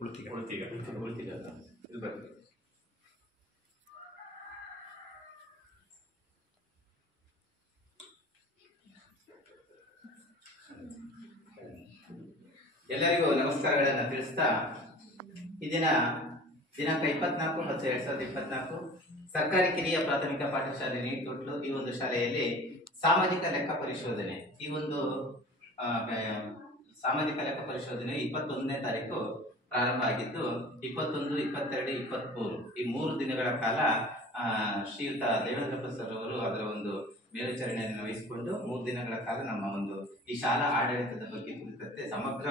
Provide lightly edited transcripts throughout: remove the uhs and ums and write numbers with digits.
ಉಳ್ತಿಗ ಉಳ್ತಿಗ ಉಳ್ತಿಗ ಇದು ಬರ್ತದೆ. ಎಲ್ಲರಿಗೂ ನಮಸ್ಕಾರಗಳನ್ನು ತಿಳಿಸ್ತಾ ಈ ದಿನಾಂಕ 24/10/2024 ಸರ್ಕಾರಿ ಕಿರಿಯ ಪ್ರಾಥಮಿಕ ಪಾಠಶಾಲೆ ನೀಟೊಟ್ಲು ಈ ಒಂದು ಶಾಲೆಯಲ್ಲಿ ಸಾಮಾಜಿಕ ಲೆಕ್ಕ ಪರಿಶೋಧನೆ ಈ ಒಂದು ಸಾಮಾಜಿಕ ಲೆಕ್ಕ ಪರಿಶೋಧನೆ 21ನೇ ತಾರೀಕು ಪ್ರಾರಂಭ ಆಗಿದ್ದು 21, 22, 23 ಈ 3 ದಿನಗಳ ಕಾಲ ಶ್ರೀಯುತ ದೇವೇಂದ್ರಪ್ಪ ಸರ್ ಅವರು ಅದರ ಒಂದು ಮೇಲ್ವಿಚಾರಣೆಯನ್ನು ವಹಿಸಿಕೊಂಡು 3 ದಿನಗಳ ಕಾಲ ನಮ್ಮ ಒಂದು ಈ ಶಾಲಾ ಆಡಳಿತದ ಬಗ್ಗೆ ಕುರಿತಂತೆ ಸಮಗ್ರ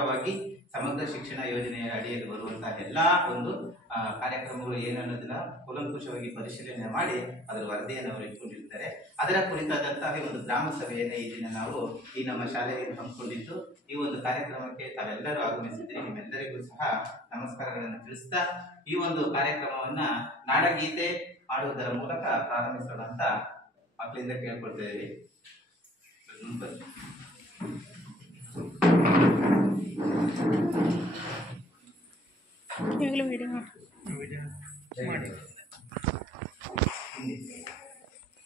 ಶಿಕ್ಷಣ ಯೋಜನೆಯ ಅಡಿಯಲ್ಲಿ ಬರುವಂತಹ ಎಲ್ಲಾ ಒಂದು ಕಾರ್ಯಕ್ರಮಗಳು ಏನನ್ನೋದನ್ನ ಕೂಲಂಕುಷವಾಗಿ ಪರಿಶೀಲನೆ ಮಾಡಿ ಅದರ ವರದಿಯನ್ನು ಅವರು ಇಟ್ಕೊಂಡಿರ್ತಾರೆ. ಅದರ ಕುರಿತಾದಂತಹ ಒಂದು ಗ್ರಾಮ ಸಭೆಯನ್ನು ಈ ದಿನ ನಾವು ಈ ನಮ್ಮ ಶಾಲೆಯಲ್ಲಿ ಹಮ್ಮಿಕೊಂಡಿದ್ದು ಈ ಒಂದು ಕಾರ್ಯಕ್ರಮಕ್ಕೆ ತಾವೆಲ್ಲರೂ ಆಗಮಿಸಿದ್ರೆ ನಿಮ್ಮೆಲ್ಲರಿಗೂ ಸಹ ನಮಸ್ಕಾರಗಳನ್ನು ತಿಳಿಸ್ತಾ ಈ ಒಂದು ಕಾರ್ಯಕ್ರಮವನ್ನ ನಾಡಗೀತೆ ಮಾಡುವುದರ ಮೂಲಕ ಪ್ರಾರಂಭಿಸೋಣ ಅಂತ ಮಕ್ಕಳಿಂದ ಕೇಳ್ಕೊಳ್ತಾ ಇದ್ದೀವಿ.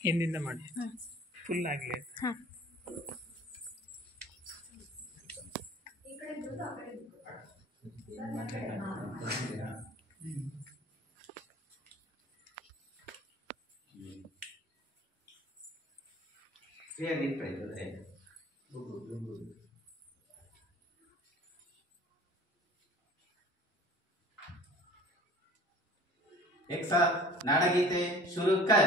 ಹಿಂದಿಂದ ಮಾಡಿ ಫುಲ್ ಆಗಲಿ. एक साथ नाड़गीते शुरू कर।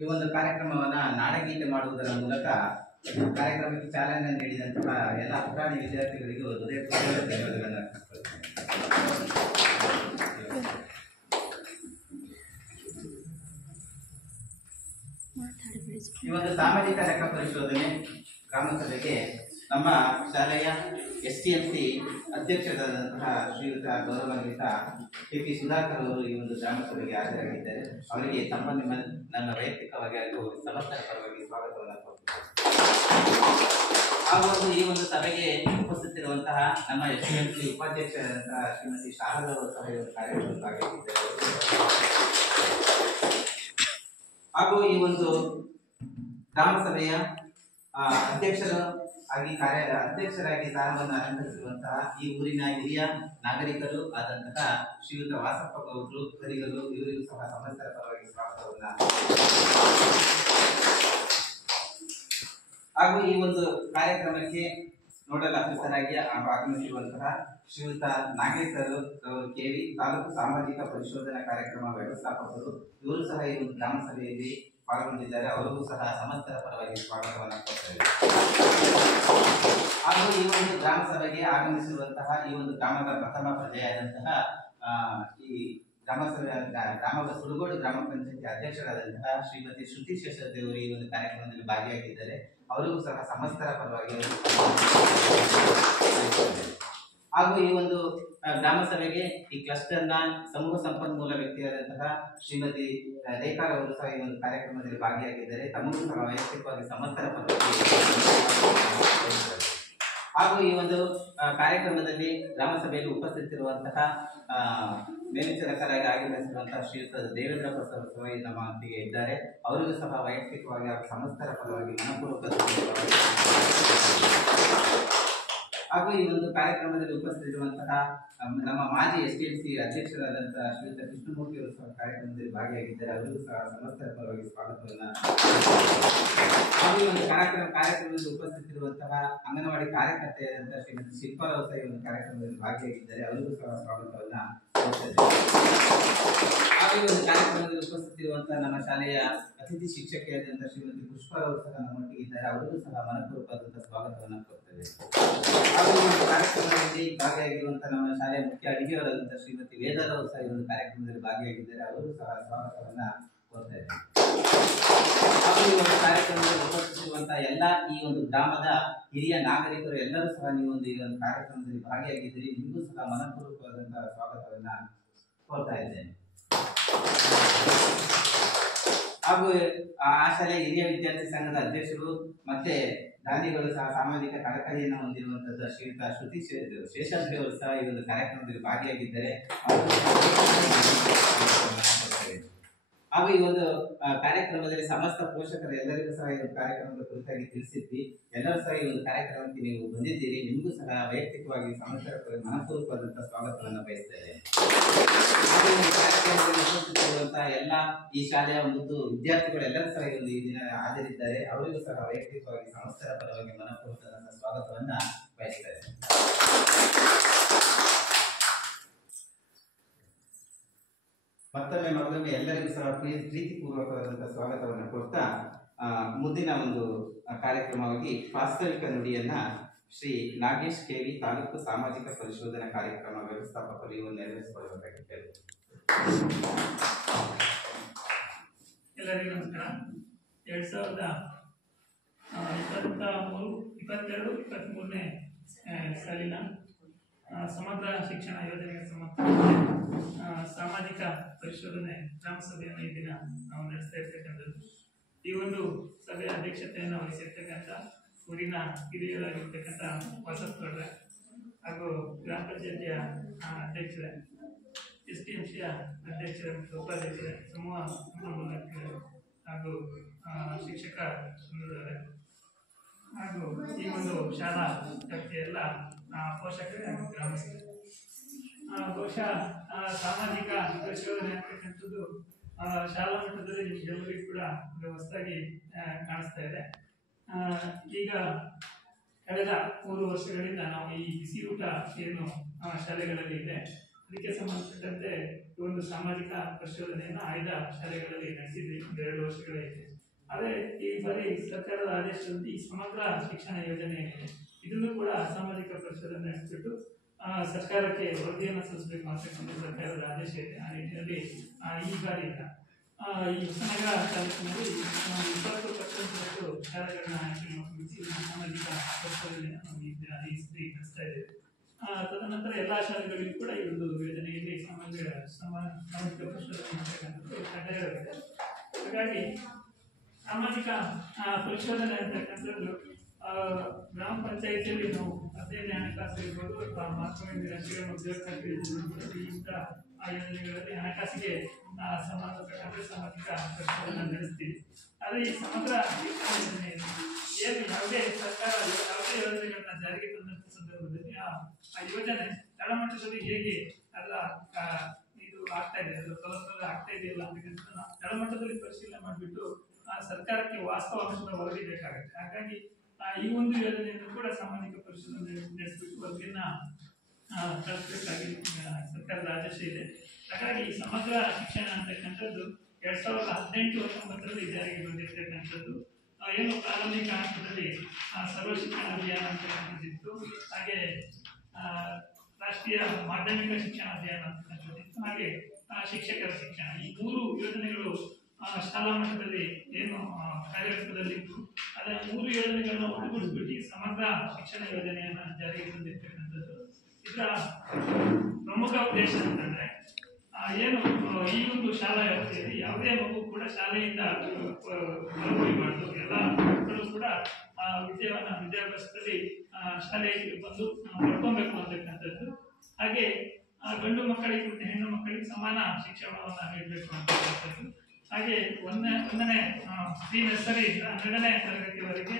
ಈ ಒಂದು ಕಾರ್ಯಕ್ರಮವನ್ನ ನಾಡಗೀತೆ ಮಾಡುವುದರ ಮೂಲಕ ಕಾರ್ಯಕ್ರಮಕ್ಕೆ ಚಾಲನೆ ನೀಡಿದಂತಹ ಎಲ್ಲ ಪುಟಾಣಿ ವಿದ್ಯಾರ್ಥಿಗಳಿಗೂ ಹೃದಯಪೂರ್ವಕ ಧನ್ಯವಾದಗಳನ್ನು ಅರ್ಪಿಸುತ್ತೇನೆ. ಈ ಒಂದು ಸಾಮಾಜಿಕ ಲೆಕ್ಕ ಪರಿಶೋಧನೆ ಗ್ರಾಮ ಸಭೆಗೆ ನಮ್ಮ ಶಾಲೆಯ STMC ಅಧ್ಯಕ್ಷರಾದಂತಹ ಶ್ರೀಯುತ ಗೌರವಾನ್ವಿತ KP ಸುಧಾಕರ್ ಅವರು ಈ ಒಂದು ಗ್ರಾಮ ಸಭೆಗೆ ಹಾಜರಾಗಿದ್ದಾರೆ. ಅವರಿಗೆ ನನ್ನ ವೈಯಕ್ತಿಕವಾಗಿ ಹಾಗೂ ಸಮಸ್ತರ ಪರವಾಗಿ ಸ್ವಾಗತವನ್ನು ಕೋರುತ್ತೇನೆ. ಹಾಗೂ ಈ ಒಂದು ಸಭೆಗೆ ಉಪಸ್ಥಿತಿರುವಂತಹ ನಮ್ಮ STMC ಉಪಾಧ್ಯಕ್ಷರಾದಂತಹ ಶ್ರೀಮತಿ ಶಾರದಾ ಅವರು ಸಹ ಈ ಒಂದು ಕಾರ್ಯಕ್ರಮಕ್ಕೆ ಭಾಗವಹಿಸಿದ್ದಾರೆ. ಹಾಗೂ ಈ ಒಂದು ಗ್ರಾಮ ಸಭೆಯ ಅಧ್ಯಕ್ಷರಾಗಿ ಸ್ಥಾನವನ್ನು ಅಲಂಕರಿಸಿರುವಂತಹ ಈ ಊರಿನ ಹಿರಿಯ ನಾಗರಿಕರು ಆದಂತಹ ಶ್ರೀಯುತ ವಾಸಪ್ಪ ಗೌಡ್ರು ಕರಿಗರು ಇವರಿಗೂ ಸಹ ಸಮಸ್ತರ ಪರವಾಗಿ ಸ್ವಾಗತವನ್ನ. ಹಾಗೂ ಈ ಒಂದು ಕಾರ್ಯಕ್ರಮಕ್ಕೆ ನೋಡಲ್ ಆಫೀಸರ್ ಆಗಮಿಸಿರುವಂತಹ ಶ್ರೀಯುತ ನಾಗೇಶರು KV ತಾಲೂಕು ಸಾಮಾಜಿಕ ಪರಿಶೋಧನಾ ಕಾರ್ಯಕ್ರಮ ವ್ಯವಸ್ಥಾಪಕರು ಇವರು ಸಹ ಈ ಒಂದು ಗ್ರಾಮ ಸಭೆಯಲ್ಲಿ ಪಾಲ್ಗೊಂಡಿದ್ದಾರೆ. ಅವರಿಗೂ ಸಹ ಸಮಸ್ತರ ಪರವಾಗಿ ಸ್ವಾಗತವನ್ನು ಕೊಡ್ತಾರೆ. ಹಾಗೂ ಈ ಒಂದು ಗ್ರಾಮ ಸಭೆಗೆ ಆಗಮಿಸಿರುವಂತಹ ಈ ಒಂದು ಗ್ರಾಮದ ಪ್ರಥಮ ಪ್ರಜೆಯಾದಂತಹ ಈ ಗ್ರಾಮದ ಸುಡುಗೋಡು ಗ್ರಾಮ ಪಂಚಾಯತಿ ಅಧ್ಯಕ್ಷರಾದಂತಹ ಶ್ರೀಮತಿ ಶ್ರುತಿ ಶೇಷದೇವರು ಈ ಒಂದು ಕಾರ್ಯಕ್ರಮದಲ್ಲಿ ಭಾಗಿಯಾಗಿದ್ದಾರೆ. ಅವರಿಗೂ ಸಹ ಸಮಸ್ತರ ಪರವಾಗಿ ಹಾಗೂ ಈ ಒಂದು ಗ್ರಾಮ ಸಭೆಗೆ ಈ ಕ್ಲಸ್ಟರ್ನ ಸಮೂಹ ಸಂಪನ್ಮೂಲ ವ್ಯಕ್ತಿಯಾದಂತಹ ಶ್ರೀಮತಿ ರೇಖಾ ಅವರು ಸಹ ಈ ಒಂದು ಕಾರ್ಯಕ್ರಮದಲ್ಲಿ ಭಾಗಿಯಾಗಿದ್ದಾರೆ. ತಮಗೂ ಸಹ ವೈಯಕ್ತಿಕವಾಗಿ ಸಮಸ್ತರ ಪರವಾಗಿ ಹಾಗೂ ಈ ಒಂದು ಕಾರ್ಯಕ್ರಮದಲ್ಲಿ ಗ್ರಾಮ ಸಭೆಯಲ್ಲಿ ಉಪಸ್ಥಿತಿರುವಂತಹ ಮೇಲ್ವಿಚಾರಕರಾಗಿ ಆಗಮಿಸಿರುವಂತಹ ಶ್ರೀಯುತ ದೇವೇಂದ್ರಪ್ಪ ಸರ್ ಸಹ ನಮ್ಮ ಒಟ್ಟಿಗೆ ಇದ್ದಾರೆ. ಅವರಿಗೂ ಸಹ ವೈಯಕ್ತಿಕವಾಗಿ ಹಾಗೂ ಸಮಸ್ತರ ಪರವಾಗಿ ಮನಪೂರ್ವಕ ಹಾಗೂ ಈ ಒಂದು ಕಾರ್ಯಕ್ರಮದಲ್ಲಿ ಉಪಸ್ಥಿತಿರುವಂತಹ ನಮ್ಮ ಮಾಜಿ STMC ಅಧ್ಯಕ್ಷರಾದಂತಹ ಶ್ರೀಯುತ ಕೃಷ್ಣಮೂರ್ತಿ ಅವರು ಸಹ ಕಾರ್ಯಕ್ರಮದಲ್ಲಿ ಭಾಗಿಯಾಗಿದ್ದಾರೆ. ಅವರಿಗೂ ಸಹ ಸಮಸ್ತರ ಪರವಾಗಿ ಸ್ವಾಗತವನ್ನ ಹಾಗೂ ಈ ಒಂದು ಕಾರ್ಯಕ್ರಮದಲ್ಲಿ ಉಪಸ್ಥಿತಿರುವಂತಹ ಅಂಗನವಾಡಿ ಕಾರ್ಯಕರ್ತೆಯಾದಂತಹ ಶ್ರೀಮತಿ ಶಿಲ್ಪಾರಾವ್ ಸಹ ಈ ಒಂದು ಕಾರ್ಯಕ್ರಮದಲ್ಲಿ ಭಾಗಿಯಾಗಿದ್ದಾರೆ. ಅವರಿಗೂ ಸಹ ಸ್ವಾಗತವನ್ನ ಹಾಗೂ ಈ ಒಂದು ಕಾರ್ಯಕ್ರಮದಲ್ಲಿ ಉಪಸ್ಥಿತಿರುವಂತಹ ನಮ್ಮ ಶಾಲೆಯ ಅತಿಥಿ ಶಿಕ್ಷಕಿಯಾದಂತಹ ಶ್ರೀಮತಿ ಪುಷ್ಪಾರಾವ್ ಸಹ ನಮ್ಮೊಟ್ಟಿಗೆ ಇದ್ದಾರೆ. ಅವರಿಗೂ ಸಹ ಮನಪೂರ್ವಕವಾದಂತಹ ಸ್ವಾಗತವನ್ನು ಕೊಡ್ತೇವೆ. ಹಾಗೂ ಈ ಒಂದು ಕಾರ್ಯಕ್ರಮದಲ್ಲಿ ಭಾಗಿಯಾಗಿರುವಂತಹ ನಮ್ಮ ಶಾಲೆಯ ಮುಖ್ಯ ಅಡಿಗೆಯವರಾದಂತಹ ಶ್ರೀಮತಿ ವೇದಾರಾವ್ ಸಹ ಈ ಒಂದು ಕಾರ್ಯಕ್ರಮದಲ್ಲಿ ಭಾಗಿಯಾಗಿದ್ದಾರೆ. ಅವರು ಸಹ ಸ್ವಾಗತವನ್ನ ಕೋರ್ತಾ ಇದ್ದಾರೆ. ಹಾಗೂ ಈ ಒಂದು ಕಾರ್ಯಕ್ರಮದಲ್ಲಿ ಉಪಸ್ಥಿತಿರುವಂತಹ ಎಲ್ಲ ಈ ಒಂದು ಗ್ರಾಮದ ಹಿರಿಯ ನಾಗರಿಕರು ಎಲ್ಲರೂ ಸಹ ನೀವು ಒಂದು ಈ ಒಂದು ಕಾರ್ಯಕ್ರಮದಲ್ಲಿ ಭಾಗಿಯಾಗಿದ್ದೀರಿ. ನಿಮಗೂ ಸಹ ಮನಪೂರ್ವಕವಾದಂತಹ ಸ್ವಾಗತವನ್ನ ಕೋರ್ತಾ ಇದ್ದೇನೆ. ಹಾಗೂ ಆ ಶಾಲೆಯ ಹಿರಿಯ ವಿದ್ಯಾರ್ಥಿ ಸಂಘದ ಅಧ್ಯಕ್ಷರು ಮತ್ತೆ ದಾನಿಗಳು ಸಹ ಸಾಮಾಜಿಕ ಕಳಕಳಿಯನ್ನು ಹೊಂದಿರುವಂತಹ ಶ್ರೀಯುತ ಶ್ರುತಿ ಶೇಷಾದ್ರಿ ಅವರು ಸಹ ಈ ಒಂದು ಕಾರ್ಯಕ್ರಮದಲ್ಲಿ ಭಾಗಿಯಾಗಿದ್ದಾರೆ. ಹಾಗೂ ಈ ಒಂದು ಕಾರ್ಯಕ್ರಮದಲ್ಲಿ ಸಮಸ್ತ ಪೋಷಕರು ಎಲ್ಲರಿಗೂ ಸಹ ಈ ಒಂದು ಕಾರ್ಯಕ್ರಮದ ಕುರಿತಾಗಿ ತಿಳಿಸಿದ್ವಿ. ಎಲ್ಲರೂ ಸಹ ಈ ಒಂದು ಕಾರ್ಯಕ್ರಮಕ್ಕೆ ನೀವು ಬಂದಿದ್ದೀರಿ. ನಿಮಗೂ ಸಹ ವೈಯಕ್ತಿಕವಾಗಿ ಸಮಸ್ತರ ಮನಪೂರ್ವಕವಾದಂತಹ ಸ್ವಾಗತವನ್ನು ಬಯಸ್ತೇನೆ. ಹಾಗೂ ಈ ಒಂದು ಕಾರ್ಯಕ್ರಮದಲ್ಲಿ ಉಪಸ್ಥಿತಿರುವಂತಹ ಎಲ್ಲ ಈ ಶಾಲೆಯ ಒಂದು ವಿದ್ಯಾರ್ಥಿಗಳು ಎಲ್ಲರೂ ಸಹ ಈ ಒಂದು ಈ ದಿನ ಹಾಜರಿದ್ದಾರೆ. ಅವರಿಗೂ ಸಹ ವೈಯಕ್ತಿಕವಾಗಿ ಸಮಸ್ತರ ಪರವಾಗಿ ಮನಪೂರ್ವಕವಾದಂತಹ ಸ್ವಾಗತವನ್ನ ಬಯಸ್ತೇನೆ. ಮತ್ತೊಮ್ಮೆ ಎಲ್ಲರಿಗೂ ಸಹ ಪ್ರೀತಿಪೂರ್ವಕವಾದಂತಹ ಸ್ವಾಗತವನ್ನು ಕೊಡ್ತಾ ಮುಂದಿನ ಒಂದು ಕಾರ್ಯಕ್ರಮವಾಗಿ ವಾಸ್ತವಿಕ ನುಡಿಯನ್ನ ಶ್ರೀ ನಾಗೇಶ್ KV ತಾಲೂಕು ಸಾಮಾಜಿಕ ಪರಿಶೋಧನಾ ಕಾರ್ಯಕ್ರಮ ವ್ಯವಸ್ಥಾಪಕರು ಇವನ್ನು ನೆರವೇರಿಸಿಕೊಳ್ಳಬೇಕಾಗಿ ಕೇಳಿದೆ. ಎಲ್ಲರಿಗೂ ನಮಸ್ಕಾರ. 2022-23ನೇ ಸಾಲಿನ ಸಮಗ್ರ ಶಿಕ್ಷಣ ಯೋಜನೆಗೆ ಸಂಬಂಧಿಸಿದ ಸಾಮಾಜಿಕ ಪರಿಶೋಧನೆ ಗ್ರಾಮ ಸಭೆಯನ್ನು ಈ ದಿನ ನಾವು ನಡೆಸ್ತಾ ಇರ್ತಕ್ಕಂಥದ್ದು. ಈ ಒಂದು ಸಭೆಯ ಅಧ್ಯಕ್ಷತೆಯನ್ನು ವಹಿಸಿರ್ತಕ್ಕಂಥ ಊರಿನ ಹಿರಿಯರಾಗಿರ್ತಕ್ಕಂಥ ವಸತ್ಗೌಡ್ರೆ ಹಾಗೂ ಗ್ರಾಮ ಪಂಚಾಯತಿಯ ಅಧ್ಯಕ್ಷರೇ, STMCಯ ಅಧ್ಯಕ್ಷರೇ ಮತ್ತು ಉಪಾಧ್ಯಕ್ಷರೇ, ಸಮೂಹ ಸಂಪನ್ಮೂಲಕರು ಹಾಗೂ ಶಿಕ್ಷಕ ವೃಂದದವರೇ ಹಾಗೂ ಈ ಒಂದು ಶಾಲಾ ಎಲ್ಲ ಪೋಷಕರೇ ಹಾಗೂ ಗ್ರಾಮಸ್ಥರು. ಬಹುಶಃ ಸಾಮಾಜಿಕ ಪರಿಶೋಧನೆ ಅಂತಕ್ಕಂಥದ್ದು ಶಾಲಾ ಮಟ್ಟದಲ್ಲಿ ನಿಮಗೆಲ್ಲರಿಗೂ ಕೂಡ ಹೊಸದಾಗಿ ಕಾಣಿಸ್ತಾ ಇದೆ. ಈಗ ಕಳೆದ 3 ವರ್ಷಗಳಿಂದ ನಾವು ಈ ಬಿಸಿ ಊಟ ಏನು ಶಾಲೆಗಳಲ್ಲಿ ಇದೆ ಅದಕ್ಕೆ ಸಂಬಂಧಪಟ್ಟಂತೆ ಒಂದು ಸಾಮಾಜಿಕ ಪರಿಶೋಧನೆಯನ್ನು ಆಯ್ದ ಶಾಲೆಗಳಲ್ಲಿ ನಡೆಸಿದ್ವಿ 2 ವರ್ಷಗಳಿಂದ. ಆದರೆ ಈ ಬಾರಿ ಸರ್ಕಾರದ ಆದೇಶದಂತೆ ಈ ಸಮಗ್ರ ಶಿಕ್ಷಣ ಯೋಜನೆ ಏನಿದೆ ಇದನ್ನು ಕೂಡ ಸಾಮಾಜಿಕ ಪರಿಶೋಧನೆ ನಡೆಸಿಬಿಟ್ಟು ಸರ್ಕಾರಕ್ಕೆ ವರದಿಯನ್ನು ಸಲ್ಲಿಸಬೇಕು ಅಂತಕ್ಕಂಥ ಸರ್ಕಾರದ ಆದೇಶ ಇದೆ. ಆ ನಿಟ್ಟಿನಲ್ಲಿ ಈ ಬಾರಿಯಿಂದ ಈ ಹೊಸನಗರ ತಾಲೂಕಿನಲ್ಲಿ 20% ಶಾಲೆಗಳನ್ನ ಆಯ್ಕೆ ಮಾಡಿಸಿ ಸಾಮಾಜಿಕ ಪರಿಶೋಧನೆಯನ್ನು ನಾವು ಈ ಸರಿ ನಡೆಸ್ತಾ ಇದ್ದೇವೆ. ತದನಂತರ ಎಲ್ಲ ಶಾಲೆಗಳಿಗೂ ಕೂಡ ಈ ಒಂದು ಯೋಜನೆಯಲ್ಲಿ ಸಾಮಾಜಿಕ ಪರಿಶೋಧನೆ ಅಂತಕ್ಕಂಥದ್ದು ಕಡ್ಡಾಯವಾಗಿದೆ. ಹಾಗಾಗಿ ಸಾಮಾಜಿಕ ಪರಿಶೋಧನೆ ಅಂತಕ್ಕಂಥದ್ದು ಗ್ರಾಮ ಪಂಚಾಯಿತಿಯಲ್ಲಿ ನಾವು 15ನೇ ಹಣಕಾಸು ಇರ್ಬೋದು ಅಥವಾ ಮಹಾತ್ಮ ರಾಷ್ಟ್ರೀಯ ಉದ್ಯೋಗ ಆ ಯೋಜನೆಗಳಲ್ಲಿ ಹಣಕಾಸಿಗೆ ಸಂಬಂಧಪಟ್ಟಂತೆ ಸಾಮಾಜಿಕ ಪರಿಶೋಧನೆ ನಡೆಸ್ತೀವಿ. ಆದರೆ ಈ ಸಮಗ್ರ ಯೋಜನೆಯಲ್ಲಿ ಏನು ಯಾವುದೇ ಸರ್ಕಾರ ಯಾವುದೇ ಯೋಜನೆಗಳನ್ನ ಜಾರಿಗೆ ತಂದಂಥ ಸಂದರ್ಭದಲ್ಲಿ ಆ ಯೋಜನೆ ತಳಮಟ್ಟದಲ್ಲಿ ಹೇಗೆ ಅದರ ಇದು ಆಗ್ತಾ ಇದೆ, ಅದು ಫಲಪ್ರದ ಆಗ್ತಾ ಇದೆಯಲ್ಲ ಅಂತಕ್ಕಂಥ ತಳಮಟ್ಟದಲ್ಲಿ ಪರಿಶೀಲನೆ ಮಾಡಿಬಿಟ್ಟು ಸರ್ಕಾರಕ್ಕೆ ವಾಸ್ತವಾಂಶದ ವರದಿ ಬೇಕಾಗುತ್ತೆ. ಹಾಗಾಗಿ ಈ ಒಂದು ಯೋಜನೆಯನ್ನು ಕೂಡ ಸಾಮಾಜಿಕ ಪರಿಶೋಧನೆ ನಡೆಸಬೇಕು, ವರದಿಯನ್ನ ತಲುಪಬೇಕಾಗಿ ಸರ್ಕಾರದ ಆದೇಶ ಇದೆ. ಹಾಗಾಗಿ ಸಮಗ್ರ ಶಿಕ್ಷಣ ಅಂತಕ್ಕಂಥದ್ದು 2018-19ರಲ್ಲಿ ಜಾರಿಗೆ ಬಂದಿರತಕ್ಕಂಥದ್ದು. ಏನು ಪ್ರಾರಂಭಿಕ ಹಂತದಲ್ಲಿ ಸರ್ವ ಶಿಕ್ಷಣ ಅಭಿಯಾನ ಅಂತಕ್ಕಂಥದ್ದಿತ್ತು, ಹಾಗೆ ರಾಷ್ಟ್ರೀಯ ಮಾಧ್ಯಮಿಕ ಶಿಕ್ಷಣ ಅಭಿಯಾನ ಅಂತಕ್ಕಂಥದ್ದಿತ್ತು, ಹಾಗೆ ಶಿಕ್ಷಕರ ಶಿಕ್ಷಣ, ಈ 3 ಯೋಜನೆಗಳು ಶಾಲಾ ಮಟ್ಟದಲ್ಲಿ ಏನು ಕಾರ್ಯರೂಪದಲ್ಲಿದ್ದು ಅದರ 3 ಯೋಜನೆಗಳನ್ನು ಒಟ್ಟುಗೂಡಿಸ್ಬಿಟ್ಟು ಸಮಗ್ರ ಶಿಕ್ಷಣ ಯೋಜನೆಯನ್ನು ಜಾರಿಗೆ ತಂದಿರ್ತಕ್ಕಂಥದ್ದು. ಇದರ ಪ್ರಮುಖ ಉದ್ದೇಶ ಅಂತಂದ್ರೆ ಏನು ಈ ಒಂದು ಶಾಲಾ ವ್ಯವಸ್ಥೆಯಲ್ಲಿ ಯಾವುದೇ ಮಗು ಕೂಡ ಶಾಲೆಯಿಂದ ಹೊರಗುಳಿಬಾರ್ದು, ಎಲ್ಲ ಮಕ್ಕಳು ಕೂಡ ವಿದ್ಯಾಭ್ಯಾಸದಲ್ಲಿ ಶಾಲೆಗೆ ಬಂದು ಪಡ್ಕೊಬೇಕು ಅಂತಕ್ಕಂಥದ್ದು. ಹಾಗೆ ಗಂಡು ಮಕ್ಕಳಿಗೆ ಮತ್ತು ಹೆಣ್ಣು ಮಕ್ಕಳಿಗೆ ಸಮಾನ ಶಿಕ್ಷಣವನ್ನು ನೀಡಬೇಕು ಅಂತಕ್ಕಂಥದ್ದು. ಹಾಗೆ ಒಂದನೇ ಪ್ರೀ ನರ್ಸರಿ 12ನೇ ತರಗತಿವರೆಗೆ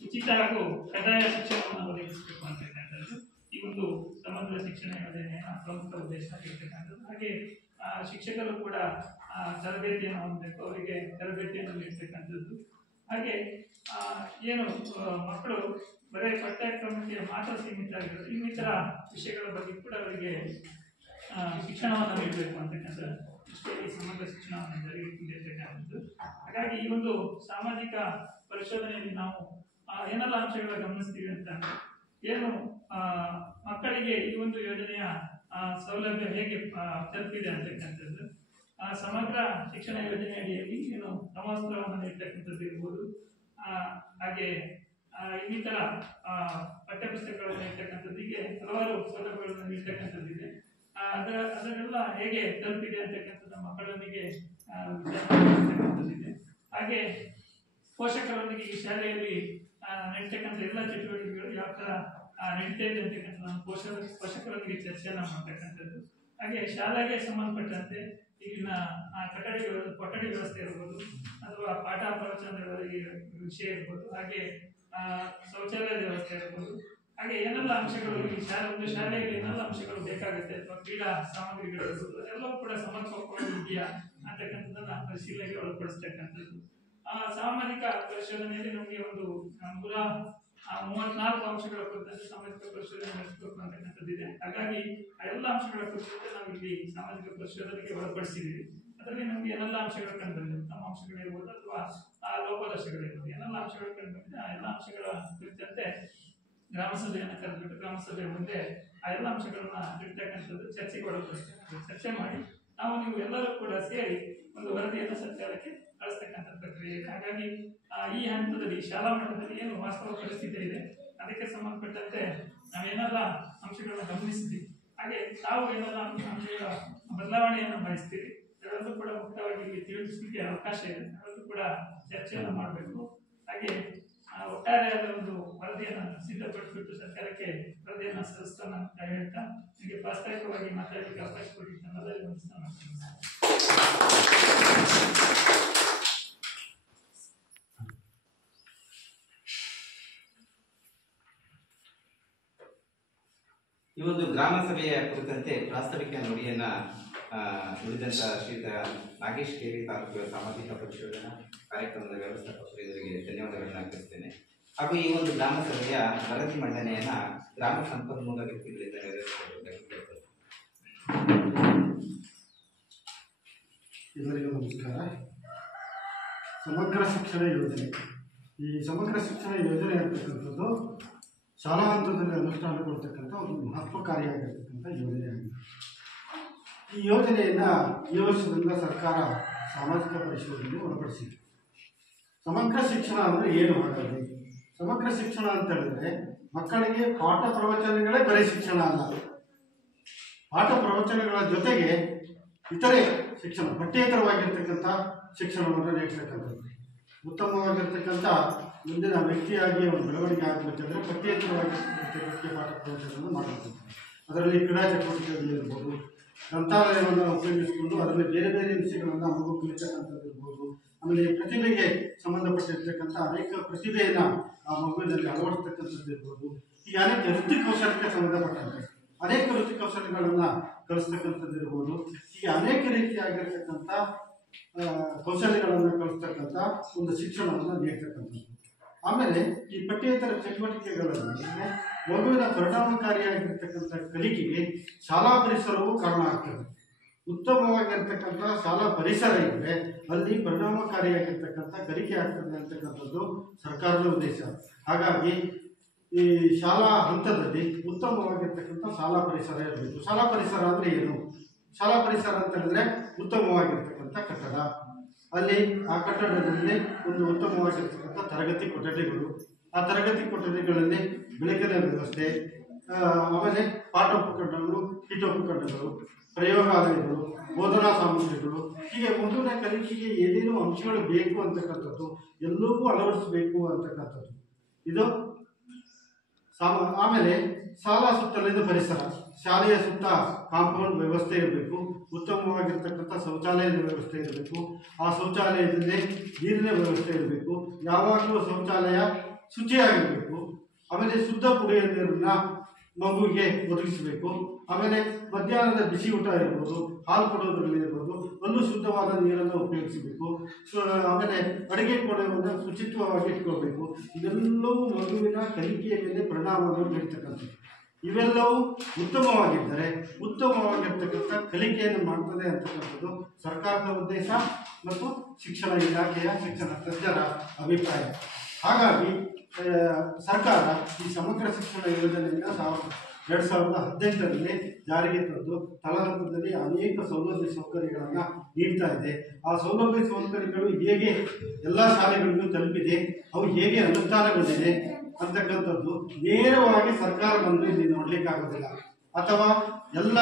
ಉಚಿತ ಹಾಗೂ ಕಡ್ಡಾಯ ಶಿಕ್ಷಣವನ್ನು ಒದಗಿಸಬೇಕು ಅಂತಕ್ಕಂಥದ್ದು ಈ ಒಂದು ಸಮಗ್ರ ಶಿಕ್ಷಣ ಯೋಜನೆಯ ಪ್ರಮುಖ ಉದ್ದೇಶ ಆಗಿರ್ತಕ್ಕಂಥದ್ದು. ಹಾಗೆ ಶಿಕ್ಷಕರು ಕೂಡ ತರಬೇತಿಯನ್ನು ಹೊಂದಬೇಕು, ಅವರಿಗೆ ತರಬೇತಿಯನ್ನು ನೀಡ್ತಕ್ಕಂಥದ್ದು. ಹಾಗೆ ಏನು ಮಕ್ಕಳು ಬರೀ ಪಠ್ಯಕ್ರಮಕ್ಕೆ ಮಾತ್ರ ಸೀಮಿತ ಆಗಿರೋದು, ಇನ್ನಿತರ ವಿಷಯಗಳ ಬಗ್ಗೆ ಕೂಡ ಅವರಿಗೆ ಶಿಕ್ಷಣವನ್ನು ನೀಡಬೇಕು ಅಂತಕ್ಕಂಥ ದೃಷ್ಟಿಯಲ್ಲಿ ಸಮಗ್ರ ಶಿಕ್ಷಣವನ್ನು ಜಾರಿಗೆ ತಂದಿರ್ತಕ್ಕಂಥದ್ದು. ಹಾಗಾಗಿ ಈ ಒಂದು ಸಾಮಾಜಿಕ ಪರಿಶೋಧನೆಯಲ್ಲಿ ನಾವು ಏನೆಲ್ಲ ಅಂಶಗಳ ಗಮನಿಸ್ತೀವಿ ಅಂತ ಏನು ಮಕ್ಕಳಿಗೆ ಈ ಒಂದು ಯೋಜನೆಯ ಸೌಲಭ್ಯ ಹೇಗೆ ತಲುಪಿದೆ ಅಂತಕ್ಕಂಥದ್ದು. ಸಮಗ್ರ ಶಿಕ್ಷಣ ಯೋಜನೆ ಅಡಿಯಲ್ಲಿ ಏನು ಸಮವಸ್ತ್ರವನ್ನು ನೀಡ್ತಕ್ಕಂಥದ್ದು ಇರ್ಬೋದು, ಹಾಗೆ ಇನ್ನಿತರ ಪಠ್ಯಪುಸ್ತಕಗಳನ್ನು ನೀಡ್ತಕ್ಕಂಥದ್ದು, ಹೀಗೆ ಹಲವಾರು ಸೌಲಭ್ಯಗಳನ್ನು ನೀಡ್ತಕ್ಕಂಥದ್ದಿದೆ. ಅದನ್ನೆಲ್ಲ ಹೇಗೆ ತಲುಪಿದೆ ಅಂತಕ್ಕಂಥದ್ದು ಮಕ್ಕಳೊಂದಿಗೆ ವಿಚಾರವಾಗಿರ್ತಕ್ಕಂಥದ್ದಿದೆ. ಹಾಗೆ ಪೋಷಕರೊಂದಿಗೆ ಈ ಶಾಲೆಯಲ್ಲಿ ನಡೀತಕ್ಕಂಥ ಎಲ್ಲ ಚಟುವಟಿಕೆಗಳು ಯಾವ ಥರ ನಡೀತಾ ಇದೆ ಅಂತಕ್ಕಂಥ ನಾವು ಪೋಷಕರೊಂದಿಗೆ ಚರ್ಚೆಯನ್ನು ಮಾಡ್ತಕ್ಕಂಥದ್ದು. ಹಾಗೆ ಶಾಲೆಗೆ ಸಂಬಂಧಪಟ್ಟಂತೆ ಈಗಿನ ಕೊಠಡಿ ವ್ಯವಸ್ಥೆ ಇರ್ಬೋದು, ಅಥವಾ ಪಾಠ ಪ್ರವಚನದ ವಿಷಯ ಇರ್ಬೋದು, ಹಾಗೆ ಶೌಚಾಲಯದ ವ್ಯವಸ್ಥೆ ಇರ್ಬೋದು, ಹಾಗೆ ಏನೆಲ್ಲ ಅಂಶಗಳು ಈ ಒಂದು ಶಾಲೆಯಲ್ಲಿ ಏನೆಲ್ಲ ಅಂಶಗಳು ಬೇಕಾಗುತ್ತೆ ಅಥವಾ ಕ್ರೀಡಾ ಸಾಮಗ್ರಿಗಳು ಇರ್ಬೋದು, ಎಲ್ಲವೂ ಕೂಡ ಸಮರ್ಪಕವಾಗಿ ಇದೆಯಾ ಅಂತಕ್ಕಂಥದ್ದನ್ನ ಪರಿಶೀಲನೆಗೆ ಒಳಪಡಿಸ್ತಕ್ಕಂಥದ್ದು. ಸಾಮಾಜಿಕ ಪರಿಶೋಧನೆಯಲ್ಲಿ ನಮಗೆ ಒಂದು 134 ಅಂಶಗಳ ಕುರಿತಂತೆ ಸಾಮಾಜಿಕ ಪರಿಶೋಧನೆ ನಡೆಸಬೇಕು ಅಂತಕ್ಕಂಥದ್ದಿದೆ. ಹಾಗಾಗಿ ಆ ಎಲ್ಲ ಅಂಶಗಳ ಕುರಿತಂತೆ ನಾವು ಇಲ್ಲಿ ಸಾಮಾಜಿಕ ಪರಿಶೋಧನೆಗೆ ಒಳಪಡಿಸಿದ್ದೀವಿ. ಅದರಲ್ಲಿ ನಮಗೆ ಏನೆಲ್ಲ ಅಂಶಗಳು ಕಂಡುಬಂದಿದೆ, ಉತ್ತಮ ಅಂಶಗಳಿರ್ಬೋದು ಅಥವಾ ಲೋಪದೋಷಗಳಿರ್ಬೋದು, ಏನೆಲ್ಲ ಅಂಶಗಳು ಕಂಡುಬಂದಿದೆ ಆ ಎಲ್ಲ ಅಂಶಗಳ ಕುರಿತಂತೆ ಗ್ರಾಮ ಸಭೆಯನ್ನು ಕರೆದುಬಿಟ್ಟು ಗ್ರಾಮ ಸಭೆಯ ಮುಂದೆ ಆ ಎಲ್ಲ ಅಂಶಗಳನ್ನ ಇಡ್ತಕ್ಕಂಥದ್ದು ಚರ್ಚೆಗೆ ಒಳಪಡಿಸ್ತಕ್ಕಂಥದ್ದು. ಚರ್ಚೆ ಮಾಡಿ ನೀವು ಎಲ್ಲರೂ ಕೂಡ ಸೇರಿ ಒಂದು ವರದಿಯನ್ನು ಸರ್ಕಾರಕ್ಕೆ ಕಳಿಸ್ತಕ್ಕಂಥ ಪ್ರಕ್ರಿಯೆ. ಹಾಗಾಗಿ ಈ ಹಂತದಲ್ಲಿ ಶಾಲಾ ಮಟ್ಟದಲ್ಲಿ ಏನು ವಾಸ್ತವ ಪರಿಸ್ಥಿತಿ ಇದೆ ಅದಕ್ಕೆ ಸಂಬಂಧಪಟ್ಟಂತೆ ನಾವೇನೆಲ್ಲ ಅಂಶಗಳನ್ನ ಗಮನಿಸ್ತೀವಿ, ಹಾಗೆ ತಾವು ಏನೆಲ್ಲ ಅಂಶಗಳ ಬದಲಾವಣೆಯನ್ನು ಬಯಸ್ತೀವಿ, ಎಲ್ಲರೂ ಕೂಡ ಮುಕ್ತವಾಗಿ ಇಲ್ಲಿ ತಿಳಿಸಲಿಕ್ಕೆ ಅವಕಾಶ ಇದೆ. ಎಲ್ಲರೂ ಕೂಡ ಚರ್ಚೆಯನ್ನು ಮಾಡಬೇಕು. ಹಾಗೆ ಒಟ್ಟಾರೆಯಾದ ಒಂದು ವರದಿಯನ್ನು ಸಿದ್ಧಪಡಿಸಿಬಿಟ್ಟು ಸರ್ಕಾರಕ್ಕೆ ವರದಿಯನ್ನು ಸಲ್ಲಿಸ್ತಾನ ಅಂತ ಹೇಳ್ತಾ ನಿಮಗೆ ಪ್ರಾಸ್ತಾವಿಕವಾಗಿ ಮಾತಾಡಲಿಕ್ಕೆ ಅವಕಾಶ ಕೊಟ್ಟಿದ್ದು ಅನ್ನೋದರಲ್ಲಿ ಒಂದು ಈ ಒಂದು ಗ್ರಾಮ ಸಭೆಯ ಕುರಿತಂತೆ ಪ್ರಾಸ್ತಾವಿಕ ನುಡಿಯನ್ನ ನುಡಿದಂತ ಶ್ರೀಯುತ ನಾಗೇಶ್ ಕೇರಿ ತಾಲೂಕು ಸಾಮಾಜಿಕ ಪರಿಶೋಧನಾ ಕಾರ್ಯಕ್ರಮದ ವ್ಯವಸ್ಥಾಪಕರು ಇವರಿಗೆ ಧನ್ಯವಾದಗಳನ್ನು ಅರ್ಪಿಸುತ್ತೇನೆ. ಹಾಗೂ ಈ ಒಂದು ಗ್ರಾಮ ಸಭೆಯ ವರದಿ ಮಂಡನೆಯನ್ನ ಗ್ರಾಮ ಸಂಪನ್ಮೂಲ ವ್ಯಕ್ತಿಗಳಿಂದ ನೆರವೇರಿಸಬೇಕು. ಎಲ್ಲರಿಗೂ ನಮಸ್ಕಾರ. ಸಮಗ್ರ ಶಿಕ್ಷಣ ಯೋಜನೆ, ಈ ಸಮಗ್ರ ಶಿಕ್ಷಣ ಯೋಜನೆ ಅಂತಕ್ಕಂಥದ್ದು ಶಾಲಾ ಹಂತದಲ್ಲಿ ಅನುಷ್ಠಾನಗೊಳ್ತಕ್ಕಂಥ ಒಂದು ಮಹತ್ವಕಾರಿಯಾಗಿರ್ತಕ್ಕಂಥ ಯೋಜನೆಯಾಗಿದೆ. ಈ ಯೋಜನೆಯನ್ನು ಈ ವರ್ಷದಿಂದ ಸರ್ಕಾರ ಸಾಮಾಜಿಕ ಪರಿಶೋಧನೆಗೆ ಒಳಪಡಿಸಿದೆ. ಸಮಗ್ರ ಶಿಕ್ಷಣ ಅಂದರೆ ಏನು? ಹಾಗಾಗಿ ಸಮಗ್ರ ಶಿಕ್ಷಣ ಅಂತ ಹೇಳಿದ್ರೆ ಮಕ್ಕಳಿಗೆ ಪಾಠ ಪ್ರವಚನಗಳೇ ಬರೀ ಶಿಕ್ಷಣ ಅಲ್ಲ, ಪಾಠ ಪ್ರವಚನಗಳ ಜೊತೆಗೆ ಇತರೆ ಶಿಕ್ಷಣ, ಪಠ್ಯೇತರವಾಗಿರ್ತಕ್ಕಂಥ ಶಿಕ್ಷಣವನ್ನು ನೀಡ್ತಕ್ಕಂಥದ್ದು. ಉತ್ತಮವಾಗಿರ್ತಕ್ಕಂಥ ಮುಂದಿನ ವ್ಯಕ್ತಿಯಾಗಿ ಒಂದು ಬೆಳವಣಿಗೆ ಆಗಬೇಕಂದ್ರೆ ಪಠ್ಯೇತರವಾಗಿರ್ತಕ್ಕಂಥ ಪಾಠ ಪ್ರವಚನವನ್ನು ಮಾಡಬೇಕು. ಅದರಲ್ಲಿ ಕ್ರೀಡಾ ಚಟುವಟಿಕೆಗಳು ಇರ್ಬೋದು, ಗ್ರಂಥಾಲಯವನ್ನು ಉಪಯೋಗಿಸಿಕೊಂಡು ಅದರಲ್ಲಿ ಬೇರೆ ಬೇರೆ ವಿಷಯಗಳನ್ನು ಮಗು ಕಲಿತಕ್ಕಂಥದ್ದು ಇರ್ಬೋದು, ಆಮೇಲೆ ಪ್ರತಿಭೆಗೆ ಸಂಬಂಧಪಟ್ಟಿರ್ತಕ್ಕಂಥ ಅನೇಕ ಪ್ರತಿಭೆಯನ್ನು ಆ ಮಗುವಿನಲ್ಲಿ ಅಳವಡಿಸ್ತಕ್ಕಂಥದ್ದು ಇರ್ಬೋದು. ಈಗ ಅನೇಕ ವೃತ್ತಿ ಕೌಶಲ್ಯಕ್ಕೆ ಸಂಬಂಧಪಟ್ಟಂತೆ ಅನೇಕ ವೃತ್ತಿ ಕೌಶಲ್ಯಗಳನ್ನು ಕಲಿಸ್ತಕ್ಕಂಥದ್ದು ಇರ್ಬೋದು. ಹೀಗೆ ಅನೇಕ ರೀತಿಯಾಗಿರ್ತಕ್ಕಂಥ ಕೌಶಲ್ಯಗಳನ್ನು ಕಲಿಸ್ತಕ್ಕಂಥ ಒಂದು ಶಿಕ್ಷಣವನ್ನು ನೀಡ್ತಕ್ಕಂಥದ್ದು. ಆಮೇಲೆ ಈ ಪಠ್ಯೇತರ ಚಟುವಟಿಕೆಗಳಲ್ಲಿ ಮಗುವಿನ ಪರಿಣಾಮಕಾರಿಯಾಗಿರ್ತಕ್ಕಂಥ ಕಲಿಕೆಗೆ ಶಾಲಾ ಪರಿಸರವೂ ಕಾರಣ ಆಗ್ತದೆ. ಉತ್ತಮವಾಗಿರ್ತಕ್ಕಂಥ ಶಾಲಾ ಪರಿಸರ ಇದ್ದರೆ ಅಲ್ಲಿ ಪರಿಣಾಮಕಾರಿಯಾಗಿರ್ತಕ್ಕಂಥ ಕಲಿಕೆ ಆಗ್ತದೆ ಅಂತಕ್ಕಂಥದ್ದು ಸರ್ಕಾರದ ಉದ್ದೇಶ. ಹಾಗಾಗಿ ಈ ಶಾಲಾ ಹಂತದಲ್ಲಿ ಉತ್ತಮವಾಗಿರ್ತಕ್ಕಂಥ ಶಾಲಾ ಪರಿಸರ ಇರಬೇಕು. ಶಾಲಾ ಪರಿಸರ ಅಂದರೆ ಏನು? ಶಾಲಾ ಪರಿಸರ ಅಂತ ಹೇಳಿದ್ರೆ ಉತ್ತಮವಾಗಿರ್ತಕ್ಕಂಥ ಕಟ್ಟಡ. ಅಲ್ಲಿ ಆ ಕಟ್ಟಡದಲ್ಲಿ ಒಂದು ಉತ್ತಮವಾಗಿರ್ತಕ್ಕಂಥ ತರಗತಿ ಕೊಠಡಿಗಳು, ಆ ತರಗತಿ ಕೊಠಡಿಗಳಲ್ಲಿ ಬೆಳಕಿನ ವ್ಯವಸ್ಥೆ, ಆಮೇಲೆ ಪಾಠೋಪಕರಣಗಳು, ಪೀಠೋಪಕರಣಗಳು, ಪ್ರಯೋಗಾಲಯಗಳು, ಬೋಧನಾ ಸಾಮಗ್ರಿಗಳು, ಹೀಗೆ ಮೊದಲನೇ ಕಲಿಕೆಗೆ ಏನೇನು ಅಂಶಗಳು ಬೇಕು ಅಂತಕ್ಕಂಥದ್ದು ಎಲ್ಲವೂ ಅಳವಡಿಸಬೇಕು ಅಂತಕ್ಕಂಥದ್ದು ಇದು ಆಮೇಲೆ ಶಾಲಾ ಸುತ್ತಲಿನ ಪರಿಸರ, ಶಾಲೆಯ ಸುತ್ತ ಕಾಂಪೌಂಡ್ ವ್ಯವಸ್ಥೆ ಇರಬೇಕು, ಉತ್ತಮವಾಗಿರ್ತಕ್ಕಂಥ ಶೌಚಾಲಯದ ವ್ಯವಸ್ಥೆ ಇರಬೇಕು, ಆ ಶೌಚಾಲಯದಲ್ಲಿ ನೀರಿನ ವ್ಯವಸ್ಥೆ ಇರಬೇಕು, ಯಾವಾಗಲೂ ಶೌಚಾಲಯ ಶುಚಿಯಾಗಿರಬೇಕು, ಆಮೇಲೆ ಶುದ್ಧ ಕುಡಿಯುವ ನೀರನ್ನ ಮಗುವಿಗೆ ಒದಗಿಸಬೇಕು, ಆಮೇಲೆ ಮಧ್ಯಾಹ್ನದ ಬಿಸಿ ಊಟ ಇರ್ಬೋದು, ಹಾಲು ಕೊಡೋದ್ರಲ್ಲಿ ಇರ್ಬೋದು, ಒಂದು ಶುದ್ಧವಾದ ನೀರನ್ನು ಉಪಯೋಗಿಸಬೇಕು, ಆಮೇಲೆ ಅಡುಗೆ ಕೋಣೆಯನ್ನು ಶುಚಿತ್ವವಾಗಿ ಇಟ್ಕೊಳ್ಬೇಕು. ಇವೆಲ್ಲವೂ ಮಗುವಿನ ಕಲಿಕೆಯ ಮೇಲೆ ಪರಿಣಾಮವನ್ನು ಬೀರ್ತಕ್ಕಂಥದ್ದು. ಇವೆಲ್ಲವೂ ಉತ್ತಮವಾಗಿದ್ದರೆ ಉತ್ತಮವಾಗಿರ್ತಕ್ಕಂಥ ಕಲಿಕೆಯನ್ನು ಮಾಡ್ತದೆ ಅಂತಕ್ಕಂಥದ್ದು ಸರ್ಕಾರದ ಉದ್ದೇಶ ಮತ್ತು ಶಿಕ್ಷಣ ಇಲಾಖೆಯ ಶಿಕ್ಷಣ ತಜ್ಞರ ಅಭಿಪ್ರಾಯ. ಹಾಗಾಗಿ ಸರ್ಕಾರ ಈ ಸಮಗ್ರ ಶಿಕ್ಷಣ ಯೋಜನೆಯನ್ನು 2018ರಲ್ಲಿ ಜಾರಿಗೆ ತಂದು ತಳಹಂತದಲ್ಲಿ ಅನೇಕ ಸೌಲಭ್ಯ ಸೌಕರ್ಯಗಳನ್ನು ನೀಡ್ತಾ ಇದೆ. ಆ ಸೌಲಭ್ಯ ಸೌಕರ್ಯಗಳು ಹೇಗೆ ಎಲ್ಲ ಶಾಲೆಗಳಿಗೂ ತಲುಪಿದೆ, ಅವು ಹೇಗೆ ಅನುಷ್ಠಾನಗೊಂಡಿದೆ ಅಂತಕ್ಕಂಥದ್ದು ನೇರವಾಗಿ ಸರ್ಕಾರ ಬಂದು ಇಲ್ಲಿ ನೋಡಲಿಕ್ಕಾಗೋದಿಲ್ಲ. ಅಥವಾ ಎಲ್ಲ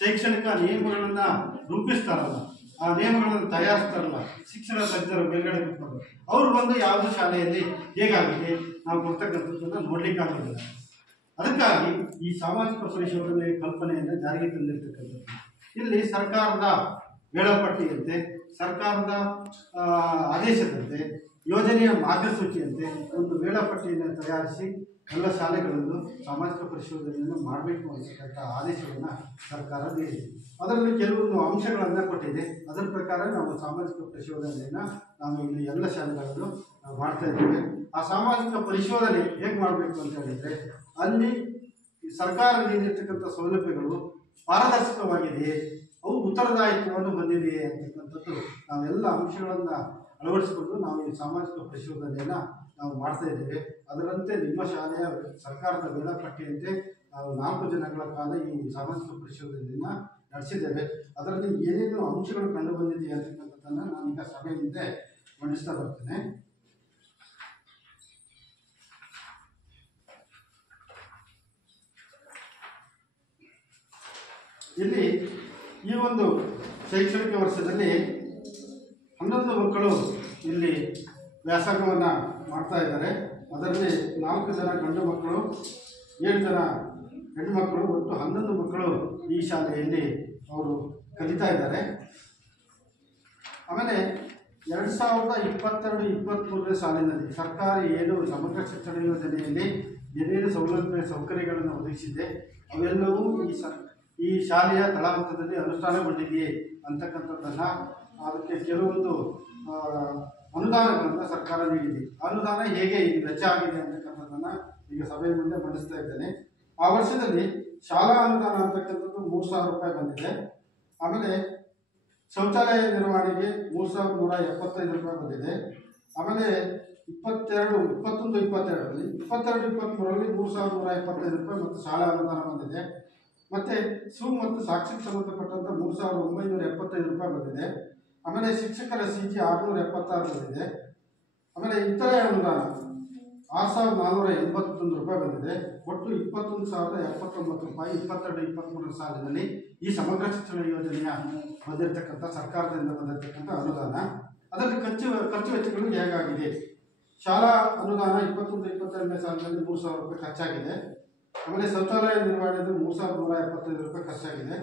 ಶೈಕ್ಷಣಿಕ ನಿಯಮಗಳನ್ನು ರೂಪಿಸ್ತಾರಲ್ಲ, ಆ ನಿಯಮಗಳನ್ನು ತಯಾರಿಸ್ತಾರಲ್ಲ ಶಿಕ್ಷಣ ತಜ್ಞರು ಮೇಲ್ಗಡೆ ಕೂತ್ಕೊಂಡು, ಅವರು ಬಂದು ಯಾವುದೇ ಶಾಲೆಯಲ್ಲಿ ಹೇಗಾಗಿದೆ ನಾವು ಕೊಡ್ತಕ್ಕಂಥದ್ದನ್ನು ನೋಡಲಿಕ್ಕಾಗೋದಿಲ್ಲ. ಅದಕ್ಕಾಗಿ ಈ ಸಾಮಾಜಿಕ ಪರಿಶೋಧನೆ ಕಲ್ಪನೆಯನ್ನು ಜಾರಿಗೆ ತಂದಿರ್ತಕ್ಕಂಥದ್ದು. ಇಲ್ಲಿ ಸರ್ಕಾರದ ವೇಳಾಪಟ್ಟಿಯಂತೆ, ಸರ್ಕಾರದ ಆದೇಶದಂತೆ, ಯೋಜನೆಯ ಮಾರ್ಗಸೂಚಿಯಂತೆ ಒಂದು ವೇಳಾಪಟ್ಟಿಯನ್ನು ತಯಾರಿಸಿ ಎಲ್ಲ ಶಾಲೆಗಳಲ್ಲೂ ಸಾಮಾಜಿಕ ಪರಿಶೋಧನೆಯನ್ನು ಮಾಡಬೇಕು ಅಂತಕ್ಕಂಥ ಆದೇಶವನ್ನು ಸರ್ಕಾರ ನೀಡಿದೆ. ಅದರಲ್ಲಿ ಕೆಲವೊಂದು ಅಂಶಗಳನ್ನು ಕೊಟ್ಟಿದೆ. ಅದರ ಪ್ರಕಾರ ನಾವು ಸಾಮಾಜಿಕ ಪರಿಶೋಧನೆಯನ್ನು ನಾವು ಇಲ್ಲಿ ಎಲ್ಲ ಶಾಲೆಗಳಲ್ಲೂ ನಾವು ಮಾಡ್ತಾ ಇದ್ದೇವೆ. ಆ ಸಾಮಾಜಿಕ ಪರಿಶೋಧನೆ ಹೇಗೆ ಮಾಡಬೇಕು ಅಂತ ಹೇಳಿದರೆ, ಅಲ್ಲಿ ಸರ್ಕಾರ ನೀಡಿರ್ತಕ್ಕಂಥ ಸೌಲಭ್ಯಗಳು ಪಾರದರ್ಶಕವಾಗಿದೆಯೇ, ಅವು ಉತ್ತರದಾಯಿತ್ವವನ್ನು ಹೊಂದಿದೆಯೇ ಅಂತಕ್ಕಂಥದ್ದು ನಾವೆಲ್ಲ ಅಂಶಗಳನ್ನು ಅಳವಡಿಸಿಕೊಂಡು ನಾವು ಈ ಸಾಮಾಜಿಕ ಪರಿಶೋಧನೆಯನ್ನು ನಾವು ಮಾಡ್ತಾ ಇದ್ದೇವೆ. ಅದರಂತೆ ನಿಮ್ಮ ಶಾಲೆಯ ಸರ್ಕಾರದ ವೇಳಾಪಟ್ಟಿಯಂತೆ ನಾವು 4 ದಿನಗಳ ಕಾಲ ಈ ಸಾಮಾಜಿಕ ಪರಿಶೋಧನೆಯನ್ನು ನಡೆಸಿದ್ದೇವೆ. ಅದರಲ್ಲಿ ಏನೇನು ಅಂಶಗಳು ಕಂಡು ಬಂದಿದೆ ಅಂತಕ್ಕಂಥದ್ದನ್ನು ನಾನೀಗ ಸಭೆ ಮುಂದೆ ಮಂಡಿಸ್ತಾ ಬರ್ತೇನೆ. ಇಲ್ಲಿ ಈ ಒಂದು ಶೈಕ್ಷಣಿಕ ವರ್ಷದಲ್ಲಿ 11 ಮಕ್ಕಳು ಇಲ್ಲಿ ವ್ಯಾಸಂಗವನ್ನು ಮಾಡ್ತಾ ಇದ್ದಾರೆ. ಅದರಲ್ಲಿ 4 ಜನ ಗಂಡು ಮಕ್ಕಳು, 7 ಜನ ಹೆಣ್ಣು ಮಕ್ಕಳು, ಒಟ್ಟು 11 ಮಕ್ಕಳು ಈ ಶಾಲೆಯಲ್ಲಿ ಅವರು ಕಲಿತಾ ಇದ್ದಾರೆ. ಆಮೇಲೆ 2022-23ನೇ ಸಾಲಿನಲ್ಲಿ ಸರ್ಕಾರ ಏನು ಸಮಗ್ರ ಶಿಕ್ಷಣ ಯೋಜನೆಯಲ್ಲಿ ಏನೇನು ಸೌಲಭ್ಯ ಸೌಕರ್ಯಗಳನ್ನು ಒದಗಿಸಿದೆ ಅವೆಲ್ಲವೂ ಈ ಶಾಲೆಯ ತಳಹಂತದಲ್ಲಿ ಅನುಷ್ಠಾನಗೊಂಡಿದೆಯೇ ಅಂತಕ್ಕಂಥದ್ದನ್ನು, ಅದಕ್ಕೆ ಕೆಲವೊಂದು ಅನುದಾನಗಳನ್ನು ಸರ್ಕಾರ ನೀಡಿದೆ. ಅನುದಾನ ಹೇಗೆ ಇದು ವೆಚ್ಚ ಆಗಿದೆ ಅಂತಕ್ಕಂಥದ್ದನ್ನು ಈಗ ಸಭೆಯ ಮುಂದೆ ಮಂಡಿಸ್ತಾ ಇದ್ದೇನೆ. ಆ ವರ್ಷದಲ್ಲಿ ಶಾಲಾ ಅನುದಾನ ಅಂತಕ್ಕಂಥದ್ದು 3,000 ರೂಪಾಯಿ ಬಂದಿದೆ. ಆಮೇಲೆ ಶೌಚಾಲಯ ನಿರ್ವಹಣೆಗೆ 3,175 ರೂಪಾಯಿ ಬಂದಿದೆ. ಆಮೇಲೆ 21-22ರಲ್ಲಿ 22-23ರಲ್ಲಿ 3,175 ರೂಪಾಯಿ ಮತ್ತು ಶಾಲಾ ಅನುದಾನ ಬಂದಿದೆ. ಮತ್ತು ಮತ್ತು ಸಾಕ್ಷಿಗೆ ಸಂಬಂಧಪಟ್ಟಂಥ 3,975 ರೂಪಾಯಿ ಬಂದಿದೆ. ಆಮೇಲೆ ಶಿಕ್ಷಕರ CG 676 ಬಂದಿದೆ. ಆಮೇಲೆ ಇತರೆ ಅನುದಾನ 6,481 ರೂಪಾಯಿ ಬಂದಿದೆ. ಒಟ್ಟು 21,079 ರೂಪಾಯಿ 22-23 ಸಾಲಿನಲ್ಲಿ ಈ ಸಮಗ್ರ ಶಿಕ್ಷಣ ಯೋಜನೆಯ ಬಂದಿರತಕ್ಕಂಥ ಸರ್ಕಾರದಿಂದ ಬಂದಿರತಕ್ಕಂಥ ಅನುದಾನ. ಅದರಲ್ಲಿ ಖರ್ಚು ವೆಚ್ಚಗಳು ಹೇಗಾಗಿದೆ? ಶಾಲಾ ಅನುದಾನ 21-22ನೇ ಸಾಲಿನಲ್ಲಿ 3,000 ರೂಪಾಯಿ ಖರ್ಚಾಗಿದೆ. ಆಮೇಲೆ ಶೌಚಾಲಯ ನಿರ್ವಹಣೆದು 3,175 ರೂಪಾಯಿ ಖರ್ಚಾಗಿದೆ.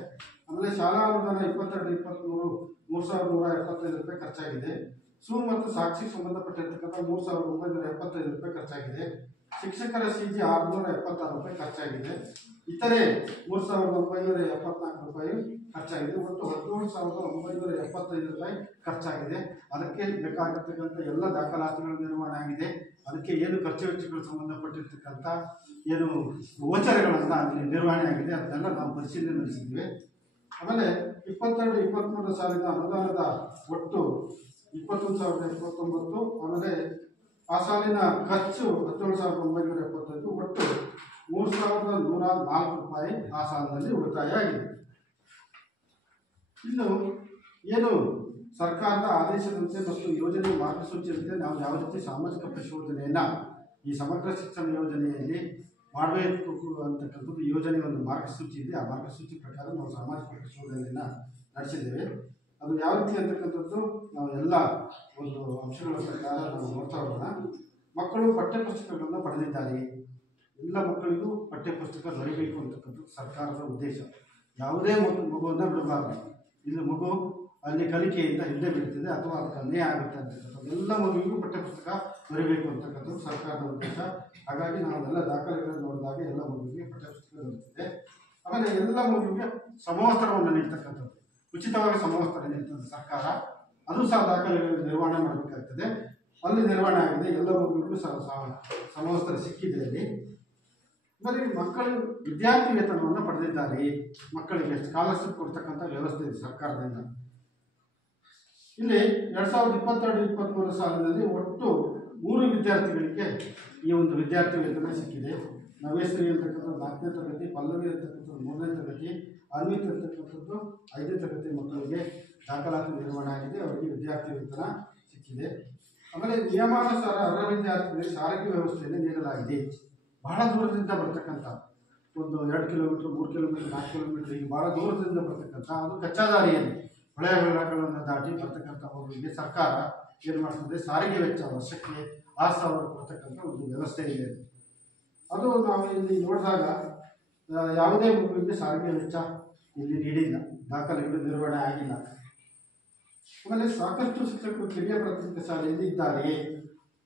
ಆಮೇಲೆ ಶಾಲಾ ಅನುದಾನ 22-23 3,175 ರೂಪಾಯಿ ಖರ್ಚಾಗಿದೆ. ಮತ್ತು ಸಾಕ್ಷಿಗೆ ಸಂಬಂಧಪಟ್ಟಿರ್ತಕ್ಕಂಥ 3,975 ರೂಪಾಯಿ ಖರ್ಚಾಗಿದೆ. ಶಿಕ್ಷಕರ CG 676 ರೂಪಾಯಿ ಖರ್ಚಾಗಿದೆ. ಇತರೆ 3,974 ರೂಪಾಯಿ ಖರ್ಚಾಗಿದೆ. ಒಟ್ಟು 17,975 ರೂಪಾಯಿ ಖರ್ಚಾಗಿದೆ. ಅದಕ್ಕೆ ಬೇಕಾಗಿರ್ತಕ್ಕಂಥ ಎಲ್ಲ ದಾಖಲಾತಿಗಳ ನಿರ್ವಹಣೆ ಆಗಿದೆ. ಅದಕ್ಕೆ ಏನು ಖರ್ಚು ವೆಚ್ಚಗಳು ಸಂಬಂಧಪಟ್ಟಿರ್ತಕ್ಕಂಥ ಏನು ಗೋಚರಗಳನ್ನು ಅಲ್ಲಿ ನಿರ್ವಹಣೆ ಆಗಿದೆ, ಅದನ್ನೆಲ್ಲ ನಾವು ಪರಿಶೀಲನೆ ನಡೆಸಿದ್ವಿ. ಆಮೇಲೆ 22-23 ಸಾಲಿನ ಅನುದಾನದ ಒಟ್ಟು 21,029. ಆಮೇಲೆ ಆ ಸಾಲಿನ ಖರ್ಚು 17,975. ಒಟ್ಟು 3,104 ರೂಪಾಯಿ ಆ ಸಾಲಿನಲ್ಲಿ ಉಳಿತಾಯ ಆಗಿದೆ. ಇನ್ನು ಏನು ಸರ್ಕಾರದ ಆದೇಶದಂತೆ ಮತ್ತು ಯೋಜನೆ ಮಾರ್ಗಸೂಚಿಯಂತೆ ನಾವು ಯಾವ ರೀತಿ ಸಾಮಾಜಿಕ ಪರಿಶೋಧನೆಯನ್ನು ಈ ಸಮಗ್ರ ಶಿಕ್ಷಣ ಯೋಜನೆಯಲ್ಲಿ ಮಾಡಬೇಕು ಅಂತಕ್ಕಂಥದ್ದು ಯೋಜನೆ ಒಂದು ಮಾರ್ಗಸೂಚಿ ಇದೆ. ಆ ಮಾರ್ಗಸೂಚಿ ಪ್ರಕಾರ ನಾವು ಸಾಮಾಜಿಕ ಪರಿಶೋಧನೆಯನ್ನು ನಡೆಸಿದ್ದೇವೆ. ಅದು ಯಾವ ರೀತಿ ಅಂತಕ್ಕಂಥದ್ದು ನಾವು ಎಲ್ಲ ಒಂದು ಅಂಶಗಳ ಪ್ರಕಾರ ನಾವು ನೋಡ್ತಾ ಹೋಗೋಣ. ಮಕ್ಕಳು ಪಠ್ಯಪುಸ್ತಕಗಳನ್ನು ಪಡೆದಿದ್ದಾರೆ. ಎಲ್ಲ ಮಕ್ಕಳಿಗೂ ಪಠ್ಯಪುಸ್ತಕ ದೊರೆಯಬೇಕು ಅಂತಕ್ಕಂಥದ್ದು ಸರ್ಕಾರದ ಉದ್ದೇಶ. ಯಾವುದೇ ಮಗುವನ್ನು ಬಿಡಬಾರ್ದು. ಇದು ಮಗು ಅಲ್ಲಿ ಕಲಿಕೆಯಿಂದ ಹಿಂದೆ ಬೀಳ್ತಿದೆ ಅಥವಾ ಅದಕ್ಕೆ ಅನ್ಯಾಯ ಆಗುತ್ತೆ ಅಂತಕ್ಕಂಥದ್ದು. ಎಲ್ಲ ಮಗುವಿಗೂ ಪಠ್ಯಪುಸ್ತಕ ದೊರೆಯಬೇಕು ಅಂತಕ್ಕಂಥದ್ದು ಸರ್ಕಾರದ ಉದ್ದೇಶ. ಹಾಗಾಗಿ ನಾವೆಲ್ಲ ದಾಖಲೆಗಳನ್ನು ನೋಡಿದಾಗ ಎಲ್ಲ ಮಗುವಿಗೆ ಪಠ್ಯಪುಸ್ತಕ ದೊರೆಯುತ್ತದೆ. ಆಮೇಲೆ ಎಲ್ಲ ಮಗುವಿಗೆ ಸಮವಸ್ತ್ರವನ್ನು ನೀಡ್ತಕ್ಕಂಥದ್ದು, ಉಚಿತವಾಗಿ ಸಮವಸ್ತ್ರ ನೀಡ್ತದೆ ಸರ್ಕಾರ. ಅದು ಸಹ ದಾಖಲೆಗಳನ್ನು ನಿರ್ವಹಣೆ ಮಾಡಬೇಕಾಗ್ತದೆ. ಅಲ್ಲಿ ನಿರ್ವಹಣೆ ಆಗಿದೆ, ಎಲ್ಲ ಮಗುವಿಗೂ ಸಮವಸ್ತ್ರ ಸಿಕ್ಕಿದೆ ಅಲ್ಲಿ. ಬರೀ ಮಕ್ಕಳು ವಿದ್ಯಾರ್ಥಿ ವೇತನವನ್ನು ಪಡೆದಿದ್ದಾರೆ. ಮಕ್ಕಳಿಗೆ ಸ್ಕಾಲರ್ಶಿಪ್ ಕೊಡ್ತಕ್ಕಂಥ ವ್ಯವಸ್ಥೆ ಇದೆ ಸರ್ಕಾರದಿಂದ. ಇಲ್ಲಿ 2022-23 ಸಾಲಿನಲ್ಲಿ ಒಟ್ಟು 3 ವಿದ್ಯಾರ್ಥಿಗಳಿಗೆ ಈ ಒಂದು ವಿದ್ಯಾರ್ಥಿ ವೇತನ ಸಿಕ್ಕಿದೆ. ನವೇಶ್ರೀ ಅಂತಕ್ಕಂಥದ್ದು 4ನೇ ತರಗತಿ, ಪಲ್ಲವಿ ಅಂತಕ್ಕಂಥದ್ದು 3ನೇ ತರಗತಿ, ಅನ್ವಿತ್ ಅಂತಕ್ಕಂಥದ್ದು 5ನೇ ತರಗತಿ ಮಕ್ಕಳಿಗೆ ದಾಖಲಾತಿ ನಿರ್ವಹಣೆ ಆಗಿದೆ. ಅವರಿಗೆ ವಿದ್ಯಾರ್ಥಿ ವೇತನ ಸಿಕ್ಕಿದೆ. ಆಮೇಲೆ ನಿಯಮಾನುಸಾರ ಅರ್ಹ ವಿದ್ಯಾರ್ಥಿಗಳಿಗೆ ಸಾರಿಗೆ ವ್ಯವಸ್ಥೆಯನ್ನು ನೀಡಲಾಗಿದೆ. ಬಹಳ ದೂರದಿಂದ ಬರ್ತಕ್ಕಂಥ ಒಂದು 2 ಕಿಲೋಮೀಟರ್, 3 ಕಿಲೋಮೀಟರ್, 4 ಕಿಲೋಮೀಟರ್ ಹೀಗೆ ಭಾಳ ದೂರದಿಂದ ಬರ್ತಕ್ಕಂಥ ಅದು ಕಚ್ಚಾ ದಾರಿಯಲ್ಲಿ ಹೊಳೆ ಹಳ್ಳಗಳನ್ನು ದಾಟಿ ಬರ್ತಕ್ಕಂಥವರಿಗೆ ಸರ್ಕಾರ ಏನು ಮಾಡ್ತದೆ, ಸಾರಿಗೆ ವೆಚ್ಚ ವರ್ಷಕ್ಕೆ 6,000 ಕೊಡ್ತಕ್ಕಂಥ ಒಂದು ವ್ಯವಸ್ಥೆ ಇದೆ. ಅದು ನಾವು ಇಲ್ಲಿ ನೋಡಿದಾಗ ಯಾವುದೇ ಮಗುವಿಗೆ ಸಾರಿಗೆ ವೆಚ್ಚ ಇಲ್ಲಿ ನೀಡಿಲ್ಲ, ದಾಖಲೆಗಳು ನಿರ್ವಹಣೆ ಆಗಿಲ್ಲ. ಆಮೇಲೆ ಸಾಕಷ್ಟು ಶಿಕ್ಷಕರು ಕಿರಿಯ ಪ್ರಾಥಮಿಕ ಶಾಲೆಯಲ್ಲಿ ಇದ್ದಾರೆ.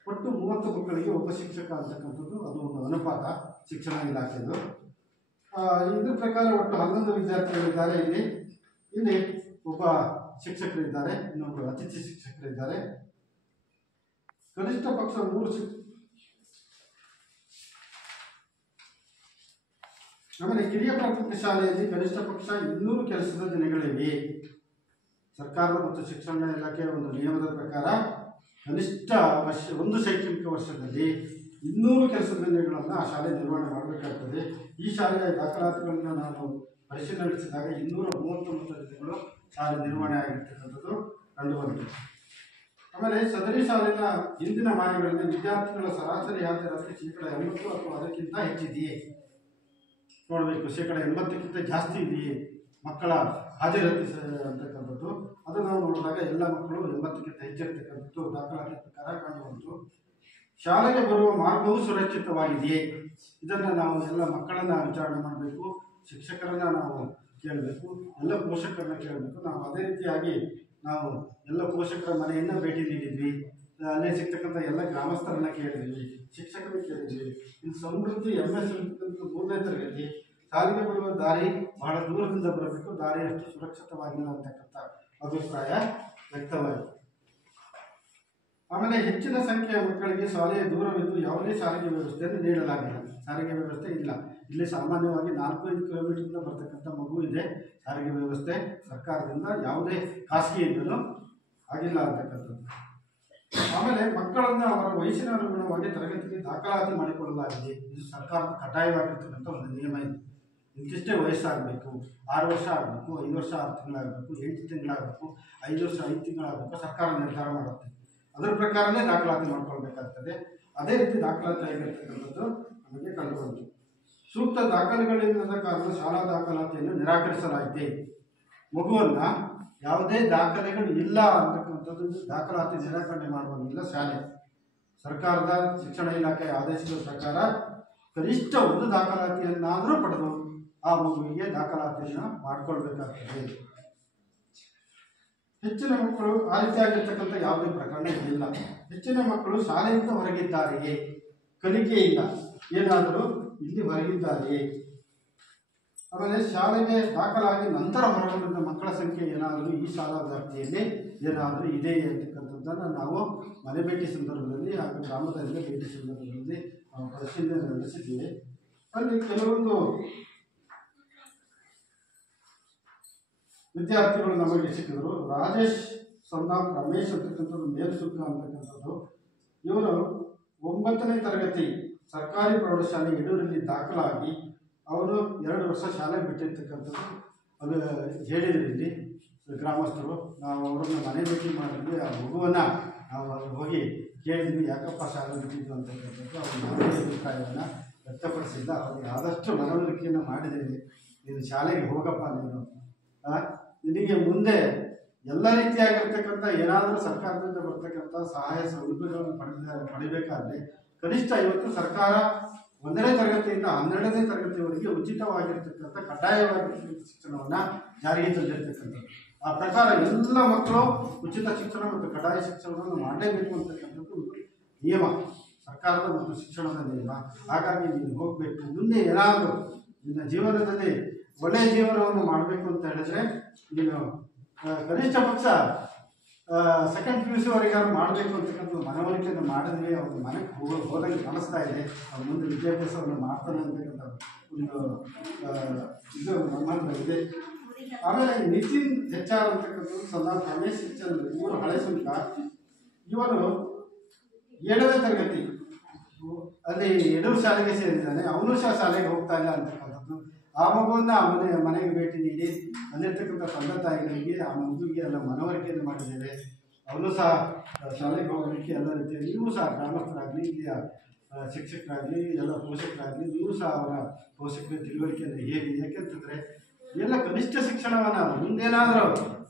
ಒಟ್ಟು 30 ಮಕ್ಕಳಿಗೆ ಒಬ್ಬ ಶಿಕ್ಷಕ ಅಂತಕ್ಕಂಥದ್ದು ಅದು ಒಂದು ಅನುಪಾತ ಶಿಕ್ಷಣ ಇಲಾಖೆದು. ಇದ್ರ ಪ್ರಕಾರ ಒಟ್ಟು 11 ವಿದ್ಯಾರ್ಥಿಗಳಿದ್ದಾರೆ. ಇಲ್ಲಿ ಒಬ್ಬ ಶಿಕ್ಷಕರಿದ್ದಾರೆ, ಇನ್ನೊಬ್ಬರು ಅತಿಥಿ ಶಿಕ್ಷಕರಿದ್ದಾರೆ. ಕನಿಷ್ಠ ಪಕ್ಷ 3 ಆಮೇಲೆ ಕಿರಿಯ ಪ್ರಾಥಮಿಕ ಶಾಲೆಯಲ್ಲಿ ಕನಿಷ್ಠ ಪಕ್ಷ 200 ಕೆಲಸದ ದಿನಗಳಿವೆ. ಸರ್ಕಾರದ ಮತ್ತು ಶಿಕ್ಷಣ ಇಲಾಖೆಯ ಒಂದು ನಿಯಮದ ಪ್ರಕಾರ ಕನಿಷ್ಠ ಒಂದು ಶೈಕ್ಷಣಿಕ ವರ್ಷದಲ್ಲಿ 200 ಕೆಲಸದ ದಿನಗಳನ್ನು ಆ ಶಾಲೆ ನಿರ್ವಹಣೆ ಮಾಡಬೇಕಾಗ್ತದೆ. ಈ ಶಾಲೆಯ ದಾಖಲಾತಿಗಳನ್ನು ನಾನು ಪರಿಶೀಲನೆ ನಡೆಸಿದಾಗ 239 ದಿನಗಳು ಶಾಲೆ ನಿರ್ವಹಣೆ ಆಗಿರ್ತಕ್ಕಂಥದ್ದು ಕಂಡುಬಂತು. ಆಮೇಲೆ ಸದರಿ ಶಾಲೆಯ ಹಿಂದಿನ ಮಾನ್ಯಗಳಲ್ಲಿ ವಿದ್ಯಾರ್ಥಿಗಳ ಸರಾಸರಿ ಹಾಜರಾತಿ 80% ಅಥವಾ ಅದಕ್ಕಿಂತ ಹೆಚ್ಚಿದೆಯೇ ನೋಡಬೇಕು. 80%ಕ್ಕಿಂತ ಜಾಸ್ತಿ ಇದೆಯೇ ಮಕ್ಕಳ ಹಾಜರಾತಿ ಅಂತಕ್ಕಂಥದ್ದು. ಅದು ನಾವು ನೋಡಿದಾಗ ಎಲ್ಲ ಮಕ್ಕಳು 80ಕ್ಕಿಂತ ಹೆಚ್ಚಿರ್ತಕ್ಕಂಥದ್ದು ದಾಖಲಾತಿ ಪ್ರಕಾರ ಕಂಡುಬಂತು. ಶಾಲೆಗೆ ಬರುವ ಮಾರ್ಗವು ಸುರಕ್ಷಿತವಾಗಿದೆಯೇ, ಇದನ್ನು ನಾವು ಎಲ್ಲ ಮಕ್ಕಳನ್ನು ವಿಚಾರಣೆ ಮಾಡಬೇಕು, ಶಿಕ್ಷಕರನ್ನು ನಾವು ಕೇಳಬೇಕು, ಎಲ್ಲ ಪೋಷಕರನ್ನ ಕೇಳಬೇಕು. ನಾವು ಅದೇ ರೀತಿಯಾಗಿ ನಾವು ಎಲ್ಲ ಪೋಷಕರ ಮನೆಯನ್ನು ಭೇಟಿ ನೀಡಿದ್ವಿ. ಅಲ್ಲೇ ಸಿಗ್ತಕ್ಕಂಥ ಎಲ್ಲ ಗ್ರಾಮಸ್ಥರನ್ನ ಕೇಳಿದ್ವಿ, ಶಿಕ್ಷಕರನ್ನ ಕೇಳಿದ್ವಿ. ಇಲ್ಲಿ ಸಮೃದ್ಧಿ MS 3ನೇ ತರಗತಿ ಶಾಲೆಗೆ ಬರುವ ದಾರಿ ಬಹಳ ದೂರದಿಂದ ಬರಬೇಕು, ದಾರಿ ಅಷ್ಟು ಸುರಕ್ಷಿತವಾಗಿಲ್ಲ ಅಂತಕ್ಕಂಥ ಅಭಿಪ್ರಾಯ ವ್ಯಕ್ತವಾಯಿತು. ಆಮೇಲೆ ಹೆಚ್ಚಿನ ಸಂಖ್ಯೆಯ ಮಕ್ಕಳಿಗೆ ಶಾಲೆಯ ದೂರವಿದ್ದು ಯಾವುದೇ ಸಾರಿಗೆ ವ್ಯವಸ್ಥೆಯನ್ನು ನೀಡಲಾಗಿಲ್ಲ. ಸಾರಿಗೆ ವ್ಯವಸ್ಥೆ ಇಲ್ಲ. ಇಲ್ಲಿ ಸಾಮಾನ್ಯವಾಗಿ 4-5 ಕಿಲೋಮೀಟರ್ನಿಂದ ಬರ್ತಕ್ಕಂಥ ಮಗು ಇದೆ. ಸಾರಿಗೆ ವ್ಯವಸ್ಥೆ ಸರ್ಕಾರದಿಂದ ಯಾವುದೇ ಖಾಸಗಿಯಿಂದಲೂ ಆಗಿಲ್ಲ ಅಂತಕ್ಕಂಥದ್ದು. ಆಮೇಲೆ ಮಕ್ಕಳನ್ನು ಅವರ ವಯಸ್ಸಿನ ಅನುಗುಣವಾಗಿ ತರಗತಿಗೆ ದಾಖಲಾತಿ ಮಾಡಿಕೊಳ್ಳಲಾಗಿದೆ. ಇದು ಸರ್ಕಾರದ ಕಡ್ಡಾಯವಾಗಿರ್ತಕ್ಕಂಥ ಒಂದು ನಿಯಮ ಇದೆ. ಇಂತಿಷ್ಟೇ ವಯಸ್ಸಾಗಬೇಕು, 6 ವರ್ಷ ಆಗಬೇಕು, 5 ವರ್ಷ 6 ತಿಂಗಳಾಗಬೇಕು, 8 ತಿಂಗಳಾಗಬೇಕು, 5 ವರ್ಷ 5 ತಿಂಗಳಾಗಬೇಕು, ಸರ್ಕಾರ ನಿರ್ಧಾರ ಮಾಡುತ್ತೆ. ಅದರ ಪ್ರಕಾರನೇ ದಾಖಲಾತಿ ಮಾಡ್ಕೊಳ್ಬೇಕಾಗ್ತದೆ. ಅದೇ ರೀತಿ ದಾಖಲಾತಿ ಆಗಿರ್ತಕ್ಕಂಥದ್ದು ನಮಗೆ ಕಂಡುಬಂತು. ಸೂಕ್ತ ದಾಖಲೆಗಳಿಲ್ಲದ ಕಾರಣ ಶಾಲಾ ದಾಖಲಾತಿಯನ್ನು ನಿರಾಕರಿಸಲಾಗಿದೆ. ಮಗುವನ್ನು ಯಾವುದೇ ದಾಖಲೆಗಳು ಇಲ್ಲ ಅಂತಕ್ಕಂಥದ್ದು ದಾಖಲಾತಿ ನಿರಾಕರಣೆ ಮಾಡುವಂಗಿಲ್ಲ ಶಾಲೆ. ಸರ್ಕಾರದ ಶಿಕ್ಷಣ ಇಲಾಖೆಯ ಆದೇಶದ ಪ್ರಕಾರ ಕನಿಷ್ಠ ಒಂದು ದಾಖಲಾತಿಯನ್ನಾದರೂ ಪಡೆದು ಆ ಮಗುವಿಗೆ ದಾಖಲಾತಿಯನ್ನು ಮಾಡಿಕೊಳ್ಬೇಕಾಗ್ತದೆ. ಹೆಚ್ಚಿನ ಮಕ್ಕಳು ಆ ರೀತಿಯಾಗಿರ್ತಕ್ಕಂಥ ಯಾವುದೇ ಪ್ರಕರಣ ಇಲ್ಲ. ಹೆಚ್ಚಿನ ಮಕ್ಕಳು ಶಾಲೆಯಿಂದ ಹೊರಗಿದ್ದಾರೆಯೇ, ಕಲಿಕೆಯಿಂದ ಏನಾದರೂ ಇಲ್ಲಿ ಹೊರಗಿದ್ದಾರೆಯೇ, ಆಮೇಲೆ ಶಾಲೆಗೆ ದಾಖಲಾಗಿ ನಂತರ ಹೊರಬಂದ ಮಕ್ಕಳ ಸಂಖ್ಯೆ ಏನಾದರೂ ಈ ಶಾಲಾ ವ್ಯಾಪ್ತಿಯಲ್ಲಿ ಏನಾದರೂ ಇದೆ ಅಂತಕ್ಕಂಥದ್ದನ್ನು ನಾವು ಮನೆ ಭೇಟಿ ಸಂದರ್ಭದಲ್ಲಿ ಹಾಗೂ ಗ್ರಾಮದಲ್ಲಿ ಭೇಟಿ ಸಂದರ್ಭದಲ್ಲಿ ನಾವು ಪರಿಶೀಲನೆ ನಡೆಸಿದ್ದೀವಿ. ಅಲ್ಲಿ ಕೆಲವೊಂದು ವಿದ್ಯಾರ್ಥಿಗಳು ನಮಗೆ ಸಿಕ್ಕಿದರು. ರಾಜೇಶ್ ಸಂದಾಪ್ ರಮೇಶ್ ಅಂತಕ್ಕಂಥದ್ದು ಮೇಲ್ಸುಕ್ಕ ಅಂತಕ್ಕಂಥದ್ದು. ಇವರು 9ನೇ ತರಗತಿ ಸರ್ಕಾರಿ ಪ್ರೌಢಶಾಲೆ ಯಡೂರಲ್ಲಿ ದಾಖಲಾಗಿ ಅವರು 2 ವರ್ಷ ಶಾಲೆ ಬಿಟ್ಟಿರ್ತಕ್ಕಂಥದ್ದು ಅದು ಹೇಳಿದ್ರು. ಇಲ್ಲಿ ಗ್ರಾಮಸ್ಥರು. ನಾವು ಅವರನ್ನು ಮನೆ ಭೇಟಿ ಮಾಡಿದ್ವಿ. ಆ ಮಗುವನ್ನು ನಾವು ಅಲ್ಲಿ ಹೋಗಿ ಕೇಳಿದ್ವಿ, ಯಾಕಪ್ಪ ಶಾಲೆ ಬಿಟ್ಟಿದ್ದು ಅಂತಕ್ಕಂಥದ್ದು. ಅವ್ರು ಯಾವುದೇ ಅಭಿಪ್ರಾಯವನ್ನು ವ್ಯಕ್ತಪಡಿಸಿಲ್ಲ. ಅವ್ರಿಗೆ ಆದಷ್ಟು ಮನವರಿಕೆಯನ್ನು ಮಾಡಿದ್ದೇವೆ, ನೀನು ಶಾಲೆಗೆ ಹೋಗಪ್ಪ, ನೀನು ನಿನಗೆ ಮುಂದೆ ಎಲ್ಲ ರೀತಿಯಾಗಿರ್ತಕ್ಕಂಥ ಏನಾದರೂ ಸರ್ಕಾರದಿಂದ ಬರ್ತಕ್ಕಂಥ ಸಹಾಯ ಸೌಲಭ್ಯಗಳನ್ನು ಪಡಿಬೇಕಾದ್ರೆ ಕನಿಷ್ಠ ಇವತ್ತು ಸರ್ಕಾರ 1ನೇ ತರಗತಿಯಿಂದ 12ನೇ ತರಗತಿವರೆಗೆ ಉಚಿತವಾಗಿರ್ತಕ್ಕಂಥ ಕಡ್ಡಾಯವಾಗಿರ್ತಕ್ಕಂಥ ಶಿಕ್ಷಣವನ್ನು ಜಾರಿಗೆ ತಂದಿರ್ತಕ್ಕಂಥದ್ದು. ಆ ಪ್ರಕಾರ ಎಲ್ಲ ಮಕ್ಕಳು ಉಚಿತ ಶಿಕ್ಷಣ ಮತ್ತು ಕಡ್ಡಾಯ ಶಿಕ್ಷಣವನ್ನು ಮಾಡಲೇಬೇಕು ಅಂತಕ್ಕಂಥದ್ದು ನಿಯಮ, ಸರ್ಕಾರದ ಮತ್ತು ಶಿಕ್ಷಣದ ನಿಯಮ. ಹಾಗಾಗಿ ನೀನು ಹೋಗಬೇಕು. ಮುಂದೆ ಏನಾದರೂ ನಿನ್ನ ಜೀವನದಲ್ಲಿ ಒಳ್ಳೆಯ ಜೀವನವನ್ನು ಮಾಡಬೇಕು ಅಂತ ಹೇಳಿದ್ರೆ ನೀನು ಕನಿಷ್ಠ ಪಕ್ಷ ಸೆಕೆಂಡ್ PUC ವರೆಗಾದ್ರು ಮಾಡಬೇಕು ಅಂತಕ್ಕಂಥ ಮನವರಿಕೆಯನ್ನು ಮಾಡಿದ್ವಿ. ಅವ್ರ ಮನೆಗೆ ಹೋದಂಗೆ ಕಾಣಿಸ್ತಾ ಇದೆ. ಅವ್ರ ಮುಂದೆ ವಿದ್ಯಾಭ್ಯಾಸವನ್ನು ಮಾಡ್ತಾನೆ ಅಂತಕ್ಕಂಥ ಒಂದು ಇದು ನಮ್ಮಲ್ಲಿ ಇದೆ. ಆಮೇಲೆ ನಿತಿನ್ HR ಅಂತಕ್ಕಂಥದ್ದು ಸದಾನ್ ರಮೇಶ್ ಶಿಕ್ಷಣ ಇವರು ಹಳೆ ಸುಂಕ, ಇವನು 7ನೇ ತರಗತಿ ಅಲ್ಲಿ ಯಡೂರು ಶಾಲೆಗೆ ಸೇರಿದ್ದಾನೆ. ಅವನು ಸಹ ಶಾಲೆಗೆ ಹೋಗ್ತಾ ಇಲ್ಲ ಅಂತಕ್ಕಂಥದ್ದು. ಆ ಮಗುವನ್ನು ಮನೆಗೆ ಭೇಟಿ ನೀಡಿ ಅಲ್ಲಿರ್ತಕ್ಕಂಥ ತಂದೆ ತಾಯಿಗಳಿಗೆ ಆ ಮಗುವಿಗೆ ಎಲ್ಲ ಮನವರಿಕೆಯನ್ನು ಮಾಡಿದ್ದೇವೆ. ಅವನು ಸಹ ಶಾಲೆಗೆ ಹೋಗಲಿಕ್ಕೆ ಎಲ್ಲ ರೀತಿಯ ನೀವು ಸಹ ಗ್ರಾಮಸ್ಥರಾಗಲಿ, ಇಲ್ಲಿಯ ಶಿಕ್ಷಕರಾಗಲಿ, ಎಲ್ಲ ಪೋಷಕರಾಗಲಿ ನೀವು ಸಹ ಅವರ ಪೋಷಕರ ತಿಳುವಳಿಕೆಯನ್ನು ಹೇಳಿ. ಯಾಕೆಂತಂದರೆ ಎಲ್ಲ ಕನಿಷ್ಠ ಶಿಕ್ಷಣವನ್ನು ಮುಂದೇನಾದರೂ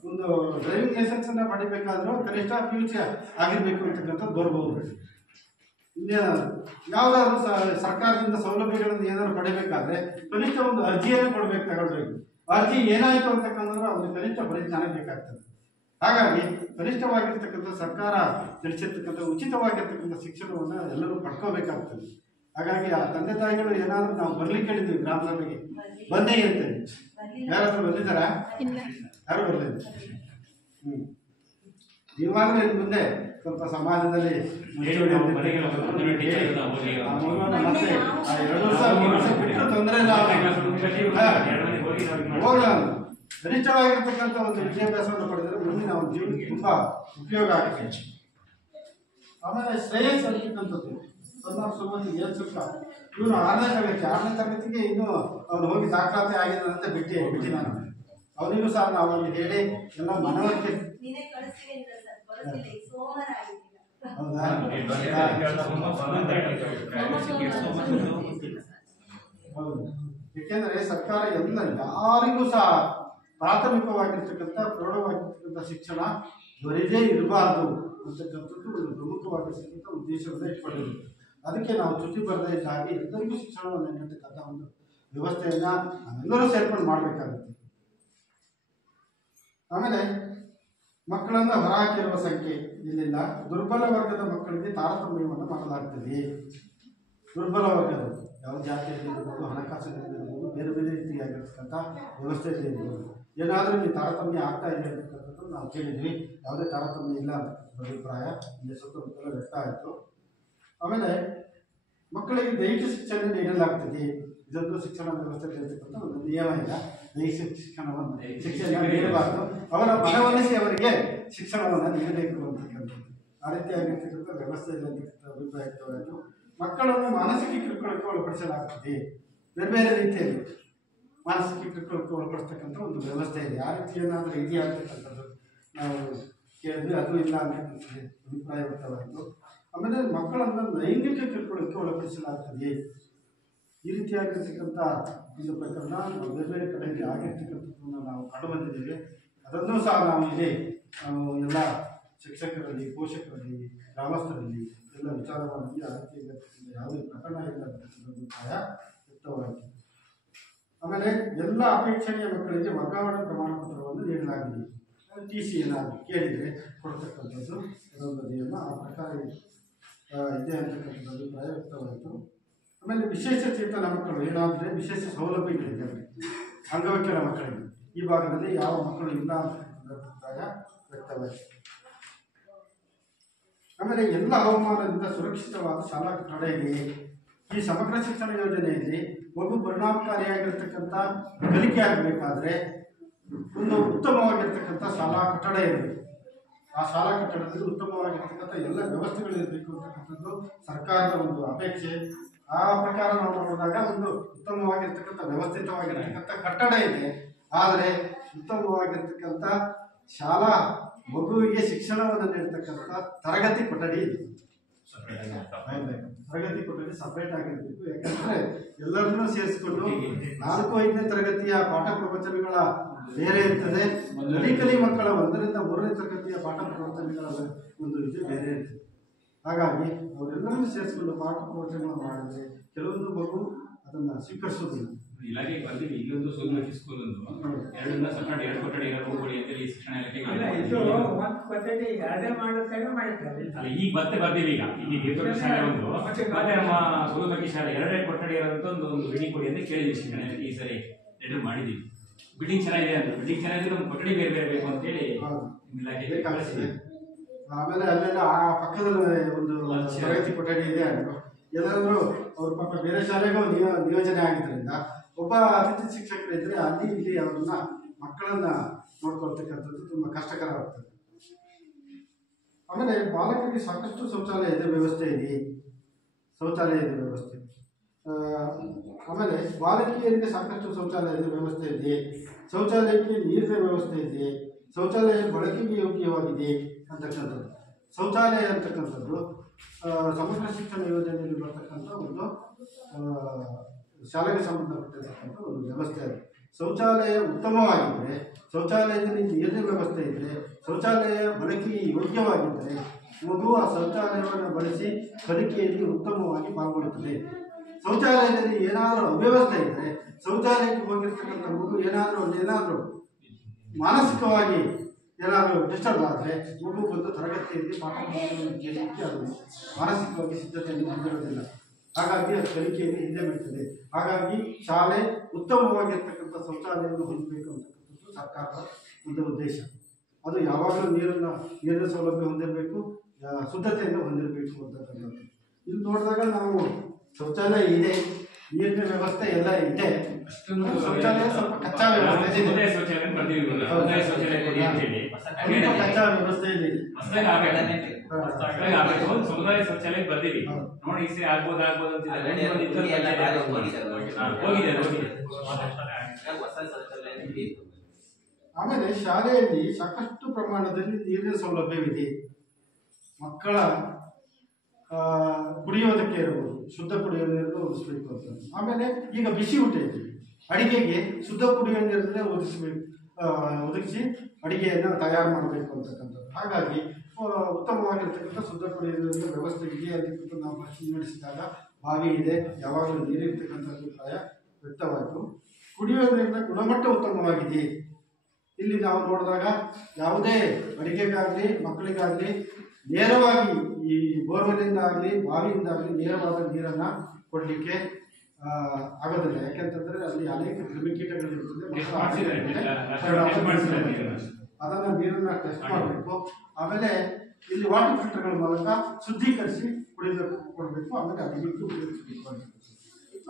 ಒಂದು ಡ್ರೈವಿಂಗ್ ಲೈಸೆನ್ಸನ್ನು ಪಡಿಬೇಕಾದ್ರೂ ಕನಿಷ್ಠ PUC ಆಗಿರಬೇಕು ಅಂತಕ್ಕಂಥದ್ದು ಬರ್ಬೋದು. ಇನ್ನೇನಾದ್ರು ಯಾವುದಾದ್ರು ಸರ್ಕಾರದಿಂದ ಸೌಲಭ್ಯಗಳನ್ನು ಏನಾದ್ರು ಪಡಿಬೇಕಾದ್ರೆ ಕನಿಷ್ಠ ಒಂದು ಅರ್ಜಿಯನ್ನು ತಗೊಳ್ಬೇಕು. ಅರ್ಜಿ ಏನಾಯಿತು ಅಂತಕ್ಕಂದ್ರೆ ಅವ್ರಿಗೆ ಕನಿಷ್ಠ ಪರಿಜ್ಞಾನ ಬೇಕಾಗ್ತದೆ. ಹಾಗಾಗಿ ಕನಿಷ್ಠವಾಗಿರ್ತಕ್ಕಂಥ ಸರ್ಕಾರ ತಿಳಿಸಿರ್ತಕ್ಕಂಥ ಉಚಿತವಾಗಿರ್ತಕ್ಕಂಥ ಶಿಕ್ಷಣವನ್ನು ಎಲ್ಲರೂ ಪಡ್ಕೋಬೇಕಾಗ್ತದೆ. ಹಾಗಾಗಿ ಆ ತಂದೆ ತಾಯಿಗಳು ಏನಾದರೂ ನಾವು ಬರ್ಲಿಕ್ಕೆ ಹೇಳಿದ್ವಿ ಗ್ರಾಮ ಸಭೆಗೆ, ಬಂದೇ ಇರ್ತೇವೆ. ಯಾರಾದ್ರೂ ಬಂದಿದ್ದಾರಾ? ಯಾರು ಬರಲಿಲ್ಲ. ನೀವಾದ್ರೂ ಇನ್ನು ಮುಂದೆ ಸ್ವಲ್ಪ ಸಮಾಜದಲ್ಲಿ ಮತ್ತೆ 2 ವರ್ಷ 3 ವರ್ಷ ಬಿಟ್ಟರು ತೊಂದರೆ ಇಲ್ಲ. ಹೋಗೋಣ. ಗರಿಷ್ಠವಾಗಿರ್ತಕ್ಕಂಥ ಒಂದು ವಿದ್ಯಾಭ್ಯಾಸವನ್ನು ಪಡೆದರೆ ಮುಂದಿನ ಒಂದು ಜೀವನಕ್ಕೆ ತುಂಬ ಉಪಯೋಗ ಆಗುತ್ತೆ. ಆಮೇಲೆ ಶ್ರೇಯಸ್ ಅಂತಕ್ಕಂಥದ್ದು ಸುಮಾರು ಏಳ್ಸುತ್ತ ಇವನು 6ನೇ ತರಗತಿಗೆ ಇನ್ನೂ ಅವನು ಹೋಗಿ ದಾಖಲಾತಿ ಆಗಿದ್ದಾನಂತ ಬಿಟ್ಟು ನಾನು ಅವನಿಗೂ ಸಹ ನಾವು ಅಲ್ಲಿ ಹೇಳಿ ಎಲ್ಲ ಮನವರಿಕೆ. ಹೌದಾ? ಹೌದು. ಏಕೆಂದರೆ ಸರ್ಕಾರ ಎಲ್ಲ ಯಾರಿಗೂ ಸಹ ಪ್ರಾಥಮಿಕವಾಗಿರ್ತಕ್ಕಂಥ ಪ್ರೌಢವಾಗಿರ್ತಕ್ಕಂಥ ಶಿಕ್ಷಣ ದೊರೆಯದೇ ಇರಬಾರ್ದು ಅಂತಕ್ಕಂಥದ್ದು ಒಂದು ಪ್ರಮುಖವಾಗಿರ್ತಕ್ಕಂಥ ಉದ್ದೇಶವನ್ನು ಇಟ್ಕೊಂಡಿದೆ. ಅದಕ್ಕೆ ನಾವು ಚುಟ್ಟಿ ಬರದೇ ಇದ್ದಾಗಿ ಎಲ್ಲರಿಗೂ ಶಿಕ್ಷಣವನ್ನು ನೀಡತಕ್ಕಂಥ ಒಂದು ವ್ಯವಸ್ಥೆಯನ್ನು ನಾವೆಲ್ಲರೂ ಸೇರ್ಕೊಂಡು ಮಾಡಬೇಕಾಗುತ್ತೆ. ಆಮೇಲೆ ಮಕ್ಕಳನ್ನು ಹೊರಹಾಕಿರುವ ಸಂಖ್ಯೆ ಇಲ್ಲಿಲ್ಲ. ದುರ್ಬಲ ವರ್ಗದ ಮಕ್ಕಳಿಗೆ ತಾರತಮ್ಯವನ್ನು ಮಾಡಲಾಗ್ತದೆ. ದುರ್ಬಲ ವರ್ಗದ ಯಾವ ಜಾತಿಯಲ್ಲಿರ್ಬೋದು, ಹಣಕಾಸಿನಲ್ಲಿರ್ಬೋದು, ಬೇರೆ ಬೇರೆ ರೀತಿಯಾಗಿರ್ತಕ್ಕಂಥ ವ್ಯವಸ್ಥೆಯಲ್ಲಿ ಇರ್ಬೋದು. ಏನಾದರೂ ಇಲ್ಲಿ ತಾರತಮ್ಯ ಆಗ್ತಾ ಇದೆ ಅಂತಕ್ಕಂಥದ್ದು ನಾವು ಕೇಳಿದ್ವಿ. ಯಾವುದೇ ತಾರತಮ್ಯ ಇಲ್ಲ ಅಂತಕ್ಕಂಥ ಅಭಿಪ್ರಾಯ ಇಲ್ಲಿ ಸುತ್ತಮುತ್ತಲ ವ್ಯಕ್ತ ಆಯಿತು. ಆಮೇಲೆ ಮಕ್ಕಳಿಗೆ ದೈಹಿಕ ಶಿಕ್ಷಣ ನೀಡಲಾಗ್ತದೆ. ಇದೊಂದು ಶಿಕ್ಷಣ ವ್ಯವಸ್ಥೆ ಇರತಕ್ಕಂಥ ಒಂದು ನಿಯಮ ಇಲ್ಲ. ದೈಹಿಕ ಶಿಕ್ಷಣ ನೀಡಬಾರ್ದು, ಅವರ ಮನವೊಲಿಸಿ ಅವರಿಗೆ ಶಿಕ್ಷಣವನ್ನು ನೀಡಬೇಕು ಅಂತಕ್ಕಂಥದ್ದು. ಆ ರೀತಿಯಾಗಿರ್ತಕ್ಕಂಥ ವ್ಯವಸ್ಥೆ ಇಲ್ಲ ಅಂತಕ್ಕಂಥ ಅಭಿಪ್ರಾಯ ವ್ಯಕ್ತವಾಯಿತು. ಮಕ್ಕಳನ್ನು ಮಾನಸಿಕ ಕಿರುಕುಳಕ್ಕೆ ಒಳಪಡಿಸಲಾಗ್ತದೆ. ಬೇರೆ ಬೇರೆ ರೀತಿಯಲ್ಲಿ ಮಾನಸಿಕ ಕಿರುಕುಳಕ್ಕೆ ಒಳಪಡಿಸ್ತಕ್ಕಂಥ ಒಂದು ವ್ಯವಸ್ಥೆ ಇದೆ. ಆ ರೀತಿ ಏನಾದರೂ ಇದೆಯಾ ಅಂತಕ್ಕಂಥದ್ದು ನಾವು ಕೇಳಿದ್ವಿ. ಅದು ಇಲ್ಲ ಅಂತಕ್ಕಂಥ ಅಭಿಪ್ರಾಯ ವ್ಯಕ್ತವಾಯಿತು. ಆಮೇಲೆ ಮಕ್ಕಳನ್ನು ಲೈಂಗಿಕ ಕಿರುಕುಳಕ್ಕೆ ಒಳಪಡಿಸಲಾಗ್ತದೆ. ಈ ರೀತಿಯಾಗಿರ್ತಕ್ಕಂಥ ಒಂದು ಪ್ರಕರಣ ಬೇರೆ ಬೇರೆ ಕಡೆಯಲ್ಲಿ ಆಗಿರ್ತಕ್ಕಂಥದ್ದನ್ನು ನಾವು ಕಂಡು ಬಂದಿದ್ದೇವೆ. ಅದನ್ನು ಸಹ ನಾವು ಇಲ್ಲಿ ಎಲ್ಲ ಶಿಕ್ಷಕರಲ್ಲಿ, ಪೋಷಕರಲ್ಲಿ, ಗ್ರಾಮಸ್ಥರಲ್ಲಿ ಎಲ್ಲ ವಿಚಾರ ಮಾಡಿ ಆ ರೀತಿಯಾಗಿರ್ತಕ್ಕಂಥ ಯಾವುದೇ ಪ್ರಕರಣ ಇಲ್ಲ ಅಂತಕ್ಕಂಥ ಅಭಿಪ್ರಾಯ ವ್ಯಕ್ತವಾಯಿತು. ಆಮೇಲೆ ಎಲ್ಲ ಅಪೇಕ್ಷಣೀಯ ಮಕ್ಕಳಿಗೆ ವರ್ಗಾವಣೆ ಪ್ರಮಾಣ ಪತ್ರವನ್ನು ನೀಡಲಾಗಿದೆ. TC ಏನಾದರೂ ಕೇಳಿದರೆ ಕೊಡ್ತಕ್ಕಂಥದ್ದು ಇದೊಂದು ನಿಯಮ. ಆ ಪ್ರಕಾರ ಇದೆ ಅಂತಕ್ಕಂಥ ಅಭಿಪ್ರಾಯ ವ್ಯಕ್ತವಾಯಿತು. ಆಮೇಲೆ ವಿಶೇಷ ಚೇತನ ಮಕ್ಕಳು ಏನಾದರೆ ವಿಶೇಷ ಸೌಲಭ್ಯಗಳಿದ್ದಾವೆ ಅಂಗವಿಕಲ ಮಕ್ಕಳಿಗೆ. ಈ ಭಾಗದಲ್ಲಿ ಯಾವ ಮಕ್ಕಳು ಇಲ್ಲ ಅಂತಕ್ಕಂಥ ಅಭಿಪ್ರಾಯ ವ್ಯಕ್ತವಾಯಿತು. ಆಮೇಲೆ ಎಲ್ಲ ಹವಾಮಾನದಿಂದ ಸುರಕ್ಷಿತವಾದ ಶಾಲಾ ಕಟ್ಟಡ ಇದೆ. ಈ ಸಮಗ್ರ ಶಿಕ್ಷಣ ಯೋಜನೆಯಲ್ಲಿ ಮಗು ಪರಿಣಾಮಕಾರಿಯಾಗಿರ್ತಕ್ಕಂಥ ಕಲಿಕೆ ಆಗಬೇಕಾದ್ರೆ ಒಂದು ಉತ್ತಮವಾಗಿರ್ತಕ್ಕಂಥ ಶಾಲಾ ಕಟ್ಟಡ ಇರಬೇಕು. ಆ ಶಾಲಾ ಕಟ್ಟಡದಲ್ಲಿ ಉತ್ತಮವಾಗಿರ್ತಕ್ಕಂಥ ಎಲ್ಲ ವ್ಯವಸ್ಥೆಗಳು ಇರಬೇಕು ಅಂತಕ್ಕಂಥದ್ದು ಸರ್ಕಾರದ ಒಂದು ಅಪೇಕ್ಷೆ. ಆ ಪ್ರಕಾರ ನಾವು ನೋಡಿದಾಗ ಒಂದು ಉತ್ತಮವಾಗಿರ್ತಕ್ಕಂಥ ವ್ಯವಸ್ಥಿತವಾಗಿರ್ತಕ್ಕಂಥ ಕಟ್ಟಡ ಇದೆ. ಆದರೆ ಉತ್ತಮವಾಗಿರ್ತಕ್ಕಂಥ ಶಾಲಾ ಮಗುವಿಗೆ ಶಿಕ್ಷಣವನ್ನು ನೀಡ್ತಕ್ಕಂಥ ತರಗತಿ ಕೊಠಡಿ ಇದೆ. ತರಗತಿ ಕೊಠಡಿ ಸಪರೇಟ್ ಆಗಿರಬೇಕು. ಯಾಕಂದ್ರೆ ಎಲ್ಲರನ್ನೂ ಸೇರಿಸಿಕೊಂಡು 4-5ನೇ ತರಗತಿಯ ಪಾಠ ಪ್ರವಚನಗಳ ಬೇರೆ ಇರ್ತದೆ, ಕಲಿ ಮಕ್ಕಳ 1ರಿಂದ 3ನೇ ತರಗತಿಯ ಪಾಠ ಪ್ರವಚನಗಳ ಒಂದು ಇದು ಬೇರೆ ಇರ್ತದೆ. ಹಾಗಾಗಿ ಅವರೆಲ್ಲರನ್ನೂ ಸೇರಿಸಿಕೊಂಡು ಪಾಠ ಪ್ರವಚನ ಮಾಡಿದ್ರೆ ಕೆಲವೊಂದು ಮಗು ಅದನ್ನ ಸ್ವೀಕರಿಸೋದಿಲ್ಲ. ಇಲಾಖೆಗೆ ಬಂದಿವಿ, ಇಲ್ಲೊಂದು ಸೂರ್ಯಮುಖಿ ಸ್ಕೂಲ್ ಒಂದು ಎರಡರಿಂದ ಸಪರೇಟ್ 2 ಕೊಠಡಿ ಇರೋದು ಅಂತೇಳಿ ಶಿಕ್ಷಣ ಇಲಾಖೆಗೆ ಈಗ ಮತ್ತೆ ಬರ್ತೀವಿ. ಈಗ ಇಲ್ಲಿ ನೇತೃತ್ವ ಶಾಲೆ ಒಂದು ಮತ್ತೆ ನಮ್ಮ ಸೂರ್ಯಮುಖಿ ಶಾಲೆ 2 ಕೊಠಡಿ ಇರೋಂಥ ಒಂದು ಬಿಲ್ಡಿಂಗ್ ಕೊಡಿ ಅಂತ ಕೇಳಿದ್ವಿ ಶಿಕ್ಷಣ ಇಲಾಖೆ. ಈ ಸರಿ ಲೆಟರ್ ಮಾಡಿದ್ದೀವಿ. ಬಿಲ್ಡಿಂಗ್ ಚೆನ್ನಾಗಿದೆ ಅಂತ, ಬಿಲ್ಡಿಂಗ್ ಚೆನ್ನಾಗಿದ್ರೆ ಒಂದು ಕೊಠಡಿ ಬೇರೆ ಬೇರೆ ಬೇಕು ಅಂತೇಳಿ ಇಲಾಖೆಗೆ ಕಳಿಸಿದ್ವಿ. ಆಮೇಲೆ ಅಲ್ಲೆಲ್ಲ ಆ ಪಕ್ಕದಲ್ಲಿ ಒಂದು ತರಗತಿ ಕೊಠಡಿ ಇದೆ. ಎಲ್ಲಾದ್ರೂ ಅವ್ರ ಪಾಪ ಬೇರೆ ಶಾಲೆಗೂ ನಿಯೋಜನೆ ಆಗಿದ್ದರಿಂದ ಒಬ್ಬ ಅತಿಥಿ ಶಿಕ್ಷಕರು ಇದ್ರೆ ಅಲ್ಲಿ ಇಲ್ಲಿ ಅವ್ರನ್ನ ಮಕ್ಕಳನ್ನ ನೋಡ್ಕೊಳ್ತಕ್ಕಂಥದ್ದು ತುಂಬಾ ಕಷ್ಟಕರವಾಗ್ತದೆ. ಆಮೇಲೆ ಬಾಲಕರಿಗೆ ಸಾಕಷ್ಟು ಶೌಚಾಲಯದ ವ್ಯವಸ್ಥೆ ಇದೆ, ಶೌಚಾಲಯದ ವ್ಯವಸ್ಥೆ. ಆಮೇಲೆ ಬಾಲಕಿಯರಿಗೆ ಸಾಕಷ್ಟು ಶೌಚಾಲಯದ ವ್ಯವಸ್ಥೆ ಇದೆ, ಶೌಚಾಲಯಕ್ಕೆ ನೀರಿನ ವ್ಯವಸ್ಥೆ ಇದೆ, ಶೌಚಾಲಯ ಬಳಕೆಗೆ ಯೋಗ್ಯವಾಗಿದೆ ಅಂತಕ್ಕಂಥದ್ದು. ಶೌಚಾಲಯ ಅಂತಕ್ಕಂಥದ್ದು ಸಮಗ್ರ ಶಿಕ್ಷಣ ಯೋಜನೆಯಲ್ಲಿ ಬರ್ತಕ್ಕಂಥ ಒಂದು ಶಾಲೆಗೆ ಸಂಬಂಧಪಟ್ಟಿರ್ತಕ್ಕಂಥ ಒಂದು ವ್ಯವಸ್ಥೆ ಅದು. ಶೌಚಾಲಯ ಉತ್ತಮವಾಗಿದ್ದರೆ, ಶೌಚಾಲಯದಲ್ಲಿ ನೀರಿನ ವ್ಯವಸ್ಥೆ ಇದ್ದರೆ, ಶೌಚಾಲಯ ಬಳಕೆಗೆ ಯೋಗ್ಯವಾಗಿದ್ದರೆ ಮಗು ಆ ಶೌಚಾಲಯವನ್ನು ಬಳಸಿ ಕಲಿಕೆಯಲ್ಲಿ ಉತ್ತಮವಾಗಿ ಪಾಲ್ಗೊಳ್ಳುತ್ತದೆ. ಶೌಚಾಲಯದಲ್ಲಿ ಏನಾದರೂ ಅವ್ಯವಸ್ಥೆ ಇದ್ದರೆ, ಶೌಚಾಲಯಕ್ಕೆ ಹೋಗಿರ್ತಕ್ಕಂಥ ಮಗು ಏನಾದರೂ ಮಾನಸಿಕವಾಗಿ ಏನಾದರೂ ಡಿಸ್ಟರ್ಬ್ ಆದರೆ ಮಗು ಬಂದು ತರಗತಿಯಲ್ಲಿ ಪಾಠ ಕೇಳಲಿಕ್ಕೆ ಅದು ಮಾನಸಿಕವಾಗಿ ಸಿದ್ಧತೆಯನ್ನು ಹೊಂದಿರೋದಿಲ್ಲ. ಹಾಗಾಗಿ ಅದು ಕಲಿಕೆಯಲ್ಲಿ ಹಿಂದೆ ಬೀಳ್ತದೆ. ಹಾಗಾಗಿ ಶಾಲೆ ಉತ್ತಮವಾಗಿರ್ತಕ್ಕಂಥ ಶೌಚಾಲಯವನ್ನು ಹೊಂದಬೇಕು ಅಂತಕ್ಕಂಥದ್ದು ಸರ್ಕಾರದ ಒಂದು ಉದ್ದೇಶ. ಅದು ಯಾವಾಗಲೂ ನೀರಿನ ಸೌಲಭ್ಯ ಹೊಂದಿರಬೇಕು, ಶುದ್ಧತೆಯನ್ನು ಹೊಂದಿರಬೇಕು ಅಂತಕ್ಕಂಥದ್ದು. ಇಲ್ಲಿ ನೋಡಿದಾಗ ನಾವು ಶೌಚಾಲಯ ಇದೆ, ನೀರಿನ ವ್ಯವಸ್ಥೆ ಎಲ್ಲ ಇದೆ, ಶೌಚಾಲಯ ಸ್ವಲ್ಪ ಕಚ್ಚಾ ವ್ಯವಸ್ಥೆ ಇದೆ, ಕಚ್ಚಾ ವ್ಯವಸ್ಥೆ ಇದೆ. ಸಮುದಾಯ ಶೌಚಾಲಯ ಬರ್ತೀವಿ ನೋಡಿ, ಈ ಆಗ್ಬೋದು ಅಂತ ಆಮೇಲೆ ಶಾಲೆಯಲ್ಲಿ ಸಾಕಷ್ಟು ಪ್ರಮಾಣದಲ್ಲಿ ನೀರಿನ ಸೌಲಭ್ಯವಿದೆ. ಮಕ್ಕಳ ಕುಡಿಯೋದಕ್ಕೆ ಇರಬಹುದು, ಶುದ್ಧ ಕುಡಿಯುವ ನೀರನ್ನು ಒದಗಿಸಬೇಕು ಅಂತ. ಆಮೇಲೆ ಈಗ ಬಿಸಿ ಊಟ ಇದೆ, ಅಡಿಗೆಗೆ ಶುದ್ಧ ಕುಡಿಯುವ ನೀರನ್ನೇ ಒದಗಿಸಿ ಅಡಿಗೆಯನ್ನು ತಯಾರು ಮಾಡಬೇಕು ಅಂತಕ್ಕಂಥದ್ದು. ಹಾಗಾಗಿ ಉತ್ತಮವಾಗಿರ್ತಕ್ಕಂಥ ಶುದ್ಧ ಕುಡಿಯುವ ನೀರಿನ ವ್ಯವಸ್ಥೆ ಇದೆ ಅಂತಕ್ಕಂಥ ನಾವು ಪರಿಶೀಲನೆ ನಡೆಸಿದಾಗ ಬಾವಿ ಇದೆ, ಯಾವಾಗಲೂ ನೀರಿರ್ತಕ್ಕಂಥ ಅಭಿಪ್ರಾಯ ವ್ಯಕ್ತವಾಯಿತು. ಕುಡಿಯುವ ನೀರಿನ ಗುಣಮಟ್ಟ ಉತ್ತಮವಾಗಿದೆ. ಇಲ್ಲಿ ನಾವು ನೋಡಿದಾಗ ಯಾವುದೇ ಅಡಿಗೆಗಾಗಲಿ ಮಕ್ಕಳಿಗಾಗಲಿ ನೇರವಾಗಿ ಈ ಬೋರ್ವೆಲ್ಲಿಂದ ಆಗಲಿ ಬಾವಿಯಿಂದಾಗಲಿ ನೇರವಾದ ನೀರನ್ನು ಕೊಡಲಿಕ್ಕೆ ಆಗೋದಿಲ್ಲ. ಯಾಕೆಂತಂದರೆ ಅಲ್ಲಿ ಅನೇಕ ಕ್ರಿಮಿಕೀಟಗಳಿರ್ತದೆ, ಅದನ್ನು ನೀರನ್ನು ಟೆಸ್ಟ್ ಮಾಡಬೇಕು. ಆಮೇಲೆ ಇಲ್ಲಿ ವಾಟರ್ ಫಿಲ್ಟರ್ಗಳ ಮೂಲಕ ಶುದ್ಧೀಕರಿಸಿ ಕೊಡಬೇಕು. ಆಮೇಲೆ ಅಡಿಗೆಗೂ ಉಪಯೋಗಿಸಬೇಕು.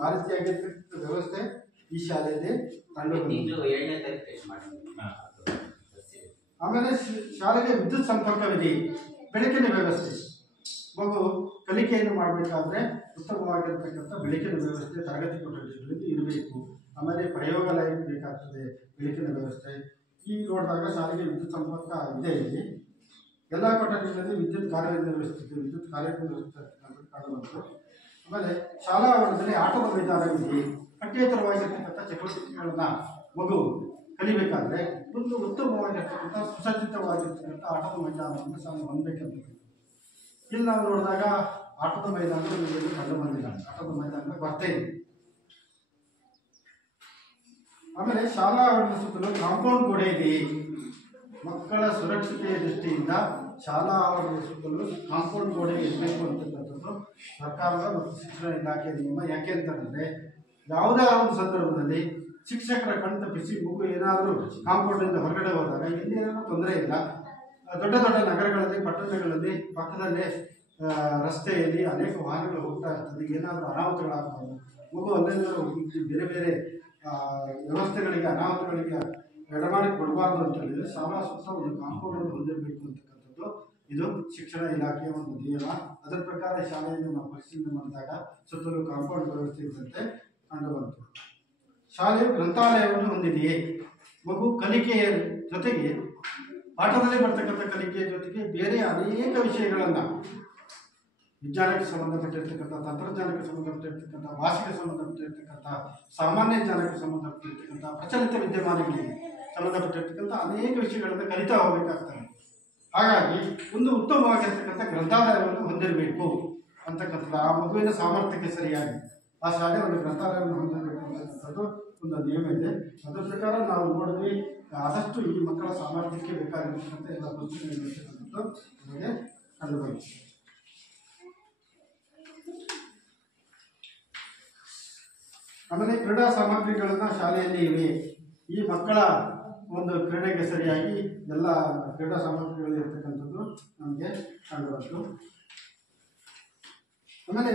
ಆ ರೀತಿಯಾಗಿರ್ತಕ್ಕಂಥ ವ್ಯವಸ್ಥೆ ಈ ಶಾಲೆಯಲ್ಲಿ ಆಮೇಲೆ ಶಾಲೆಗೆ ವಿದ್ಯುತ್ ಸಂಪರ್ಕವಿದೆ, ಬೆಳಕಿನ ವ್ಯವಸ್ಥೆ. ಮಗು ಕಲಿಕೆಯನ್ನು ಮಾಡಬೇಕಾದ್ರೆ ಉತ್ತಮವಾಗಿರ್ತಕ್ಕಂಥ ಬೆಳಕಿನ ವ್ಯವಸ್ಥೆ ತರಗತಿ ಕೊಠಡಿಗಳಲ್ಲಿ ಇರಬೇಕು. ಆಮೇಲೆ ಪ್ರಯೋಗಾಲಯ ಬೇಕಾಗ್ತದೆ, ಬೆಳಕಿನ ವ್ಯವಸ್ಥೆ. ಈ ನೋಡಿದಾಗ ಶಾಲೆಗೆ ವಿದ್ಯುತ್ ಸಂಪರ್ಕ ಇದೆ. ಇಲ್ಲಿ ಎಲ್ಲ ಕೊಠಡಿಗಳಲ್ಲಿ ವಿದ್ಯುತ್ ಕಾರ್ಯನಿರ್ವಹಿಸುತ್ತದೆ, ವಿದ್ಯುತ್ ಕಾರ್ಯನಿರ್ವಹಿಸ್ತಕ್ಕಂಥದ್ದು ಕಾಣಬಹುದು. ಆಮೇಲೆ ಶಾಲಾ ಆವರಣದಲ್ಲಿ ಆಟದ ಮೈದಾನವಿದೆ. ಪಠ್ಯೇತರವಾಗಿರ್ತಕ್ಕಂಥ ಚಟುವಟಿಕೆಗಳನ್ನ ಮಗು ಕಲಿಬೇಕಾದ್ರೆ ಒಂದು ಉತ್ತಮವಾಗಿರ್ತಕ್ಕಂಥ ಸುಸಜ್ಜಿತವಾಗಿರ್ತಕ್ಕಂಥ ಆಟದ ಮೈದಾನವನ್ನು ಶಾಲೆ ಹೊಂದಬೇಕಂತ. ಇಲ್ಲಿ ನಾವು ನೋಡಿದಾಗ ಆಟದ ಮೈದಾನ ಕಂಡು ಬಂದಿಲ್ಲ, ಆಟದ ಮೈದಾನ ಬರ್ತಾ ಇದೆ. ಆಮೇಲೆ ಶಾಲಾ ಆವರಣದ ಸುತ್ತಲೂ ಕಾಂಪೌಂಡ್ ಗೋಡೆ ಇದೆ. ಮಕ್ಕಳ ಸುರಕ್ಷತೆಯ ದೃಷ್ಟಿಯಿಂದ ಶಾಲಾ ಆವರಣದ ಸುತ್ತಲೂ ಕಾಂಪೌಂಡ್ ಗೋಡೆ ಇರಬೇಕು ಅಂತಕ್ಕಂಥದ್ದು ಸರ್ಕಾರದ ಮತ್ತು ಶಿಕ್ಷಣ ಇಲಾಖೆಯ ನಿಯಮ. ಯಾಕೆ ಅಂತಂದರೆ ಯಾವುದೇ ಒಂದು ಸಂದರ್ಭದಲ್ಲಿ ಶಿಕ್ಷಕರ ಕಣ್ ತಪ್ಪಿಸಿ ಮಗು ಏನಾದರೂ ಕಾಂಪೌಂಡಿಂದ ಹೊರಗಡೆ ಹೋದಾಗ ಇನ್ನೇನೋ ತೊಂದರೆ ಇಲ್ಲ. ದೊಡ್ಡ ದೊಡ್ಡ ನಗರಗಳಲ್ಲಿ, ಪಟ್ಟಣಗಳಲ್ಲಿ ಪಕ್ಕದಲ್ಲೇ ರಸ್ತೆಯಲ್ಲಿ ಅನೇಕ ವಾಹನಗಳು ಹೋಗ್ತಾ ಇರ್ತದೆ. ಏನಾದರೂ ಅನಾಹುತಗಳಾಗ್ಬೋದು, ಮಗು ಅಲ್ಲೆಲ್ಲರೂ ಬೇರೆ ಬೇರೆ ವ್ಯವಸ್ಥೆಗಳಿಗೆ ಅನಾಹುತಗಳಿಗೆ ಎಡಮಾಡಿ ಕೊಡಬಾರ್ದು ಅಂತ ಹೇಳಿದರೆ ಶಾಲಾ ಸುತ್ತ ಒಂದು ಕಾಂಪೌಂಡನ್ನು ಹೊಂದಿರಬೇಕು ಅಂತಕ್ಕಂಥದ್ದು ಇದು ಶಿಕ್ಷಣ ಇಲಾಖೆಯ ಒಂದು ನಿಯಮ. ಅದರ ಪ್ರಕಾರ ಶಾಲೆಯನ್ನು ನಾವು ಪರಿಶೀಲನೆ ಮಾಡಿದಾಗ ಸುತ್ತಲೂ ಕಾಂಪೌಂಡ್ ವ್ಯವಸ್ಥೆ ಇದ್ದಂತೆ ಕಂಡು ಬಂತು. ಶಾಲೆಯು ಗ್ರಂಥಾಲಯವನ್ನು ಹೊಂದಿದೆಯೇ? ಮಗು ಕಲಿಕೆಯ ಜೊತೆಗೆ ಪಾಠದಲ್ಲಿ ಬರ್ತಕ್ಕಂಥ ಕಲಿಕೆಯ ಜೊತೆಗೆ ಬೇರೆ ಅನೇಕ ವಿಷಯಗಳನ್ನು ವಿಜ್ಞಾನಕ್ಕೆ ಸಂಬಂಧಪಟ್ಟಿರ್ತಕ್ಕಂಥ, ತಂತ್ರಜ್ಞಾನಕ್ಕೆ ಸಂಬಂಧಪಟ್ಟಿರ್ತಕ್ಕಂಥ, ಭಾಷೆಗೆ ಸಂಬಂಧಪಟ್ಟಿರ್ತಕ್ಕಂಥ, ಸಾಮಾನ್ಯ ಜ್ಞಾನಕ್ಕೆ ಸಂಬಂಧಪಟ್ಟಿರ್ತಕ್ಕಂಥ, ಪ್ರಚಲಿತ ವಿದ್ಯಮಾನಗಳಿಗೆ ಸಂಬಂಧಪಟ್ಟಿರ್ತಕ್ಕಂಥ ಅನೇಕ ವಿಷಯಗಳನ್ನು ಕಲಿತಾ ಹೋಗಬೇಕಾಗ್ತದೆ. ಹಾಗಾಗಿ ಒಂದು ಉತ್ತಮವಾಗಿರ್ತಕ್ಕಂಥ ಗ್ರಂಥಾಲಯವನ್ನು ಹೊಂದಿರಬೇಕು ಅಂತಕ್ಕಂಥದ್ದು ಆ ಮಗುವಿನ ಸಾಮರ್ಥ್ಯಕ್ಕೆ ಸರಿಯಾಗಿ ಆ ಶಾಲೆ ಒಂದು ಗ್ರಂಥಾಲಯವನ್ನು ಹೊಂದಿರಬೇಕು ಅಂತಕ್ಕಂಥದ್ದು ಒಂದು ನಿಯಮ ಇದೆ. ಅದರ ಪ್ರಕಾರ ನಾವು ನೋಡಿದ್ವಿ, ಆದಷ್ಟು ಈ ಮಕ್ಕಳ ಸಾಮರ್ಥ್ಯಕ್ಕೆ ಬೇಕಾಗಿರ್ತಕ್ಕಂಥ ಎಲ್ಲ ಪುಸ್ತಕಗಳಿರ್ತಕ್ಕಂಥದ್ದು ನಮಗೆ ಕಂಡುಬಂದಿದೆ. ಆಮೇಲೆ ಕ್ರೀಡಾ ಸಾಮಗ್ರಿಗಳನ್ನು ಶಾಲೆಯಲ್ಲಿ ಇವೆ. ಈ ಮಕ್ಕಳ ಒಂದು ಕ್ರೀಡೆಗೆ ಸರಿಯಾಗಿ ಎಲ್ಲ ಕ್ರೀಡಾ ಸಾಮಗ್ರಿಗಳು ಇರ್ತಕ್ಕಂಥದ್ದು ನಮಗೆ ಕಂಡುಬಂತು. ಆಮೇಲೆ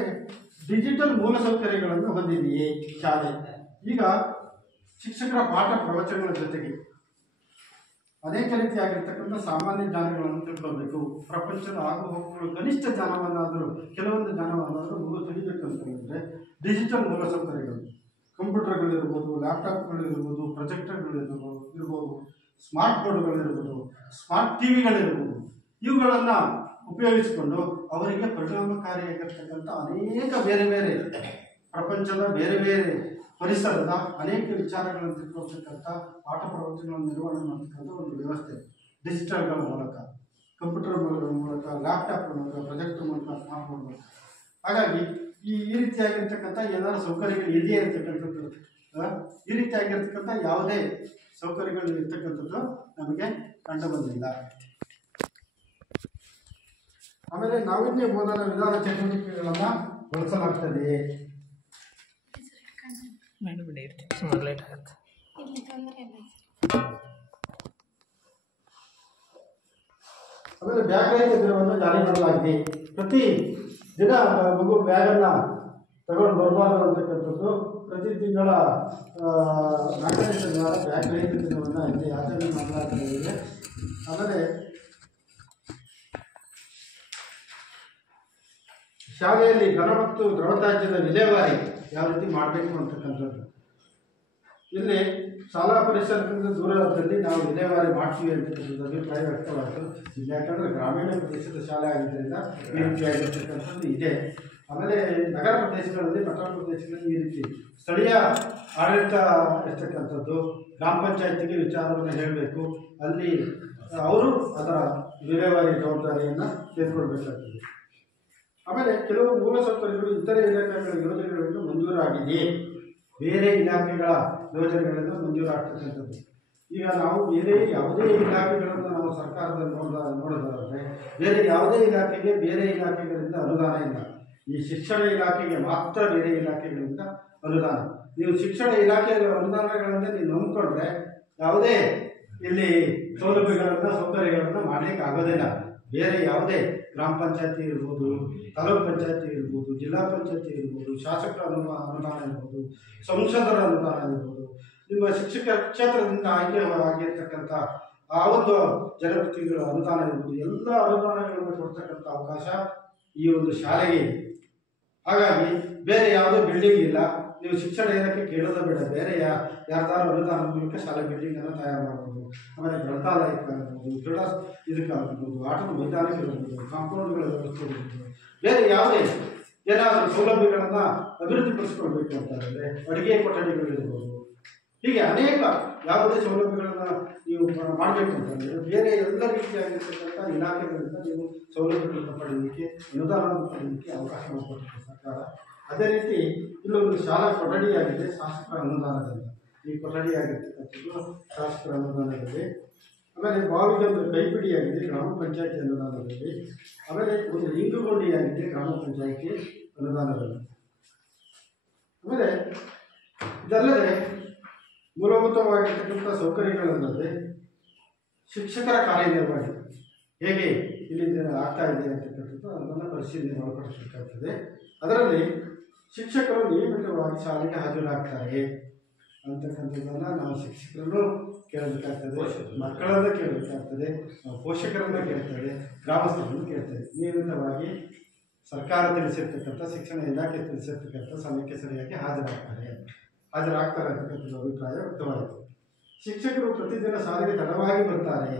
ಡಿಜಿಟಲ್ ಮೂಲಸೌಕರ್ಯಗಳನ್ನು ಹೊಂದಿದೆಯೇ ಶಾಲೆ. ಈಗ ಶಿಕ್ಷಕರ ಪಾಠ ಪ್ರವಚನಗಳ ಜೊತೆಗೆ ಅನೇಕ ರೀತಿಯಾಗಿರ್ತಕ್ಕಂಥ ಸಾಮಾನ್ಯ ಜ್ಞಾನಗಳನ್ನು ತಿಳ್ಕೊಳ್ಬೇಕು. ಪ್ರಪಂಚದ ಆಗು ಹೋಗುಗಳು ಕನಿಷ್ಠ ಜ್ಞಾನವನ್ನಾದರೂ ಕೆಲವೊಂದು ಜ್ಞಾನವನ್ನಾದರೂ ಮಗು ತಿಳಿಬೇಕಂತಂದರೆ ಡಿಜಿಟಲ್ ಮೂಲಸೌಕರ್ಯಗಳು, ಕಂಪ್ಯೂಟರ್ಗಳಿರ್ಬೋದು, ಲ್ಯಾಪ್ಟಾಪ್ಗಳಿರ್ಬೋದು, ಪ್ರೊಜೆಕ್ಟರ್ಗಳಿರ್ಬೋದು, ಸ್ಮಾರ್ಟ್ ಬೋರ್ಡ್ಗಳಿರ್ಬೋದು, ಸ್ಮಾರ್ಟ್ ಟಿವಿಗಳಿರ್ಬೋದು, ಇವುಗಳನ್ನು ಉಪಯೋಗಿಸಿಕೊಂಡು ಅವರಿಗೆ ಪರಿಣಾಮಕಾರಿಯಾಗಿರ್ತಕ್ಕಂಥ ಅನೇಕ ಬೇರೆ ಬೇರೆ ಪ್ರಪಂಚದ ಬೇರೆ ಬೇರೆ ಪರಿಸರದ ಅನೇಕ ವಿಚಾರಗಳನ್ನು ತಿಳ್ಕೊಳ್ತಕ್ಕಂಥ ಪಾಠ ಪ್ರವಚನಗಳನ್ನು ನಿರ್ವಹಣೆ ಮಾಡ್ತಕ್ಕಂಥ ಒಂದು ವ್ಯವಸ್ಥೆ ಡಿಜಿಟಲ್ಗಳ ಮೂಲಕ, ಕಂಪ್ಯೂಟರ್ಗಳ ಮೂಲಕ, ಲ್ಯಾಪ್ಟಾಪ್ಗಳ ಮೂಲಕ, ಪ್ರೊಜೆಕ್ಟರ್ ಮೂಲಕ, ಸ್ಮಾರ್ಟ್ ಬೋರ್ಡ್ ಮೂಲಕ. ಹಾಗಾಗಿ ಈ ರೀತಿಯಾಗಿರ್ತಕ್ಕಂಥ ಏನಾದರೂ ಸೌಕರ್ಯಗಳು ಇದೆಯೇ ಇರ್ತಕ್ಕಂಥದ್ದು, ಈ ರೀತಿಯಾಗಿರ್ತಕ್ಕಂಥ ಯಾವುದೇ ಸೌಕರ್ಯಗಳು ಇರ್ತಕ್ಕಂಥದ್ದು ನಮಗೆ ಕಂಡು ಬಂದಿಲ್ಲ. ಆಮೇಲೆ ನಾವಿನ್ಯ ಬೋಧನಾ ವಿಧಾನ ಚಟುವಟಿಕೆಗಳನ್ನು ಬಳಸಲಾಗ್ತದೆಯೇ. ಆಮೇಲೆ ಬ್ಯಾಗ್ ರಹಿತ ದಿನವನ್ನು ಜಾರಿ ಮಾಡಲಾಗಿದೆ. ಪ್ರತಿ ದಿನ ಮಗು ಬ್ಯಾಗನ್ನು ತಗೊಂಡು ಬರಬಾರದು ಅಂತಕ್ಕಂಥದ್ದು ಪ್ರತಿ ತಿಂಗಳ 4ನೇ ಶನಿವಾರ ಬ್ಯಾಗ್ ರಹಿತ ದಿನವನ್ನು ಇಲ್ಲಿ ಆಚರಣೆ ಮಾಡಲಾಗ್ತದೆ. ಆಮೇಲೆ ಶಾಲೆಯಲ್ಲಿ ಘನ ಮತ್ತು ದ್ರವತ್ಯಾಜ್ಯದ ವಿಲೇವಾರಿ ಯಾವ ರೀತಿ ಮಾಡಬೇಕು ಅಂತಕ್ಕಂಥದ್ದು. ಇಲ್ಲಿ ಶಾಲಾ ಪರಿಸರದಿಂದ ದೂರದಲ್ಲಿ ನಾವು ವಿಲೇವಾರಿ ಮಾಡ್ತೀವಿ ಅಂತಕ್ಕಂಥದ್ದು ಅಭಿಪ್ರಾಯ ವ್ಯಕ್ತವಾಯಿತು. ಇಲ್ಲಿ ಯಾಕಂದರೆ ಗ್ರಾಮೀಣ ಪ್ರದೇಶದ ಶಾಲೆ ಆಗಿದ್ದರಿಂದ ಈ ರೀತಿಯಾಗಿರ್ತಕ್ಕಂಥದ್ದು ಇದೆ. ಆಮೇಲೆ ನಗರ ಪ್ರದೇಶಗಳಲ್ಲಿ, ಪಟ್ಟಣ ಪ್ರದೇಶಗಳಲ್ಲಿ ಈ ರೀತಿ ಸ್ಥಳೀಯ ಆಡಳಿತ ಇರ್ತಕ್ಕಂಥದ್ದು ಗ್ರಾಮ ಪಂಚಾಯತಿಗೆ ವಿಚಾರವನ್ನು ಹೇಳಬೇಕು. ಅಲ್ಲಿ ಅವರು ಅದರ ವಿಲೇವಾರಿ ಜವಾಬ್ದಾರಿಯನ್ನು ತೆಗೆದುಕೊಳ್ಬೇಕಾಗ್ತದೆ. ಆಮೇಲೆ ಕೆಲವು ಮೂಲಸೌಕರ್ಯಗಳು ಇತರೆ ಇಲಾಖೆಗಳ ಯೋಜನೆಗಳನ್ನು ಮಂಜೂರಾಗಿದೆ. ಬೇರೆ ಇಲಾಖೆಗಳ ಯೋಜನೆಗಳಿಂದ ಮಂಜೂರಾಗ್ತಕ್ಕಂಥದ್ದು. ಈಗ ನಾವು ಬೇರೆ ಯಾವುದೇ ಇಲಾಖೆಗಳನ್ನು ನಾವು ಸರ್ಕಾರದಲ್ಲಿ ನೋಡೋದಾದರೆ ಬೇರೆ ಯಾವುದೇ ಇಲಾಖೆಗೆ ಬೇರೆ ಇಲಾಖೆಗಳಿಂದ ಅನುದಾನ ಇಲ್ಲ. ಈ ಶಿಕ್ಷಣ ಇಲಾಖೆಗೆ ಮಾತ್ರ ಬೇರೆ ಇಲಾಖೆಗಳಿಂದ ಅನುದಾನ. ನೀವು ಶಿಕ್ಷಣ ಇಲಾಖೆಯ ಅನುದಾನಗಳನ್ನು ನೀವು ನಂಬಿಕೊಂಡ್ರೆ ಯಾವುದೇ ಇಲ್ಲಿ ಸೌಲಭ್ಯಗಳನ್ನು, ಸೌಕರ್ಯಗಳನ್ನು ಮಾಡಲಿಕ್ಕೆ ಆಗೋದಿಲ್ಲ. ಬೇರೆ ಯಾವುದೇ ಗ್ರಾಮ ಪಂಚಾಯತಿ ಇರ್ಬೋದು, ತಾಲೂಕು ಪಂಚಾಯತಿ ಇರ್ಬೋದು, ಜಿಲ್ಲಾ ಪಂಚಾಯತಿ ಇರ್ಬೋದು, ಶಾಸಕರ ಅನುದಾನ ಇರ್ಬೋದು, ಸಂಸದರ ಅನುದಾನ ಇರ್ಬೋದು, ನಿಮ್ಮ ಶಿಕ್ಷಕ ಕ್ಷೇತ್ರದಿಂದ ಆಯ್ಕೆ ಆಗಿರ್ತಕ್ಕಂಥ ಆ ಒಂದು ಜನಪ್ರತಿನಿಧಿಗಳ ಅನುದಾನ ಇರ್ಬೋದು, ಎಲ್ಲ ಅನುದಾನಗಳನ್ನು ಕೊಡ್ತಕ್ಕಂಥ ಅವಕಾಶ ಈ ಒಂದು ಶಾಲೆಗೆ ಇದೆ. ಹಾಗಾಗಿ ಬೇರೆ ಯಾವುದೇ ಬಿಲ್ಡಿಂಗ್ ಇಲ್ಲ. ನೀವು ಶಿಕ್ಷಣ ಇಲಾಖೆ ಕೇಳೋದೇ ಬೇಡ. ಬೇರೆ ಯಾರ್ದಾರು ಅನುದಾನದ ಮೂಲಕ ಶಾಲೆ ಬಿಲ್ಡಿಂಗನ್ನು ತಯಾರು ಮಾಡ್ಬೋದು. ಆಮೇಲೆ ಗ್ರಂಥಾಲಯಕ್ಕಾಗಿರ್ಬೋದು, ಕ್ರೀಡಾ ಇದಕ್ಕಾಗಿರ್ಬೋದು, ಆಟದ ಮೈದಾನಕ್ಕಿರ್ಬೋದು, ಕಾಂಪೌಂಡ್ಗಳ ವ್ಯವಸ್ಥೆ ಇರ್ಬೋದು, ಬೇರೆ ಯಾವುದೇ ಏನಾದರೂ ಸೌಲಭ್ಯಗಳನ್ನು ಅಭಿವೃದ್ಧಿಪಡಿಸ್ಕೊಳ್ಬೇಕು ಅಂತಂದರೆ ಅಡುಗೆ ಕೊಠಡಿಗಳಿರ್ಬೋದು, ಹೀಗೆ ಅನೇಕ ಯಾವುದೇ ಸೌಲಭ್ಯಗಳನ್ನು ನೀವು ಮಾಡಬೇಕು ಅಂತಂದರೆ ಬೇರೆ ಎಲ್ಲ ರೀತಿಯಾಗಿರ್ತಕ್ಕಂಥ ಇಲಾಖೆಗಳಿಂದ ನೀವು ಸೌಲಭ್ಯಗಳನ್ನು ಪಡೆಯಲಿಕ್ಕೆ, ಅನುದಾನವನ್ನು ಪಡೆಯಲಿಕ್ಕೆ ಅವಕಾಶ ಮಾಡಿಕೊಟ್ಟಿದೆ ಸರ್ಕಾರ. ಅದೇ ರೀತಿ ಇಲ್ಲೊಂದು ಶಾಲಾ ಕೊಠಡಿಯಾಗಿದೆ ಶಾಸಕರ ಅನುದಾನದಿಂದ. ಈ ಕೊಠಡಿಯಾಗಿರ್ತಕ್ಕಂಥದ್ದು ಶಾಸಕರ ಅನುದಾನದಲ್ಲಿ. ಆಮೇಲೆ ಬಾವಿಗೆ ಒಂದು ಕೈಪಿಡಿಯಾಗಿದೆ ಗ್ರಾಮ ಪಂಚಾಯತಿ ಅನುದಾನದಲ್ಲಿ. ಆಮೇಲೆ ಒಂದು ಇಂಗುಗೊಂಡಿಯಾಗಿದೆ ಗ್ರಾಮ ಪಂಚಾಯತಿ ಅನುದಾನದಲ್ಲಿ. ಆಮೇಲೆ ಇದಲ್ಲದೆ ಮೂಲಭೂತವಾಗಿರ್ತಕ್ಕಂಥ ಸೌಕರ್ಯಗಳಲ್ಲದೆ ಶಿಕ್ಷಕರ ಕಾರ್ಯನಿರ್ವಹಣೆ ಹೇಗೆ ಇಲ್ಲಿ ಆಗ್ತಾ ಇದೆ ಅಂತಕ್ಕಂಥದ್ದು ಅದನ್ನು ಪರಿಶೀಲನೆ ಮಾಡಿಕೊಡ್ಬೇಕಾಗ್ತದೆ. ಅದರಲ್ಲಿ ಶಿಕ್ಷಕರು ನಿಯಮಿತವಾಗಿ ಶಾಲೆಗೆ ಹಾಜರಾಗ್ತಾರೆ ಅಂತಕ್ಕಂಥದ್ದನ್ನು ನಾವು ಶಿಕ್ಷಕರನ್ನು ಕೇಳಬೇಕಾಗ್ತದೆ, ಮಕ್ಕಳನ್ನು ಕೇಳಬೇಕಾಗ್ತದೆ, ಪೋಷಕರನ್ನು ಕೇಳ್ತದೆ, ಗ್ರಾಮಸ್ಥರನ್ನು ಕೇಳ್ತದೆ. ನಿಯಮಿತವಾಗಿ ಸರ್ಕಾರ ತಿಳಿಸಿರ್ತಕ್ಕಂಥ, ಶಿಕ್ಷಣ ಇಲಾಖೆ ತಿಳಿಸಿರ್ತಕ್ಕಂಥ ಸಮಯಕ್ಕೆ ಸರಿಯಾಗಿ ಹಾಜರಾಗ್ತಾರೆ ಅಂತಕ್ಕಂಥದ್ದು ಅಭಿಪ್ರಾಯ ವ್ಯಕ್ತವಾಯಿತು. ಶಿಕ್ಷಕರು ಪ್ರತಿದಿನ ಶಾಲೆಗೆ ತಡವಾಗಿ ಬರ್ತಾರೆ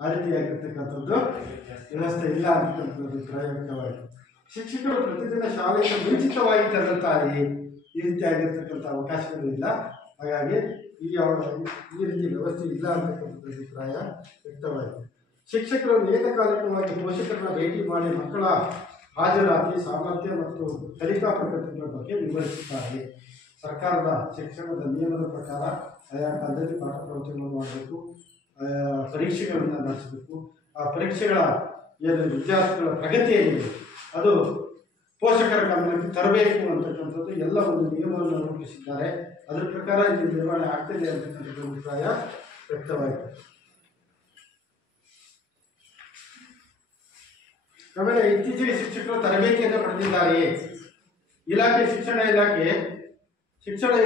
ಆ ರೀತಿಯಾಗಿರ್ತಕ್ಕಂಥದ್ದು ವ್ಯವಸ್ಥೆ ಇಲ್ಲ ಅಂತಕ್ಕಂಥದ್ದು ಅಭಿಪ್ರಾಯ ವ್ಯಕ್ತವಾಯಿತು. ಶಿಕ್ಷಕರು ಪ್ರತಿದಿನ ಶಾಲೆಯನ್ನು ಮುಂಚಿತವಾಗಿ ತೆರಳುತ್ತಾರೆ, ಈ ರೀತಿಯಾಗಿರ್ತಕ್ಕಂಥ ಅವಕಾಶಗಳು ಇಲ್ಲ. ಹಾಗಾಗಿ ಈ ರೀತಿ ವ್ಯವಸ್ಥೆ ಇಲ್ಲ ಅಂತಕ್ಕಂಥ ಅಭಿಪ್ರಾಯ ವ್ಯಕ್ತವಾಯಿತು. ಶಿಕ್ಷಕರು ನಿಯತಕಾಲಿಕವಾಗಿ ಪೋಷಕರನ್ನ ಭೇಟಿ ಮಾಡಿ ಮಕ್ಕಳ ಹಾಜರಾತಿ, ಸಾಮರ್ಥ್ಯ ಮತ್ತು ಕಲಿಕಾ ಪ್ರಗತಿಗಳ ಬಗ್ಗೆ ವಿವರಿಸುತ್ತಾರೆ. ಸರ್ಕಾರದ ಶಿಕ್ಷಣದ ನಿಯಮದ ಪ್ರಕಾರ ಆಯಾ ಕಾಲದಲ್ಲಿ ಪಾಠ ಪ್ರವಚನವನ್ನು ಮಾಡಬೇಕು, ಪರೀಕ್ಷೆಗಳನ್ನು ನಡೆಸಬೇಕು. ಆ ಪರೀಕ್ಷೆಗಳ ಏನು ವಿದ್ಯಾರ್ಥಿಗಳ ಪ್ರಗತಿ ಏನಿದೆ ಅದು ಪೋಷಕರ ಗಮನಕ್ಕೆ ತರಬೇಕು ಅಂತಕ್ಕಂಥದ್ದು ಎಲ್ಲ ಒಂದು ನಿಯಮವನ್ನು ರೂಪಿಸಿದ್ದಾರೆ. ಅದರ ಪ್ರಕಾರ ಇಲ್ಲಿ ನಿರ್ವಹಣೆ ಆಗ್ತಿದೆ ಅಂತಕ್ಕಂಥ ಅಭಿಪ್ರಾಯ ವ್ಯಕ್ತವಾಯಿತು. ಆಮೇಲೆ ಇತ್ತೀಚೆಗೆ ಶಿಕ್ಷಕರು ತರಬೇತಿಯನ್ನು ಪಡೆದಿದ್ದಾರೆಯೇ? ಶಿಕ್ಷಣ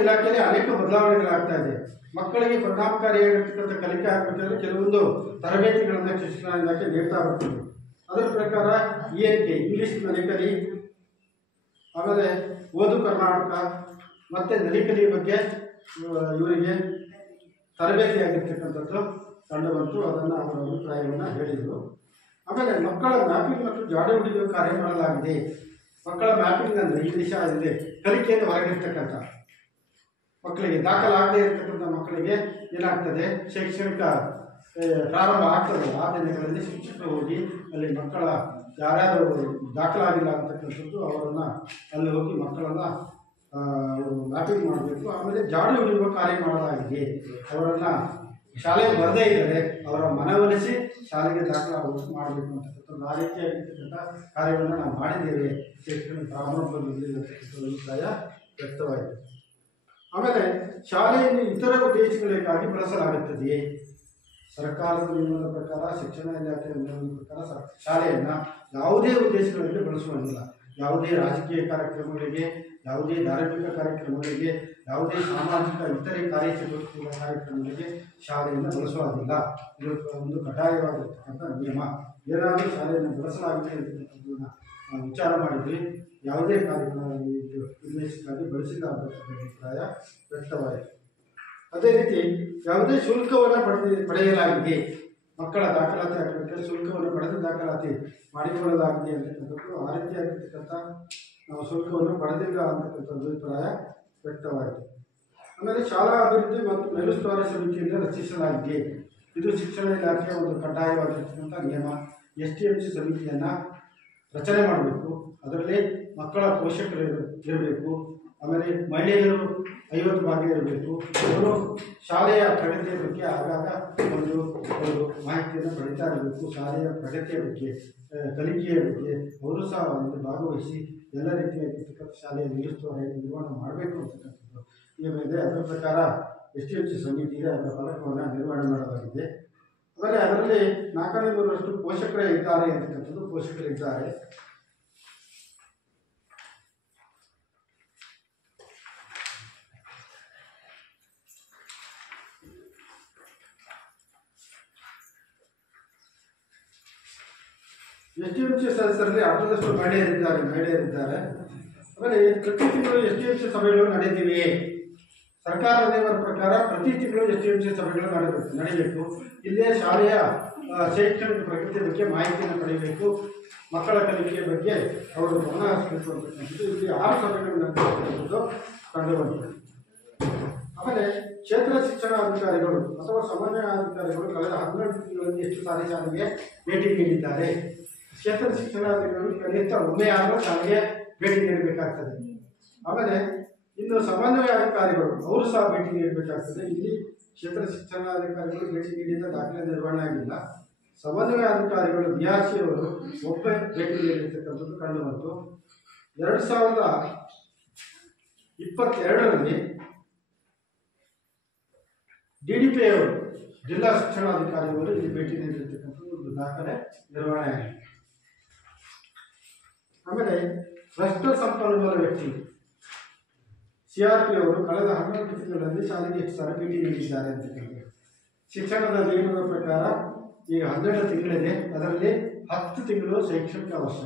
ಇಲಾಖೆಯಲ್ಲಿ ಅನೇಕ ಬದಲಾವಣೆಗಳಾಗ್ತಾ ಇದೆ. ಮಕ್ಕಳಿಗೆ ಪರಿಣಾಮಕಾರಿಯಾಗಿರ್ತಕ್ಕಂಥ ಕಲಿಕೆ ಆಗಬೇಕಾದ್ರೆ ಕೆಲವೊಂದು ತರಬೇತಿಗಳನ್ನು ಶಿಕ್ಷಣ ಇಲಾಖೆ ನೀಡ್ತಾ ಬರ್ತದೆ. ಅದರ ಪ್ರಕಾರ ENK ಇಂಗ್ಲಿಷ್ ನಲಿಕಲಿ, ಆಮೇಲೆ ಓದು ಕರ್ನಾಟಕ ಮತ್ತು ನಲಿಕಲಿ ಬಗ್ಗೆ ಇವರಿಗೆ ತರಬೇತಿಯಾಗಿರ್ತಕ್ಕಂಥದ್ದು ಕಂಡು ಬಂತು. ಅದನ್ನು ಅವರ ಅಭಿಪ್ರಾಯವನ್ನು ಹೇಳಿದರು. ಆಮೇಲೆ ಮಕ್ಕಳ ಮ್ಯಾಪಿಂಗ್ ಮತ್ತು ಜಾಡು ಹಿಡಿಯುವ ಕಾರ್ಯ ಮಾಡಲಾಗಿದೆ. ಮಕ್ಕಳ ಮ್ಯಾಪಿಂಗ್ ಅಂದರೆ ಈ ವಿಷಯ ಇದೆ, ಕಲಿಕೆಯನ್ನು ಹೊರಗಿರ್ತಕ್ಕಂಥ ಮಕ್ಕಳಿಗೆ, ದಾಖಲಾಗದೇ ಇರತಕ್ಕಂಥ ಮಕ್ಕಳಿಗೆ ಏನಾಗ್ತದೆ, ಶೈಕ್ಷಣಿಕ ಪ್ರಾರಂಭ ಆಗ್ತದೆ ಆ ದಿನಗಳಲ್ಲಿ ಶಿಕ್ಷಕರು ಹೋಗಿ ಅಲ್ಲಿ ಮಕ್ಕಳ ಯಾರ್ಯಾರು ದಾಖಲಾಗಿಲ್ಲ ಅಂತಕ್ಕಂಥದ್ದು ಅವರನ್ನು ಅಲ್ಲಿ ಹೋಗಿ ಮಕ್ಕಳನ್ನು ಮ್ಯಾಪಿಂಗ್ ಮಾಡಬೇಕು. ಆಮೇಲೆ ಜಾಡು ಹಿಡಿಯುವ ಕಾರ್ಯ ಮಾಡಲಾಗಿದೆ. ಅವರನ್ನು ಶಾಲೆಗೆ ಬರದೇ ಇದ್ದರೆ ಅವರ ಮನವೊಲಿಸಿ ಶಾಲೆಗೆ ದಾಖಲಾಗುವುದು ಮಾಡಬೇಕು ಅಂತಕ್ಕಂಥದ್ದು ಆ ರೀತಿಯಾಗಿರ್ತಕ್ಕಂಥ ಕಾರ್ಯವನ್ನು ನಾವು ಮಾಡಿದ್ದೇವೆ ಶೈಕ್ಷಣಿಕ ಪ್ರಾರಂಭದಲ್ಲಿ ಅಭಿಪ್ರಾಯ ವ್ಯಕ್ತವಾಯಿತು. ಆಮೇಲೆ ಶಾಲೆಯನ್ನು ಇತರ ಉದ್ದೇಶಗಳಿಗಾಗಿ ಬಳಸಲಾಗುತ್ತದೆಯೇ? ಸರ್ಕಾರದ ನಿಯಮದ ಪ್ರಕಾರ, ಶಿಕ್ಷಣ ಇಲಾಖೆಯ ನಿಯಮದ ಪ್ರಕಾರ ಶಾಲೆಯನ್ನು ಯಾವುದೇ ಉದ್ದೇಶಗಳಿಗೆ ಬಳಸುವಂಗಿಲ್ಲ. ಯಾವುದೇ ರಾಜಕೀಯ ಕಾರ್ಯಕ್ರಮಗಳಿಗೆ, ಯಾವುದೇ ಧಾರ್ಮಿಕ ಕಾರ್ಯಕ್ರಮಗಳಿಗೆ, ಯಾವುದೇ ಸಾಮಾಜಿಕ ಇತರೆ ಕಾರ್ಯಚಟುವಟಿಕೆಗಳ ಕಾರ್ಯಕ್ರಮಗಳಿಗೆ ಶಾಲೆಯನ್ನು ಬಳಸುವುದಿಲ್ಲ. ಇದು ಒಂದು ಕಡ್ಡಾಯವಾಗಿರ್ತಕ್ಕಂಥ ನಿಯಮ. ಏನಾದರೂ ಶಾಲೆಯನ್ನು ಬಳಸಲಾಗಿದೆ ಅಂತಕ್ಕಂಥದ್ದನ್ನು ನಾವು ವಿಚಾರ ಮಾಡಿದ್ವಿ. ಯಾವುದೇ ಕಾರ್ಯಕ್ರಮದಲ್ಲಿ ಉದ್ದೇಶಕ್ಕಾಗಿ ಬಳಸಿಲ್ಲ ಅಂತಕ್ಕಂಥ ಅಭಿಪ್ರಾಯ ವ್ಯಕ್ತವಾಯಿತು. ಅದೇ ರೀತಿ ಯಾವುದೇ ಶುಲ್ಕವನ್ನು ಪಡೆಯಲಾಗಿದೆ, ಮಕ್ಕಳ ದಾಖಲಾತಿ ಆಗಬೇಕಾದ್ರೆ ಶುಲ್ಕವನ್ನು ಪಡೆದು ದಾಖಲಾತಿ ಮಾಡಿಕೊಳ್ಳಲಾಗಿದೆ ಅಂತಕ್ಕಂಥದ್ದು ಆ ರೀತಿಯಾಗಿರ್ತಕ್ಕಂಥ ನಾವು ಶುಲ್ಕವನ್ನು ಪಡೆದಿಲ್ಲ ಅಂತಕ್ಕಂಥ ಅಭಿಪ್ರಾಯ ವ್ಯಕ್ತವಾಯಿತು. ಆಮೇಲೆ ಶಾಲಾ ಅಭಿವೃದ್ಧಿ ಮತ್ತು ಮೇಲುಸ್ತುವಾರಿ ಸಮಿತಿಯಿಂದ ರಚಿಸಲಾಗಿದೆ. ಇದು ಶಿಕ್ಷಣ ಇಲಾಖೆಯ ಒಂದು ಕಡ್ಡಾಯವಾಗಿರ್ತಕ್ಕಂಥ ನಿಯಮ. STMC ಸಮಿತಿಯನ್ನು ರಚನೆ ಮಾಡಬೇಕು. ಅದರಲ್ಲಿ ಮಕ್ಕಳ ಪೋಷಕರು ಇರಬೇಕು. ಆಮೇಲೆ ಮಹಿಳೆಯರು 50 ಭಾಗ ಇರಬೇಕು. ಅವರು ಶಾಲೆಯ ಪ್ರಗತಿಯ ಬಗ್ಗೆ ಆಗಾಗ ಒಂದು ಮಾಹಿತಿಯನ್ನು ಪಡಿತಾ ಇರಬೇಕು. ಶಾಲೆಯ ಪ್ರಗತಿಯ ಬಗ್ಗೆ, ಕಲಿಕೆಯ ಬಗ್ಗೆ ಅವರು ಸಹ ಅಲ್ಲಿ ಭಾಗವಹಿಸಿ ಎಲ್ಲ ರೀತಿಯಾಗಿರ್ತಕ್ಕಂಥ ಶಾಲೆಯ ನಿರ್ವಹಣೆ ಮಾಡಬೇಕು ಅಂತಕ್ಕಂಥದ್ದು ನಿಯಮ ಇದೆ. ಅದರ ಪ್ರಕಾರ STMC ಸಮಿತಿಗೆ ಅದರ ಫಲಕವನ್ನು ನಿರ್ವಹಣೆ ಮಾಡಲಾಗಿದೆ. ಆಮೇಲೆ ಅದರಲ್ಲಿ 4/3 ಪೋಷಕರೇ ಇದ್ದಾರೆ ಅಂತಕ್ಕಂಥದ್ದು ಪೋಷಕರಿದ್ದಾರೆ. STMC ಸದಸ್ಯರಲ್ಲಿ ಅರ್ಧದಷ್ಟು ಮಹಿಳೆಯರಿದ್ದಾರೆ. ಆಮೇಲೆ ಪ್ರತಿ ತಿಂಗಳು STMC ಸಭೆಗಳು ನಡೆದಿವೆ. ಸರ್ಕಾರದ ನಿಯಮದ ಪ್ರಕಾರ ಪ್ರತಿ ತಿಂಗಳು STMC ಸಭೆಗಳು ನಡೆಯಬೇಕು. ಇಲ್ಲೇ ಶಾಲೆಯ ಶೈಕ್ಷಣಿಕ ಪ್ರಗತಿಯ ಬಗ್ಗೆ ಮಾಹಿತಿಯನ್ನು ಪಡೆಯಬೇಕು. ಮಕ್ಕಳ ಕಲಿಕೆಯ ಬಗ್ಗೆ ಅವರು ಗಮನ ಹರಿಸಬೇಕು ಅಂತಕ್ಕಂಥದ್ದು ಇಲ್ಲಿ 6 ಸಭೆಗಳು ನಡೆದಿರುವುದು ಕಂಡುಬಂದಿದೆ. ಆಮೇಲೆ ಕ್ಷೇತ್ರ ಶಿಕ್ಷಣಾಧಿಕಾರಿಗಳು ಅಥವಾ ಸಮನ್ವಯಾಧಿಕಾರಿಗಳು ಕಳೆದ 12 ತಿಂಗಳಲ್ಲಿ ಎಷ್ಟು ಸಾರಿ ಶಾಲೆಗೆ ಭೇಟಿ ನೀಡಿದ್ದಾರೆ? ಕ್ಷೇತ್ರ ಶಿಕ್ಷಣಾಧಿಕಾರಿಗಳು ಕನಿಷ್ಠ ಒಮ್ಮೆ ಆದರೂ ಶಾಲೆಗೆ ಭೇಟಿ ನೀಡಬೇಕಾಗ್ತದೆ. ಆಮೇಲೆ ಇನ್ನು ಸಮನ್ವಯಾಧಿಕಾರಿಗಳು ಅವರು ಸಹ ಭೇಟಿ ನೀಡಬೇಕಾಗ್ತದೆ. ಇಲ್ಲಿ ಕ್ಷೇತ್ರ ಶಿಕ್ಷಣಾಧಿಕಾರಿಗಳು ಭೇಟಿ ನೀಡಿದ ದಾಖಲೆ ನಿರ್ವಹಣೆ ಆಗಿಲ್ಲ. ಸಮನ್ವಯಾಧಿಕಾರಿಗಳು BRC ಅವರು ಒಬ್ಬ ಭೇಟಿ ನೀಡಿರ್ತಕ್ಕಂಥದ್ದು ಕಂಡು ಬಂತು. 2022ರಲ್ಲಿ DDP ಅವರು ಜಿಲ್ಲಾ ಶಿಕ್ಷಣಾಧಿಕಾರಿಗಳು ಇಲ್ಲಿ ಭೇಟಿ ನೀಡಿರ್ತಕ್ಕಂಥದ್ದು ಒಂದು ದಾಖಲೆ ನಿರ್ವಹಣೆ ಆಗಿದೆ. ಆಮೇಲೆ ಭ್ರಷ್ಟ ಸಂಪನ್ಮೂಲ ವ್ಯಕ್ತಿ CRP ಅವರು ಕಳೆದ 12 ತಿಂಗಳಲ್ಲಿ ಶಾಲೆಗೆ ಎಷ್ಟು ಸಾರಿ ಭೇಟಿ ನೀಡಿದ್ದಾರೆ ಅಂತಕ್ಕಂಥದ್ದು ಶಿಕ್ಷಣದ ನಿಯಮದ ಪ್ರಕಾರ ಈಗ 12 ತಿಂಗಳಿದೆ. ಅದರಲ್ಲಿ 10 ತಿಂಗಳು ಶೈಕ್ಷಣಿಕ ವರ್ಷ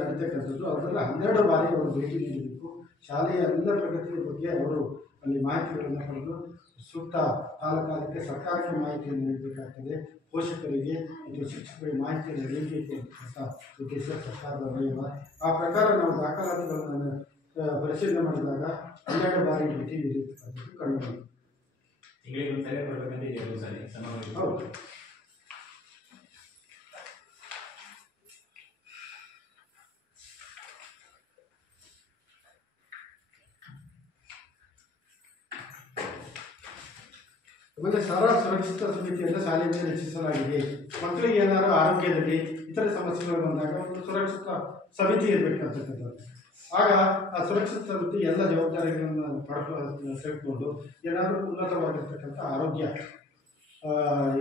ನಡೀತಕ್ಕಂಥದ್ದು. ಅದರಲ್ಲಿ 12 ಬಾರಿ ಅವರು ಭೇಟಿ ನೀಡಬೇಕು. ಶಾಲೆಯ ಎಲ್ಲ ಪ್ರಗತಿಯ ಬಗ್ಗೆ ಅವರು ಅಲ್ಲಿ ಮಾಹಿತಿಗಳನ್ನು ಪಡೆದು ಸೂಕ್ತ ಕಾಲಕಾಲಕ್ಕೆ ಸರ್ಕಾರಕ್ಕೆ ಮಾಹಿತಿಯನ್ನು ನೀಡಬೇಕಾಗ್ತದೆ, ಪೋಷಕರಿಗೆ ಮತ್ತು ಶಿಕ್ಷಕರಿಗೆ ಮಾಹಿತಿಯನ್ನು ನೀಡಬೇಕು ಅಂತ ಉದ್ದೇಶ ಸರ್ಕಾರದ ನಿಯಮ. ಆ ಪ್ರಕಾರ ನಾವು ದಾಖಲಾತಿಗಳನ್ನು ಪರಿಶೀಲನೆ ಮಾಡಿದಾಗ 12 ಬಾರಿ ಭೇಟಿ ನೀಡಿರ್ತಕ್ಕಂಥದ್ದು ಕಂಡುಬಂತು. ತಿಂಗಳಿಗೆ ಒಂದ್ಸರಿ ಕೊಡಬೇಕಂತ ಇದೆ ಒಂದ್ಸರಿ ಸಮಾವೇಶ. ಹೌದು. ಆಮೇಲೆ ಶಾಲಾ ಸುರಕ್ಷಿತ ಸಮಿತಿಯನ್ನು ಶಾಲೆಯಲ್ಲಿ ರಚಿಸಲಾಗಿದೆ. ಮಕ್ಕಳಿಗೆ ಏನಾದರೂ ಆರೋಗ್ಯದಲ್ಲಿ ಇತರೆ ಸಮಸ್ಯೆಗಳು ಬಂದಾಗ ಒಂದು ಸುರಕ್ಷಿತ ಸಮಿತಿ ಇರಬೇಕಂತಕ್ಕಂಥದ್ದು. ಆಗ ಆ ಸುರಕ್ಷಿತ ಸಮಿತಿ ಎಲ್ಲ ಜವಾಬ್ದಾರಿಗಳನ್ನು ತೆಗೆದುಕೊಂಡು ಏನಾದರೂ ಉನ್ನತವಾಗಿರ್ತಕ್ಕಂಥ ಆರೋಗ್ಯ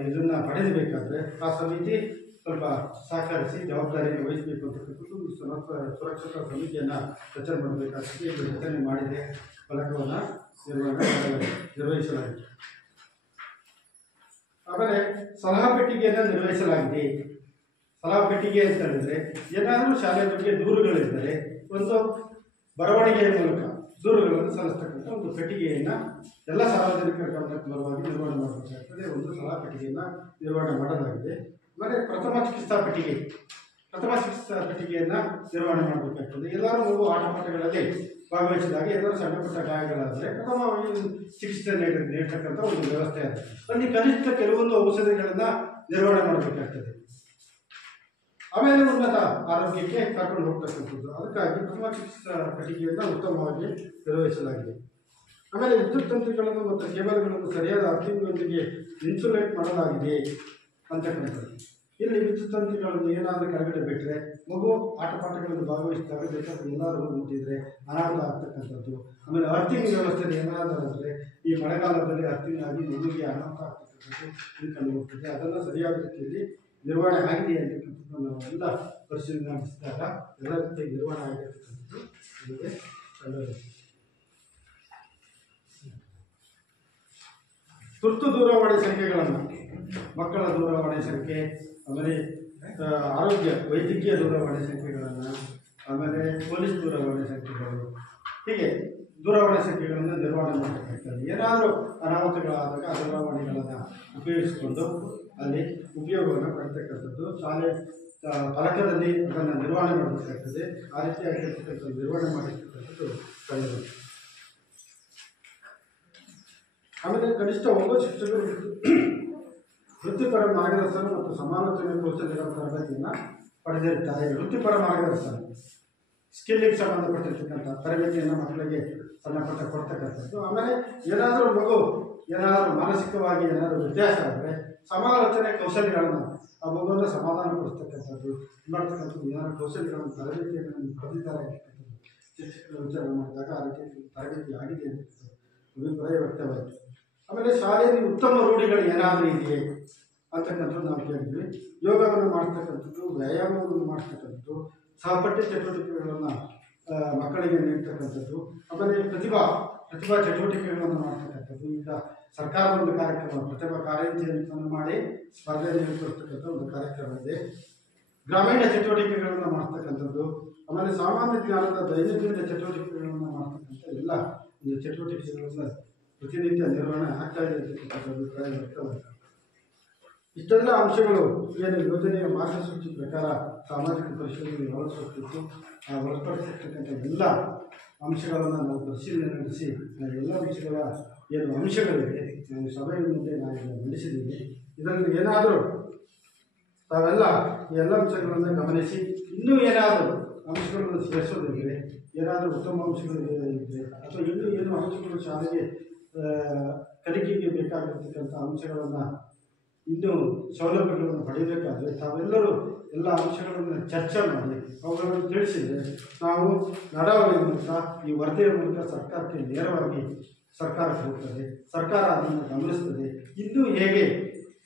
ಇದನ್ನು ಪಡೆಯಬೇಕಾದ್ರೆ ಆ ಸಮಿತಿ ಸ್ವಲ್ಪ ಸಹಕರಿಸಿ ಜವಾಬ್ದಾರಿಯನ್ನು ವಹಿಸಬೇಕು ಅಂತಕ್ಕಂಥದ್ದು ಸುರಕ್ಷತಾ ಸಮಿತಿಯನ್ನು ರಚನೆ ಮಾಡಬೇಕಾಗ್ತದೆ. ಇದು ರಚನೆ ಮಾಡಿದೆ, ಫಲಕವನ್ನು ನಿರ್ವಹಿಸಲಾಗಿದೆ. ಆಮೇಲೆ ಸಲಹಾ ಪೆಟ್ಟಿಗೆಯನ್ನು ನಿರ್ವಹಿಸಲಾಗಿದೆ. ಸಲಹಾ ಪೆಟ್ಟಿಗೆ ಅಂತ ಹೇಳಿದ್ರೆ ಏನಾದರೂ ಶಾಲೆ ಬಗ್ಗೆ ದೂರುಗಳಿದ್ದರೆ ಒಂದು ಬರವಣಿಗೆಯ ಮೂಲಕ ದೂರುಗಳನ್ನು ಸಲ್ಲಿಸ್ತಕ್ಕಂಥ ಒಂದು ಪೆಟ್ಟಿಗೆಯನ್ನು ಎಲ್ಲ ಸಾರ್ವಜನಿಕರ ಗಮನಕ್ಕೆ ಬರುವಾಗಿ ನಿರ್ವಹಣೆ ಮಾಡಬೇಕಾಗ್ತದೆ. ಒಂದು ಸಲಹಾ ಪೆಟ್ಟಿಗೆಯನ್ನು ನಿರ್ವಹಣೆ ಮಾಡಲಾಗಿದೆ. ಆಮೇಲೆ ಪ್ರಥಮ ಚಿಕಿತ್ಸಾ ಪೆಟ್ಟಿಗೆಯನ್ನು ನಿರ್ವಹಣೆ ಮಾಡಬೇಕಾಗ್ತದೆ. ಎಲ್ಲರೂ ಮಗು ಆಟಪಾಠಗಳಲ್ಲಿ ಭಾಗವಹಿಸಿದಾಗ ಏನಾದರೂ ಸಣ್ಣ ಪುಟ್ಟ ಗಾಯಗಳಾದರೆ ಪ್ರಥಮವಾಗಿ ಚಿಕಿತ್ಸೆ ನೀಡತಕ್ಕಂಥ ಒಂದು ವ್ಯವಸ್ಥೆ ಇದೆ. ಅಲ್ಲಿ ಕನಿಷ್ಠ ಕೆಲವೊಂದು ಔಷಧಿಗಳನ್ನು ನಿರ್ವಹಣೆ ಮಾಡಬೇಕಾಗ್ತದೆ. ಆಮೇಲೆ ಉನ್ನತ ಆರೋಗ್ಯಕ್ಕೆ ಕರ್ಕೊಂಡು ಹೋಗ್ತಕ್ಕಂಥದ್ದು. ಅದಕ್ಕಾಗಿ ಪ್ರಥಮ ಚಿಕಿತ್ಸಾ ಪೆಟ್ಟಿಗೆಯನ್ನು ಉತ್ತಮವಾಗಿ ನಿರ್ವಹಿಸಲಾಗಿದೆ. ಆಮೇಲೆ ವಿದ್ಯುತ್ ತಂತಿಗಳನ್ನು ಮತ್ತು ಕೇಬಲ್ಗಳನ್ನು ಸರಿಯಾದ ಅರ್ಥಿಂಗ್ನೊಂದಿಗೆ ಇನ್ಸುಲೇಟ್ ಮಾಡಲಾಗಿದೆ ಅಂತಕ್ಕಂಥದ್ದು. ಇಲ್ಲಿ ವಿದ್ಯುತ್ ತಂತಿಗಳನ್ನು ಏನಾದರೂ ಕೆಳಗಡೆ ಬಿಟ್ಟರೆ ಮಗು ಆಟಪಾಠಗಳಲ್ಲಿ ಭಾಗವಹಿಸಿದಾಗ ಬೇಕಾದ್ರೆ ಎಲ್ಲರೂ ಮುಟ್ಟಿದ್ರೆ ಅನಾಹುತ ಆಗ್ತಕ್ಕಂಥದ್ದು. ಆಮೇಲೆ ಅರ್ಥಿಂಗ್ ವ್ಯವಸ್ಥೆಯಲ್ಲಿ ಏನಾದರೂ ಅಂದರೆ ಈ ಮಳೆಗಾಲದಲ್ಲಿ ಅರ್ಥಿಂಗ್ ಆಗಿ ಮಗುವಿಗೆ ಅನಾಹುತ ಆಗ್ತಕ್ಕಂಥದ್ದು ಇದು ಕಂಡು ಹೋಗ್ತದೆ. ಅದನ್ನು ಸರಿಯಾದ ರೀತಿಯಲ್ಲಿ ನಿರ್ವಹಣೆ ಆಗಿದೆ ಅಂತಕ್ಕಂಥದ್ದು ನಾವೆಲ್ಲ ಪರಿಶೀಲನೆ ನಡೆಸಿದಾಗ ಎಲ್ಲ ರೀತಿಯ ನಿರ್ವಹಣೆ ಆಗಿರ್ತಕ್ಕಂಥದ್ದು ನಮಗೆ ಕಂಡು. ತುರ್ತು ದೂರವಾಣಿ ಸಂಖ್ಯೆಗಳನ್ನು, ಮಕ್ಕಳ ದೂರವಾಣಿ ಸಂಖ್ಯೆ, ಆಮೇಲೆ ಆರೋಗ್ಯ ವೈದ್ಯಕೀಯ ದೂರವಾಣಿ ಸಂಖ್ಯೆಗಳನ್ನು, ಆಮೇಲೆ ಪೊಲೀಸ್ ದೂರವಾಣಿ ಸಂಖ್ಯೆಗಳು, ಹೀಗೆ ದೂರವಾಣಿ ಸಂಖ್ಯೆಗಳನ್ನು ನಿರ್ವಹಣೆ ಮಾಡಬೇಕಾಗ್ತದೆ. ಏನಾದರೂ ಅನಾಹುತಗಳಾದಾಗ ಆ ದೂರವಾಣಿಗಳನ್ನು ಉಪಯೋಗಿಸಿಕೊಂಡು ಅಲ್ಲಿ ಉಪಯೋಗವನ್ನು ಪಡ್ತಕ್ಕಂಥದ್ದು ಶಾಲೆ ಫಲಕದಲ್ಲಿ ಅದನ್ನು ನಿರ್ವಹಣೆ ಮಾಡಬೇಕಾಗ್ತದೆ. ಆ ರೀತಿಯಾಗಿರ್ತಕ್ಕಂಥ ನಿರ್ವಹಣೆ ಮಾಡಿರ್ತಕ್ಕಂಥದ್ದು ಕಂಡು. ಆಮೇಲೆ ಕನಿಷ್ಠ 9 ಶಿಕ್ಷಕರು ವೃತ್ತಿಪರ ಮಾರ್ಗದರ್ಶನ ಮತ್ತು ಸಮಾಲೋಚನೆ ಕೌಶಲ್ಯಗಳ ತರಬೇತಿಯನ್ನು ಪಡೆದಿರುತ್ತಾರೆ. ವೃತ್ತಿಪರ ಮಾರ್ಗದರ್ಶನ ಸ್ಕಿಲ್ಲಿಗೆ ಸಂಬಂಧಪಟ್ಟಿರ್ತಕ್ಕಂಥ ತರಬೇತಿಯನ್ನು ಮಕ್ಕಳಿಗೆ ಸಣ್ಣಪಟ್ಟ ಕೊಡ್ತಕ್ಕಂಥದ್ದು. ಆಮೇಲೆ ಏನಾದರೂ ಮಗು ಏನಾದರೂ ಮಾನಸಿಕವಾಗಿ ಏನಾದರೂ ವ್ಯತ್ಯಾಸ ಆದರೆ ಸಮಾಲೋಚನೆ ಕೌಶಲ್ಯಗಳನ್ನು ಆ ಮಗುವನ್ನು ಸಮಾಧಾನ ಪಡಿಸ್ತಕ್ಕಂಥದ್ದು ಮಾಡ್ತಕ್ಕಂಥದ್ದು. ಏನಾದರೂ ಕೌಶಲ್ಯಗಳನ್ನು ತರಬೇತಿಯನ್ನು ಪಡೆದಿದ್ದಾರೆ ಅಂತಕ್ಕಂಥದ್ದು ಶಿಕ್ಷಕರು ವಿಚಾರ ಮಾಡಿದಾಗ ಆ ರೀತಿ ತರಬೇತಿ ಆಗಿದೆ ಅಂತಕ್ಕಂಥದ್ದು ಅಭಿಪ್ರಾಯ ವ್ಯಕ್ತವಾಯಿತು. ಆಮೇಲೆ ಶಾಲೆಯಲ್ಲಿ ಉತ್ತಮ ರೂಢಿಗಳು ಏನಾದರೂ ಇದೆಯೇ ಅಂತಕ್ಕಂಥದ್ದು ನಾವು ಕೇಳಿದ್ವಿ. ಯೋಗವನ್ನು ಮಾಡ್ತಕ್ಕಂಥದ್ದು, ವ್ಯಾಯಾಮವನ್ನು ಮಾಡ್ತಕ್ಕಂಥದ್ದು, ಸಹಪಠ್ಯ ಚಟುವಟಿಕೆಗಳನ್ನು ಮಕ್ಕಳಿಗೆ ನೀಡ್ತಕ್ಕಂಥದ್ದು, ಆಮೇಲೆ ಪ್ರತಿಭಾ ಚಟುವಟಿಕೆಗಳನ್ನು ಮಾಡ್ತಕ್ಕಂಥದ್ದು. ಈಗ ಸರ್ಕಾರದ ಒಂದು ಕಾರ್ಯಕ್ರಮ ಪ್ರತಿಭಾ ಕಾರಂಜಿಯನ್ನು ಮಾಡಿ ಸ್ಪರ್ಧೆ ನೀಡಿಕೊಡ್ತಕ್ಕಂಥ ಒಂದು ಕಾರ್ಯಕ್ರಮ ಇದೆ. ಗ್ರಾಮೀಣ ಚಟುವಟಿಕೆಗಳನ್ನು ಮಾಡ್ತಕ್ಕಂಥದ್ದು, ಆಮೇಲೆ ಸಾಮಾನ್ಯ ಜ್ಞಾನದ ದೈನಂದಿನ ಚಟುವಟಿಕೆಗಳನ್ನು ಮಾಡ್ತಕ್ಕಂಥ ಎಲ್ಲ ಒಂದು ಚಟುವಟಿಕೆಗಳನ್ನು ಪ್ರತಿನಿತ್ಯ ನಿರ್ವಹಣೆ ಆಗ್ತಾ ಇದೆ ಅಂತಕ್ಕಂಥ ಅಭಿಪ್ರಾಯ ವ್ಯಕ್ತವಾಯಿತು. ಇಷ್ಟೆಲ್ಲ ಅಂಶಗಳು ಏನು ಯೋಜನೆಯ ಮಾರ್ಗಸೂಚಿ ಪ್ರಕಾರ ಸಾಮಾಜಿಕ ಪರಿಶೀಲನೆ ಒಳಪಡಿಸುತ್ತಿತ್ತು. ಆ ಒಳಪಡಿಸಿರ್ತಕ್ಕಂಥ ಎಲ್ಲ ಅಂಶಗಳನ್ನು ನಾವು ಪರಿಶೀಲನೆ ನಡೆಸಿ ಎಲ್ಲ ವಿಷಯಗಳ ಏನು ಅಂಶಗಳಿವೆ ನಾವು ಸಭೆಯ ಮುಂದೆ ನಾವು ನಡೆಸಿದ್ದೀವಿ. ಇದರಲ್ಲಿ ಏನಾದರೂ ತಾವೆಲ್ಲ ಈ ಎಲ್ಲ ಅಂಶಗಳನ್ನು ಗಮನಿಸಿ ಇನ್ನೂ ಏನಾದರೂ ಅಂಶಗಳನ್ನು ಸೇರಿಸೋದಿದ್ರೆ, ಏನಾದರೂ ಉತ್ತಮ ಅಂಶಗಳು ಇದ್ದರೆ ಅಥವಾ ಇನ್ನೂ ಏನು ಅಂಶಗಳು ಶಾಲೆಗೆ ಕಲಿಕೆಗೆ ಬೇಕಾಗಿರ್ತಕ್ಕಂಥ ಅಂಶಗಳನ್ನು ಇನ್ನೂ ಸೌಲಭ್ಯಗಳನ್ನು ಪಡೆಯಬೇಕಾದರೆ ತಾವೆಲ್ಲರೂ ಎಲ್ಲ ಅಂಶಗಳನ್ನು ಚರ್ಚೆ ಮಾಡಿ ಅವುಗಳನ್ನು ತಿಳಿಸಿದರೆ ನಾವು ನಡವಳಿಕೆ ಮೂಲಕ ಈ ವರದಿಯ ಮೂಲಕ ಸರ್ಕಾರಕ್ಕೆ ನೇರವಾಗಿ ಸರ್ಕಾರಕ್ಕೆ ಹೋಗ್ತದೆ. ಸರ್ಕಾರ ಅದನ್ನು ಗಮನಿಸ್ತದೆ. ಇನ್ನೂ ಹೇಗೆ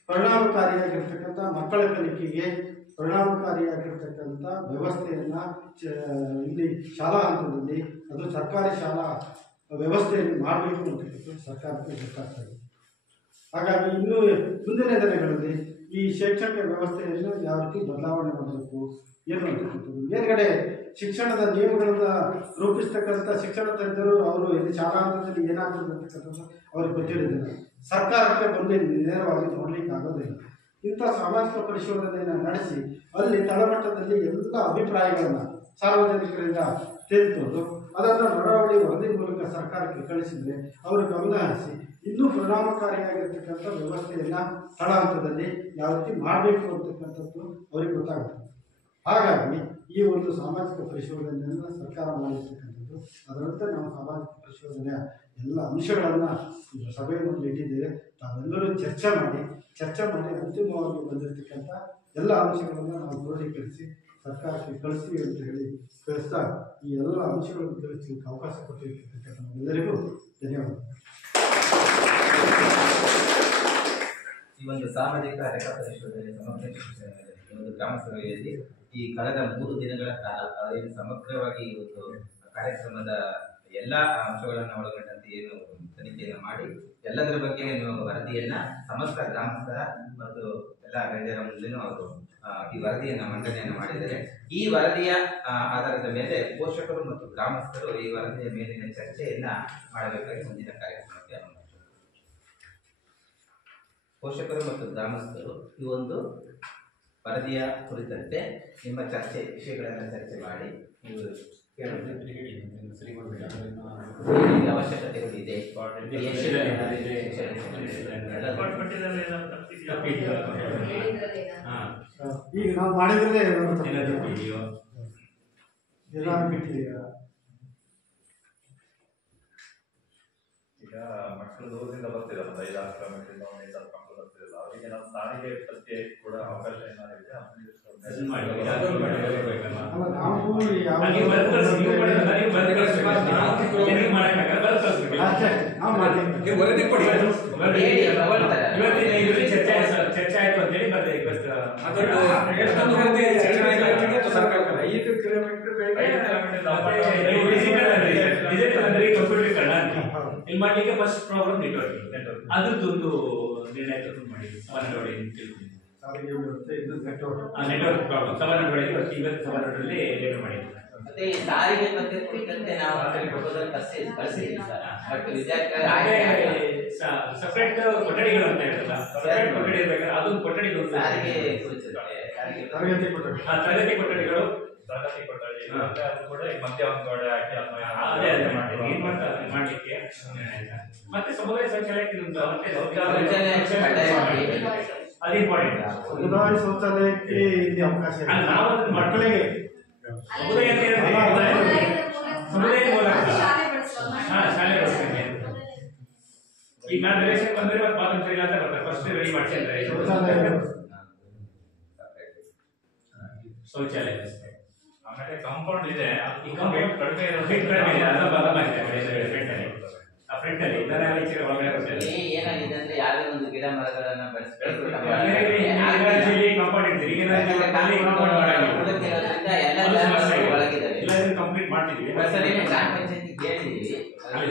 ಪರಿಣಾಮಕಾರಿಯಾಗಿರ್ತಕ್ಕಂಥ ಮಕ್ಕಳ ಕಲಿಕೆಗೆ ಪರಿಣಾಮಕಾರಿಯಾಗಿರ್ತಕ್ಕಂಥ ವ್ಯವಸ್ಥೆಯನ್ನು ಇಲ್ಲಿ ಶಾಲಾ ಹಂತದಲ್ಲಿ ಅದು ಸರ್ಕಾರಿ ಶಾಲಾ ವ್ಯವಸ್ಥೆಯಲ್ಲಿ ಮಾಡಬೇಕು ಅಂತಕ್ಕಂಥದ್ದು ಸರ್ಕಾರಕ್ಕೆ ಗೊತ್ತಾಗ್ತದೆ. ಹಾಗಾಗಿ ಇನ್ನೂ ಮುಂದಿನ ದಿನಗಳಲ್ಲಿ ಈ ಶೈಕ್ಷಣಿಕ ವ್ಯವಸ್ಥೆಯನ್ನು ಯಾವ ರೀತಿ ಬದಲಾವಣೆ ಮಾಡಬೇಕು ಏನು ಅಂತಕ್ಕಂಥದ್ದು. ಮೇಲ್ಗಡೆ ಶಿಕ್ಷಣದ ನಿಯಮಗಳನ್ನು ರೂಪಿಸ್ತಕ್ಕಂಥ ಶಿಕ್ಷಣ ತಜ್ಞರು ಅವರು ಇಲ್ಲಿ ಶಾಲಾ ಹಂತದಲ್ಲಿ ಏನಾಗ್ತದೆ ಅಂತಕ್ಕಂಥದ್ದು ಅವ್ರಿಗೆ ಗೊತ್ತಿರೋದಿಲ್ಲ. ಸರ್ಕಾರಕ್ಕೆ ಬಂದು ನೇರವಾಗಿ ನೋಡ್ಲಿಕ್ಕೆ ಆಗೋದಿಲ್ಲ. ಇಂಥ ಸಾಮಾಜಿಕ ಪರಿಶೋಧನೆಯನ್ನು ನಡೆಸಿ ಅಲ್ಲಿ ತಳಮಟ್ಟದಲ್ಲಿ ಎಲ್ಲ ಅಭಿಪ್ರಾಯಗಳನ್ನು ಸಾರ್ವಜನಿಕರಿಂದ ತಿಳಿದುಕೊಂಡು ಅದನ್ನು ನಡವಳಿ ವರದಿ ಮೂಲಕ ಸರ್ಕಾರಕ್ಕೆ ಕಳಿಸಿದರೆ ಅವರು ಗಮನ ಹರಿಸಿ ಇನ್ನೂ ಪರಿಣಾಮಕಾರಿಯಾಗಿರ್ತಕ್ಕಂಥ ವ್ಯವಸ್ಥೆಯನ್ನು ತಳ ಹಂತದಲ್ಲಿ ಯಾವ ರೀತಿ ಮಾಡಬೇಕು ಅಂತಕ್ಕಂಥದ್ದು ಅವರಿಗೆ ಗೊತ್ತಾಗುತ್ತೆ. ಹಾಗಾಗಿ ಈ ಒಂದು ಸಾಮಾಜಿಕ ಪರಿಶೋಧನೆಯನ್ನು ಸರ್ಕಾರ ಮಾಡಿರ್ತಕ್ಕಂಥದ್ದು, ಅದರಂತೆ ನಾವು ಸಾಮಾಜಿಕ ಪರಿಶೋಧನೆಯ ಎಲ್ಲ ಅಂಶಗಳನ್ನು ಸಭೆಯಲ್ಲಿ ಇಟ್ಟಿದ್ದೇವೆ. ತಾವೆಲ್ಲರೂ ಚರ್ಚೆ ಮಾಡಿ ಅಂತಿಮವಾಗಿ ಬಂದಿರತಕ್ಕಂಥ ಎಲ್ಲ ಅಂಶಗಳನ್ನು ನಾವು ಕ್ರೋಢೀಕರಿಸಿ ಸರ್ಕಾರಕ್ಕೆ ಕಳಿಸ್ತೀವಿ ಅಂತ ಹೇಳಿ ಕಳಿಸ್ತಾ ಈ ಎಲ್ಲ ಅಂಶಗಳನ್ನು ತಿಳಿಸಲಿಕ್ಕೆ ಅವಕಾಶ ಕೊಟ್ಟಿರ್ತಕ್ಕಂಥ ನಮ್ಮೆಲ್ಲರಿಗೂ ಧನ್ಯವಾದ. ಈ ಒಂದು ಸಾಮಾಜಿಕ ಲೆಕ್ಕ ಪರಿಶೋಧನೆ ಸಮಗ್ರ ಶಿಕ್ಷಣ ಒಂದು ಗ್ರಾಮ ಸಭೆಯಲ್ಲಿ ಈ ಕಳೆದ 3 ದಿನಗಳ ಕಾಲ ಅವರೇನು ಸಮಗ್ರವಾಗಿ ಇವತ್ತು ಕಾರ್ಯಕ್ರಮದ ಎಲ್ಲ ಅಂಶಗಳನ್ನು ಒಳಗೊಂಡಂತೆ ಏನು ತನಿಖೆಯನ್ನು ಮಾಡಿ ಎಲ್ಲದರ ಬಗ್ಗೆ ವರದಿಯನ್ನ ಸಮಸ್ತ ಗ್ರಾಮಸ್ಥರ ಮತ್ತು ಎಲ್ಲ ಗಣ್ಯರ ಮುಂದೆನೂ ಅವರು ಈ ವರದಿಯನ್ನ ಮಂಡನೆಯನ್ನು ಮಾಡಿದ್ದಾರೆ. ಈ ವರದಿಯ ಆಧಾರದ ಮೇಲೆ ಪೋಷಕರು ಮತ್ತು ಗ್ರಾಮಸ್ಥರು ಈ ವರದಿಯ ಮೇಲಿನ ಚರ್ಚೆಯನ್ನ ಮಾಡಬೇಕಾಗಿ ಮುಂದಿನ ಕಾರ್ಯಕ್ರಮಕ್ಕೆ ಪೋಷಕರು ಮತ್ತು ಗ್ರಾಮಸ್ಥರು ಈ ಒಂದು ವರದಿಯ ಕುರಿತಂತೆ ನಿಮ್ಮ ವಿಷಯಗಳನ್ನು ಚರ್ಚೆ ಮಾಡಿ ನೀವು ಅವಶ್ಯಕತೆಗಳು ಇದೆ, ಈಗ ನಾವು ಮಾಡಿದ್ರೆ ಈಗ ಮಕ್ಕಳು ದೂರದಿಂದ ಬರ್ತಿರಲ್ಲ, 5-6 ಕಿಲೋಮೀಟರ್ ಬರ್ತಿರಲ್ಲ, ಅವರಿಗೆ ನಾವು ಸಾರಿಗೆ ಪ್ರತ್ಯೇ ಕೂಡ ಅವಕಾಶ ಏನಾಗಿದೆ ಚರ್ಚೆ ಆಯ್ತು ಅಂತೇಳಿ ಬರ್ತಾರೆ. 5 ಇಲ್ಲಿ ಮಾಡ್ಲಿಕ್ಕೆ ಫಸ್ಟ್ ಪ್ರಾಬ್ಲಮ್ ನೆಟ್ವರ್ಕ್, ಅದ್ರದ್ದೊಂದು ನಿರ್ಣಯ ಮಾಡಿ ನೆಟ್ವರ್ಕ್ ಪ್ರಾಬ್ಲಮ್ ಸವರ್ಣಗಳಲ್ಲಿ ಲೇಟ್ ಮಾಡಿ. ಮತ್ತೆ ಈ ಸಾರಿಗೆ ಬಗ್ಗೆ ಕುರಿತಂತೆ ನಾವು ಸಪರೇಟ್ ಕೊಠಡಿಗಳು ಅಂತ ಹೇಳ್ತಲ್ಲ, ಸಪರೇಟ್ ಕೊಠಡಿ ಇರ್ಬೇಕಾದ್ರೆ ಅದೊಂದು ಕೊಠಡಿ ಸಾರಿಗೆ ತರಗತಿ ಕೊಠಡಿಗಳು ಅದು ಕೂಡ ಮಧ್ಯ ಒಂದು ಗೋಡೆ ಹಾಕಿ ಮಾಡ್ಲಿಕ್ಕೆ ಮತ್ತೆ ಸಮುದಾಯ ಶೌಚಾಲಯಕ್ಕೆ ಅದು ಇಂಪಾರ್ಟೆಂಟ್. ಸಮುದಾಯ ಶೌಚಾಲಯಕ್ಕೆ ಇಲ್ಲಿ ಅವಕಾಶ ನಾವು ಮಕ್ಕಳಿಗೆ ಸಮುದಾಯ ಮೂಲಕ ಶಾಲೆ ಬಳಸ್ತೀನಿ. ಈಗ ನಾನು ರಿಲೇಷನ್ ಬಂದ್ರೆ ಮತ್ತೆ ಬಾತ್ರೂಮ್ ಸರಿ ಅಂತ ಬರ್ತಾರೆ, ಫಸ್ಟ್ ರೆಡಿ ಮಾಡ್ಸಿ ಅಂದ್ರೆ ಶೌಚಾಲಯ. ಆಮೇಲೆ ಕಾಂಪೌಂಡ್ ಇದೆ, ಈ ಕಾಂಪೌಂಡ್ ಕಡಿಮೆ ಅದು ಫ್ರಂಟ್ ಅಲ್ಲಿ ಏನಾಗಿದೆ ಅಂದ್ರೆ ಯಾವುದೇ ಒಂದು ಗಿಡ ಮರಗಳನ್ನ ಬೆಳೆಸಬೇಕು. ಕಂಪ್ಲೀಟ್ ಮಾಡ್ತಿದ್ವಿ, ಗ್ರಾಮ ಪಂಚಾಯತಿ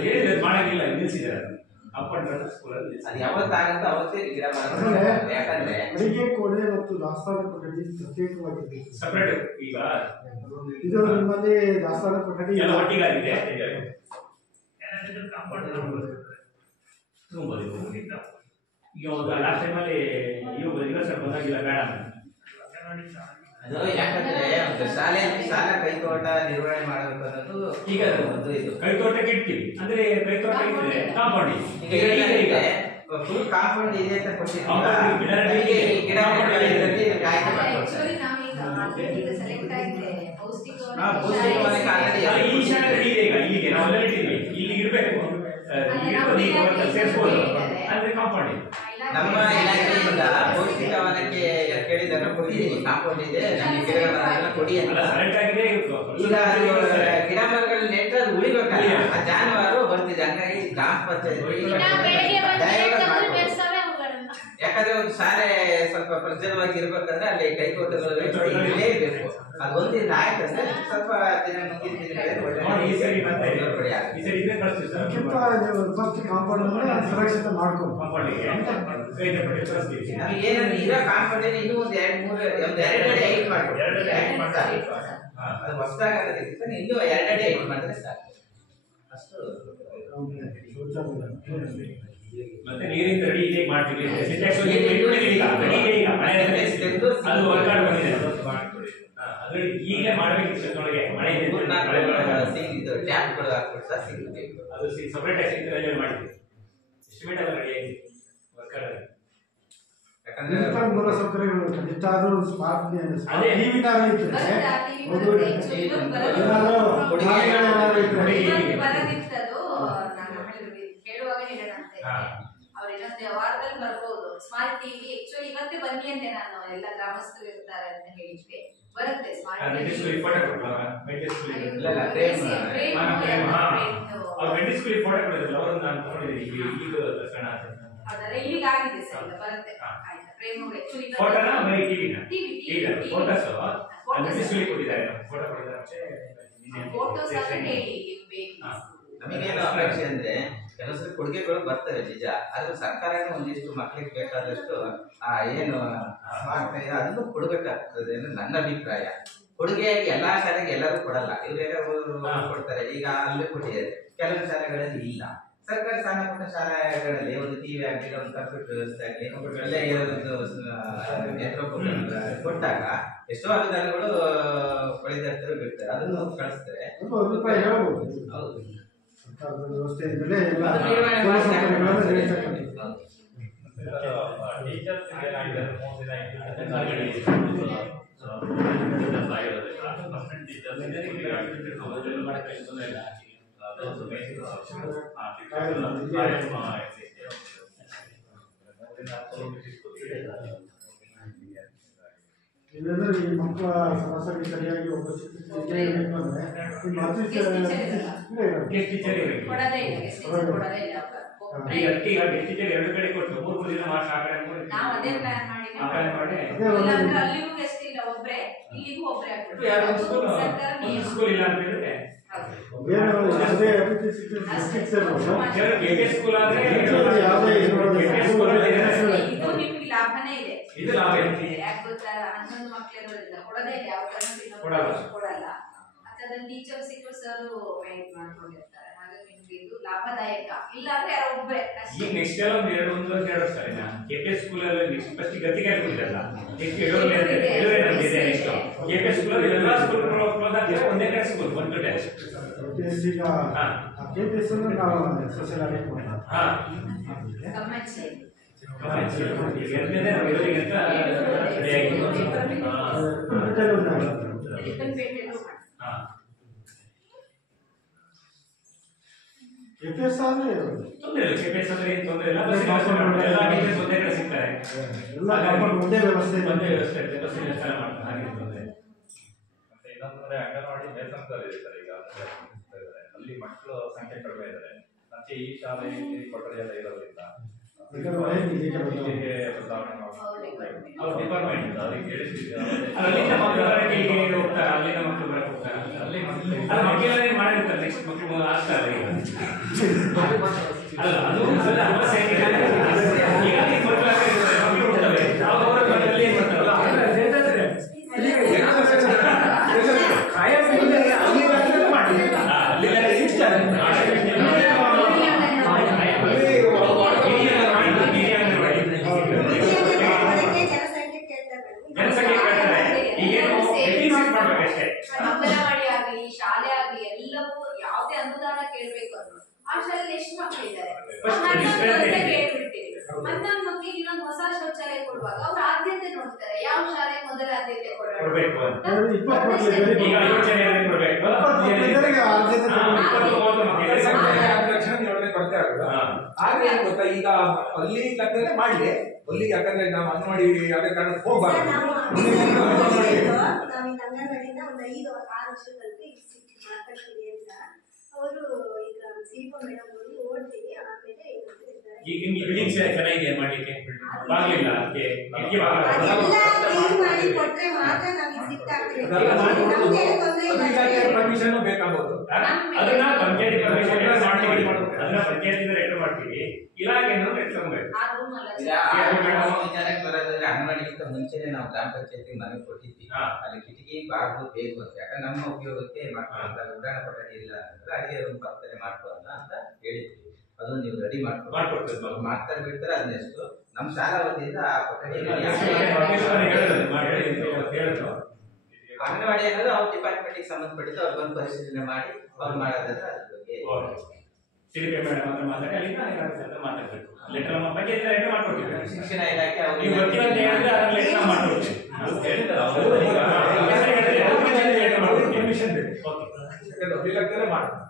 ಹೇಳಿದ್ವಿ ಮಾಡಂಗಿಲ್ಲ, ನಿಲ್ಸಿದ್ದಾರೆ. ಅಪ್ ಅಂಡ್ ಡೌನ್ ಸ್ಕೂಲಲ್ಲಿ ಅದು ಯಾವತ್ತಾಗುತ್ತೋ ಅವತ್ತೇ ಗಿಡ ಮರಗಳು. ಯಾಕಂದ್ರೆ ಅಡಿಗೆ ಕೋಣೆ ಮತ್ತು ದಾಸ್ತಾನು ಕೊಠಡಿ ಪ್ರತ್ಯೇಕವಾಗಿದೆ, ಸಪರೇಟ್. ಈಗ ಇದು ನಿಮ್ಮಲ್ಲಿ ದಾಸ್ತಾನು ಕೊಠಡಿ ಎಲ್ಲ ಒಟ್ಟಿಗಾಗಿದೆ. ಈಗ ಒಂದು ಲಾಸ್ಟ್ ಟೈಮಲ್ಲಿ ಈಗ ಸರ್ ಬಂದಾಗಿಲ್ಲ ಬೇಡ ಅದು ಯಾಕಂದ್ರೆ ಒಂದು ಶಾಲೆಯಲ್ಲಿ ಶಾಲಾ ಕೈತೋಟ ನಿರ್ವಹಣೆ ಮಾಡಬೇಕು ಅನ್ನೋದು ಈಗ ಒಂದು ಇದು. ಕೈತೋಟಕ್ಕೆ ಇಡ್ತೀವಿ ಅಂದ್ರೆ ಕೈತೋಟ ಇದ್ರೆ ಕಾಂಪೌಂಡ್ ಈಗ ಫುಲ್ ಕಾಂಪೌಂಡ್ ಇದೆ ಅಂತ ಕೊಟ್ಟಿದ್ದೀವಿ. ಈ ಶಾಲೆ ರೆಡಿ ಇದೆ. ಈಗ ಇಲ್ಲಿಗೆ ನಾವು ಎಲ್ಲ ಇಟ್ಟಿದ್ವಿ, ಇಲ್ಲಿ ಇಡಬೇಕು ಸೇರಿಸಬಹುದು ಅಂದ್ರೆ ಕಾಂಪೌಂಡ್ ಇದೆ. ನಮ್ಮ ಇಲಾಖೆಯಿಂದ ಪೌಷ್ಟಿಕ ವನಕ್ಕೆ ಕೇಳಿದಾಗ ಕೊಟ್ಟಿದ್ದೀನಿ, ಕಾಂಪೌಂಡ್ ಇದೆ, ನಮಗೆ ಗಿಡ ಮರಗಳನ್ನ ಕೊಡಿ ಅಂತ. ಈಗ ಗಿಡ ಮರಗಳು ನೆಟ್ಟರೆ ಅದು ಉಳಿಬೇಕಲ್ಲ, ಆ ಜಾನುವಾರು ಬರ್ತಿದೆ. ಹಂಗಾಗಿ ಗ್ರಾಮ ಪಂಚಾಯತ್ ಯಾಕಂದ್ರೆ ಒಂದು ಶಾಲೆ ಸ್ವಲ್ಪ ಪ್ರಜ್ವಲವಾಗಿ ಇರ್ಬೇಕಂದ್ರೆ ಅಲ್ಲಿ ಕೈತೋಟಗಳು ಇರಲೇಬೇಕು. ಅದೊಂದಿನ ಆಯ್ತಂದ್ರೆ ಸ್ವಲ್ಪ ದಿನ ಮುಂದಿನ ಸುರಕ್ಷಿತ ಮಾಡ್ಕೊಂಡು ಏನಂದ್ರೆ ಇರೋ ಕಾಂಪೌಂಡ್ ಇನ್ನೂ ಒಂದು 2 ಅಡಿ ಹೈಟ್ ಮಾಡ್ಕೊಂಡು ಅದು ಹೊಸದಾಗೋದಕ್ಕಿಂತ ಇನ್ನೂ 2 ಅಡಿ ಹೈಟ್ ಮಾಡಿದ್ರೆ ಸಾಕು. ಅಷ್ಟು ಮತ್ತೆ ನೀರಿನ ರೆಡಿ ಈಗ ಮಾಡ್ತೀವಿ. ಸಿಂಟ್ಯಾಕ್ಸ್ ಈಗ ಅದು ವರ್ಕೌಟ್ ಬಂದಿದೆ. ಅದ್ರಲ್ಲಿ ಈಗಲೇ ಮಾಡ್ಬೇಕಿತ್ತು ಸೆಟ್ನೊಳಗೆ ಮಳೆ ಟ್ಯಾಪ್ಗಳು ಹಾಕ್ಬಿಟ್ಟು ಸಿಗುತ್ತೆ. ಅದು ಸಪರೇಟ್ ಆಗಿ ಸಿಗ್ತದೆ ಮಾಡಿದ್ವಿ. ಎಸ್ಟಿಮೇಟ್ ಎಲ್ಲ ರೆಡಿ ಆಗಿದೆ ವರ್ಕೌಟ್ ಆಗಿದೆ. ಯಾಕಂದ್ರೆ ಮೂಲಸೌಕರ್ಯಗಳು ಖಂಡಿತ ಆದ್ರೂ ಸ್ಮಾರ್ಟ್ ಅದೇ ಟಿವಿನಾರು ಇದ್ರೆ ವಾರದಲ್ಲಿ ಬರ್ಬೋದು. ಸ್ಮಾರ್ಟ್ ಟಿವಿ ಆಕ್ಚುಲಿ ಇವತ್ತೇ ಬನ್ನಿ ಅಂತೆ ನಾನು ಎಲ್ಲ ಗ್ರಾಮಸ್ಥರು ಇರ್ತಾರೆ ಅಂತ ಹೇಳಿದ್ವಿ. ಬರುತ್ತೆ ಸ್ಮಾರ್ಟ್ ಟಿವಿ. ಅದರ ಇಲ್ಲಿಗೆ ಆಗಿದೆ ಸರ್, ಈಗ ಬರುತ್ತೆ. ಆಯ್ತಾ ಪ್ರೇಮ್ ಅವರು ಆಕ್ಚುಲಿ ಫೋಟೋನ ಬರೀ ಟಿವಿನ ಟಿವಿ ಫೋಟೋಸ್ ಡಿಸ್ಪ್ಲೇ ಕೊಟ್ಟಿದ್ದಾರೆ. ಫೋಟೋ ಕೊಟ್ಟಿದ್ದಾರೆ. ಫೋಟೋಸ್ ಅನ್ನು ಹೇಳಿ ಬೇಕು. ನಮಗೇನು ಅಪೇಕ್ಷೆ ಅಂದ್ರೆ ಕೆಲವೊಂದು ಕೊಡುಗೆಗಳು ಬರ್ತವೆ ನಿಜ, ಆದ್ರೆ ಸರ್ಕಾರನೇ ಒಂದಿಷ್ಟು ಮಕ್ಕಳಿಗೆ ಬೇಕಾದಷ್ಟು ಏನು ಅದನ್ನು ಕೊಡ್ಬೇಕಾಗ್ತದೆ ಅನ್ನೋದು ನನ್ನ ಅಭಿಪ್ರಾಯ. ಕೊಡುಗೆಯಾಗಿ ಎಲ್ಲಾ ಶಾಲೆಗೆ ಎಲ್ಲರೂ ಕೊಡಲ್ಲ, ಇವರೆಲ್ಲ ಕೊಡ್ತಾರೆ. ಈಗ ಅಲ್ಲೇ ಕೊಟ್ಟಿದ್ದಾರೆ, ಕೆಲವು ಶಾಲೆಗಳಲ್ಲಿ ಇಲ್ಲ. ಸರ್ಕಾರಿ ಸಣ್ಣ ಪುಟ್ಟ ಶಾಲೆಗಳಲ್ಲಿ ಒಂದು ಟಿವಿ ಆಗಲಿ, ಒಂದು ಕಂಪ್ಯೂಟರ್ ವ್ಯವಸ್ಥೆ ಆಗಲಿ, ಒಳ್ಳೆ ಯಂತ್ರೋಪಕರಣ ಕೊಟ್ಟಾಗ ಎಷ್ಟೋ ಅನುದಾನಗಳು ಪಡೆದಿರ್ತಾರೆ ಬಿಡ್ತಾರೆ, ಅದನ್ನು ಕಳಿಸ್ತಾರೆ. ಹೌದು, ವ್ಯವಸ್ಥೆ ಇದ್ದರೆ ಎಲ್ಲ ಇಲ್ಲಾಂದ್ರೆ ಈ ಮಕ್ಕಳ ಸರಾಸರಿ ಸರಿಯಾಗಿ ಒಬ್ಬ ಕೊಡದೇ ಇಲ್ಲ, ಈಗ ಎರಡು ಕಡೆ ಕೊಟ್ಟು 3 ದಿನ ಮಾರ್ಕ್ಸ್ ಆ ಕಡೆ ನಾವು ಅದೇ ಪ್ಲಾನ್ ಮಾಡಿ ಅಲ್ಲಿಗೂ ಗೆಸ್ಟ್ ಇಲ್ಲ, ಒಬ್ರೆ ಇಲ್ಲಿಗೂ ಒಬ್ರೆ ಸ್ಕೂಲ್ ಇಲ್ಲ ಅಂತ ಹೇಳಿದ್ರೆ ನಿಮ್ಗೆ ಲಾಭನೇ ಇದೆ. ಇದು ಲಾಭ ಯಾಕೆ ಗೊತ್ತಾ, 11 ಮಕ್ಕಳಿರೋದ್ರಿಂದ ಕೊಡದೇ ಇಲ್ಲ, ಯಾವ ಕೊಡಲ್ಲ. ಅದ್ರ ಟೀಚರ್ ಸಿಕ್ಕರು ಸರ್ ವೇಟ್ ಮಾಡ್ಕೊಂಡಿರ್ತಾರೆ. ಹಾಗಾಗಿ ನಿಮ್ಗೆ ಇದು ಲಾಭದಾಯಕ. ಇಲ್ಲ ಅಂದ್ರೆ ಯಾರೋ ಒಬ್ರೆ ಈಗ ನೆಕ್ಸ್ಟ್ ಎಲ್ಲ ಒಂದು 1 ವರ್ಷ ಕೆಪಿಎಸ್ ಸ್ಕೂಲ್ ಅಲ್ಲಿ ನೆಕ್ಸ್ಟ್ ಫಸ್ಟ್ ಗತಿಗೆ ಕೊಟ್ಟಿರಲ್ಲ, ನೆಕ್ಸ್ಟ್ ಕೆಪಿಎಸ್ ಸ್ಕೂಲ್ ಅಲ್ಲಿ ಎಲ್ಲ ಸ್ಕೂಲ್ ಒಂದೇ ಕಡೆ ಸ್ಕೂಲ್ ಒಂದು ಟೆಸ್ಟ್ ಈಗ ಕೆಪಿಎಸ್ ಅನ್ನು ನಾವು ಸೋಷಿಯಲ್ ಆಡಿಟ್ ಕೆಪಿಎಸ್ ಆದ್ರೆ ತೊಂದರೆ ಇಲ್ಲ. ಕೆಪಿಎಸ್ ಅಂದ್ರೆ ಏನು ತೊಂದರೆ ಇಲ್ಲ, ಎಲ್ಲ ಟೀಚರ್ಸ್ ಒಂದೇ ಕಡೆ ಸಿಗ್ತಾರೆ, ಎಲ್ಲ ಒಂದೇ ವ್ಯವಸ್ಥೆ ಇರುತ್ತೆ, ಬಸ್ಸಿನ ಸ್ಥಳ ಮಾಡ್ತಾರೆ, ಹಾಗೆ ತೊಂದರೆ. ಮತ್ತೆ ಇನ್ನೊಂದ್ರೆ ಅಂಗನವಾಡಿ ಮೇಲ್ಸಂತಲ್ಲಿ ಇದೆ ಸರ್. ಈಗ ಅಲ್ಲಿ ಮಕ್ಕಳು ಸಂಖ್ಯೆ ಕಡಿಮೆ ಇದ್ದಾರೆ. ಮತ್ತೆ ಈ ಶಾಲೆ ಕೊಠಡಿ ಎಲ್ಲ ಇರೋದ್ರಿಂದ ಇಲ್ಲಿಗೆ ಬದಲಾವಣೆ ಡಿಪಾರ್ಟ್ಮೆಂಟ್ ಅದಕ್ಕೆ ಹೇಳಿಸಿದ್ವಿ. ಅಲ್ಲಿಂದ ಮಕ್ಕಳು ಬರಕ್ಕೆ ಈಗ ಹೋಗ್ತಾರೆ, ಅಲ್ಲಿಂದ ಮಕ್ಕಳು ಬರಕ್ಕೆ ಹೋಗ್ತಾರೆ, ಅಲ್ಲಿ ಮಕ್ಕಳೇ ಮಾಡಿರ್ತಾರೆ. ನೆಕ್ಸ್ಟ್ ಮಕ್ಕಳು ಆಗ್ತಾರೆ ಈಗ ಅಲ್ಲ, ಅದು ಸಮಸ್ಯೆ ಈಗ ಮಕ್ಕಳು ಬಿಡ್ತವೆ, ಅಲ್ಲಿ ಏನ್ ಮಾಡ್ತಾರಲ್ಲ ಅಂಗನವಾಡಿ ಆಗಲಿ ಶಾಲೆ ಆಗಲಿ ಎಲ್ಲವೂ ಯಾವುದೇ ಅನುದಾನ ಕೇಳ್ಬೇಕು ಅಂದ್ರು ಆ ಶಾಲೆಯಲ್ಲಿ ಎಷ್ಟು ಮಕ್ಕಳು ಇದ್ದಾರೆ ಕೇಳ್ಬಿಡ್ತೀವಿ. 11 ಮಕ್ಕಳಿಗೆ ಇನ್ನೊಂದು ಹೊಸ ಶೌಚಾಲಯ ಕೊಡುವಾಗ ಅವ್ರ ಆದ್ಯತೆ ನೋಡ್ತಾರೆ, ಯಾವ ಶಾಲೆ ಮೊದಲ ಆದ್ಯತೆ ಕೊಡಬೇಕು ಅಂತ. ಆದ್ರೆ ಏನ್ ಗೊತ್ತಾ, ಈಗ ಅಲ್ಲಿ ಲೆಕ್ಕದಲ್ಲೇ ಮಾಡ್ಲಿ ಅಲ್ಲಿ, ಯಾಕಂದ್ರೆ ನಾವು ಅಂಗನವಾಡಿ ಯಾವುದೇ ಕಾರಣಕ್ಕೆ ಹೋಗ್ಬಾರ್ದು. ಅಂಗನವಾಡಿಯಿಂದ ಒಂದು 5-6 ವರ್ಷದಲ್ಲಿ ಮಾತಾಡ್ತೀವಿ ಅಂತ ಅವರು ಈಗ ಸಿಪೋ ಮೇಡಮ್ ಅವರು ಓಡ್ತೀವಿ. ಆಮೇಲೆ ಈಗ ಬಿಲ್ಡಿಂಗ್ಸ್ ಚೆನ್ನಾಗಿದೆ ಮಾಡ್ಲಿಕ್ಕೆ ಬಾಗಿಲಿಲ್ಲ, ಅದಕ್ಕೆ ಮಾಡಿ ಕೊಟ್ರೆ ಮಾತ್ರ ನಮಗೆ ಸಿಕ್ಕಾಗ್ತದೆ. ಪರ್ಮಿಷನ್ ಬೇಕಾಗಬಹುದು. ಅದನ್ನ ಪಂಚಾಯತಿ ಪರ್ಮಿಷನ್ ಅದನ್ನ ಪಂಚಾಯತಿಂದ ಲೆಟರ್ ಮಾಡ್ತೀವಿ, ಇಲಾಖೆಯಿಂದ ಲೆಟರ್ ತಗೋಬೇಕು. ವಿಚಾರಕ್ಕೆ ಬರೋದಾದ್ರೆ ಅಂಗನವಾಡಿಗಿಂತ ಮುಂಚೆನೆ ನಾವು ಗ್ರಾಮ ಪಂಚಾಯತಿ ಮನೆ ಕೊಟ್ಟಿದ್ವಿ. ಅಲ್ಲಿ ಕಿಟಕಿ ಬಾಗಿಲು ಬೇಕು ಅಂತ, ಯಾಕಂದ್ರೆ ನಮ್ಮ ಉಪಯೋಗಕ್ಕೆ ಮಾಡ್ಕೊಳ್ಳೋಣ. ಉಡಾಣ ಕೊಠಡಿ ಇಲ್ಲ ಅಂತಂದ್ರೆ ಅಡಿಗೆ ರೂಮ್ ಪಕ್ಕದಲ್ಲಿ ಮಾಡ್ಕೊಳ್ಳೋಣ ಅಂತ ಹೇಳಿದ್ವಿ. ಅದನ್ನ ನೀವು ರೆಡಿ ಮಾಡ್ಕೊಡ್ತೀವಿ. ಮಾಡ್ತಾರೆ ಬಿಡ್ತಾರೆ ಅದನ್ನೆಷ್ಟು ನಮ್ಮ ಶಾಲಾ ವತಿಯಿಂದ ಆ ಕೊಠಡಿ ಅಂಗನವಾಡಿ ಅನ್ನೋದು ಅವ್ರ ಡಿಪಾರ್ಟ್ಮೆಂಟ್ಗೆ ಸಂಬಂಧಪಟ್ಟಿದ್ದು ಅವ್ರು ಬಂದು ಪರಿಶೀಲನೆ ಮಾಡಿ ಅವ್ರು ಮಾಡೋದಾದ್ರೆ ಅದ್ರ ಬಗ್ಗೆ ಸಿಡಿಪಿ ಮೇಡಮ್ ಹತ್ರ ಮಾತಾಡಿ ಅಲ್ಲಿಂದ ಮಾತಾಡ್ಬೇಕು. ಲೆಟರ್ ಬಗ್ಗೆ ರೆಡಿ ಮಾಡ್ಕೊಡ್ತೀವಿ. ಶಿಕ್ಷಣ ಇಲಾಖೆ ನೀವು ಬರ್ತೀವಿ ಅಂತ ಹೇಳಿದ್ರೆ ಅದನ್ನ ಲೆಟರ್ ಮಾಡ್ಕೊಡ್ತೀವಿ. ಪರ್ಮಿಷನ್ ಬೇಕು. ಯಾಕಂದ್ರೆ ಅಭಿಲಕ್ಷಣೆ ಮಾಡ್ತಾರೆ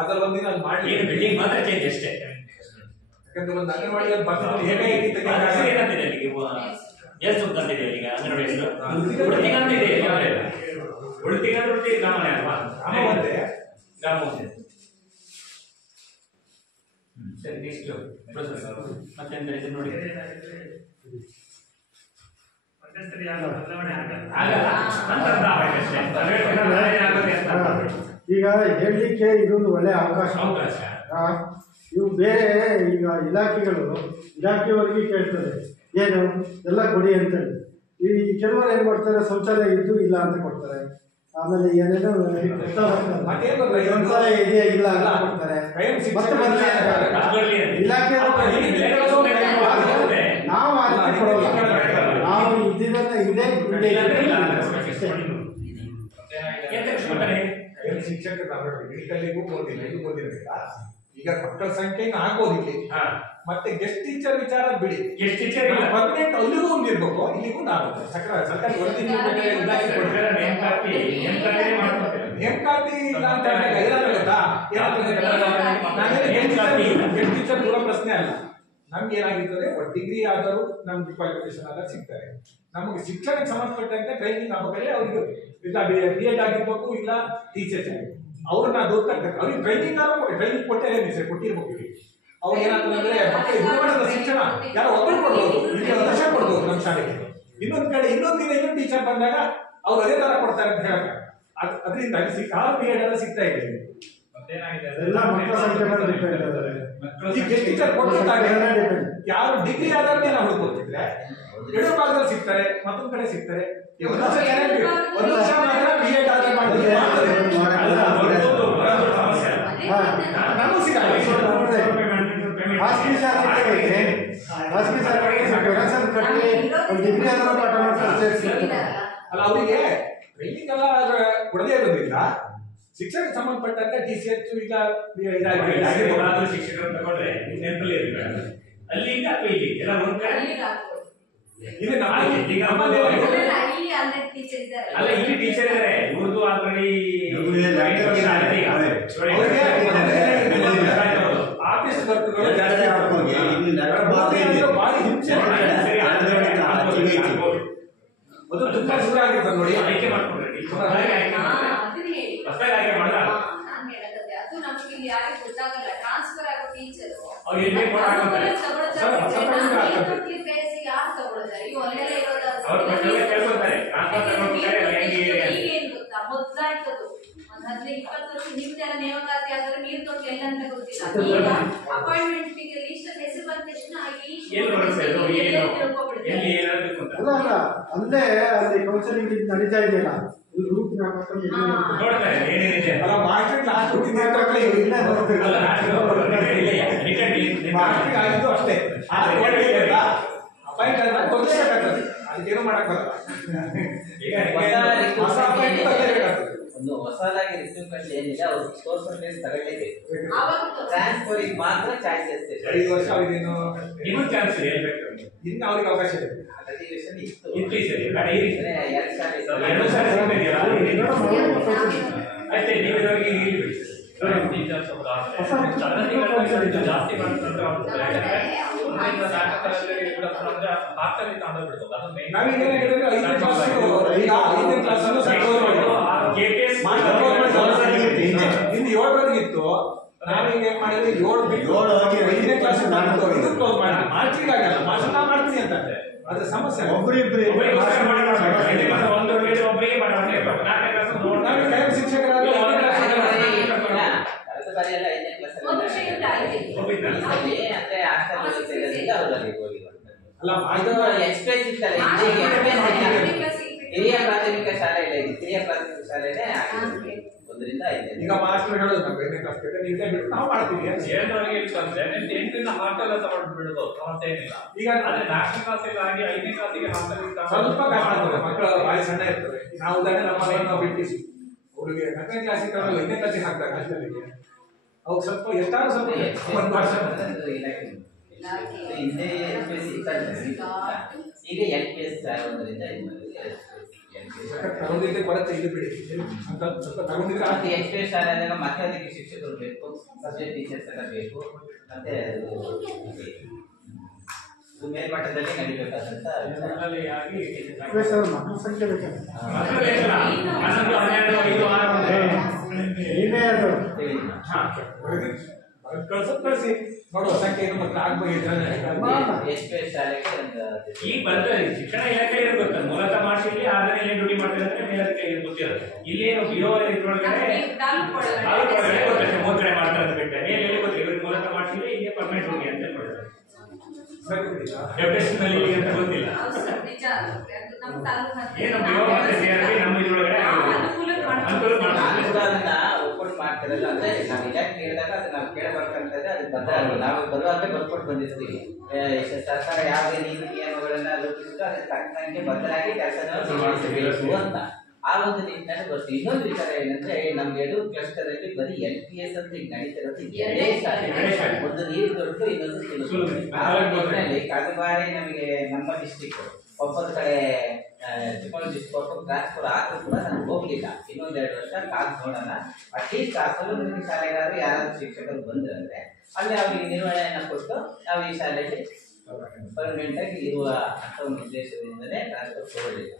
ಅದ್ರಲ್ಲಿ ಒಂದಿನ ಅಲ್ಲಿ ಮಾಡಿ ಬಿಲ್ಡಿಂಗ್ ಮಾತ್ರ ಚೇಂಜ್ ಅಷ್ಟೇ. ಯಾಕಂದ್ರೆ ಒಂದು ಅಂಗನವಾಡಿಯಲ್ಲಿ ಬರ್ತಾರೆ ಹೇಗೆ ಏನಂತಿದೆ ಎಷ್ಟು ತಂದಿದೆ ಈಗ ಅಂಗನವಾಡಿ ಉಳಿತಿಗಂತಿದೆ ಉಳಿತಿಗಂಡು ಗ್ರಾಮನೇ ಅಲ್ವಾ? ಗ್ರಾಮ ಸರಿ ನೆಕ್ಸ್ಟ್ ಮತ್ತೆಂತ ಇದೆ ನೋಡಿ. ಈಗ ಹೇಳಲಿಕ್ಕೆ ಇದೊಂದು ಒಳ್ಳೆ ಅವಕಾಶ. ಇವು ಬೇರೆ ಈಗ ಇಲಾಖೆಯವರೆಗೆ ಕೇಳ್ತಾರೆ ಏನು ಎಲ್ಲ ಕೊಡಿ ಅಂತೇಳಿ. ಈ ಕೆಲವರು ಏನು ಮಾಡ್ತಾರೆ, ಶೌಚಾಲಯ ಇದ್ದು ಇಲ್ಲ ಅಂತ ಕೊಡ್ತಾರೆ. ಆಮೇಲೆ ಏನೇನೋ ಶೌಚಾಲಯ ಇದೆಯಾ ಇಲ್ಲ ಅಂತ ಕೊಡ್ತಾರೆ. ಮತ್ತೆ ಇಲಾಖೆ ನಾವು ಅದಕ್ಕೆ ಕೊಡೋಲ್ಲ. ನಾವು ಇದನ್ನ ಇದೇ ಶಿಕ್ಷಕರು ಮೆಡಿಕಲ್ಗೂ ಓದಿಲ್ಲ, ಇದು ಓದಿರಲಿಲ್ಲ. ಈಗ ಮಕ್ಕಳ ಸಂಖ್ಯೆ ಹಾಕೋದಿಲ್ಲ. ಮತ್ತೆ ಗೆಸ್ಟ್ ಟೀಚರ್ ವಿಚಾರ ಬಿಡಿ, ಗೆಸ್ಟ್ ಟೀಚರ್ ಪರ್ಮನೆಂಟ್ ಅಲ್ಲಿಗೂ ಒಂದು ಇರ್ಬೇಕು, ಇಲ್ಲಿಗೂ ನಾವು ಸರ್ಕಾರಿ ವರದಿ ನೇಮಕಾತಿ ಇಲ್ಲ ಅಂತ ಗೆಸ್ಟ್ ಟೀಚರ್ ದೂರ ಪ್ರಶ್ನೆ ಅಲ್ಲ. ನಮ್ಗೆ ಏನಾಗಿರ್ತದೆ, ಡಿಗ್ರಿ ಆದರೂ ನಮ್ಗೆ ಕ್ವಾಲಿಫಿಕೇಶನ್ ಆದಾಗ ಸಿಗ್ತಾರೆ. ನಮಗೆ ಶಿಕ್ಷಣಕ್ಕೆ ಸಂಬಂಧಪಟ್ಟಂತೆ ಟ್ರೈನಿಂಗ್ ಆಗಬೇಕಾದ್ರೆ ಅವ್ರಿಗೆ ಇಲ್ಲ BEd ಆಗಿರ್ಬೇಕು, ಇಲ್ಲ ಟೀಚರ್ಸ್ ಆಗಿರ್ಬೇಕು. ಅವ್ರನ್ನ ದೊಡ್ಡ ಅವ್ರಿಗೆ ಟ್ರೈನಿಂಗ್ ಕೊಟ್ಟಿರ್ಬೇಕು. ಅವ್ರು ಏನಾಗ್ತದೆ ಮಕ್ಕಳಿಗೆ ಗುಣಮಟ್ಟದ ಶಿಕ್ಷಣ ಯಾರೋ ಒಬ್ಬರು ಕೊಡ್ಬೋದು, ಇಲ್ಲಿ ವರ್ಷ ಕೊಡ್ಬೋದು ನಮ್ಮ ಶಾಲೆಗೆ. ಇನ್ನೊಂದ್ ಕಡೆ ಇನ್ನೊಂದು ಟೀಚರ್ ಬಂದಾಗ ಅವ್ರು ಅದೇ ತರ ಕೊಡ್ತಾರೆ ಅಂತ ಹೇಳಕ್ಕೆ ಅದರಿಂದ BEd ಎಲ್ಲ ಸಿಗ್ತಾ ಇದೆ. ಯಾರು ಡಿಗ್ರಿ ಆದ್ರೆ ನಾವು ಹುಡುಕೊಡ್ತಿದ್ರೆ ಎರಡು ಭಾಗದಲ್ಲಿ ಸಿಗ್ತಾರೆ, ಮತ್ತೊಂದ್ ಕಡೆ ಸಿಗ್ತಾರೆ. ಒಂದು ವರ್ಷ ಮಾತ್ರ BEd ಆದ್ರೆ ಮಾಡ್ತಾರೆ. ಅಲ್ಲ ಅವರಿಗೆ ಟ್ರೈನಿಂಗ್ ಎಲ್ಲ ಕೊಡದೇ ಇರೋದ್ರಿಂದ ಶಿಕ್ಷಣಕ್ಕೆ ಸಂಬಂಧಪಟ್ಟಂತೆ TCH ಈಗ ಶಿಕ್ಷಕರು ತಗೊಂಡ್ರೆ ನೆನಪಲ್ಲಿ ಇರ್ಬೇಕು. ಅಲ್ಲಿಂದ ಅಥವಾ ಇಲ್ಲಿ ಎಲ್ಲ ಒಂದ್ ಕಡೆ ಇಲ್ಲಿ ಅಲ್ಲ ಇಲ್ಲಿ ಟೀಚರ್ ಇದ್ದಾರೆ, ಇವ್ರದ್ದು ಆಲ್ರೆಡಿ ಆಫೀಸ್ ವರ್ಕ್ಗಳು ಜಾಸ್ತಿ ಅದು ತುಂಬಾ ಸುರ ಆಗಿರ್ತದೆ ನೋಡಿ. ಆಯ್ಕೆ ಮಾಡ್ಕೊಂಡ್ರೆ ಟ್ರಾನ್ಸ್ಫರ್ ಆಗೋ ಟೀಚರ್ ಮೊದ್ಲಾಯ್ತದು ಒಂದ್ 15-20 ವರ್ಷ ನಿಮ್ದೆಲ್ಲ ನೇಮಕಾತಿ ಆದ್ರೆ ನೀರು ತೊಟ್ಟು ಎಲ್ಲ ಅಂತ ಗೊತ್ತಿಲ್ಲ. ಈಗ ಅಪಾಯಿಂಟ್ಮೆಂಟ್ ಲೀಸ್ಟ್ ಹೆಸರು ಬಂದ ತಕ್ಷಣ ಅಲ್ಲೇ ಅಲ್ಲಿ ಕೌನ್ಸಿಲಿಂಗ್ ನಡೀತಾ ಇದೆಯಲ್ಲ, ಅಷ್ಟೇ ಅಪಾಯಿಂಟ್ ಅದಕ್ಕೇನು ಮಾಡಕ್ ಬರಲ್ಲ. ಒಂದು ಹೊಸದಾಗಿ ರಿಕ್ರೂಟ್ಮೆಂಟ್ ಏನಿದೆ ಅವ್ರು ಪರ್ಸೆಂಟೇಜ್ ತಗೊಳ್ಳೇಬೇಕು. ಟ್ರಾನ್ಸ್ಫರ್ ಮಾತ್ರ ಚಾಯ್ಸ್ ಇರುತ್ತೆ. 5 ವರ್ಷ ಅವ್ರಿಗೇನು ಇನ್ನೂ ಚಾನ್ಸ್ ಇದೆ, ಇನ್ನು ಅವ್ರಿಗೆ ಅವಕಾಶ ಇದೆ. ಅಧಿವೇಶನ ಇತ್ತು, 2 ಸಾರಿ ಅಷ್ಟೇ. ನೀವಿದವರಿಗೆ ಜಾಸ್ತಿ ಇನ್ನು 7ರವರೆಗಿತ್ತು. ನಾವೀಗ ಏನ್ ಮಾಡಿದ್ವಿ, 7 ಬಿಟ್ಟು 5ನೇ ಕ್ಲಾಸ್ ಕ್ಲೋಸ್ ಮಾಡಿ ಮಾರ್ಚಿಗೆ ಆಗಲ್ಲ, ಮಾರ್ಚ್ ನಾ ಮಾಡ್ತೀನಿ ಅಂತ. ಅದ್ರ ಸಮಸ್ಯೆ ಕಾಯಂ ಶಿಕ್ಷಕರಾದ ಅಲ್ಲ ಎಕ್ಸ್ಪ್ರೆಸ್ ಇರ್ತಾರೆ. ಹಿರಿಯ ಪ್ರಾಥಮಿಕ ಶಾಲೆ ಇಲ್ಲ, ಇದು ಕಿರಿಯ ಪ್ರಾಥಮಿಕ ಶಾಲೆನೇ 1ರಿಂದ 5. ಈಗ ಮಾಸ್ಟರ್ ಹೇಳೋದು ನಾವು 5ನೇ ಕ್ಲಾಸ್ ನೀವು ಇದೇ ಬಿಟ್ಟು ನಾವು ಮಾಡ್ತೀವಿ. 7ರವರೆಗೆ ಇರ್ತಂದ್ರೆ ನಿಮ್ದು 8ರಿಂದ ಹಾಸ್ಟೆಲ್ ತಗೊಂಡ್ಬಿಡೋದು ಸಮಸ್ಯೆ ಏನಿಲ್ಲ. ಈಗ ಆದ್ರೆ 4ನೇ ಕ್ಲಾಸಿಗೆ ಆಗಿ 5ನೇ ಕ್ಲಾಸಿಗೆ ಹಾಸ್ಟೆಲ್ ಸ್ವಲ್ಪ ಕಷ್ಟ ಆಗ್ತದೆ, ಮಕ್ಕಳ ಬಾಯಿ ಸಣ್ಣ ಇರ್ತದೆ. ನಾವು ಉದಾಹರಣೆ ನಮ್ಮ ಬಿಟ್ಟಿಸಿ ಅವ್ರಿಗೆ 4ನೇ ಕ್ಲಾಸಿಗೆ ತಗೊಂಡು 5ನೇ ಕ್ಲಾಸಿಗೆ ಹಾಕ್ತಾರೆ ಹಾಸ್ಟೆಲ್ಗೆ. ಅವಾಗ ಸ್ವಲ್ಪ ಎಷ್ಟಾದ್ರೂ ಸ್ವಲ್ಪ ಒಂದು ವರ್ಷ ಹಿಂದೆ ಈಗ LPS ಆಗೋದ್ರಿಂದ ತಗೊಂಡಿದ್ದೆ ಕೊರತೆ ಇದು ಬಿಡಿ ಅಂತ ಸ್ವಲ್ಪ ತಗೊಂಡಿದ್ರೆ LPS ಆದಾಗ ಮತ್ತೆ ಅದಕ್ಕೆ ಶಿಕ್ಷಕರು ಬೇಕು, ಸಬ್ಜೆಕ್ಟ್ ಟೀಚರ್ಸ್ ಎಲ್ಲ ಬೇಕು, ಮತ್ತೆ ಮೇಲ್ಮಟ್ಟದಲ್ಲಿ ನಡಿಬೇಕಾದಂತ ಮಕ್ಕಳ ಸಂಖ್ಯೆ ಬೇಕಲ್ಲ ಕಳಿಸಿ ನೋಡುವ ಸಂಖ್ಯೆ ಮತ್ತೆ LPS ಶಾಲೆಗೆ ಈಗ ಬಂದ್ರೆ ಶಿಕ್ಷಣ ಇಲಾಖೆ ಗೊತ್ತ ಮೂಲತಃ ಮಾಡಿಸಿ ಆದ್ರೆ ಡ್ಯೂಟಿ ಮಾಡ್ತಾರೆ ಮೇಲಕ್ಕೆ ಗೊತ್ತಿರೋದು. ಇಲ್ಲೇನು ಬಿಒ ಇದ್ರೊಳಗಡೆ ಮೂರ್ ಕಡೆ ಮಾಡ್ತಾರೆ ಬಿಟ್ಟರೆ ಎಲ್ಲಿ ಗೊತ್ತಿಲ್ಲ. ಇವ್ರಿಗೆ ಮೂಲತಃ ಮಾಡಿಸಿ ಇಲ್ಲಿ ಪರ್ಮನೆಂಟ್ ಹೋಗಿ ಅಂತ ಕೊಡ್ತಾರೆ. ಡೆಪ್ಯುಟೇಷನ್ ಅಂತ ಗೊತ್ತಿಲ್ಲ ಏನು ಬಿಒ ನಮ್ಮ ಇದ್ರೊಳಗಡೆ ಅನುಕೂಲ ಅದನ್ನ ಒಪ್ಪಿಟ್ಟು ಮಾಡ್ತಾರಲ್ಲ. ಅಂದ್ರೆ ನಾವು ಇಲಾಖೆ ಹೇಳಿದಾಗ ಅದು ನಾವು ಕೇಳಬೇಕಂತಂದ್ರೆ ಅದು ಬದಲಾಗಲ್ಲ. ನಾವು ಬರುವಾಗಲೇ ಬರ್ಕೊಟ್ಟು ಬಂದಿರ್ತೀವಿ. ಸರ್ಕಾರ ಯಾವುದೇ ನೀತಿ ನಿಯಮಗಳನ್ನ ರೂಪಿಸಿದ್ರು ಅದಕ್ಕೆ ತಕ್ಕಂಗೆ ಬದಲಾಗಿ ಕೆಲಸ ನಿರ್ವಹಿಸಬೇಕು ಅಂತ ಆ ಒಂದು ನಿಟ್ಟಿನಲ್ಲಿ ಬರ್ತೀವಿ. ಇನ್ನೊಂದು ವಿಚಾರ ಏನಂದ್ರೆ ನಮ್ಗೆ 2 ಕ್ಲಸ್ಟರ್ ಅಲ್ಲಿ ಬರೀ LPS ಅಂತ ಈಗ ನಡೀತಿರೋದು 2 ಶಾಲೆ. ಒಂದು ನೀರು ದೊಡ್ಡ, ಇನ್ನೊಂದು ಕಳೆದ ಬಾರಿ ನಮಗೆ ನಮ್ಮ ಡಿಸ್ಟಿಕ್ ಕೊಪ್ಪದ ಕಡೆ ಚಿಕ್ಕಮಗಳೂರು ಡಿಸ್ಟಿಕ್ ಕೊಪ್ಪದ ಟ್ರಾನ್ಸ್ಫರ್ ಆದ್ರೂ ಕೂಡ ನಾನು ಹೋಗ್ಲಿಲ್ಲ. ಇನ್ನೊಂದು 2 ವರ್ಷ ಕಾದು ನೋಡೋಣ. ಅಟ್ಲೀಸ್ಟ್ ಆ ಸಲುವಾಗಿ ಶಾಲೆಗಾದ್ರೂ ಯಾರಾದ್ರೂ ಶಿಕ್ಷಕರು ಬಂದ್ರಂದ್ರೆ ಅಲ್ಲಿ ಅವರಿಗೆ ನಿರ್ವಹಣೆಯನ್ನ ಕೊಟ್ಟು ನಾವು ಈ ಶಾಲೆಯಲ್ಲಿ ಪರ್ಮನೆಂಟ್ ಆಗಿ ಇರುವ ಅಂತ ಒಂದು ಉದ್ದೇಶದಿಂದಲೇ ಟ್ರಾನ್ಸ್ಫರ್ ತಗೊಳ್ಳಿಲ್ಲ.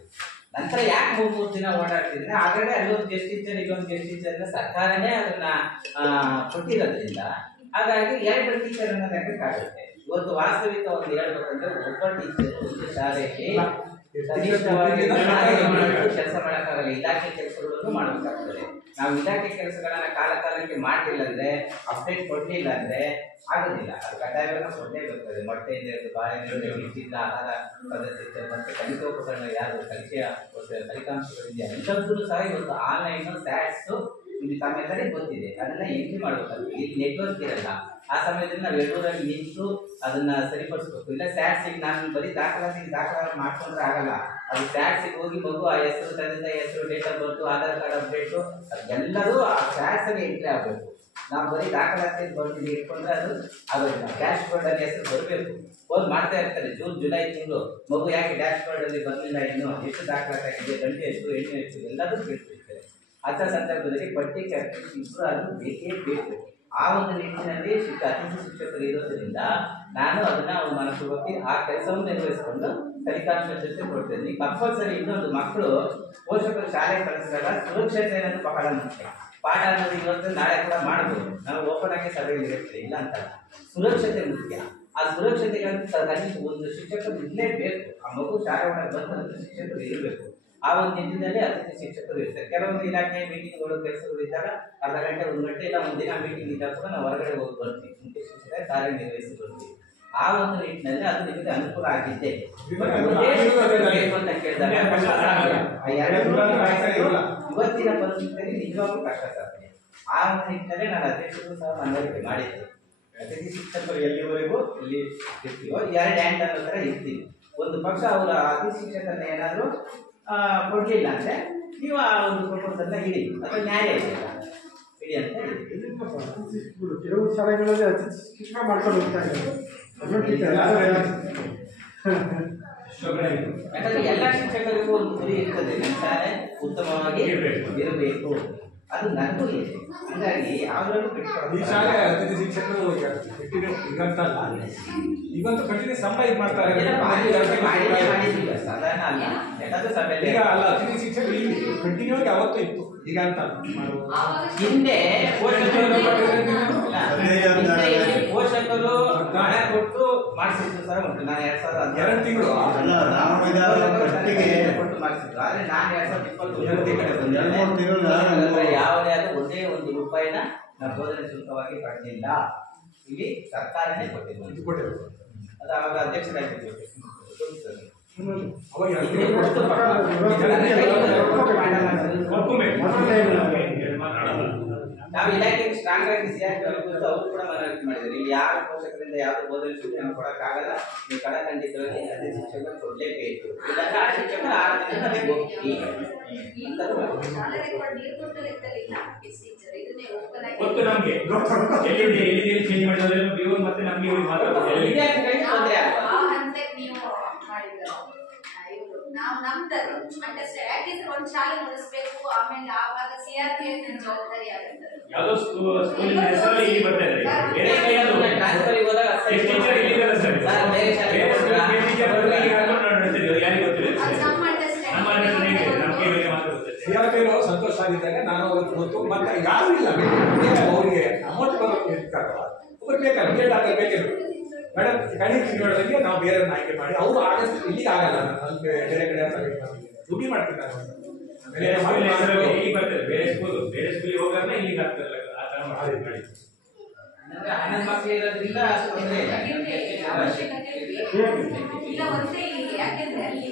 ನಂತರ ಯಾಕೆ 3 ದಿನ ಓಡಾಡ್ತಿದ್ರೆ ಆಗಲೇ ಅಲ್ಲೊಂದು ಗೆಸ್ಟ್ ಟೀಚರ್ ಇಲ್ಲೊಂದು ಗೆಸ್ಟ್ ಟೀಚರ್ನ ಸರ್ಕಾರನೇ ಅದನ್ನ ಕೊಟ್ಟಿರೋದ್ರಿಂದ ಹಾಗಾಗಿ 2 ಟೀಚರ್ ಅನ್ನ ಲೆಕ್ಕಕ್ಕಾಗುತ್ತೆ. ಇವತ್ತು ವಾಸ್ತವಿಕ ಒಂದು ಹೇಳ್ಬೇಕಂದ್ರೆ ಒಬ್ಬ ಟೀಚರ್ ಒಂದು ಶಾಲೆಗೆ ಕೆಲಸ ಮಾಡೋಕ್ಕಾಗಲ್ಲ. ಇಲಾಖೆ ಕೆಲಸಗಳನ್ನು ಮಾಡಬೇಕಾಗ್ತದೆ. ನಾವು ಇಲಾಖೆ ಕೆಲಸಗಳನ್ನ ಕಾಲಕ್ಕೆ ಮಾಡಲಿಲ್ಲ ಅಂದ್ರೆ, ಅಪ್ಡೇಟ್ ಕೊಡ್ಲಿಲ್ಲ ಅಂದ್ರೆ ಆಗೋದಿಲ್ಲ. ಅದು ಕಡ್ಡಾಯವಾಗಿ ಕೊಡಲೇಬೇಕಾಗ್ತದೆ. ಮೊಟ್ಟೆಯಿಂದ ಹಿಡಿದು ಬಾಳೆಹಣ್ಣು, ಹಿಟ್ಟಿಂದ ಆಹಾರ ಪದ್ಧತಿ ಮತ್ತೆ ಕಲಿಕೋಪಕರಣ ಯಾರು ಫಲಿತಾಂಶಗಳಿದೆ ಎಲ್ಲದೂ ಸಹ ಇವತ್ತು ಆನ್ಲೈನ್ ಸ್ಯಾಟ್ಸ್ ಇಲ್ಲಿ ತಮ್ಮೆಲ್ಲರೇ ಗೊತ್ತಿದೆ. ಅದನ್ನ ಎಂಟ್ರಿ ಮಾಡಬೇಕಾಗ್ತದೆ. ಇಲ್ಲಿ ನೆಟ್ವರ್ಕ್ ಇರಲ್ಲ. ಆ ಸಮಯದಲ್ಲಿ ನಾವು 2 ನಿಂತು ಅದನ್ನ ಸರಿಪಡಿಸ್ಬೇಕು. ಇಲ್ಲ ಸ್ಯಾಟ್ಸಿಗೆ ನಾನು ಬರೀ ದಾಖಲಾತಿ ಮಾಡ್ಕೊಂಡ್ರೆ ಆಗಲ್ಲ. ಅದು ಸ್ಯಾಟ್ಸಿಗೆ ಹೋಗಿ ಮಗು ಆ ಹೆಸರು, ತಂದೆ ಹೆಸರು, date of birth, Aadhaar card update ಅದೆಲ್ಲರೂ ಆ ಸ್ಯಾಟ್ಸ್ ಅಲ್ಲಿ ಎಂಟ್ರಿ ಆಗಬೇಕು. ನಾವು ಬರೀ ದಾಖಲಾತಿ ಬರ್ತಿದ್ದು ಇಟ್ಕೊಂಡ್ರೆ ಅದು ಆಗೋದಿಲ್ಲ. ಡ್ಯಾಶ್ ಬೋರ್ಡ್ ಅಲ್ಲಿ ಹೆಸರು ಬರಬೇಕು. ಹೋಗಿ ಮಾಡ್ತಾ ಇರ್ತಾರೆ. ಜೂನ್ ಜುಲೈ ತಿಂಗಳು ಮಗು ಯಾಕೆ ಡ್ಯಾಶ್ ಬೋರ್ಡ್ ಅಲ್ಲಿ ಬರಲಿಲ್ಲ, ಇನ್ನು ಎಷ್ಟು ದಾಖಲಾತಿ ಆಗಿದೆ, ಗಂಟೆ ಎಷ್ಟು, ಹೆಣ್ಣು ಎಷ್ಟು ಎಲ್ಲದೂ ಕೇಳ್ತಿರ್ತಾರೆ. ಅಂಥ ಸಂದರ್ಭದಲ್ಲಿ ಪಟ್ಟಿ ಇಬ್ಬರು ಅದು ಬೇಕೇ ಬೇಕು. ಆ ಒಂದು ನಿಟ್ಟಿನಲ್ಲಿ ಅತಿಥಿ ಶಿಕ್ಷಕರು ಇರೋದ್ರಿಂದ ನಾನು ಅದನ್ನ ಮನಸ್ಸು ಆ ಕೆಲಸವನ್ನು ನಿರ್ವಹಿಸಿಕೊಂಡು ಫಲಿತಾಂಶ ಜೊತೆ ಕೊಡ್ತೇನೆ. ಕಂಪಲ್ಸರಿ ಇನ್ನೊಂದು ಮಕ್ಕಳು ಪೋಷಕರು ಶಾಲೆ ಕಳಿಸಿದಾಗ ಸುರಕ್ಷತೆ ಅನ್ನೋದು ಬಹಳ ಮುಖ್ಯ. ಪಾಠ ಅನ್ನೋದು ಇವತ್ತು ನಾಳೆ ಕೂಡ ಮಾಡಬಹುದು. ನಾವು ಓಪನ್ ಆಗಿ ಸಭೆಯಲ್ಲಿ ಇರ್ತೀವಿ ಇಲ್ಲ ಅಂತ. ಸುರಕ್ಷತೆ ಮುಖ್ಯ. ಆ ಸುರಕ್ಷತೆಗಂತ ಕನಿಷ್ಠ ಒಂದು ಶಿಕ್ಷಕರು ಇರಲೇಬೇಕು. ಆ ಮಗು ಶಾಲೆ ಒಳಗೆ ಬಂದ ಶಿಕ್ಷಕರು ಇರಬೇಕು. ಆ ಒಂದು ನಿಟ್ಟಿನಲ್ಲಿ ಅತಿಥಿ ಶಿಕ್ಷಕರು ಇರ್ತಾರೆ. ಕೆಲವೊಂದು ಇಲಾಖೆ ಮೀಟಿಂಗ್ಗಳು ಕೆಲಸಗಳು ಇದ್ದಾಗ ಅರ್ಧ ಗಂಟೆ 1 ಗಂಟೆ ಇಲ್ಲ ಒಂದಿನ ಮೀಟಿಂಗ್ ಇದ್ದಾಗ ಕೂಡ ನಾವು ಹೊರಗಡೆ ಹೋಗಿ ಬರ್ತೀವಿ. ಮುಖ್ಯ ಶಿಕ್ಷಕರೇ ಕಾರ್ಯನಿರ್ವಹಿಸಿ ಬರ್ತೀವಿ. ಆ ಒಂದು ನಿಟ್ಟಿನಲ್ಲಿ ಅದು ನಿಮಗೆ ಅನುಕೂಲ ಆಗಿದ್ದೆ ಅಂತ ಕೇಳಿದಾಗ ಇವತ್ತಿನ ಪರಿಸ್ಥಿತಿಯಲ್ಲಿ ನಿಜವಾಗ್ಲೂ ಕಷ್ಟ ಸಾಧ್ಯ. ಆ ಒಂದು ನಿಟ್ಟಿನಲ್ಲಿ ನಾನು ಅಧ್ಯಕ್ಷರು ಸಹ ಮನವರಿಕೆ ಮಾಡಿದ್ದೆ. ಅತಿಥಿ ಶಿಕ್ಷಕರು ಎಲ್ಲಿವರೆಗೂ ಇಲ್ಲಿ ಇರ್ತೀವೋ 2 ಹ್ಯಾಂಡ್ ಅನ್ನೋ ಥರ ಇರ್ತೀವಿ. ಒಂದು ಪಕ್ಷ ಅವರ ಅತಿಥಿ ಶಿಕ್ಷಕರನ್ನ ಏನಾದರೂ ಕೊಡ್ಲಿಲ್ಲ ಅಂದ್ರೆ ನೀವು ಆ ಒಂದು ಪ್ರಪೋಸಲ್ನ ಇಡಿ, ಅದು ನ್ಯಾಯ ಇದೆಯಲ್ಲ ಇಡಿ ಅಂತ ಹೇಳಿ. ಕೆಲವು ಶಾಲೆಗಳಲ್ಲಿ ಅತಿಥಿ ಶಿಕ್ಷಕ ಮಾಡ್ಕೊಂಡು ಹೋಗ್ತಾ ಇದ್ದಾರೆ. ಯಾಕಂದ್ರೆ ಎಲ್ಲ ಶಿಕ್ಷಕರಿಗೂ ಒಂದು ಗುರಿ ಇರ್ತದೆ. ನಮ್ಮ ಶಾಲೆ ಉತ್ತಮವಾಗಿ ಇರಬೇಕು. ಅದು ನನಗೂ ಇದೆ. ಹಾಗಾಗಿ ಯಾವ್ದ್ರಲ್ಲೂ ಈ ಶಾಲೆ ಅತಿಥಿ ಶಿಕ್ಷಕರು ಈಗಂತಲ್ಲ, ಇವತ್ತು ಕಂಟಿನ್ಯೂಸ್ ಸಂಬಳ ಇದು ಮಾಡ್ತಾರೆ. ಸಾಧಾರಣ ಅಲ್ಲ, ಯಾಕಂದ್ರೆ ಸಭೆಯಲ್ಲಿ ಈಗ ಅಲ್ಲ ಅತಿಥಿ ಶಿಕ್ಷಕರು ಇಲ್ಲಿ ಕಂಟಿನ್ಯೂ ಆಗಿ ಅವತ್ತು ಇತ್ತು. ಈಗ ಅಂತ ಹಿಂದೆ ಪೋಷಕರು ಹಣ ಕೊಟ್ಟು ಮಾಡಿಸಿದ್ದು ಸಹ ಉಂಟು. ನಾನು 2 ತಿಂಗಳು ಕೊಟ್ಟು ಮಾಡಿಸಿದ್ದು. ಆದ್ರೆ ನಾನು 2020 ಯಾವುದೇ ಆದ ಒಂದೇ ಒಂದು ರೂಪಾಯಿನ ನಾವು ಬೋಧನೆ ಶುಲ್ಕವಾಗಿ ಪಡೆದಿಲ್ಲ. ಇಲ್ಲಿ ಸರ್ಕಾರನೇ ಕೊಟ್ಟಿದ್ದು. ಅದು ಆವಾಗ ಅಧ್ಯಕ್ಷರಾಗಿದ್ದು ಇಲಾಖೆಗೆ ಸ್ಟ್ರಾಂಗ್ ಆಗಿ ಅವರು ಕೂಡ ಮನವರಿಕೆ ಮಾಡಿದ್ದಾರೆ. ಇಲ್ಲಿ ಯಾವ ಪೋಷಕರಿಂದ ಯಾವ್ದು ಬೋಧನೆ ಸೂಚನೆ ಕೊಡಕ್ಕಾಗಲ್ಲ, ನೀವು ಕಡಖಂಡಿತವಾಗಿ ಅದೇ ಶಿಕ್ಷಕರು ಕೊಡ್ಲೇಬೇಕು. ಇಲ್ಲ ಆ ಶಿಕ್ಷಕರು 6 ದಿನದಲ್ಲಿ ಹೋಗ್ತೀವಿ ಗೊತ್ತು ನಮ್ಗೆ ಎಲ್ಲಿ ಚೇಂಜ್ ಮಾಡಿದ್ರೆ ಮತ್ತೆ ನಮ್ಗೆ ವಿದ್ಯಾರ್ಥಿಗಳಿಗೆ ತೊಂದರೆ ಆಗ್ತದೆ. ಆ ಹಂತಕ್ಕೆ ನೀವು ಮಾಡಿದ್ರು ನಾವು ನಮ್ದರು ಅಂಡರ್ಸ್ಟ್ಯಾಂಡ್. ಯಾಕೆಂದ್ರೆ ಒಂದು ಶಾಲೆ ನಡೆಸಬೇಕು, ಆಮೇಲೆ ಆವಾಗ CRP ನನ್ನ ಜವಾಬ್ದಾರಿ ಆಗುತ್ತೆ. ಯಾವುದೋ ಸ್ಕೂಲಿನ ಹೆಸರಲ್ಲಿ ಇಲ್ಲಿ ಬರ್ತಾ ಇದೆ. ಬೇರೆ ಕೈಯಲ್ಲೂ ಟ್ರಾನ್ಸ್ಫರ್ ಹೋದಾಗ ಟೀಚರ್ ಇಲ್ಲಿದ್ದಾರೆ ಸರ್. ಬೇರೆ ಶಾಲೆಗೆ ಟೀಚರ್ ಯಾರಿಗೆ ಗೊತ್ತಿಲ್ಲ. ನಮ್ಮ ಅಂಡರ್ಸ್ಟ್ಯಾಂಡ್ ನಮ್ಮ ಅಂಡರ್ಸ್ಟ್ಯಾಂಡಿಂಗ್ ನಮ್ಗೆ ಬೇರೆ ಮಾತ್ರ ಗೊತ್ತಿದೆ. CRP ಸಂತೋಷ ಆಗಿದ್ದಾಗ ನಾನು ಅವ್ರಿಗೆ ಗೊತ್ತು. ಮತ್ತೆ ಯಾರು ಇಲ್ಲ ಅವರಿಗೆ ಅಮೌಂಟ್ ಬರೋದು ಒಬ್ಬರು ಬೇಕಲ್ಲ, ಗೇಟ್ ಹಾಕಿ ಬೇಕಿಲ್ಲ ಮೇಡಮ್. ಕಣ್ಣಿಗೆ ತಿಂಗಳಿಗೆ ನಾವು ಬೇರೆ ಆಯ್ಕೆ ಮಾಡಿ ಅವರು ಆಗಸ್ಟ್ ಇಲ್ಲಿಗೆ ಆಗಲ್ಲ, ಅಲ್ಲಿ ಬೇರೆ ಕಡೆ ದುಡ್ಡಿ ಮಾಡ್ತಿದ್ದಾರೆ. ಬೇರೆ ಸ್ಕೂಲಿಗೆ ಹೋಗಾದ್ರೆ ಇಲ್ಲಿಗೆ ಆಗ್ತದಲ್ಲ, ಆ ತರ ಮಾಡಿ. ಅಂದ್ರೆ 11 ಮಕ್ಕಳು ಇರೋದ್ರಿಂದ ತೊಂದರೆ ಇಲ್ಲ. ಅವಶ್ಯಕತೆ ಇಲ್ಲ ಒಂದೇ ಇಲ್ಲಿ. ಯಾಕೆಂದ್ರೆ ಅಲ್ಲಿ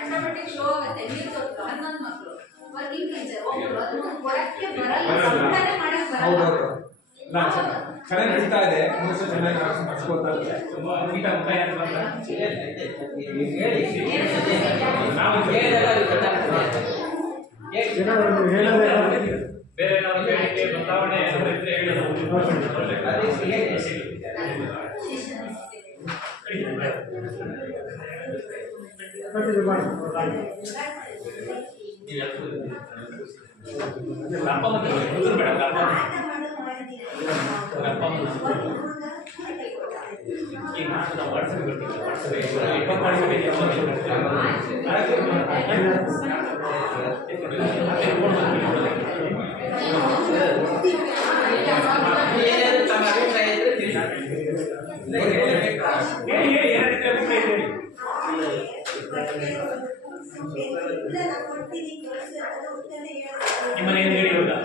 ಆಟೋಮೆಟಿಕ್ ಶೋ ಆಗುತ್ತೆ. ನೀರು ತೊಟ್ಟು 11 ಮಕ್ಕಳು ವರ್ಕಿಂಗ್ ಟೀಚರ್ ಒಬ್ಬರು ಅದನ್ನು ಕೊಡಕ್ಕೆ ಬರಲ್ಲ, ಸಂತಾನೆ ಮಾಡಕ್ ಬರಲ್ಲ. ಚೆನ್ನಾಗಿ ನಡೀತಾ ಇದೆ, ಚೆನ್ನಾಗಿ ನಡೆಸ್ಕೊಳ್ತಾ ಇದೆ. ತುಂಬಾ ನೀಟ ಮುಖಾಯ ಅಂತ ಹೇಳಿ ನಾವು ಬೇರೆ ನಾವು ಹೇಳಿಕೆ ಬದಲಾವಣೆ ಇದ್ರೆ ನಿಮ್ಮನೆ ಏನು ಹೇಳಿ ಹೌದಾ?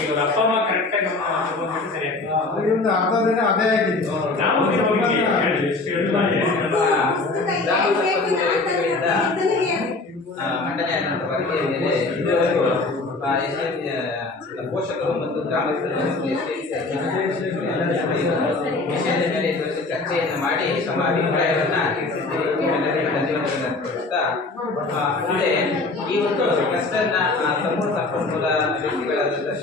ಈಗ ಅಪ್ಪ ಅಮ್ಮ ಕರೆಕ್ಟ್ ಆಗಿ ಸರಿ ಅದರಿಂದ ಅರ್ಧ ದಿನ ಅದೇ ಆಗಿದೆ. ನಾವು ಮಂಡನೆ ವರದಿಯ ಮೇಲೆ ಇದುವರೆಗೂ ಪೋಷಕರು ಮತ್ತು ಗ್ರಾಮಸ್ಥರು ವಿಷಯದ ಮೇಲೆ ಚರ್ಚೆಯನ್ನು ಮಾಡಿ ತಮ್ಮ ಅಭಿಪ್ರಾಯವನ್ನು ಮುಂದೆ ಈ ಒಂದು ಕ್ಲಸ್ಟರ್ನ ಸಮೂಹ ಸಂಪನ್ಮೂಲ ವ್ಯಕ್ತಿಗಳಾದಂತಹ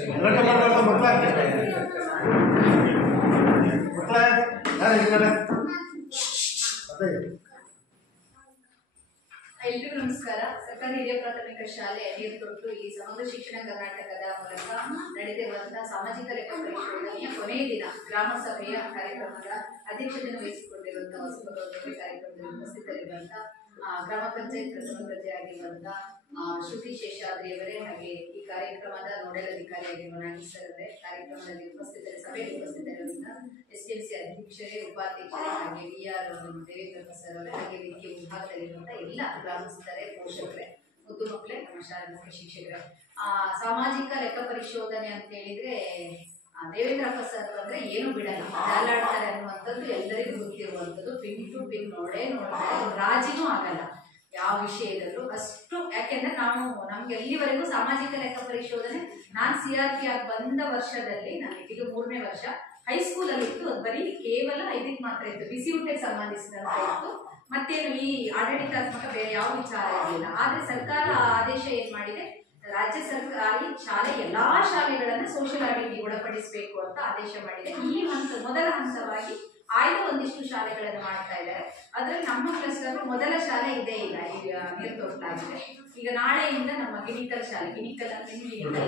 ಎಲ್ರಿಗೂ ನಮಸ್ಕಾರ. ಸರ್ಕಾರಿ ಹಿರಿಯ ಪ್ರಾಥಮಿಕ ಶಾಲೆ ನೀರ್ತೊಟ್ಟು ಈ ಸಮಗ್ರ ಶಿಕ್ಷಣ ಕರ್ನಾಟಕದ ಮೂಲಕ ನಡೆದಿರುವಂತಹ ಸಾಮಾಜಿಕ ಲೆಕ್ಕ ಪರಿಶೋಧನೆಯ ಕೊನೆಯ ದಿನ ಗ್ರಾಮ ಸಭೆಯ ಕಾರ್ಯಕ್ರಮದ ಅಧ್ಯಕ್ಷತೆಯನ್ನು ವಹಿಸಿಕೊಂಡಿರುವಂತಹ ಹೊಸಬರವರಿಗೆ ಕಾರ್ಯಕ್ರಮದಲ್ಲಿ ಉಪಸ್ಥಿತರಿರುವಂತಹ ಗ್ರಾಮ ಪಂಚಾಯತ್ ಪ್ರಥಮ ಪ್ರಜೆಯಾಗಿರುವಂತಹ ಶ್ರುತಿ ಶೇಷಾದ್ರಿಯವರೇ, ಹಾಗೆ ಈ ಕಾರ್ಯಕ್ರಮದ ನೋಡಲ್ ಅಧಿಕಾರಿಯಾಗಿರುವ ನಾಗೇಶ್ವರ ಅವರೇ, ಕಾರ್ಯಕ್ರಮದಲ್ಲಿ ಸಭೆಯಲ್ಲಿ ಉಪಸ್ಥಿತರಿರುವಂತಹ STMC ಅಧ್ಯಕ್ಷರೇ, ಉಪಾಧ್ಯಕ್ಷರೇ, ಹಾಗೆ VR ದೇವೇಂದ್ರ ಸರ್ ಅವರೇ, ಹಾಗೆ ವೇದಿಕೆ ವಿಭಾಗದಲ್ಲಿರುವಂತಹ ಎಲ್ಲ ಗ್ರಾಮಸ್ಥರೇ, ಪೋಷಕರೇ, ಮುದ್ದು ಮಕ್ಕಳೇ, ನಮ್ಮ ಶಾಲಾ ಮುಖ್ಯ ಶಿಕ್ಷಕರೇ. ಸಾಮಾಜಿಕ ಲೆಕ್ಕ ಪರಿಶೋಧನೆ ಅಂತ ಹೇಳಿದ್ರೆ ದೇವೇಂದ್ರಪ್ಪ ಸರ್ ಅಂದ್ರೆ ಏನು ಬಿಡಲ್ಲ, ಜಾಲಾಡ್ತಾರೆ ಅನ್ನುವಂಥದ್ದು ಎಲ್ಲರಿಗೂ ಗೊತ್ತಿರುವಂಥದ್ದು. ಪಿನ್ ಟು ಪಿನ್ ನೋಡ್ತಾರೆ, ರಾಜಿನೂ ಆಗಲ್ಲ ಯಾವ ವಿಷಯದಲ್ಲೂ ಅಷ್ಟು. ಯಾಕೆಂದ್ರೆ ನಮ್ಗೆ ಎಲ್ಲಿವರೆಗೂ ಸಾಮಾಜಿಕ ಲೆಕ್ಕ ಪರಿಶೋಧನೆ ನಾನು CRP ಆಗಿ ಬಂದ ವರ್ಷದಲ್ಲಿ, ನನಗೆ ಇದು 3ನೇ ವರ್ಷ, ಹೈಸ್ಕೂಲ್ ಅಲ್ಲಿ ಇತ್ತು. ಅದು ಬರೀ ಕೇವಲ 5ಕ್ಕೆ ಮಾತ್ರ ಇತ್ತು, ಬಿಸಿ ಊಟಕ್ಕೆ ಸಂಬಂಧಿಸಿದಂತೆ ಇತ್ತು. ಮತ್ತೇನು ಈ ಆಡಳಿತಾತ್ಮಕ ಬೇರೆ ಯಾವ ವಿಚಾರ ಇರಲಿಲ್ಲ. ಆದ್ರೆ ಸರ್ಕಾರ ಆದೇಶ ಏನ್ ಮಾಡಿದೆ, ರಾಜ್ಯ ಸರ್ಕಾರಿ ಶಾಲೆ ಎಲ್ಲಾ ಶಾಲೆಗಳನ್ನ ಸೋಷಿಯಲ್ ಆಡಿಟ್ಗೆ ಒಳಪಡಿಸಬೇಕು ಅಂತ ಆದೇಶ ಮಾಡಿದೆ. ಈ ಮೊದಲ ಹಂತವಾಗಿ ಆಯ್ದ ಒಂದಿಷ್ಟು ಶಾಲೆಗಳನ್ನು ಮಾಡ್ತಾ ಇದ್ದಾರೆ. ಅದ್ರಲ್ಲಿ ನಮ್ಮ ಕ್ಲಸ್ಟರ್ ಮೊದಲ ಶಾಲೆ ಇದೇ ಇಲ್ಲ, ಈಗ ನೀರ್ತೊಟ್ಟಾಗಿದೆ. ಈಗ ನಾಳೆಯಿಂದ ನಮ್ಮ ಗಿಣಿಕಲ್ ಶಾಲೆ, ಗಿಣಿಕಲ್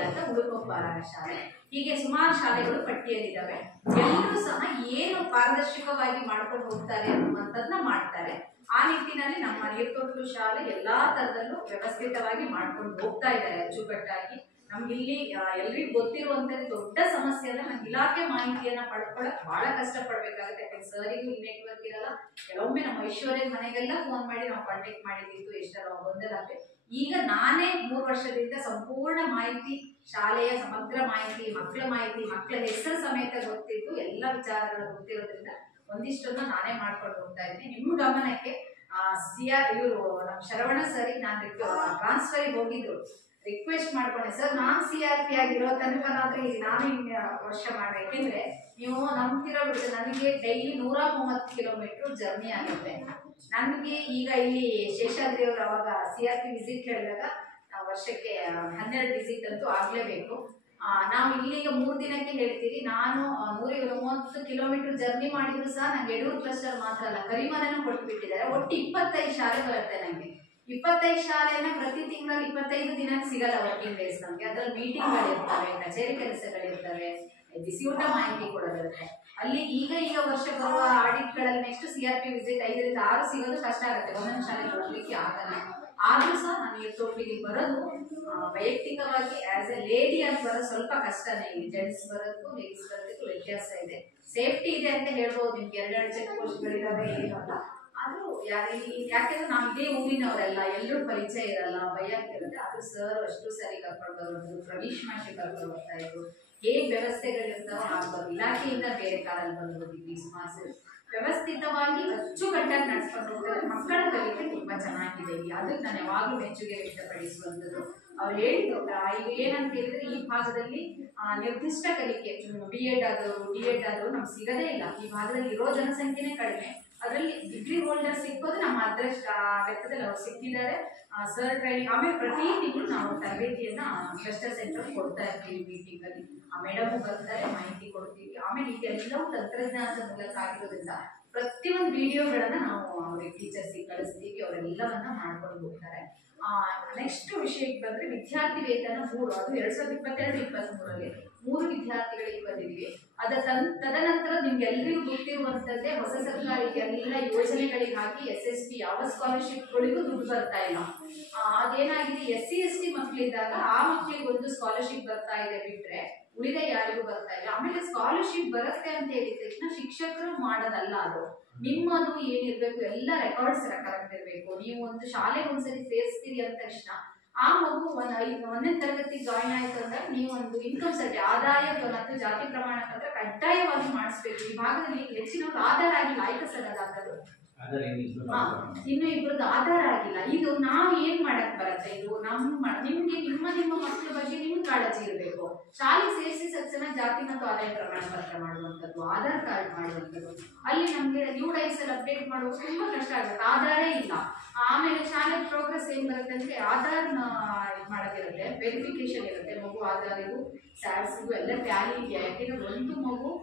ಅಂತ ಉಳುಕೊಪ್ಪ ಶಾಲೆ, ಹೀಗೆ ಸುಮಾರು ಶಾಲೆಗಳು ಪಟ್ಟಿಯಲ್ಲಿದ್ದಾವೆ. ಎಲ್ಲರೂ ಸಹ ಏನು ಪಾರದರ್ಶಕವಾಗಿ ಮಾಡ್ಕೊಂಡು ಹೋಗ್ತಾರೆ ಅನ್ನುವಂಥದ್ದನ್ನ ಮಾಡ್ತಾರೆ. ಆ ನಿಟ್ಟಿನಲ್ಲಿ ನಮ್ಮ ನೀರ್ತೊಟ್ಟು ಶಾಲೆ ಎಲ್ಲಾ ತರದಲ್ಲೂ ವ್ಯವಸ್ಥಿತವಾಗಿ ಮಾಡ್ಕೊಂಡು ಹೋಗ್ತಾ ಇದ್ದಾರೆ ಅಚ್ಚುಕಟ್ಟಾಗಿ. ನಮ್ಗಿಲ್ಲಿ ಎಲ್ರಿಗೂ ಗೊತ್ತಿರುವಂತ ದೊಡ್ಡ ಸಮಸ್ಯೆ ಅಂದ್ರೆ ನಮ್ಗೆ ಇಲಾಖೆ ಮಾಹಿತಿಯನ್ನ ಪಡ್ಕೊಳಕ್ ಬಹಳ ಕಷ್ಟ ಪಡ್ಬೇಕಾಗುತ್ತೆ. ಯಾಕಂದ್ರೆ ಸರಿಗೂ ಈ ನೆಟ್ವರ್ಕ್ ಇರಲ್ಲ. ಕೆಲವೊಮ್ಮೆ ನಮ್ಮ ಐಶ್ವರ್ಯ ಮನೆಗೆಲ್ಲ ಫೋನ್ ಮಾಡಿ ನಾವು ಕಾಂಟ್ಯಾಕ್ಟ್ ಮಾಡಿದ್ದು ಎಷ್ಟರ ಗೊಂದಲ. ಈಗ ನಾನೇ 3 ವರ್ಷದಿಂದ ಸಂಪೂರ್ಣ ಮಾಹಿತಿ, ಶಾಲೆಯ ಸಮಗ್ರ ಮಾಹಿತಿ, ಮಕ್ಕಳ ಹೆಸರು ಸಮೇತ ಗೊತ್ತಿದ್ದು ಎಲ್ಲ ವಿಚಾರಗಳು ಗೊತ್ತಿರೋದ್ರಿಂದ ಒಂದಿಷ್ಟನ್ನು ನಾನೇ ಮಾಡ್ಕೊಂಡು ಹೋಗ್ತಾ ಇದ್ದೀನಿ. ನಿಮ್ಮ ಗಮನಕ್ಕೆ ಇವರು ನಮ್ಮ ಶರವಣ ಸರ್ ನಾನು ಟ್ರಾನ್ಸ್ಫರಿಗೆ ಹೋಗಿದ್ರು, ರಿಕ್ವೆಸ್ಟ್ ಮಾಡ್ಕೊಂಡೆ, ಸರ್ ನಾನು CRP ಆಗಿರೋ ತನಕನಾದ್ರೂ ಇಲ್ಲಿ ನಾನು ವರ್ಷ ಮಾಡ್ಬೇಕು. ಯಾಕೆಂದ್ರೆ ನೀವು ನಂಬ್ತಿರೋ ಬಿಡುತ್ತೆ, ನನಗೆ ಡೈಲಿ 130 ಕಿಲೋಮೀಟರ್ ಜರ್ನಿ ಆಗುತ್ತೆ. ನನಗೆ ಈಗ ಇಲ್ಲಿ ಶೇಷಾದ್ರಿ ಅವರು ಅವಾಗ CRP ವಿಸಿಟ್ ಹೇಳಿದಾಗ ವರ್ಷಕ್ಕೆ 12 ವಿಸಿಟ್ ಅಂತೂ ಆಗ್ಲೇಬೇಕು. ನಾವು ಇಲ್ಲಿಗ 3 ದಿನಕ್ಕೆ ಹೇಳ್ತೀವಿ. ನಾನು 130 ಕಿಲೋಮೀಟರ್ ಜರ್ನಿ ಮಾಡಿದ್ರು ಸಹ ನಂಗೆ ಯಡೂರು ಕ್ಲಸ್ಟರ್ ಮಾತ್ರ ಅಲ್ಲ, ಕರಿಮನೆನೂ ಕೊಟ್ಬಿಟ್ಟಿದ್ದಾರೆ. ಒಟ್ಟು 25 ಶಾಲೆ ಬರುತ್ತೆ ನನಗೆ. 25 ಶಾಲೆನ ಪ್ರತಿ ತಿಂಗಳಲ್ಲಿ 25 ದಿನ ಸಿಗಲ್ಲ ವರ್ಕಿಂಗ್ ಡೇಸ್ ನಮಗೆ. ಅದ್ರಲ್ಲಿ ಮೀಟಿಂಗ್ಗಳಿರ್ತವೆ, ಕಚೇರಿ ಕೆಲಸಗಳಿರ್ತವೆ, ಬಿಸಿ ಊಟ ಮಾಹಿತಿ ಕೊಡೋದಿರುತ್ತೆ. ಅಲ್ಲಿ ಈಗ ವರ್ಷ ಬರುವ ಆಡಿಟ್ಗಳಲ್ಲಿ ನೆಕ್ಸ್ಟ್ CRP ವಿಸಿಟ್ 5 ರಿಂದ 6 ಸಿಗೋದು ಕಷ್ಟ ಆಗುತ್ತೆ, ಒಂದೊಂದು ಶಾಲೆ ಹೋಗ್ಲಿಕ್ಕೆ ಆಗಲ್ಲ. ಆದ್ರೂ ಸಹ ನಾನು ಇವತ್ತೊಟ್ಟಿಗೆ ಬರೋದು ವೈಯಕ್ತಿಕವಾಗಿ ಆಸ್ ಎ ಲೇಡಿ ಅಂತ ಬರೋದು ಸ್ವಲ್ಪ ಕಷ್ಟನೇ. ಇಲ್ಲಿ ಜೆಂಟ್ಸ್ ಬರೋದಕ್ಕೂ ಲೇಡೀಸ್ ಬರೋದಕ್ಕೂ ವ್ಯತ್ಯಾಸ ಇದೆ. ಸೇಫ್ಟಿ ಇದೆ ಅಂತ ಹೇಳ್ಬೋದು, ನಿಮ್ಗೆ 2 ಚೆಕ್ ಪೋಸ್ಟ್ಗಳಿದಾವೆ ಏನಲ್ಲ. ಆದ್ರೂ ಯಾಕೆಂದ್ರೆ ನಾವು ಇದೇ ಊರಿನವರೆಲ್ಲ, ಎಲ್ಲರೂ ಪರಿಚಯ ಇರಲ್ಲ, ಭಯಕ್ಕಿರುತ್ತೆ. ಆದ್ರೂ ಸರ್ ಅಷ್ಟು ಸರಿ ಕರ್ಕೊಂಡು ಬರೋದು, ಪ್ರವೀಶ್ ಮಾಷಿ ಕರ್ಕೊಂಡು ಬರ್ತಾ ಇದ್ರು. ಹೇಗೆ ವ್ಯವಸ್ಥೆಗಳಿರ್ತಾವೋ ಆಗ್ಬೋದು, ಇಲಾಖೆಯಿಂದ ಬೇರೆ ಕಾರಲ್ಲಿ ಬಂದಿದ್ದೀವಿ. ಸುಮಾರು ವ್ಯವಸ್ಥಿತವಾಗಿ ಅಚ್ಚುಕಟ್ಟಾಗಿ ನಡೆಸ್ಕೊಂಡು ಹೋಗ್ತಾರೆ. ಮಕ್ಕಳ ಕಲಿಕೆ ತುಂಬಾ ಚೆನ್ನಾಗಿದೆ ಇಲ್ಲಿ, ಅದಕ್ಕೆ ನಾನು ಯಾವಾಗಲೂ ಮೆಚ್ಚುಗೆ ವ್ಯಕ್ತಪಡಿಸುವಂಥದ್ದು. ಅವ್ರು ಹೇಳಿದ್ರು ಈಗ ಏನಂತ ಹೇಳಿದ್ರೆ ಈ ಭಾಗದಲ್ಲಿ ನಿರ್ದಿಷ್ಟ ಕಲಿಕೆ B.Ed ಆದವರು D.Ed ಆದವರು ನಮ್ಗೆ ಸಿಗದೇ ಇಲ್ಲ. ಈ ಭಾಗದಲ್ಲಿ ಇರೋ ಜನಸಂಖ್ಯೆನೇ ಕಡಿಮೆ. ಅದರಲ್ಲಿ ಡಿಗ್ರಿ ಹೋಲ್ಡರ್ ಸಿಕ್ಕೋದು ನಮ್ಮ ಅದೃಷ್ಟ ಲೆಕ್ಕದಲ್ಲಿ ಅವ್ರು ಸಿಕ್ಕಿದ್ದಾರೆ. ಸರ್ ಟ್ರೈನಿಂಗ್, ಆಮೇಲೆ ಪ್ರತಿ ತಿಂಗಳು ನಾವು ತರಬೇತಿಯನ್ನ ಕ್ಲಸ್ಟರ್ ಸೆಂಟರ್ ಕೊಡ್ತಾ ಇರ್ತೀವಿ. ಮೀಟಿಂಗ್ ಅಲ್ಲಿ ಆ ಮೇಡಮ್ ಬರ್ತಾರೆ, ಮಾಹಿತಿ ಕೊಡ್ತೀವಿ. ಆಮೇಲೆ ಇದೆಲ್ಲವೂ ತಂತ್ರಜ್ಞಾನದ ಮೂಲಕ ಆಗಿರೋದ್ರಿಂದ ಪ್ರತಿಯೊಂದು ವಿಡಿಯೋಗಳನ್ನ ನಾವು ಅವ್ರಿಗೆ ಟೀಚರ್ಸಿಗೆ ಕಳಿಸ್ತೀವಿ, ಅವರೆಲ್ಲವನ್ನ ಮಾಡ್ಕೊಂಡು ಹೋಗ್ತಾರೆ. ನೆಕ್ಸ್ಟ್ ವಿಷಯಕ್ಕೆ ಬಂದ್ರೆ ವಿದ್ಯಾರ್ಥಿ ವೇತನ 3, ಅದು 2022-23 3 ವಿದ್ಯಾರ್ಥಿಗಳಿಗೆ ಬಂದಿದ್ವಿ. ತದನಂತರ ನಿಮ್ಗೆ ಎಲ್ರಿಗೂ ಗೊತ್ತಿರುವಂತದ್ದೇ ಹೊಸ ಸರ್ಕಾರ ಎಲ್ಲ ಯೋಜನೆಗಳಿಗೆ ಹಾಕಿ SST ಯಾವ ಸ್ಕಾಲರ್ಶಿಪ್ಗಳಿಗೂ ದುಡ್ಡು ಬರ್ತಾ ಇಲ್ಲ. ಅದೇನಾಗಿದೆ, SC/ST ಮಕ್ಕಳಿದ್ದಾಗ ಆ ಮಕ್ಕಳಿಗೆ ಒಂದು ಸ್ಕಾಲರ್ಶಿಪ್ ಬರ್ತಾ ಇದೆ ಬಿಟ್ರೆ ಉಳಿದ ಯಾರಿಗೂ ಬರ್ತಾ ಇಲ್ಲ. ಆಮೇಲೆ ಸ್ಕಾಲರ್ಶಿಪ್ ಬರುತ್ತೆ ಅಂತ ಹೇಳಿದ ತಕ್ಷಣ ಶಿಕ್ಷಕರು ಮಾಡೋದಲ್ಲ, ಅದು ನಿಮ್ಮದು ಏನಿರ್ಬೇಕು ಎಲ್ಲ ರೆಕಾರ್ಡ್ಸ್ ಕರೆಕ್ಟ್ ಇರಬೇಕು. ನೀವು ಒಂದು ಶಾಲೆಗೆ ಒಂದ್ಸರಿ ಸೇರಿಸ್ತೀರಿ ಅಂದ ತಕ್ಷಣ ಆ ಮಗು 1ನೇ ತರಗತಿ ಜಾಯಿನ್ ಆಯ್ತು ಅಂದ್ರೆ ನೀವು ಒಂದು ಇನ್ಕಮ್ ಸರ್ಟಿಫಿಕೇಟ್, ಆದಾಯ ಮತ್ತು ಜಾತಿ ಪ್ರಮಾಣ ಪತ್ರ ಕಡ್ಡಾಯವಾಗಿ ಮಾಡಿಸ್ಬೇಕು. ಈ ಭಾಗದಲ್ಲಿ ಹೆಚ್ಚಿನವ್ರು ಆಧಾರ ಆಗಿಲ್ಲ, ಆಯ್ತು ಸರ್ ಅದಾದ್ರು ಇನ್ನು ಇಬ್ಬರದ್ದು ಆಧಾರ ಆಗಿಲ್ಲ. ಇದು ನಾವು ಏನ್ ಮಾಡಕ್ ಬರುತ್ತೆ, ಇದು ನಿಮ್ಗೆ ನಿಮ್ಮ ಮಕ್ಕಳ ಬಗ್ಗೆ ನಿಮ್ಗೆ ಕಾಳಜಿ ಇರಬೇಕು. ಶಾಲೆ ಸೇರಿಸಿ ತಕ್ಷಣ ಜಾತಿ ಮತ್ತು ಆದಾಯ ಪ್ರಮಾಣ ಪತ್ರ ಮಾಡುವಂಥದ್ದು, ಆಧಾರ್ ಕಾರ್ಡ್ ಮಾಡುವಂಥದ್ದು. ಅಲ್ಲಿ ನಮ್ಗೆ UIS ಅಪ್ಡೇಟ್ ಮಾಡುವಾಗ ತುಂಬಾ ಕಷ್ಟ ಆಗುತ್ತೆ, ಆಧಾರೇ ಇಲ್ಲ. ಆಮೇಲೆ ಶಾಲೆ ಪ್ರೋಗ್ರೆಸ್ ಏನ್ ಬರುತ್ತೆ ಅಂದ್ರೆ ಆಧಾರ್ ಮಾಡೋದಿರುತ್ತೆ, ವೆರಿಫಿಕೇಶನ್ ಇರುತ್ತೆ. ಮಗು ಆಧಾರಿಗೂ ಸ್ಯಾಡ್ಸಿಗೂ ಎಲ್ಲ ಟ್ಯಾಲಿ ಇದೆಯಾ, ಯಾಕೆಂದ್ರೆ ಒಂದು ಮಗು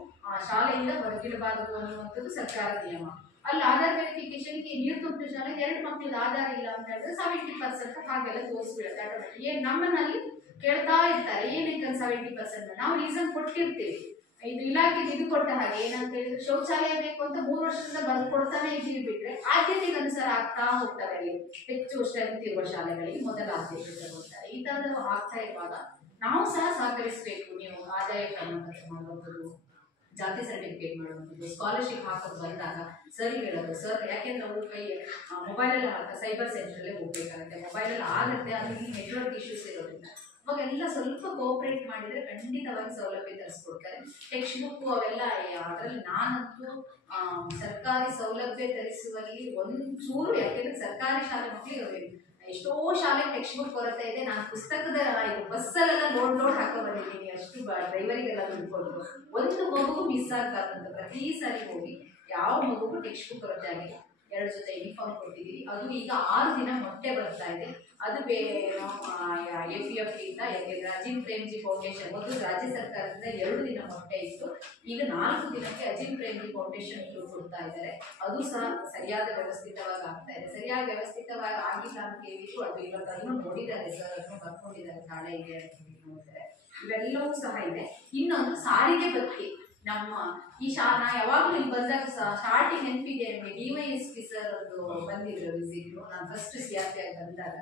ಶಾಲೆಯಿಂದ ಹೊರಗಿಡಬಾರದು ಅನ್ನುವಂಥದ್ದು ಸರ್ಕಾರದ ನಿಯಮ. ಅಲ್ಲಿ ಆಧಾರ್ ವೆರಿಫಿಕೇಶನ್ಗೆ ನೀರು ತುಂಬಿದ ಶಾಲೆ 2 ಮಕ್ಕಳದ ಆಧಾರ ಇಲ್ಲ ಅಂತ ಹೇಳಿದ್ರೆ 70% ಹಾಗೆಲ್ಲ ತೋರಿಸ್ಬಿಡುತ್ತೆ ಆಟೋಮೆಟಿಕ್. ನಮ್ಮನ್ನಲ್ಲಿ ಕೇಳ್ತಾ ಇರ್ತಾರೆ ಏನಕ್ಕೆ 70%, ನಾವು ರೀಸನ್ ಕೊಟ್ಟಿರ್ತೀವಿ. ಇದು ಇಲಾಖೆ ಇದು ಕೊಟ್ಟ ಹಾಗೆ ಏನಂತ ಹೇಳಿದ್ರೆ ಶೌಚಾಲಯ ಬೇಕು ಅಂತ 3 ವರ್ಷದಿಂದ ಬಂದು ಕೊಡ್ತಾನೆ ಇದ್ದೀವಿ ಬಿಟ್ರೆ ಆದ್ಯತೆಗೆ ಅನುಸಾರ ಆಗ್ತಾ ಹೋಗ್ತವೆ. ಅಲ್ಲಿ ಹೆಚ್ಚು ಸ್ಟ್ರೆಂತ್ ಇರುವ ಶಾಲೆಗಳಿಗೆ ಮೊದಲ ಆದ್ಯತೆ ತಗೊಳ್ತಾರೆ. ಈ ತರದವು ಆಗ್ತಾ ಇರುವಾಗ ನಾವು ಸಹ ಸಹಕರಿಸಬೇಕು. ನೀವು ಆದಾಯ ಪ್ರಮಾಣ ಪತ್ರ ಮಾಡುವಂಥದ್ದು, ಜಾತಿ ಸರ್ಟಿಫಿಕೇಟ್ ಮಾಡುವಂಥದ್ದು, ಸ್ಕಾಲರ್ಶಿಪ್ ಹಾಕೋದು ಬಂದಾಗ ಸರಿ ಹೇಳೋದು. ಸರ್ ಯಾಕೆಂದ್ರೆ ಅವರು ಮೊಬೈಲಲ್ಲಿ ಸೈಬರ್ ಸೆಂಟರಲ್ಲೇ ಹೋಗ್ಬೇಕಾಗುತ್ತೆ, ಮೊಬೈಲಲ್ಲಿ ಆಗುತ್ತೆ. ಅಲ್ಲಿ ನೆಟ್ವರ್ಕ್ ಇಶ್ಯೂಸ್ ಇರೋದ್ರಿಂದ ಅವಾಗೆಲ್ಲ ಸ್ವಲ್ಪ ಕೋಆಪರೇಟ್ ಮಾಡಿದ್ರೆ ಖಂಡಿತವಾಗಿ ಸೌಲಭ್ಯ ತರಿಸ್ಕೊಡ್ತಾರೆ. ಟೆಕ್ಸ್ಟ್ ಬುಕ್ ಅವೆಲ್ಲ ಅದರಲ್ಲಿ ನಾನಂತೂ ಸರ್ಕಾರಿ ಸೌಲಭ್ಯ ತರಿಸುವಲ್ಲಿ ಒಂಚೂರು, ಯಾಕೆಂದ್ರೆ ಸರ್ಕಾರಿ ಶಾಲೆ ಮಕ್ಕಳಿಗೆ ಎಷ್ಟೋ ಶಾಲೆ ಟೆಕ್ಸ್ಟ್ ಬುಕ್ ಕೊರತೆ ಇದೆ. ನಾನು ಪುಸ್ತಕದ ಬಸ್ಸಲ್ಲೆಲ್ಲ ಲೋಡ್ ಹಾಕೋ ಬಂದಿದ್ದೀನಿ, ಅಷ್ಟು ಡ್ರೈವರಿಗೆಲ್ಲ ದುಡ್ಕೊಂಡು ಒಂದು ಮಗುಗೂ ಮಿಸ್ ಆಗ್ಬಾರ್ದಂತ ಪ್ರತಿ ಸಾರಿ ಹೋಗಿ ಯಾವ ಮಗುಗೂ ಟೆಕ್ಸ್ಟ್ ಬುಕ್ ಕೊರತೆ ಆಗಿದೆ. 2 ಜೊತೆ ಯೂನಿಫಾರ್ಮ್ ಕೊಟ್ಟಿದ್ದೀವಿ. ಅದು ಈಗ 6 ದಿನ ಮೊಟ್ಟೆ ಬರ್ತಾ ಇದೆ. ಅದು APF ಇಂದ, ಯಾಕೆಂದ್ರೆ ಅಜಿಂ ಪ್ರೇಮ್ಜಿ ಫೌಂಡೇಶನ್ ಮೊದಲು ರಾಜ್ಯ ಸರ್ಕಾರದಿಂದ 2 ದಿನ ಮೊಟ್ಟೆ ಇತ್ತು, ಈಗ 4 ದಿನಕ್ಕೆ ಅಜಿಂ ಪ್ರೇಮ್ಜಿ ಫೌಂಡೇಶನ್ ಕೊಡ್ತಾ ಇದ್ದಾರೆ. ಅದು ಸಹ ಸರಿಯಾದ ವ್ಯವಸ್ಥಿತವಾಗಿ ಆಗ್ತಾ ಇದೆ. ಸರಿಯಾಗಿ ವ್ಯವಸ್ಥಿತವಾಗಿ ಆಗಿಲ್ಲ ಅಂತ ಹೇಳಿದ್ರು ಅದು ಇವತ್ತು ಅದನ್ನು ನೋಡಿದ್ದಾರೆ ಸರ್, ಅದನ್ನು ಬರ್ಕೊಂಡಿದ್ದಾರೆ, ನಾಳೆ ಇದೆ ಅಂತ ನೋಡಿದ್ದಾರೆ. ಇವೆಲ್ಲವೂ ಸಹ ಇದೆ. ಇನ್ನೊಂದು ಸಾರಿಗೆ ಬಗ್ಗೆ ನಮ್ಮ ಈ ನಾ ಯಾವಾಗಲೂ ಇಲ್ಲಿ ಬಂದಾಗ ಸ್ಟಾರ್ಟಿಂಗ್ ನೆನಪಿದೆ ನಿಮಗೆ, DYSP ಸರ್ ಒಂದು ಬಂದಿದ್ರು ವಿಸಿಟ್, ನಾನು ಫಸ್ಟ್ CRP ಆಗಿ ಬಂದಾಗ.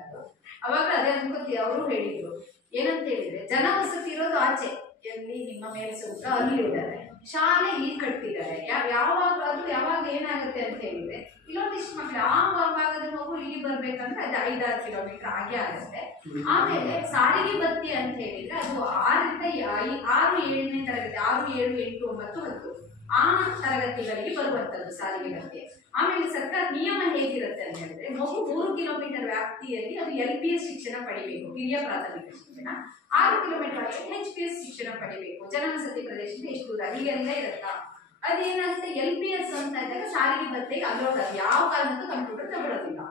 ಅವಾಗ ಅದೇ ಅನ್ಕೋತಿ ಅವರು ಹೇಳಿದ್ರು ಏನಂತ ಹೇಳಿದ್ರೆ, ಜನವಸತಿ ಇರೋದು ಆಚೆ, ಎಲ್ಲಿ ನಿಮ್ಮ ಮೇಲೆ ಸುತ್ತ ಅಲ್ಲಿ ಇದ್ದಾರೆ, ಶಾಲೆ ಇಲ್ಲಿ ಕಟ್ಟಿದ್ದಾರೆ. ಯಾವಾಗ ಏನಾಗುತ್ತೆ ಅಂತ ಹೇಳಿದ್ರೆ ಇಲ್ಲೊಂದಿಷ್ಟು ಮಕ್ಕಳು ಆ ಭಾಗದ ಮಗು ಇಲ್ಲಿ ಬರ್ಬೇಕಂದ್ರೆ ಅದು 5-6 ಕಿಲೋಮೀಟರ್ ಆಗೇ ಆಗುತ್ತೆ. ಆಮೇಲೆ ಸಾರಿಗೆ ಬತ್ತಿ ಅಂತ ಹೇಳಿದ್ರೆ ಅದು 6 ರಿಂದ 6, 7ನೇ ತರಗತಿ 6, 7, 8, 9, 10 ಆ ತರ ತರಗತಿಗಳಿಗೆ ಬರುವಂತದ್ದು ಸಾರಿಗೆ ಭತ್ಯೆ. ಆಮೇಲೆ ಸರ್ಕಾರ ನಿಯಮ ಹೇಗಿರುತ್ತೆ ಅಂತ ಹೇಳಿದ್ರೆ, ಮಗು 3 ಕಿಲೋಮೀಟರ್ ವ್ಯಾಪ್ತಿಯಲ್ಲಿ ಅದು LPS ಶಿಕ್ಷಣ ಪಡಿಬೇಕು, ಹಿರಿಯ ಪ್ರಾಥಮಿಕ ಶಿಕ್ಷಣ. 6 ಕಿಲೋಮೀಟರ್ HPS ಶಿಕ್ಷಣ ಪಡಿಬೇಕು, ಜನವಸತಿ ಪ್ರದೇಶದಿಂದ ಎಷ್ಟು ದೂರ ಹೀಗೆಲ್ಲ ಇರುತ್ತಾ. ಅದೇನಾಗುತ್ತೆ, LPS ಅಂತ ಇದ್ದಾಗ ಸಾರಿಗೆ ಭತ್ಯೆಗೆ ಅಲೋಡ್, ಯಾವ ಕಾರಣಕ್ಕೂ ಕಂಪ್ಯೂಟರ್ ತಗೊಳ್ಳೋದಿಲ್ಲ.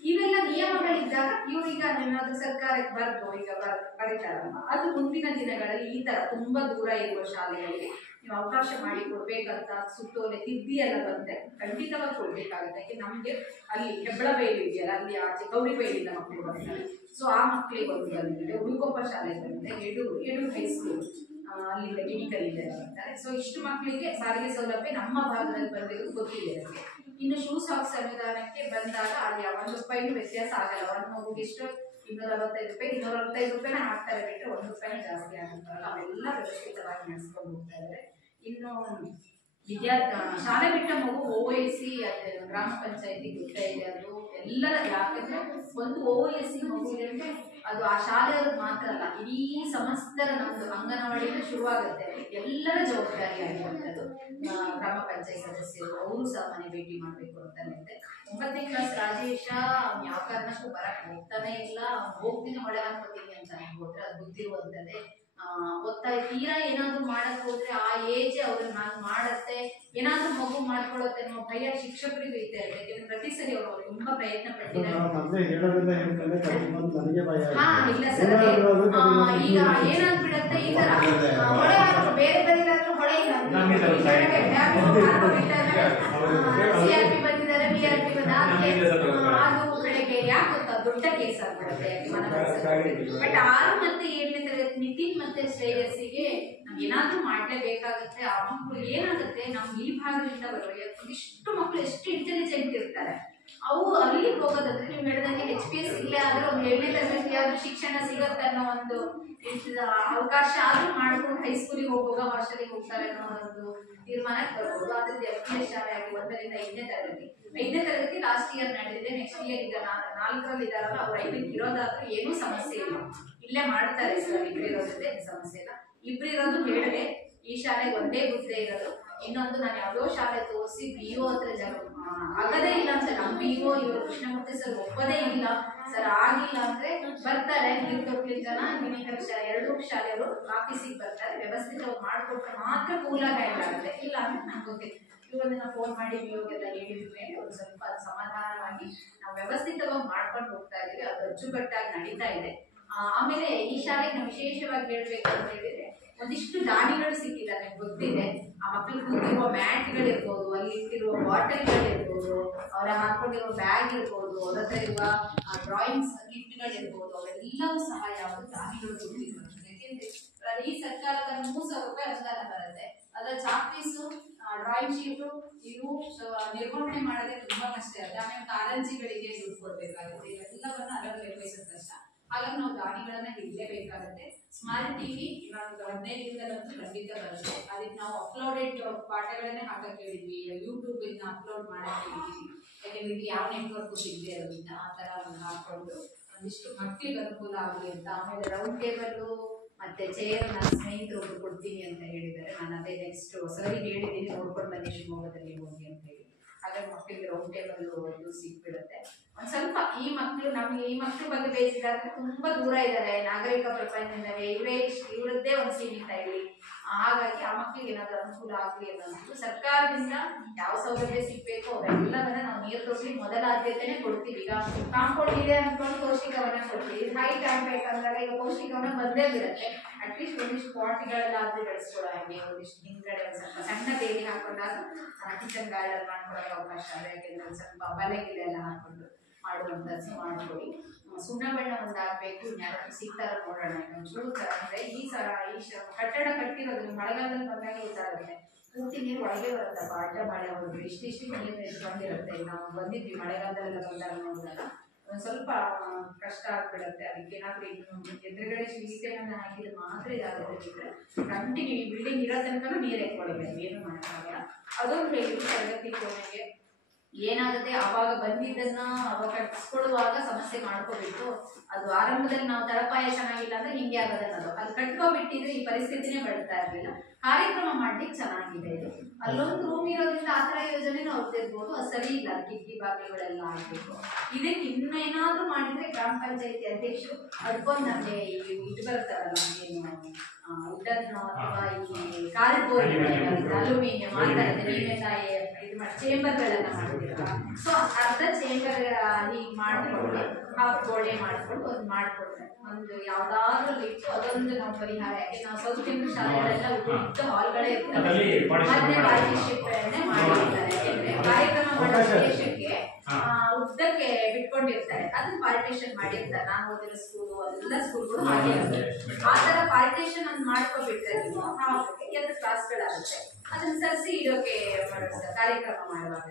ಇವೆಲ್ಲ ನಿಯಮಗಳಿದ್ದಾಗ ಇವ್ರೀಗ ಏನಾದ್ರು ಸರ್ಕಾರಕ್ಕೆ ಬರೆದು ಈಗ ಬರೀತಾರಲ್ಲ, ಅದು ಮುಂದಿನ ದಿನಗಳಲ್ಲಿ ಈ ತರ ತುಂಬಾ ದೂರ ಇರುವ ಶಾಲೆಗಳಿಗೆ ನೀವು ಅವಕಾಶ ಮಾಡಿ ಕೊಡ್ಬೇಕಂತ ಸುತ್ತೋಲೆ ತಿದ್ದಿ ಎಲ್ಲ ಬಂದ್ರೆ ಖಂಡಿತವಾಗಿ ಕೊಡ್ಬೇಕಾಗುತ್ತೆ. ಯಾಕೆ ನಮ್ಗೆ ಅಲ್ಲಿ ಹೆಬ್ಬಳಬೈಲು ಇದೆಯಲ್ಲ, ಅಲ್ಲಿ ಆಚೆ ಗೌರಿಬೈಲಿಂದ ಮಕ್ಕಳು ಬರ್ತಾರೆ. ಸೊ ಆ ಮಕ್ಕಳಿಗೆ ಒಂದು ಬಂದಿದೆ, ಹುಡುಕೊಪ್ಪ ಶಾಲೆ ಬಂದಿದೆ, ಎಡು ಹೈಸ್ಕೂಲ್ ಅಲ್ಲಿಂದ ಗಿಣಿಕಲ್ಲಿಂದ ಬರ್ತಾರೆ. ಸೊ ಇಷ್ಟು ಮಕ್ಕಳಿಗೆ ಸಾರಿಗೆ ಸೌಲಭ್ಯ ನಮ್ಮ ಭಾಗದಲ್ಲಿ ಬಂದಿರೋದು ಗೊತ್ತಿದೆ ನಮಗೆ. ಇನ್ನು ಶೂ ಸಾಕ್ಸ್ ಅನುದಾನಕ್ಕೆ ಬಂದಾಗ ಅಲ್ಲಿ 1 ರೂಪಾಯಿನೂ ವ್ಯತ್ಯಾಸ ಆಗಲ್ಲ. ಒಂದು ಮಗುಗೆ ಎಷ್ಟು 265 ರೂಪಾಯಿ, 265 ರೂಪಾಯಿನ ಹಾಕ್ತಾರೆ ಬಿಟ್ಟರೆ 1 ರೂಪಾಯಿ ಜಾಸ್ತಿ ಆಗುತ್ತಲ್ಲ, ಅವೆಲ್ಲ ವ್ಯವಸ್ಥಿತವಾಗಿ ನಡೆಸ್ಕೊಂಡು ಹೋಗ್ತಾ ಇದ್ದಾರೆ. ಇನ್ನು ಶಾಲೆ ಬಿಟ್ಟ ಮಗು OIC ಗ್ರಾಮ ಪಂಚಾಯತಿ ಗೊತ್ತ ಇದೆ, ಅದು ಎಲ್ಲರ, ಯಾಕಂದ್ರೆ ಒಂದು OIC ಮಗು ಅಂದ್ರೆ ಅದು ಆ ಶಾಲೆಯವ್ರಿಗೆ ಮಾತ್ರ ಅಲ್ಲ, ಇಡೀ ಸಮಸ್ತರ ನಮ್ದು ಅಂಗನವಾಡಿಯಿಂದ ಶುರುವಾಗುತ್ತೆ, ಎಲ್ಲರ ಜವಾಬ್ದಾರಿ ಆಗಿರುವಂಥದ್ದು. ಗ್ರಾಮ ಪಂಚಾಯತ್ ಸದಸ್ಯರು ಅವರು ಸಹ ಮನೆ ಭೇಟಿ ಮಾಡಬೇಕು ಅಂತಾನೆ ಇದೆ. 9ನೇ ಕ್ಲಾಸ್ ರಾಜೇಶ ಯಾವ ಕಾರಣಕ್ಕೂ ಬರಕ್ ಹೋಗ್ತಾನೆ ಇಲ್ಲ, ಹೋಗ್ತೀನಿ ಒಳ್ಳೆ ಹಾಕ್ತೀನಿ ಅಂತ ಹೋದ್ರೆ ಅದು ಗೊತ್ತಿರುವಂತದ್ದೇ. ಒತ್ತಾಯ ತೀರಾ ಏನಾದ್ರು ಮಾಡಕ್ ಹೋದ್ರೆ ಆ ಏಜ್ ಅವ್ರನ್ನ ನಾನು ಮಾಡತ್ತೆ, ಏನಾದ್ರೂ ಮಗು ಮಾಡ್ಕೊಳ್ಳುತ್ತೆ ಅನ್ನೋ ಭಯ ಶಿಕ್ಷಕರಿಗೂ ಇದ್ದೇ ಇರುತ್ತೆ. ಯಾಕಂದ್ರೆ ಪ್ರತಿ ಸರಿ ಅವರು ತುಂಬಾ ಪ್ರಯತ್ನ ಪಟ್ಟಿದ್ದಾರೆ. ಇಲ್ಲ ಸರ್, ಈಗ ಏನಾಗ್ಬಿಡತ್ತೆ ಈ ತರ ಹೊಳೆ ಹಾಕೋ, ಬೇರೆ ಬದಿಲಾದ್ರೂ ಹೊಳೆ ಇಲ್ಲ, CRP ಬಂದಿದ್ದಾರೆ, BRP ಅದು ಬೆಳಗ್ಗೆ ಯಾಕೆ ಗೊತ್ತಾ ದೊಡ್ಡ ಕೇಸ್ ಆಗ್ಬಿಡುತ್ತೆ. ಬಟ್ 6 ಮತ್ತೆ 7ನೇ ತರಗತಿ ನಿತಿನ್ ಮತ್ತೆ ಶ್ರೇಯಸ್ಸಿಗೆ ನಮ್ಗೆ ಏನಾದ್ರೂ ಮಾಡ್ಲೇಬೇಕಾಗುತ್ತೆ. ಆ ಮಕ್ಕಳು ಏನಾಗುತ್ತೆ, ನಮ್ಗೆ ಈ ಭಾಗದಿಂದ ಬರುವ ಇಷ್ಟು ಮಕ್ಕಳು ಎಷ್ಟು ಇಂಟೆಲಿಜೆಂಟ್ ಇರ್ತಾರೆ, ಅವು ಅಲ್ಲಿಗೆ ಹೋಗೋದಂದ್ರೆ ನೀವು ಹೇಳಿದಂಗೆ HPS ಇಲ್ಲೇ ಆದ್ರೆ ಒಂದು 7ನೇ ತರಗತಿ ಆದ್ರೂ ಶಿಕ್ಷಣ ಸಿಗುತ್ತೆ ಅನ್ನೋ ಒಂದು ಅವಕಾಶ ಆದ್ರೂ ಮಾಡ್ಕೊಂಡು ಹೈಸ್ಕೂಲಿಗೆ ಹೋಗುವಾಗ ಹಾಸ್ಟೆಲಿಗೆ ಹೋಗ್ತಾರೆ ಅನ್ನೋ ಒಂದು ತೀರ್ಮಾನಕ್ಕೆ ಬರ್ಬೋದು. ಅದ್ರದ್ದು FPS ಶಾಲೆ ಆಗಿ 1ರಿಂದ 5ನೇ ತರಗತಿ, 5ನೇ ತರಗತಿ ಲಾಸ್ಟ್ ಇಯರ್ ನಡೆದಿದೆ. ನೆಕ್ಸ್ಟ್ ಇಯರ್ ಈಗ 4ರಲ್ಲಿ ಇದಾರಲ್ಲ, ಅವ್ರು 5ಕ್ಕೆ ಇರೋದಾದ್ರೂ ಏನೂ ಸಮಸ್ಯೆ ಇಲ್ಲ, ಇಲ್ಲೇ ಮಾಡ್ತಾರೆ ಸರ್. ಇಬ್ಬರಿರೋದೇ ಸಮಸ್ಯೆ ಇಲ್ಲ. ಇಬ್ಬರಿರೋದು ಹೇಳಿದೆ, ಈ ಶಾಲೆಗೆ ಒಂದೇ ಬುದ್ಧಿ ಇರೋದು. ಇನ್ನೊಂದು ನಾನು ಯಾವುದೋ ಶಾಲೆ ತೋರಿಸಿ BO ಹತ್ರ ಆಗದೇ ಇಲ್ಲ ಅಂತ, ನಮ್ಮ BO ಇವರು ಕೃಷ್ಣಮೂರ್ತಿ ಸರ್ ಒಪ್ಪದೇ ಇಲ್ಲ ಸರ್, ಆಗಿಲ್ಲ ಅಂದ್ರೆ ಬರ್ತಾರೆ ಜನ ಗಿಣಿಕರ ಶಾಲೆ 2 ಶಾಲೆಯವರು ಆಫೀಸಿಗೆ ಬರ್ತಾರೆ, ವ್ಯವಸ್ಥಿತವಾಗಿ ಮಾಡಿಕೊಟ್ರೆ ಮಾತ್ರ ಕೂಲಾಗಿ ಆಗುತ್ತೆ. ಇಲ್ಲ ಅಂದ್ರೆ ನಂಗೆ ಗೊತ್ತಿಲ್ಲ, ಇವನ್ನ ಫೋನ್ ಮಾಡಿ BOಗೆಲ್ಲ ಹೇಳಿದ ಮೇಲೆ ಒಂದು ಸ್ವಲ್ಪ ಸಮಾಧಾನವಾಗಿ ನಾವು ವ್ಯವಸ್ಥಿತವಾಗಿ ಮಾಡ್ಕೊಂಡು ಹೋಗ್ತಾ ಇದೀವಿ. ಅದು ಅಚ್ಚುಕಟ್ಟಾಗಿ ನಡೀತಾ ಇದೆ. ಆಮೇಲೆ ಈ ಶಾಲೆಗೆ ನಾವು ವಿಶೇಷವಾಗಿ ಹೇಳ್ಬೇಕು ಅಂತ ಹೇಳಿದ್ರೆ, ಒಂದಿಷ್ಟು ದಾನಿಗಳು ಸಿಕ್ಕಿದ್ದಾರೆ, ಗೊತ್ತಿದೆ. ಆ ಮಕ್ಕಳು ಕೂತಿರುವ ಮ್ಯಾಟ್ಗಳಿರ್ಬೋದು, ಅಲ್ಲಿ ಇಟ್ಟಿರುವ ಬಾಟಲ್ಗಳಿರ್ಬೋದು, ಅವರ ಹಾಕೊಂಡಿರೋ ಬ್ಯಾಗ್ ಇರ್ಬೋದು, ಅವ್ರ ಹತ್ರ ಇರುವ ಡ್ರಾಯಿಂಗ್ಸ್ ಕಿಟ್ಗಳಿರ್ಬೋದು, ಅವೆಲ್ಲವೂ ಸಹ ಯಾವುದು ದಾನಿಗಳು ಗೊತ್ತಿರ್ಬೋದು. ಯಾಕೆಂದ್ರೆ ಈ ಸರ್ಕಾರದ 3,000 ರೂಪಾಯಿ ಅನುದಾನ ಬರುತ್ತೆ, ಅದರ ಚಾಕ್ ಪೀಸು, ಡ್ರಾಯಿಂಗ್ ಶೀಟು ಇವು ನಿರ್ವಹಣೆ ಮಾಡೋದೇ ತುಂಬಾ ಕಷ್ಟ ಇರುತ್ತೆ. ಆಮೇಲೆ ಕಾರಂಜಿಗಳಿಗೆ ದುಡ್ಡು ಕೊಡ್ಬೇಕಾಗುತ್ತೆ, ಇವೆಲ್ಲವನ್ನ ಅದರಲ್ಲಿ ನಿರ್ವಹಿಸೋದು ಕಷ್ಟ. ಹಾಗಾಗಿ ನಾವು ದಾನಿಗಳನ್ನ ಹಿಡಿಯಲೇಬೇಕಾಗುತ್ತೆ. ಸ್ಮಾರ್ಟ್ ಟಿವಿ ಇವಾಗ 15ರಿಂದಲಂತೂ ಖಂಡಿತ ಬರುತ್ತೆ. ಅದಕ್ಕೆ ನಾವು ಅಪ್ಲೋಡೆಡ್ ಪಾಠಗಳನ್ನೇ ಹಾಕಕ್ಕೆ ಹೇಳಿದ್ವಿ, ಯೂಟ್ಯೂಬ್ ಇಂದ ಅಪ್ಲೋಡ್ ಮಾಡಕ್ಕೆ ಹೇಳಿದ್ವಿ. ಯಾಕೆಂದ್ರೆ ಇದು ಯಾವ ನೆಟ್ವರ್ಕ್ ಸಿಗದೆ ಇರೋದ್ರಿಂದ ಆ ತರ ಹಾಕೊಂಡು ಒಂದಿಷ್ಟು ಮಕ್ಕಳಿಗೆ ಅನುಕೂಲ ಆಗಲಿ ಅಂತ. ಆಮೇಲೆ ರೌಂಡ್ ಟೇಬಲ್ ಮತ್ತೆ ಚೇರ್ ನನ್ನ ಸ್ನೇಹಿತರು ಕೊಡ್ತೀನಿ ಅಂತ ಹೇಳಿದ್ದಾರೆ. ನಾನು ಅದೇ ನೆಕ್ಸ್ಟ್ ಸರಿ ಹೇಳಿದ್ದೀನಿ, ನೋಡ್ಕೊಂಡು ಬನ್ನಿ ಶಿವಮೊಗ್ಗದಲ್ಲಿ ಹೋಗಿ ಅಂತ ಹೇಳಿ. ಹಾಗಾಗಿ ಮಕ್ಕಳಿಗೆ ರೌಂಡ್ ಟೇಬಲ್ ಇದು ಸಿಕ್ಬಿಡುತ್ತೆ. ಒಂದ್ ಸ್ವಲ್ಪ ಈ ಮಕ್ಕಳು ನಮ್ಗೆ ಈ ಮಕ್ಕಳ ಬಗ್ಗೆ ಬೇಯಿಸಿದಾಗ ತುಂಬಾ ದೂರ ಇದ್ದಾರೆ, ನಾಗರಿಕ ಪ್ರಪಂಚದಿಂದವೇ ಇವರದ್ದೇ ಒಂದು ಸೀಮಿತ ಇಲ್ಲಿ. ಹಾಗಾಗಿ ಆ ಮಕ್ಕಳಿಗೆ ಏನಾದ್ರೂ ಅನುಕೂಲ ಆಗಲಿ ಅನ್ನೋದು ಸರ್ಕಾರದಿಂದ ಯಾವ ಸೌಲಭ್ಯ ಸಿಗ್ಬೇಕು ಅವೆಲ್ಲವನ್ನ ನಾವು ನೀರು ತೊಟ್ಟಿ ಮೊದಲ ಆದ್ಯತೆನೆ ಕೊಡ್ತೀವಿ. ಈಗ ಕಾಂಪೌಂಡ್ ಇದೆ ಅನ್ಕೊಂಡು ಪೌಷ್ಟಿಕವನ್ನ ಕೊಡ್ತೀವಿ, ಹೈಟ್ ಆಗ್ಬೇಕಂದಾಗ ಈಗ ಪೌಷ್ಟಿಕವನ್ನ ಬಂದೇ ಬಿಡುತ್ತೆ. ಅಟ್ಲೀಸ್ಟ್ ಒಂದಿಷ್ಟು ಪಾಟ್ಗಳೆಲ್ಲಾದ್ರೂ ಬೆಳೆಸ್ಕೊಳ್ಳೋ ಹಾಗೆ, ಒಂದಿಷ್ಟು ಹಿಂದ್ಗಡೆ ಒಂದ್ ಸ್ವಲ್ಪ ಸಣ್ಣ ಬೇಲಿ ಹಾಕೊಂಡಾಗ ಕಿಚನ್ ಗಾರ್ಡನ್ ಮಾಡ್ಕೊಳಕ್ಕೆ ಅವಕಾಶ ಇದೆ. ಯಾಕೆಂದ್ರೆ ಒಂದ್ ಸ್ವಲ್ಪ ಬಲೆಗಿಲೆ ಎಲ್ಲ ಹಾಕೊಂಡು ಮಾಡುವಂಥದ್ದು ಮಾಡ್ಕೊಡಿ. ಸುಣ್ಣ ಬಣ್ಣ ಒಂದಾಗಬೇಕು, ಯಾರು ಸಿಗ್ತಾರ ನೋಡೋಣ. ಒಂಚೂರು ಅಂದ್ರೆ ಈ ಕಟ್ಟಡ ಕಟ್ಟಿರೋದು ಮಳೆಗಾಲದಲ್ಲಿ ಬಂದಾಗ ಗೊತ್ತಾಗುತ್ತೆ, ಪೂರ್ತಿ ನೀರು ಒಳಗೆ ಬರುತ್ತೆ, ಅಡ್ಡ ಮಳೆ ಹೋದ್ರು ಇಷ್ಟಿಷ್ಟು ನೀರು ಬಂದಿರುತ್ತೆ. ನಾವು ಬಂದಿದ್ವಿ ಮಳೆಗಾಲದಲ್ಲೆಲ್ಲ ಬಂದಾಗ ನೋಡಿದಾಗ ಒಂದ್ ಸ್ವಲ್ಪ ಕಷ್ಟ ಆಗ್ಬಿಡುತ್ತೆ. ಅದಕ್ಕೆ ಏನಾದ್ರೂ ಎದುರುಗಡೆ ಶೀಟೆಯನ್ನು ಹಾಕಿದ್ರೆ ಮಾತ್ರ ಇದಾಗುತ್ತೆ. ಕಂಟಿನ್ಯೂ ಈ ಬಿಲ್ಡಿಂಗ್ ಇರೋ ತನಕ ನೀರು ಎತ್ಕೊಳ್ಬೇಕು, ಏನು ಮಾಡೋಕ್ಕಾಗಲ್ಲ. ಅದೊಂದು ಹೇಳಿ ತರಗತಿ ಕೋಣೆಗೆ ಏನಾಗುತ್ತೆ, ಅವಾಗ ಬಂದಿದ್ದನ್ನ ಅವಾಗ ಕಟ್ಸ್ಕೊಡುವಾಗ ಸಮಸ್ಯೆ ಮಾಡ್ಕೋಬಿಟ್ಟು ಅದು ಆರಂಭದಲ್ಲಿ ನಾವು ತಳಪಾಯ ಚೆನ್ನಾಗಿಲ್ಲ ಅಂದ್ರೆ ಹಿಂಗೆ ಆಗೋದನ್ನೋದು, ಅದು ಕಟ್ಕೊಬಿಟ್ಟಿದ್ರೆ ಈ ಪರಿಸ್ಥಿತಿನೇ ಬರ್ತಾ ಇರಲಿಲ್ಲ. ಕಾರ್ಯಕ್ರಮ ಮಾಡ್ಲಿಕ್ಕೆ ಚೆನ್ನಾಗಿದೆ ಇದು. ಅಲ್ಲೊಂದು ರೂಮ್ ಇರೋದ್ರಿಂದ ಆತರ ಯೋಜನೆನೂ ಅವ್ರದ್ದಿರ್ಬೋದು, ಅದು ಸರಿ ಇಲ್ಲ. ಕಿಟಕಿ ಬಾಗಿಲುಗಳೆಲ್ಲ ಆಗ್ಬೇಕು. ಇದಕ್ಕೆ ಇನ್ನೇನಾದ್ರೂ ಮಾಡಿದ್ರೆ ಗ್ರಾಮ ಪಂಚಾಯತಿ ಅಧ್ಯಕ್ಷರು ಅದಕ್ಕೊಂದು ನಮಗೆ ಇದು ಬರ್ತಾರಲ್ಲ, ಏನು ವುಡನ್ ಅಥವಾ ಈ ಕಾರ್ಡ್ಬೋರ್ಡ್ ಅಲ್ಯೂಮಿನಿಯಂ ಆ ಥರದ್ದು ನೀವೆಲ್ಲ ಇದು ಮಾಡಿ ಚೇಂಬರ್ಗಳೆಲ್ಲ ಮಾಡ್ತೀರಲ್ಲ, ಸೊ ಅರ್ಧ ಚೇಂಬರ್ ಹೀಗೆ ಮಾಡ್ಕೊಂಡು ಹಾಫ್ ಗೋಡೆ ಮಾಡ್ಕೊಂಡು ಒಂದು ಮಾಡ್ಕೊಡ್ತಾರೆ. ಒಂದು ಯಾವ್ದಾದ್ರು ಇಟ್ಟು ಅದೊಂದು ನಾವು ಪರಿಹಾರ, ಯಾಕೆ ನಾವು ಸೌತ್ ಇಂಡಿಯನ್ ಶಾಲೆಗಳೆಲ್ಲ ಉದ್ದ ಹಾಲ್ಗಳೇ ಇರ್ತವೆ, ಮತ್ತೆ ಪಾರ್ಟಿಶಿಪೇಟ್ನೇ ಮಾಡಿರ್ತಾರೆ. ಯಾಕೆಂದ್ರೆ ಕಾರ್ಯಕ್ರಮ ಮಾಡೋ ಉದ್ದೇಶಕ್ಕೆ ಉದ್ದಕ್ಕೆ ಬಿಟ್ಕೊಂಡಿರ್ತಾರೆ, ಅದನ್ನ ಪಾರ್ಟಿಷನ್ ಮಾಡಿರ್ತಾರೆ. ನಾನು ಓದಿರೋ ಸ್ಕೂಲು ಅದೆಲ್ಲ ಸ್ಕೂಲ್ಗಳು ಮಾಡಿರ್ತಾರೆ. ಆ ತರ ಪಾರ್ಟಿಷನ್ ಅನ್ನು ಮಾಡ್ಕೊಬಿಟ್ರೆ ನೀವು ಎರಡು ಕ್ಲಾಸ್ಗಳಾಗುತ್ತೆ, ಅದನ್ನ ಸರಿಸಿ ಇಡೋಕೆ ಕಾರ್ಯಕ್ರಮ ಮಾಡುವಾಗ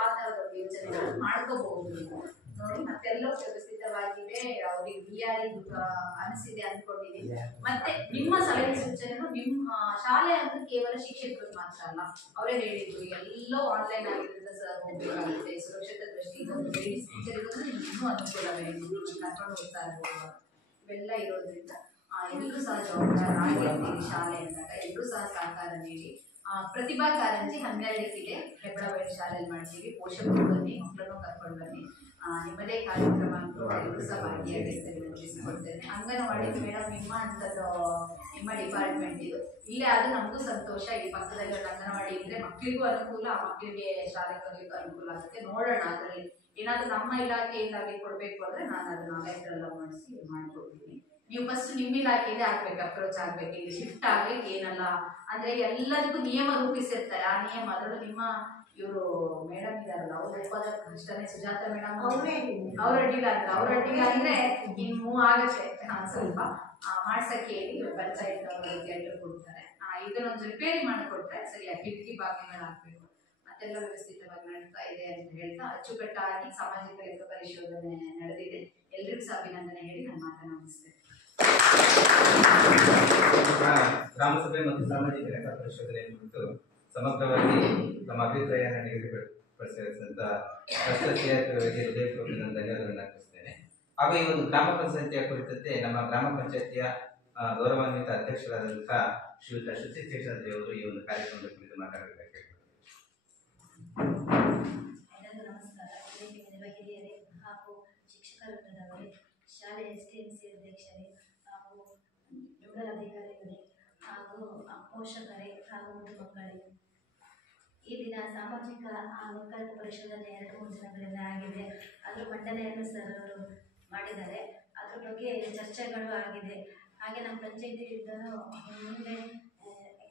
ಆ ತರದ ಯೋಜನೆಗಳನ್ನು ಮಾಡ್ಕೋಬಹುದು ನೀವು ನೋಡಿ. ಮತ್ತೆಲ್ಲೋ ವ್ಯವಸ್ಥಿತವಾಗಿದೆ, ಅವ್ರಿಗೆ BRE ಅನಿಸಿದೆ ಅನ್ಕೊಂಡಿದ್ದೀನಿ. ಮತ್ತೆ ನಿಮ್ಮ ಸಲಹೆ ಸೂಚನೆಗಳು ನಿಮ್ಮ ಶಾಲೆ ಅಂತ ಕೇವಲ ಶಿಕ್ಷಕರು ಮಾತ್ರ ಅಲ್ಲ, ಅವರೇ ಹೇಳಿದ್ರು ಎಲ್ಲೋ ಆನ್ಲೈನ್ ಆಗಿರೋದ್ರಿಂದ ಸರ್ ಹೋಗ್ಬೇಕಾಗುತ್ತೆ, ಸುರಕ್ಷತೆ ದೃಷ್ಟಿಯಿಂದ ಟೀಚರಿಗೂ ಇನ್ನೂ ಅನುಕೂಲವೇ, ಕರ್ಕೊಂಡು ಹೋಗ್ತಾ ಇರ್ಬೋದು. ಇವೆಲ್ಲ ಇರೋದ್ರಿಂದ ಎಲ್ಲರೂ ಸಹ ಜವಾಬ್ದಾರ ಆಗಿರ್ತೀವಿ ಶಾಲೆ ಅಂದಾಗ, ಎಲ್ಲರೂ ಸಹ ಸಹಕಾರ ನೀಡಿ. ಪ್ರತಿಭಾ ಕಾರಂಜಿ 12ಕ್ಕೆ ಹೆಬ್ಬಳಬೈಲು ಶಾಲೆಯಲ್ಲಿ ಮಾಡ್ತೀವಿ. ಪೋಷಕರು ಬನ್ನಿ, ಮಕ್ಕಳನ್ನು ಕರ್ಕೊಂಡು ಬನ್ನಿ. ನಿಮ್ಮದೇ ಕಾರ್ಯಕ್ರಮ ಅಂತ ಎಲ್ಲರೂ ಸಹ ಭಾಗಿಯಾಗಿರ್ತಾರೆ, ತಿಳಿಸಿಕೊಡ್ತೇನೆ. ಅಂಗನವಾಡಿ ಮೇಡಮ್ ನಿಮ್ಮ ಅಂತದ್ದು ನಿಮ್ಮ ಡಿಪಾರ್ಟ್ಮೆಂಟ್ ಇದು, ಇಲ್ಲೇ ಅದು ನಮಗೂ ಸಂತೋಷ. ಇಲ್ಲಿ ಪಕ್ಕದಲ್ಲಿ ಒಂದು ಅಂಗನವಾಡಿ ಇದ್ರೆ ಮಕ್ಕಳಿಗೂ ಅನುಕೂಲ, ಮಕ್ಕಳಿಗೆ ಶಾಲೆ ಕಲಿಯೋಕ್ಕೂ ಅನುಕೂಲ ಆಗುತ್ತೆ. ನೋಡೋಣ ಅದರಲ್ಲಿ ಏನಾದರೂ ನಮ್ಮ ಇಲಾಖೆಯಿಂದಾಗಿ ಕೊಡಬೇಕು ಅಂದ್ರೆ ನಾನು ಅದನ್ನ ಲೆಟರ್ ಮಾಡಿಸಿ ಮಾಡ್ಕೊಡ್ತೀನಿ. ನೀವು ಫಸ್ಟ್ ನಿಮ್ಮ ಇಲಾಖೆಯಿಂದ ಆಗ್ಬೇಕು, ಅಪ್ರೋಚ್ ಆಗ್ಬೇಕು, ಇಲ್ಲಿ ಶಿಫ್ಟ್ ಆಗ್ಲಿಕ್ಕೆ ಏನಲ್ಲ ಅಂದ್ರೆ ಎಲ್ಲದಕ್ಕೂ ನಿಯಮ ರೂಪಿಸಿರ್ತಾರೆ. ಆ ನಿಯಮ ಅದರಲ್ಲೂ ನಿಮ್ಮ ಇವರು ಮೇಡಮ್ ಇದಾರಲ್ಲ, ಅವ್ರು ಒಪ್ಪೋದಕ್ಕೆ ಕಷ್ಟನೇ. ಸುಜಾತ ಮೇಡಮ್ ಅವ್ರ ಅಡ್ಡಿಲ್ಲ ಅಂದ್ರೆ ಇನ್ನು ಮೂವ್ ಆಗುತ್ತೆ. ಸ್ವಲ್ಪ ಮಾಡ್ಸಕ್ಕೆ ಹೇಳಿ ಪಂಚಾಯತ್ ಅವರು ಕೊಡ್ತಾರೆ. ಇದನ್ನೊಂದು ರಿಪೇರಿ ಮಾಡಿಕೊಟ್ರೆ ಸರಿಯಾಗಿ ಕಿಟಕಿ ಬಾಗಿಲುಗಳು ಹಾಕ್ಬೇಕು. ಮತ್ತೆಲ್ಲ ವ್ಯವಸ್ಥಿತವಾಗಿ ನಡೀತಾ ಇದೆ ಅಂತ ಹೇಳ್ತಾ ಅಚ್ಚುಕಟ್ಟಾಗಿ ಸಾಮಾಜಿಕ ಲೆಕ್ಕ ಪರಿಶೋಧನೆ ನಡೆದಿದೆ. ಎಲ್ರಿಗೂ ಸಹ ಅಭಿನಂದನೆ ಹೇಳಿ ನನ್ನ ಮಾತನ್ನು ಮುಗಿಸ್ತೇನೆ. ಗ್ರಾಮಸಭೆ ಮತ್ತು ಸಾಮಾಜಿಕ ಲೆಕ್ಕ ಪರಿಶೋಧನೆ ಕುರಿತು ಸಮಗ್ರವಾಗಿ ತಮ್ಮ ಅಭಿಪ್ರಾಯವನ್ನು ನಿಗದಿಪಡಿಸಿದಂತ ಹೃದಯಪೂರ್ವಕ ಧನ್ಯವಾದಗಳನ್ನು ಅರ್ಪಿಸುತ್ತೇನೆ. ಹಾಗೂ ಈ ಒಂದು ಗ್ರಾಮ ಪಂಚಾಯತಿಯ ಕುರಿತಂತೆ ನಮ್ಮ ಗ್ರಾಮ ಪಂಚಾಯತಿಯ ಗೌರವಾನ್ವಿತ ಅಧ್ಯಕ್ಷರಾದಂತಹ ಶ್ರೀಯುತ ಶ್ರುತಿ ಶೇಷಾದ್ರಿ ಅವರು ಈ ಒಂದು ಕಾರ್ಯಕ್ರಮದ ಕುರಿತು ಮಾತಾಡಬೇಕಾಗಿ ನಮಸ್ಕಾರ. ಹಿರಿಯರೇ ಹಾಗೂ ಶಿಕ್ಷಕರೇ, ಶಾಲೆ STMC ಅಧ್ಯಕ್ಷರೇ ಹಾಗೂ ನೋಡಲ್ ಅಧಿಕಾರಿಗಳೇ ಹಾಗೂ ಪೋಷಕರೇ ಹಾಗೂ ಮಕ್ಕಳೇ, ಈ ದಿನ ಸಾಮಾಜಿಕ ಲೆಕ್ಕ ಪರಿಶೋಧನೆ 2-3 ದಿನಗಳಿಂದ ಆಗಿದೆ. ಅದರ ಮಂಡನೆಯನ್ನು ಸರ್ ಅವರು ಮಾಡಿದ್ದಾರೆ. ಅದ್ರ ಬಗ್ಗೆ ಚರ್ಚೆಗಳು ಆಗಿದೆ. ಹಾಗೆ ನಮ್ಮ ಪಂಚಾಯತಿಯಿಂದನೂ ಮುಂದೆ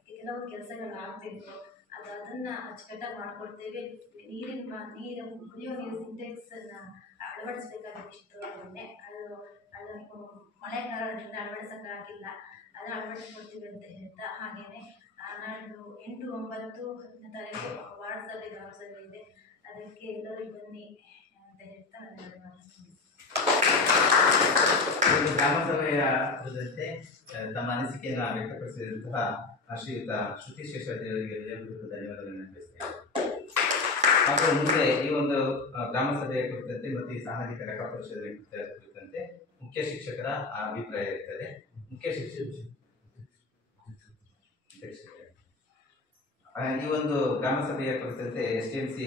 ಕೆಲವು ಕೆಲಸಗಳು ಆಗಬೇಕು, ಅದನ್ನು ಅಚ್ಚುಕಟ್ಟಾಗಿ ಮಾಡಿಕೊಡ್ತೇವೆ. ನೀರು ಕುಡಿಯುವ ನೀರು ಸಿಂಟೆಕ್ಸನ್ನು ಅಳವಡಿಸಬೇಕಾಗಿತ್ತು. ಅದು ಮಳೆಗಾಲದಿಂದ ಅಳವಡಿಸೋಕ್ಕಾಗಿಲ್ಲ, ಅದನ್ನು ಅಳವಡಿಸ್ಕೊಡ್ತೀವಿ ಅಂತ ಹೇಳ್ತಾ, ಹಾಗೆಯೇ ನಾಡಿದ್ದು 8, 9, 10ನೇ ತಾರೀಕು ವಾರ್ಡ್ ಸಭೆ ಗ್ರಾಮ ಸಭೆ ಇದೆ, ಅದಕ್ಕೆ ಎಲ್ಲರೂ ಬನ್ನಿ ಅಂತ ಹೇಳ್ತಾ ಗ್ರಾಮ ಸಭೆಯ ಕುರಿತಂತೆ ತಮ್ಮ ಅನಿಸಿಕೆಯನ್ನು ವ್ಯಕ್ತಪಡಿಸಿದಂತಹ ಶ್ರೀಯುತ ಶ್ರುತಿ ಶೇಷಾದ್ರಿ ಅವರಿಗೆ ಧನ್ಯವಾದಗಳನ್ನು ಅರ್ಪಿಸುತ್ತೇನೆ. ಹಾಗೂ ಮುಂದೆ ಈ ಒಂದು ಗ್ರಾಮ ಸಭೆಯ ಕುರಿತಂತೆ ಮತ್ತು ಈ ಸಾಮಾಜಿಕ ಲೆಕ್ಕ ಪರಿಶೋಧನೆ ಕುರಿತಂತೆ ಮುಖ್ಯ ಶಿಕ್ಷಕರ ಅಭಿಪ್ರಾಯ ಇರ್ತದೆ. ಮುಖ್ಯ ಶಿಕ್ಷಕರು ಈ ಒಂದು ಗ್ರಾಮ ಸಭೆಯ ಕುರಿತಂತೆ STMC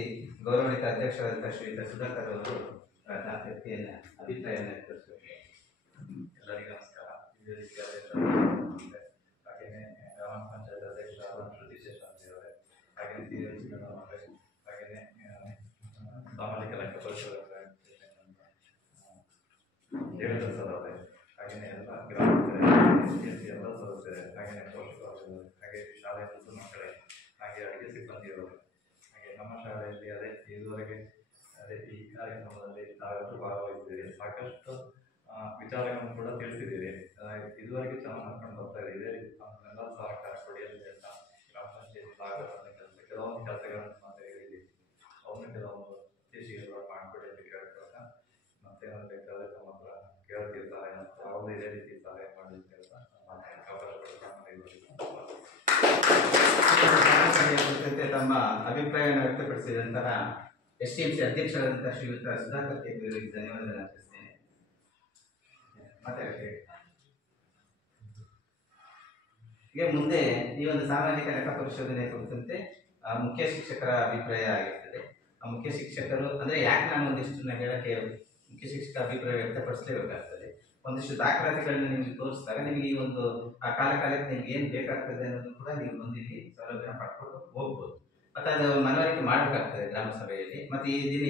ಗೌರವಾನ್ವಿತ ಅಧ್ಯಕ್ಷರಾದಂತಹ ಶ್ರೀಯುತ ಸುಧಾಕರ್ ಅವರು ಅಭಿಪ್ರಾಯವನ್ನು ವ್ಯಕ್ತಪಡಿಸುತ್ತಾರೆ. ಎಲ್ಲರಿಗೂ ನಮಸ್ಕಾರ. ಹಾಗೆಯೇ ಗ್ರಾಮ ಪಂಚಾಯತ್ ಅಧ್ಯಕ್ಷರಾದ ಶ್ರುತಿ ಶೇಷಾದ್ರಿ ಅವರೇ, ಹಾಗೆಯೇ ಹಾಗೆಯೇ ಸಾಮಾಜಿಕ ಲೆಕ್ಕ ಪರಿಶೋಧಕ ದೇವೇಂದ್ರ ಸರ್ ಅವರೇ, ಹಾಗೆಯೇ ಎಲ್ಲ ಗ್ರಾಮ STMC ಎಲ್ಲ ಸದಸ್ಯರೇ, ಹಾಗೆಯೇ ಪೋಷಕರು, ಹಾಗೆ ಶಾಲೆಯ ಮತ್ತು ಮಕ್ಕಳೇ, ಹಾಗೆ ಅಡುಗೆ ಸಿಬ್ಬಂದಿಯವರು, ಹಾಗೆ ನಮ್ಮ ಶಾಲೆಯಲ್ಲಿ ಇದುವರೆಗೆ ಈ ಕಾರ್ಯಕ್ರಮದಲ್ಲಿ ನಾವೆಲ್ಲರೂ ಭಾಗವಹಿಸಿದ್ದೀರಿ. ಸಾಕಷ್ಟು ವಿಚಾರಗಳನ್ನು ಕೂಡ ತಿಳಿಸಿದ್ದೀರಿ. ಇದುವರೆಗೆ ಚೆನ್ನಾಗಿ ನಡ್ಕೊಂಡು ಬರ್ತಾ ಇದೆ. ಇದೇ ರೀತಿ ನಮ್ಮೆಲ್ಲ ಸಹಕಾರ ಕೊಡಿ ಅಂತ ಹೇಳ್ತಾ ಗ್ರಾಮ ಪಂಚಾಯತ್ ಕೆಲವೊಂದು ಕೆಲಸಗಳನ್ನು ಮಾತ್ರ ಹೇಳಿದ್ದೀವಿ, ಅವನ್ನ ಕೆಲವೊಂದು ದೇಶಿಗಳು ಮಾಡಿಕೊಡಿ ಅಂತ ಕೇಳ್ಕೊಳ್ತಾ, ಮತ್ತೇನಾದ್ರು ಬೇಕಾದ್ರೆ ನಮ್ಮ ಹತ್ರ ಕೇಳ್ತೀವಿ ಸಹಾಯ, ಯಾವುದೇ ಇದೇ ರೀತಿ ಸಹಾಯ ಮಾಡಿ ಅಂತ ಹೇಳ್ತಾ ತಮ್ಮ ಅಭಿಪ್ರಾಯವನ್ನು ವ್ಯಕ್ತಪಡಿಸಿದಂತಹ STMC ಅಧ್ಯಕ್ಷರಾದಂತಹ ಶ್ರೀಯುತ ಸುಧಾಕರ್ ಅವರಿಗೆ ಧನ್ಯವಾದಗಳನ್ನು ಅರ್ಪಿಸುತ್ತೇನೆ. ಹೀಗೆ ಮುಂದೆ ಈ ಒಂದು ಸಾಮಾಜಿಕ ಲೆಕ್ಕ ಪರಿಶೋಧನೆ ಕುರಿತಂತೆ ಮುಖ್ಯ ಶಿಕ್ಷಕರ ಅಭಿಪ್ರಾಯ ಆಗಿರ್ತದೆ. ಆ ಮುಖ್ಯ ಶಿಕ್ಷಕರು ಅಂದ್ರೆ ಯಾಕೆ ನಾನು ಒಂದಿಷ್ಟು ಹೇಳಕ್ಕೆ ಮುಖ್ಯ ಶಿಕ್ಷಕರ ಅಭಿಪ್ರಾಯ ವ್ಯಕ್ತಪಡಿಸಲೇಬೇಕಾಗ್ತದೆ. ಒಂದಿಷ್ಟು ದಾಖಲಾತಿಗಳನ್ನ ನಿಮ್ಗೆ ತೋರಿಸಿದಾಗ ನಿಮಗೆ ಈ ಒಂದು ಕಾಲಕ್ಕೆ ನಿಮ್ಗೆ ಏನ್ ಬೇಕಾಗ್ತದೆ ಅನ್ನೋದು ಕೂಡ ನೀವು ಬಂದು ಇಲ್ಲಿ ಸೌಲಭ್ಯ ಪಡ್ಕೊಂಡು ಹೋಗ್ಬೋದು. ಮತ್ತೆ ಅದು ಮನವರಿಕೆ ಮಾಡಬೇಕಾಗ್ತದೆ ಗ್ರಾಮ ಸಭೆಯಲ್ಲಿ. ಮತ್ತೆ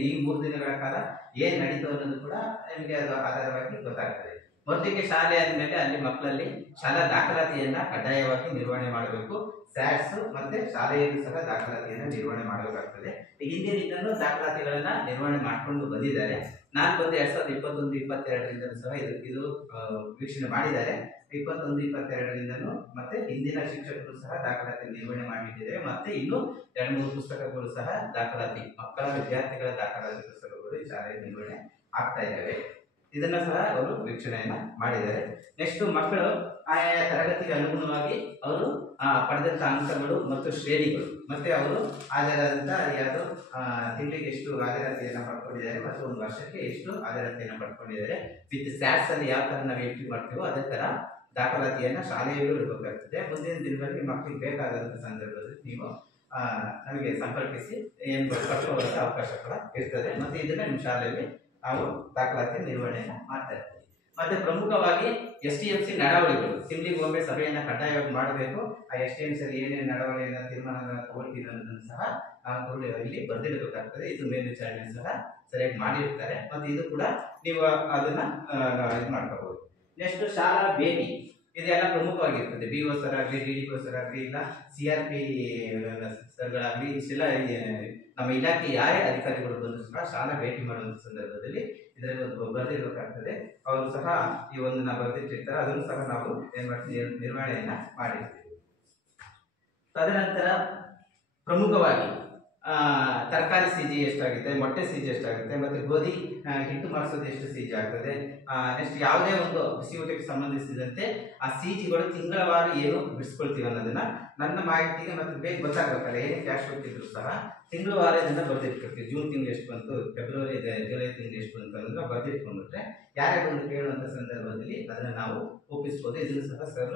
ಈ 3 ದಿನಗಳ ಕಾಲ ಏನ್ ನಡೀತು ಅನ್ನೋದು ಕೂಡ ನಿಮಗೆ ಅದು ಆಧಾರವಾಗಿ ಗೊತ್ತಾಗ್ತದೆ. ಮೊದಲಿಗೆ ಶಾಲೆ ಆದ್ಮೇಲೆ ಅಲ್ಲಿ ಮಕ್ಕಳಲ್ಲಿ ಶಾಲಾ ದಾಖಲಾತಿಯನ್ನ ಕಡ್ಡಾಯವಾಗಿ ನಿರ್ವಹಣೆ ಮಾಡಬೇಕು. ಸ್ಯಾಟ್ಸ್ ಮತ್ತೆ ಶಾಲೆಯಲ್ಲೂ ಸಹ ದಾಖಲಾತಿಯನ್ನ ನಿರ್ವಹಣೆ ಮಾಡಬೇಕಾಗ್ತದೆ. ಹಿಂದಿನಿಂದಲೂ ದಾಖಲಾತಿಗಳನ್ನ ನಿರ್ವಹಣೆ ಮಾಡಿಕೊಂಡು ಬಂದಿದ್ದಾರೆ. ನಾನು ಬಂದು 2021-22ರಿಂದ ಸಹ ಇದು ವೀಕ್ಷಣೆ ಮಾಡಿದ್ದಾರೆ. 21-22ರಿಂದನೂ ಮತ್ತೆ ಹಿಂದಿನ ಶಿಕ್ಷಕರು ಸಹ ದಾಖಲಾತಿ ನಿರ್ವಹಣೆ ಮಾಡಿಟ್ಟಿದ್ದಾರೆ. ಮತ್ತೆ ಇನ್ನು 2-3 ಪುಸ್ತಕಗಳು ಸಹ ದಾಖಲಾತಿ ಮಕ್ಕಳ ವಿದ್ಯಾರ್ಥಿಗಳ ದಾಖಲಾತಿ ಪುಸ್ತಕಗಳು ಈ ಶಾಲೆಯ ನಿರ್ವಹಣೆ ಆಗ್ತಾ ಇದ್ದಾವೆ. ಇದನ್ನ ಸಹ ಅವರು ವೀಕ್ಷಣೆಯನ್ನ ಮಾಡಿದ್ದಾರೆ. ನೆಕ್ಸ್ಟ್ ಮಕ್ಕಳು ಆಯಾ ತರಗತಿಗೆ ಅನುಗುಣವಾಗಿ ಅವರು ಪಡೆದಂತ ಅಂಕಗಳು ಮತ್ತು ಶ್ರೇಣಿಗಳು ಮತ್ತೆ ಅವರು ಹಾಜರಾದಂತ ಯಾವುದು ತಿಂಗಳಿಗೆ ಎಷ್ಟು ಹಾಜರಾತಿಯನ್ನು ಪಡ್ಕೊಂಡಿದ್ದಾರೆ ಮತ್ತು ಒಂದು ವರ್ಷಕ್ಕೆ ಎಷ್ಟು ಹಾಜರಾತಿಯನ್ನು ಪಡ್ಕೊಂಡಿದ್ದಾರೆ ವಿತ್ ಸ್ಯಾಟ್ಸ್ ಅಲ್ಲಿ ಯಾವ ತರ ನಾವು ಎಂಟ್ರಿ ಮಾಡ್ತೀವೋ ಅದೇ ತರ ದಾಖಲಾತಿಯನ್ನ ಶಾಲೆಯಲ್ಲೂ ಇರಬೇಕಾಗ್ತದೆ. ಮುಂದಿನ ದಿನಗಳಲ್ಲಿ ಮಕ್ಕಳಿಗೆ ಬೇಕಾದಂತ ಸಂದರ್ಭದಲ್ಲಿ ನೀವು ನಮಗೆ ಸಂಪರ್ಕಿಸಿ ಏನು ಪಡ್ಕೊಳ್ಳುವಂತ ಅವಕಾಶ ಕೂಡ ಇರ್ತದೆ. ಮತ್ತೆ ಇದನ್ನ ನಿಮ್ಮ ಶಾಲೆಯಲ್ಲಿ ನಾವು ದಾಖಲಾತಿ ನಿರ್ವಹಣೆಯನ್ನ ಮಾಡ್ತಾ ಇರ್ತೀವಿ. ಮತ್ತೆ ಪ್ರಮುಖವಾಗಿ STMC ನಡವಳಿಕೆಗಳು ತಿಂಗಳಿಗೆ ಒಮ್ಮೆ ಸಭೆಯನ್ನ ಕಡ್ಡಾಯವಾಗಿ ಮಾಡಬೇಕು. ಆ STMC ಅಲ್ಲಿ ಏನೇನು ನಡವಳಿಕೆಯನ್ನ ತೀರ್ಮಾನಗಳನ್ನ ತಗೊಳ್ತೀವಿ ಅನ್ನೋದನ್ನು ಸಹ ನಾವು ಇಲ್ಲಿ ಬರೆದಿಡಬೇಕಾಗ್ತದೆ. ಇದು ಮೇಲ್ವಿಚಾರಣೆ ಸಹ ಸರಿಯಾಗಿ ಮಾಡಿರ್ತಾರೆ. ಮತ್ತೆ ಇದು ಕೂಡ ನೀವು ಅದನ್ನ ಇದು ಮಾಡ್ಕೋಬಹುದು. ನೆಕ್ಸ್ಟ್ ಶಾಲಾ ಭೇಟಿ ಇದೆಲ್ಲ ಪ್ರಮುಖವಾಗಿರ್ತದೆ. BO ಸರ್ ಆಗಲಿ, DDO ಸರ್ ಆಗಲಿ, ಇಲ್ಲ CRP ಸರ್ಗಳಾಗಲಿ ಇಷ್ಟೆಲ್ಲ ನಮ್ಮ ಇಲಾಖೆ ಯಾರೇ ಅಧಿಕಾರಿಗಳು ಬಂದರೂ ಸಹ ಶಾಲಾ ಭೇಟಿ ಮಾಡುವಂತ ಸಂದರ್ಭದಲ್ಲಿ ಇದರಲ್ಲಿ ಬರೆದಿರಬೇಕಾಗ್ತದೆ. ಅವರು ಸಹ ಈ ಒಂದು ನಾವು ಬರೆದಿಟ್ಟಿರ್ತಾರೆ. ಅದನ್ನು ಸಹ ನಾವು ಏನ್ ಮಾಡ್ತೀವಿ ನಿರ್ವಹಣೆಯನ್ನ ಮಾಡಿರ್ತೀವಿ. ತದನಂತರ ಪ್ರಮುಖವಾಗಿ ತರಕಾರಿ CG ಎಷ್ಟಾಗುತ್ತೆ, ಮೊಟ್ಟೆ CG ಎಷ್ಟಾಗುತ್ತೆ, ಮತ್ತೆ ಗೋಧಿ ಹಿಟ್ಟು ಮಾಡಿಸೋದು ಎಷ್ಟು CG ಆಗ್ತದೆ. ನೆಕ್ಸ್ಟ್ ಯಾವುದೇ ಒಂದು ಬಿಸಿ ಊಟಕ್ಕೆ ಸಂಬಂಧಿಸಿದಂತೆ ಆ CGಗಳು ತಿಂಗಳವಾರು ಏನು ಬಿಡಿಸ್ಕೊಳ್ತೀವಿ ಅನ್ನೋದನ್ನ ನನ್ನ ಮಾಹಿತಿಗೆ ಮತ್ತೆ ಬೇಗ ಗೊತ್ತಾಗಬೇಕಲ್ಲ. ಏನೇ ಕ್ಯಾಶ್ ಕೊಟ್ಟಿದ್ರು ಸಹ ತಿಂಗಳವಾರ ಇದನ್ನ ಬರೆದಿಟ್ಕೊಳ್ತೀವಿ. ಜೂನ್ ತಿಂಗಳು ಎಷ್ಟು ಬಂತು, ಫೆಬ್ರವರಿ ಜುಲೈ ತಿಂಗಳು ಎಷ್ಟು ಬಂತು ಅನ್ನೋದನ್ನ ಬರೆದಿಟ್ಕೊಂಡ್ಬಿಟ್ರೆ ಯಾರೇ ಬಂದು ಕೇಳುವಂತ ಸಂದರ್ಭದಲ್ಲಿ ಅದನ್ನ ನಾವು ಒಪ್ಪಿಸ್ಬೋದು. ಇದನ್ನು ಸಹ ಸರ್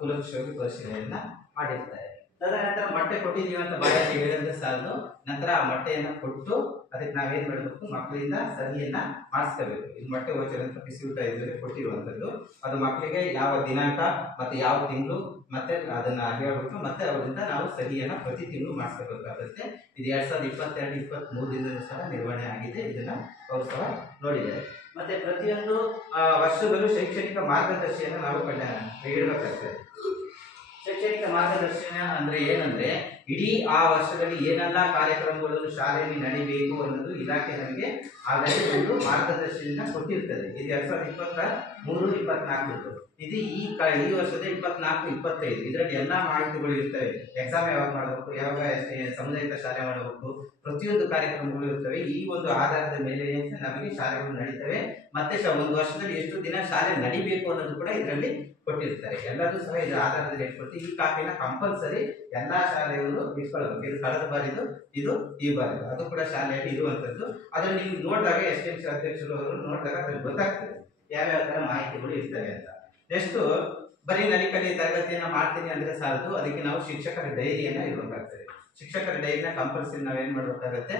ಕೂಲಂಕಷವಾಗಿ ಪರಿಶೀಲನೆಯನ್ನ ಮಾಡಿರ್ತಾರೆ. ತದನಂತರ ಮೊಟ್ಟೆ ಕೊಟ್ಟಿದೀವಿ ಅಂತ ಬಾಯಲ್ಲಿ ಹೇಳಿದ್ರೆ ಸಾಲದು. ನಂತರ ಆ ಮೊಟ್ಟೆಯನ್ನ ಕೊಟ್ಟು ಅದಕ್ಕೆ ನಾವೇನ್ ಮಾಡಬೇಕು, ಮಕ್ಕಳಿಂದ ಸಹಿಯನ್ನ ಮಾಡಿಸ್ಕೋಬೇಕು. ಇದು ಮೊಟ್ಟೆ ವೋಚರ್ ಅಂತ ಬಿಸಿ ಊಟ ಇದ್ರೆ ಕೊಟ್ಟಿರುವಂತದ್ದು. ಅದು ಮಕ್ಕಳಿಗೆ ಯಾವ ದಿನಾಂಕ ಮತ್ತೆ ಯಾವ ತಿಂಗಳು ಮತ್ತೆ ಅದನ್ನ ಹೇಳ್ಬಿಟ್ಟು ಮತ್ತೆ ಅವರಿಂದ ನಾವು ಸಹಿಯನ್ನ ಪ್ರತಿ ತಿಂಗಳು ಮಾಡಿಸ್ಕೋಬೇಕಾಗುತ್ತೆ. ಇದು 2022-23 ಸಹ ನಿರ್ವಹಣೆ ಆಗಿದೆ. ಇದನ್ನ ಅವರು ಸಹ ನೋಡಿದ್ದಾರೆ. ಮತ್ತೆ ಪ್ರತಿಯೊಂದು ವರ್ಷದಲ್ಲೂ ಶೈಕ್ಷಣಿಕ ಮಾರ್ಗದರ್ಶಿಯನ್ನು ನಾವು ಇಡಬೇಕಾಗ್ತದೆ. ಶೈಕ್ಷಣಿಕ ಮಾರ್ಗದರ್ಶನ ಅಂದ್ರೆ ಏನಂದ್ರೆ ಇಡೀ ಆ ವರ್ಷದಲ್ಲಿ ಏನೆಲ್ಲ ಕಾರ್ಯಕ್ರಮಗಳು ಶಾಲೆಯಲ್ಲಿ ನಡೀಬೇಕು ಅನ್ನೋದು ಇಲಾಖೆ ನಮಗೆ ಆಗಲೇ ಒಂದು ಮಾರ್ಗದರ್ಶನ ಕೊಟ್ಟಿರ್ತದೆ. ಇದು 2023-24 ಇದು ಈ ವರ್ಷದ 24-25 ಇದರಲ್ಲಿ ಎಲ್ಲಾ ಮಾಹಿತಿಗಳು ಇರ್ತವೆ. ಎಕ್ಸಾಮ್ ಯಾವಾಗ ಮಾಡಬೇಕು, ಯಾವಾಗ ಸಮುದಾಯಿಕ ಶಾಲೆ ಮಾಡಬೇಕು, ಪ್ರತಿಯೊಂದು ಕಾರ್ಯಕ್ರಮಗಳು ಇರ್ತವೆ. ಈ ಒಂದು ಆಧಾರದ ಮೇಲೆ ನಮಗೆ ಶಾಲೆಗಳು ನಡೀತವೆ. ಮತ್ತೆ ಒಂದು ವರ್ಷದಲ್ಲಿ ಎಷ್ಟು ದಿನ ಶಾಲೆ ನಡಿಬೇಕು ಅನ್ನೋದು ಕೂಡ ಇದರಲ್ಲಿ ಕೊಟ್ಟಿರ್ತಾರೆ. ಎಲ್ಲರೂ ಸಹ ಇದರ ಆಧಾರದಲ್ಲಿ ಇಟ್ಕೊಳ್ತೀವಿ. ಈ ಕಾಪಿನ ಕಂಪಲ್ಸರಿ ಎಲ್ಲಾ ಶಾಲೆಗಳು ಇಟ್ಕೊಳ್ಬೇಕು. ಇದು ಕಳೆದ ಬಾರಿದು, ಇದು ಈ ಬಾರಿದು, ಅದು ಕೂಡ ಶಾಲೆಯಲ್ಲಿ ಇರುವಂತದ್ದು. ಅದನ್ನು ನೀವು ನೋಡಿದಾಗ STMC ಅಧ್ಯಕ್ಷರು ಅವರು ನೋಡಿದಾಗ ಅದ್ರಲ್ಲಿ ಗೊತ್ತಾಗ್ತದೆ ಯಾವ್ಯಾವ ತರ ಮಾಹಿತಿಗಳು ಇರ್ತವೆ ಅಂತ. ನೆಕ್ಸ್ಟ್ ಬರೀ ನಲಿಕಲಿ ತರಗತಿಯನ್ನ ಮಾಡ್ತೀನಿ ಅಂದ್ರೆ ಸಾಲದು. ಅದಕ್ಕೆ ನಾವು ಶಿಕ್ಷಕರ ಡೈರಿಯನ್ನ ಇಡಬೇಕಾಗ್ತದೆ. ಶಿಕ್ಷಕರ ಡೈರಿನ ಕಂಪಲ್ಸರಿ ನಾವೇನ್ ಮಾಡ್ಬೇಕಾಗತ್ತೆ,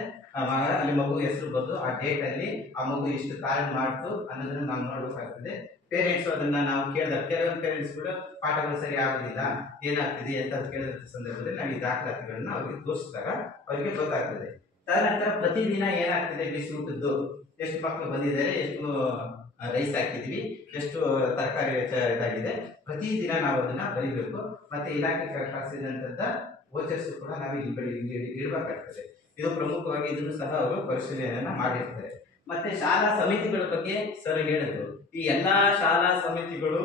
ಅಲ್ಲಿ ಮಗು ಹೆಸರು ಬಂದು ಆ ಡೇಟ್ ಅಲ್ಲಿ ಆ ಮಗು ಎಷ್ಟು ಕಾರ್ಡ್ ಮಾಡ್ತು ಅನ್ನೋದನ್ನ ನಾವು ನೋಡ್ಬೇಕಾಗ್ತದೆ. ಪೇರೆಂಟ್ಸ್ ಅದನ್ನ ನಾವು ಕೇಳಿದಾಗ ಕೆಲವೊಂದು ಪೇರೆಂಟ್ಸ್ ಕೂಡ ಪಾಠಗಳು ಸರಿ ಆಗೋದಿಲ್ಲ, ಏನಾಗ್ತಿದೆ ಅಂತ ಕೇಳಿದ ಸಂದರ್ಭದಲ್ಲಿ ನಾವು ಈ ದಾಖಲಾತಿಗಳನ್ನ ಅವ್ರಿಗೆ ತೋರಿಸಿದಾಗ ಅವರಿಗೆ ಗೊತ್ತಾಗ್ತದೆ. ತದನಂತರ ಪ್ರತಿದಿನ ಏನಾಗ್ತಿದೆ, ಬಿಸಿ ಊಟದ್ದು ಎಷ್ಟು ಮಕ್ಕಳು ಬಂದಿದ್ದಾರೆ, ಎಷ್ಟು ರೈಸ್ ಹಾಕಿದ್ವಿ, ಎಷ್ಟು ತರಕಾರಿ ವೆಚ್ಚ ಇದಾಗಿದೆ, ಪ್ರತಿದಿನ ನಾವು ಅದನ್ನ ಬರೀಬೇಕು. ಮತ್ತೆ ಇಲಾಖೆ ಕಳಿಸಿದಂತ ವೋಚರ್ಸ್ ಕೂಡ ನಾವು ಇಲ್ಲಿ ಇಡಬೇಕಾಗ್ತದೆ. ಇದು ಪ್ರಮುಖವಾಗಿ ಇದನ್ನು ಸಹ ಅವರು ಪರಿಶೀಲನೆಯನ್ನ ಮಾಡಿರ್ತಾರೆ. ಮತ್ತೆ ಶಾಲಾ ಸಮಿತಿಗಳ ಬಗ್ಗೆ ಸರ್ ಹೇಳಿದ್ರು. ಈ ಎಲ್ಲಾ ಶಾಲಾ ಸಮಿತಿಗಳು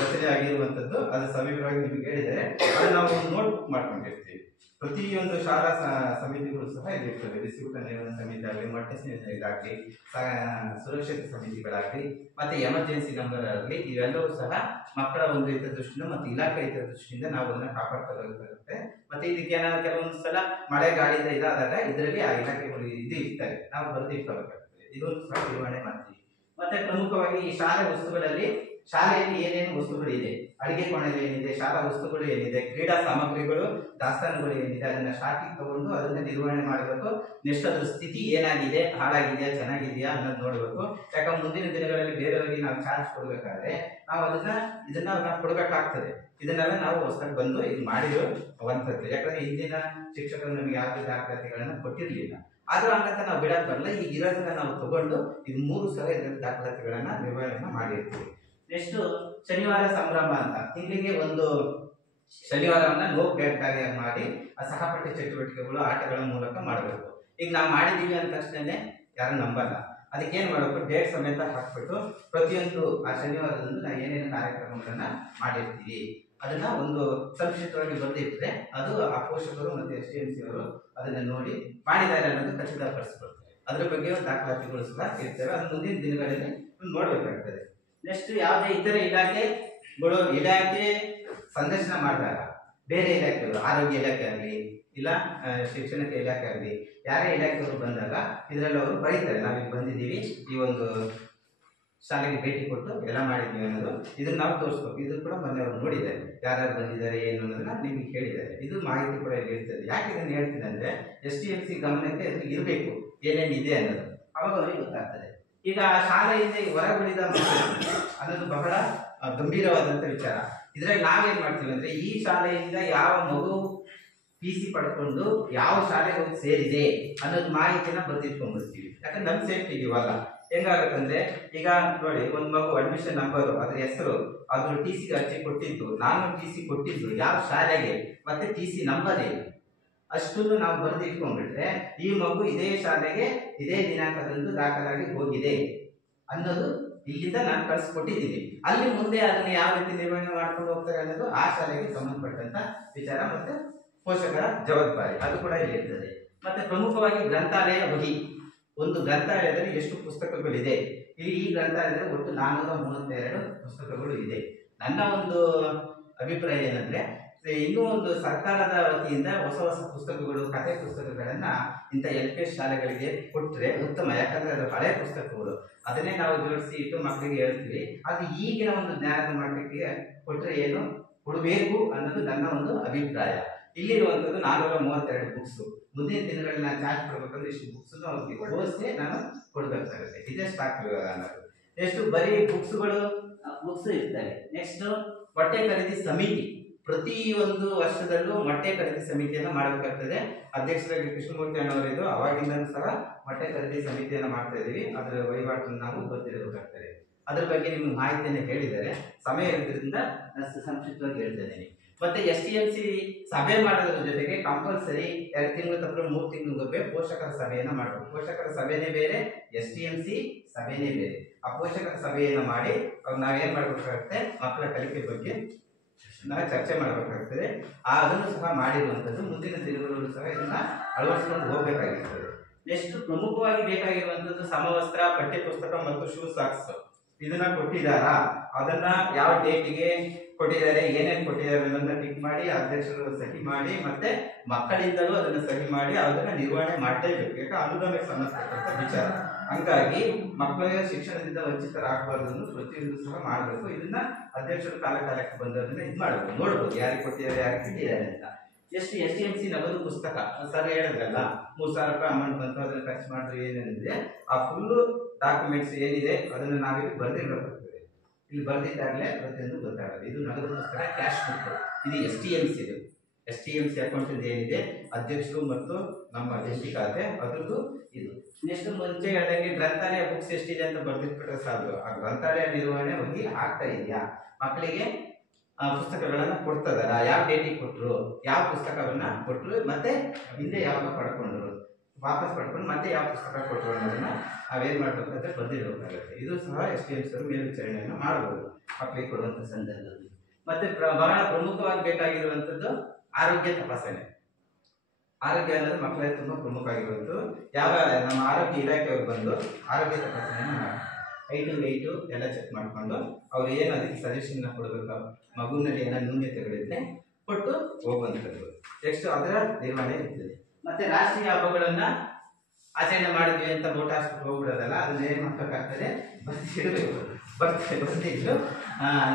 ರಚನೆ ಆಗಿರುವಂತದ್ದು ಅದು ಸವಿವರವಾಗಿ ನಿಮಗೆ ಹೇಳಿದರೆ ಅದು ನಾವು ನೋಟ್ಬುಕ್ ಮಾಡ್ಕೊಂಡಿರ್ತೀವಿ. ಪ್ರತಿಯೊಂದು ಶಾಲಾ ಸಮಿತಿಗಳು ಸಹ ಇಲ್ಲಿರ್ತವೆ. ಬಿಸಿ ಊಟ ನಿರ್ವಹಣಾ ಸಮಿತಿ ಆಗಲಿ, ಮೊಟ್ಟೆ ಇದಾಗಲಿ, ಸುರಕ್ಷತೆ ಸಮಿತಿಗಳಾಗಲಿ, ಮತ್ತೆ ಎಮರ್ಜೆನ್ಸಿ ನಂಬರ್ ಆಗಲಿ, ಇವೆಲ್ಲವೂ ಸಹ ಮಕ್ಕಳ ಒಂದು ಹಿತದೃಷ್ಟಿಯಿಂದ ಮತ್ತು ಇಲಾಖೆ ಹಿತದೃಷ್ಟಿಯಿಂದ ನಾವು ಅದನ್ನ ಕಾಪಾಡ್ಕೋಬೇಕಾಗುತ್ತೆ. ಮತ್ತೆ ಇದಕ್ಕೆ ಕೆಲವೊಂದು ಸಲ ಮಳೆ ಗಾಳಿಯಿಂದ ಇದಾದಾಗ ಇದರಲ್ಲಿ ಆ ಇಲಾಖೆಗಳು ಇದು ಇರ್ತವೆ, ನಾವು ಬರೆದಿಟ್ಕೋಬೇಕಾಗ್ತದೆ. ಇದನ್ನು ಸಹ ನಿರ್ವಹಣೆ ಮಾಡ್ತೀವಿ. ಮತ್ತೆ ಪ್ರಮುಖವಾಗಿ ಈ ಶಾಲೆ ವಸ್ತುಗಳಲ್ಲಿ ಶಾಲೆಯಲ್ಲಿ ಏನೇನು ವಸ್ತುಗಳಿದೆ, ಅಡಿಗೆ ಕೋಣೆಗಳು ಏನಿದೆ, ಶಾಲಾ ವಸ್ತುಗಳು ಏನಿದೆ, ಕ್ರೀಡಾ ಸಾಮಗ್ರಿಗಳು, ದಾಸ್ತಾನುಗಳು ಏನಿದೆ, ಅದನ್ನ ಶಾಖಿಗೆ ತಗೊಂಡು ಅದನ್ನ ನಿರ್ವಹಣೆ ಮಾಡಬೇಕು. ನೆಕ್ಸ್ಟ್ ಅದ್ರ ಸ್ಥಿತಿ ಏನಾಗಿದೆ, ಹಾಳಾಗಿದೆಯಾ ಚೆನ್ನಾಗಿದೆಯಾ ಅನ್ನೋದು ನೋಡಬೇಕು. ಯಾಕಂದ್ರೆ ಮುಂದಿನ ದಿನಗಳಲ್ಲಿ ಬೇರೆಯವರಿಗೆ ನಾವು ಚಾರ್ಜ್ ಕೊಡ್ಬೇಕಾದ್ರೆ ನಾವು ಇದನ್ನ ನಾವು ಕೊಡ್ಬೇಕಾಗ್ತದೆ. ಇದನ್ನೆಲ್ಲ ನಾವು ಹೊಸದಾಗಿ ಬಂದು ಇದು ಮಾಡಿರುವಂಥದ್ದು. ಯಾಕಂದ್ರೆ ಹಿಂದಿನ ಶಿಕ್ಷಕರು ನಮಗೆ ಯಾವುದೇ ದಾಖಲಾತಿಗಳನ್ನ ಕೊಟ್ಟಿರ್ಲಿಲ್ಲ. ಆದ್ರೂ ಹಂಗಂತ ನಾವು ಬಿಡಕ್ ಬರಲ್ಲ. ಈಗ ಇರೋದನ್ನ ನಾವು ತಗೊಂಡು ಇದು 3 ಸಲ ಇದರ ದಾಖಲಾತಿಗಳನ್ನ ನಿರ್ವಹಣೆ ಮಾಡಿರ್ತೀವಿ. ನೆಕ್ಸ್ಟ್ ಶನಿವಾರ ಸಂಭ್ರಮ ಅಂತ ತಿಂಗಳಿಗೆ ಒಂದು ಶನಿವಾರವನ್ನ ನೋ ಬ್ಯಾಗ್ ಮಾಡಿ ಆ ಸಹಪಾಠಿ ಚಟುವಟಿಕೆಗಳು ಆಟಗಳ ಮೂಲಕ ಮಾಡಬೇಕು. ಈಗ ನಾವು ಮಾಡಿದೀವಿ ಅಂದ ತಕ್ಷಣ ಯಾರು ನಂಬಲ್ಲ. ಅದಕ್ಕೆ ಏನ್ ಮಾಡಬೇಕು, ಡೇಟ್ ಸಮೇತ ಹಾಕ್ಬಿಟ್ಟು ಪ್ರತಿಯೊಂದು ಆ ಶನಿವಾರದಂದು ನಾವು ಏನೇನು ಕಾರ್ಯಕ್ರಮಗಳನ್ನ ಮಾಡಿರ್ತೀವಿ ಅದನ್ನ ಒಂದು ಸಂಕ್ಷಿಪ್ತವಾಗಿ ಬಂದಿಟ್ರೆ ಅದು ಆ ಪೋಷಕರು ಮತ್ತೆ STMC ಅವರು ಅದನ್ನ ನೋಡಿ ಮಾಡಿದ್ದಾರೆ ಅನ್ನೋದು ಖಚಿತಪಡಿಸ್ಕೊಳ್ತಾರೆ. ಅದ್ರ ಬಗ್ಗೆ ದಾಖಲಾತಿಗಳು ಸಹ ಇರ್ತವೆ. ಅದು ಮುಂದಿನ ದಿನಗಳಲ್ಲಿ ನೋಡ್ಬೇಕಾಗ್ತದೆ. ನೆಕ್ಸ್ಟ್ ಯಾವುದೇ ಇತರೆ ಇಲಾಖೆ ಸಂದರ್ಶನ ಮಾಡಿದಾಗ ಬೇರೆ ಇಲಾಖೆಗಳು, ಆರೋಗ್ಯ ಇಲಾಖೆ ಆಗಲಿ ಇಲ್ಲ ಶಿಕ್ಷಣ ಇಲಾಖೆ ಆಗಲಿ, ಯಾರೇ ಇಲಾಖೆಯವರು ಬಂದಾಗ ಇದರಲ್ಲಿ ಅವರು ಬರೀತಾರೆ, ನಾವಿಲ್ಲಿ ಬಂದಿದ್ದೀವಿ, ಈ ಒಂದು ಶಾಲೆಗೆ ಭೇಟಿ ಕೊಟ್ಟು ಎಲ್ಲ ಮಾಡಿದ್ವಿ ಅನ್ನೋದು ಇದನ್ನ ನಾವು ತೋರಿಸ್ಬೇಕು. ಇದು ಕೂಡ ಮೊನ್ನೆ ಅವರು ನೋಡಿದ್ದಾರೆ, ಯಾರ್ಯಾರು ಬಂದಿದ್ದಾರೆ ಏನು ಅನ್ನೋದನ್ನ ನಿಮ್ಗೆ ಹೇಳಿದ್ದಾರೆ. ಇದು ಮಾಹಿತಿ ಕೂಡ ಇಲ್ಲಿ ಇರ್ತದೆ. ಯಾಕೆ ಇದನ್ನು ಹೇಳ್ತೀನಿ ಅಂದ್ರೆ STMC ಗಮನಕ್ಕೆ ಇದು ಇರಬೇಕು ಏನೇನಿದೆ ಅನ್ನೋದು, ಅವಾಗ ಅವರಿಗೆ ಗೊತ್ತಾಗ್ತದೆ. ಈಗ ಶಾಲೆಯಿಂದ ಹೊರಗುಳಿದ ಅನ್ನೋದು ಬಹಳ ಗಂಭೀರವಾದಂತ ವಿಚಾರ. ಇದ್ರಲ್ಲಿ ನಾವೇನ್ ಮಾಡ್ತೀವಿ ಅಂದ್ರೆ ಈ ಶಾಲೆಯಿಂದ ಯಾವ ಮಗು PC ಪಡ್ಕೊಂಡು ಯಾವ ಶಾಲೆಗೆ ಹೋಗಿ ಸೇರಿದೆ ಅನ್ನೋದು ಮಾಹಿತಿನ ಬರ್ದಿಟ್ಕೊಂಡ್ಬಿಡ್ತೀವಿ. ಯಾಕಂದ್ರೆ ನಮ್ ಸೇಫ್ಟಿಗೆ ಇವಾಗ ಹೆಂಗಾಗತ್ತಂದ್ರೆ ಈಗ ನೋಡಿ, ಒಂದ್ ಮಗು ಅಡ್ಮಿಷನ್ ನಂಬರ್, ಅದ್ರ ಹೆಸರು, ಅದ್ರ TC ಅರ್ಜಿ ಕೊಟ್ಟಿದ್ದು, ನಾನು TC ಕೊಟ್ಟಿದ್ದು, ಯಾವ ಶಾಲೆಗೆ, ಮತ್ತೆ TC ನಂಬರ್ ಏನು, ಅಷ್ಟನ್ನು ನಾವು ಬರೆದು ಇಟ್ಕೊಂಡ್ಬಿಟ್ರೆ ಈ ಮಗು ಇದೇ ಶಾಲೆಗೆ ಇದೇ ದಿನಾಂಕದಂದು ದಾಖಲಾಗಿ ಹೋಗಿದೆ ಅನ್ನೋದು ಇಲ್ಲಿಂದ ನಾನು ಕಳಿಸ್ಕೊಟ್ಟಿದ್ದೀನಿ. ಅಲ್ಲಿ ಮುಂದೆ ಅದನ್ನ ಯಾವ ರೀತಿ ನಿರ್ವಹಣೆ ಮಾಡ್ಕೊಂಡು ಹೋಗ್ತಾರೆ ಅನ್ನೋದು ಆ ಶಾಲೆಗೆ ಸಂಬಂಧಪಟ್ಟಂತ ವಿಚಾರ ಮತ್ತೆ ಪೋಷಕರ ಜವಾಬ್ದಾರಿ, ಅದು ಕೂಡ ಇಲ್ಲಿ ಇರ್ತದೆ. ಮತ್ತೆ ಪ್ರಮುಖವಾಗಿ ಗ್ರಂಥಾಲಯ ಬಗೆ, ಒಂದು ಗ್ರಂಥಾಲಯದಲ್ಲಿ ಎಷ್ಟು ಪುಸ್ತಕಗಳಿದೆ. ಈ ಗ್ರಂಥಾಲಯದಲ್ಲಿ ಒಟ್ಟು 432 ಪುಸ್ತಕಗಳು ಇದೆ. ನನ್ನ ಒಂದು ಅಭಿಪ್ರಾಯ ಏನಂದ್ರೆ ಇನ್ನೂ ಒಂದು ಸರ್ಕಾರದ ವತಿಯಿಂದ ಹೊಸ ಪುಸ್ತಕಗಳು, ಕಥೆ ಪುಸ್ತಕಗಳನ್ನ ಇಂಥ LK ಶಾಲೆಗಳಿಗೆ ಕೊಟ್ಟರೆ ಉತ್ತಮ. ಯಾಕಂದ್ರೆ ಅದು ಹಳೆ ಪುಸ್ತಕಗಳು, ಅದನ್ನೇ ನಾವು ಜೋಡಿಸಿ ಇಟ್ಟು ಮಕ್ಕಳಿಗೆ ಹೇಳ್ತೀವಿ. ಅದು ಈಗಿನ ಒಂದು ಜ್ಞಾನದ ಮಟ್ಟಕ್ಕೆ ಕೊಟ್ಟರೆ ಏನು ಕೊಡಬೇಕು ಅನ್ನೋದು ನನ್ನ ಒಂದು ಅಭಿಪ್ರಾಯ. ಇಲ್ಲಿರುವಂಥದ್ದು 432 ಬುಕ್ಸ್. ಮುಂದಿನ ದಿನಗಳಲ್ಲಿ ನಾನು ಚಾರ್ಜ್ ಕೊಡ್ಬೇಕಂದ್ರೆ ಇಷ್ಟು ಬುಕ್ಸ್ ಅವ್ರಿಗೆ ಓದಿಸಿ ನಾನು ಕೊಡ್ಬೇಕಾಗುತ್ತೆ. ಇದೇ ಸ್ಟಾಕ್ ಅನ್ನೋದು. ನೆಕ್ಸ್ಟ್ ಬರೀ ಬುಕ್ಸ್ ಇರ್ತವೆ. ನೆಕ್ಸ್ಟ್ ಬಟ್ಟೆ ಖರೀದಿ ಸಮಿತಿ, ಪ್ರತಿ ಒಂದು ವರ್ಷದಲ್ಲೂ ಮೊಟ್ಟೆ ಖರೀದಿ ಸಮಿತಿಯನ್ನ ಮಾಡಬೇಕಾಗ್ತದೆ. ಅಧ್ಯಕ್ಷರಾಗಿ ಕೃಷ್ಣಮೂರ್ತಿ ಅನ್ನೋರಿದ್ದು, ಅವಾಗಿಂದನೂ ಸಹ ಮೊಟ್ಟೆ ಖರೀದಿ ಸಮಿತಿಯನ್ನ ಮಾಡ್ತಾ ಇದೀವಿ. ಅದರ ವಹಿವಾಟನ್ನು ನಾವು ಗೊತ್ತಿರಬೇಕಾಗ್ತದೆ. ಅದ್ರ ಬಗ್ಗೆ ನಿಮ್ಗೆ ಮಾಹಿತಿಯನ್ನು ಹೇಳಿದ್ದಾರೆ. ಸಮಯ ಇರೋದ್ರಿಂದ ನಾನು ಸಂಕ್ಷಿಪ್ತವಾಗಿ ಹೇಳ್ತಾ ಇದ್ದೀನಿ. ಮತ್ತೆ STMC ಸಭೆ ಮಾಡೋದ್ರ ಜೊತೆಗೆ ಕಂಪಲ್ಸರಿ 2 ತಿಂಗಳು ತಪ್ಪಲು 3 ತಿಂಗಳಿಗೊಮ್ಮೆ ಪೋಷಕರ ಸಭೆಯನ್ನ ಮಾಡಬೇಕು. ಪೋಷಕರ ಸಭೆನೇ ಬೇರೆ, STMC ಸಭೆನೇ ಬೇರೆ. ಆ ಪೋಷಕರ ಸಭೆಯನ್ನ ಮಾಡಿ ನಾವೇನ್ ಮಾಡ್ಬೇಕಾಗುತ್ತೆ, ಮಕ್ಕಳ ಕಲಿಕೆ ಬಗ್ಗೆ ನಾವು ಚರ್ಚೆ ಮಾಡಬೇಕಾಗ್ತದೆ. ಅದನ್ನು ಸಹ ಮಾಡಿರುವಂಥದ್ದು. ಮುಂದಿನ ದಿನಗಳಲ್ಲೂ ಸಹ ಇದನ್ನ ಅಳವಡಿಸಿಕೊಂಡು ಹೋಗ್ಬೇಕಾಗಿರ್ತದೆ. ನೆಕ್ಸ್ಟ್ ಪ್ರಮುಖವಾಗಿ ಬೇಕಾಗಿರುವಂಥದ್ದು ಸಮವಸ್ತ್ರ, ಪಠ್ಯ ಪುಸ್ತಕ ಮತ್ತು ಶೂ ಸಾಕ್ಸ್. ಇದನ್ನ ಕೊಟ್ಟಿದ್ದಾರಾ, ಅದನ್ನ ಯಾವ ಡೇಟಿಗೆ ಕೊಟ್ಟಿದ್ದಾರೆ, ಏನೇನು ಕೊಟ್ಟಿದ್ದಾರೆ ಅನ್ನೋದನ್ನ ಟಿಕ್ ಮಾಡಿ ಅಧ್ಯಕ್ಷರು ಸಹಿ ಮಾಡಿ ಮತ್ತೆ ಮಕ್ಕಳಿಂದಲೂ ಅದನ್ನ ಸಹಿ ಮಾಡಿ ಅದನ್ನ ನಿರ್ವಹಣೆ ಮಾಡಲೇಬೇಕು. ಯಾಕೆ ಅನುದಾನಕ್ಕೆ ಸಂಬಂಧಪಟ್ಟಂತ ವಿಚಾರ. ಹಂಗಾಗಿ ಮಕ್ಕಳಿಗೆ ಶಿಕ್ಷಣದಿಂದ ವಂಚಿತರಾಗಬಾರ್ದು ಅನ್ನೋದು ಪ್ರತಿಯೊಂದು ಸಹ ಮಾಡಬೇಕು. ಇದನ್ನ ಅಧ್ಯಕ್ಷರು ಕಾಲಕ್ಕೆ ಬಂದದನ್ನ ಇದು ಮಾಡಬೇಕು, ನೋಡ್ಬೋದು ಯಾರಿಗೆ ಕೊಟ್ಟಿದ್ದಾರೆ ಯಾರಿಗೆ ಕೊಟ್ಟಿದ್ದಾರೆ ಅಂತ. ಎಷ್ಟು STMC ನಗದು ಪುಸ್ತಕ ಸರ್ ಹೇಳಿದ್ರಲ್ಲ, 3,000 ರೂಪಾಯಿ ಅಮೌಂಟ್ ಬಂತು, ಅದನ್ನ ಖರ್ಚು ಮಾಡಿದ್ರೆ ಏನೇನಿದೆ ಆ ಫುಲ್ ಡಾಕ್ಯುಮೆಂಟ್ಸ್ ಏನಿದೆ ಅದನ್ನ ನಾವಿಲ್ಲಿ ಬರ್ದಿರ್ಬೇಕಾಗ್ತದೆ. ಇಲ್ಲಿ ಬರ್ದಿದ್ದಾಗಲೇ ಪ್ರತಿಯೊಂದು ಗೊತ್ತಾಗುತ್ತೆ. ಇದು ನಗದು ಪುಸ್ತಕ, ಕ್ಯಾಶ್ ಬುಕ್. ಇದು STMC. ಇದು STMC ಅಕೌಂಟ್ ಏನಿದೆ ಅಧ್ಯಕ್ಷರು ಮತ್ತು ನಮ್ಮ ಜಂಟಿ ಖಾತೆ ಅದ್ರದ್ದು ಇದು. ನೆಕ್ಸ್ಟ್ ಮುಂಚೆ ಹೇಳಿದಂಗೆ ಗ್ರಂಥಾಲಯ ಬುಕ್ಸ್ ಎಷ್ಟಿದೆ ಅಂತ ಬರ್ದಿಟ್ಬಿಟ್ರೆ ಸಾಕು. ಆ ಗ್ರಂಥಾಲಯ ನಿರ್ವಹಣೆ ಹೋಗಿ ಆಗ್ತಾ ಇದೆಯಾ, ಮಕ್ಕಳಿಗೆ ಪುಸ್ತಕಗಳನ್ನ ಕೊಡ್ತದಾರ, ಯಾವ ಡೇಟಿಗೆ ಕೊಟ್ಟರು, ಯಾವ ಪುಸ್ತಕವನ್ನ ಕೊಟ್ಟರು, ಮತ್ತೆ ಹಿಂದೆ ಯಾವಾಗ ಪಡ್ಕೊಂಡ್ರು, ವಾಪಸ್ ಪಡ್ಕೊಂಡು ಮತ್ತೆ ಯಾವ ಪುಸ್ತಕ ಕೊಟ್ಟರು ಅನ್ನೋದನ್ನ ನಾವೇನ್ ಮಾಡ್ಬೇಕಂದ್ರೆ ಬರ್ದಿರ್ಬೇಕಾಗುತ್ತೆ. ಇದು ಸಹ STMC ಅವರು ಮೇಲ್ವಿಚಾರಣೆಯನ್ನು ಮಾಡಬಹುದು ಮಕ್ಕಳಿಗೆ ಕೊಡುವಂತ ಸಂದರ್ಭದಲ್ಲಿ. ಮತ್ತೆ ಬಹಳ ಪ್ರಮುಖವಾಗಿ ಬೇಕಾಗಿರುವಂತದ್ದು ಆರೋಗ್ಯ ತಪಾಸಣೆ. ಆರೋಗ್ಯ ಅನ್ನೋದು ಮಕ್ಕಳಿಗೆ ತುಂಬಾ ಪ್ರಮುಖ ಆಗಿರುವಂಥದ್ದು. ಯಾವ ನಮ್ಮ ಆರೋಗ್ಯ ಇಲಾಖೆಯವರು ಬಂದು ಆರೋಗ್ಯ ತಪಾಸಣೆಯನ್ನು ಮಾಡಿ height weight ಎಲ್ಲ ಚೆಕ್ ಮಾಡ್ಕೊಂಡು ಅವ್ರು ಏನು ಅದಕ್ಕೆ ಸಜೆಷನ್ ಕೊಡಬೇಕು, ಮಗುವಿನಲ್ಲಿ ಏನೋ ನ್ಯೂನ್ಯತೆಗಳಿದ್ರೆ ಕೊಟ್ಟು ಹೋಗುವಂಥದ್ದು. ನೆಕ್ಸ್ಟ್ ಅದರ ನಿರ್ವಹಣೆ ಇರ್ತದೆ. ಮತ್ತೆ ರಾಷ್ಟ್ರೀಯ ಹಬ್ಬಗಳನ್ನ ಆಚರಣೆ ಮಾಡಿದ್ವಿ ಅಂತ ಬೋಟ್ ಹಾಸ್ಬಿಟ್ಟು ಹೋಗ್ಬಿಡೋದಲ್ಲ, ಅದನ್ನ ಏನ್ ಮಾಡ್ಬೇಕಾಗ್ತದೆ, ಬರ್ದಿಡ್ಬೇಕು. ಬರ್ದಿಟ್ಟು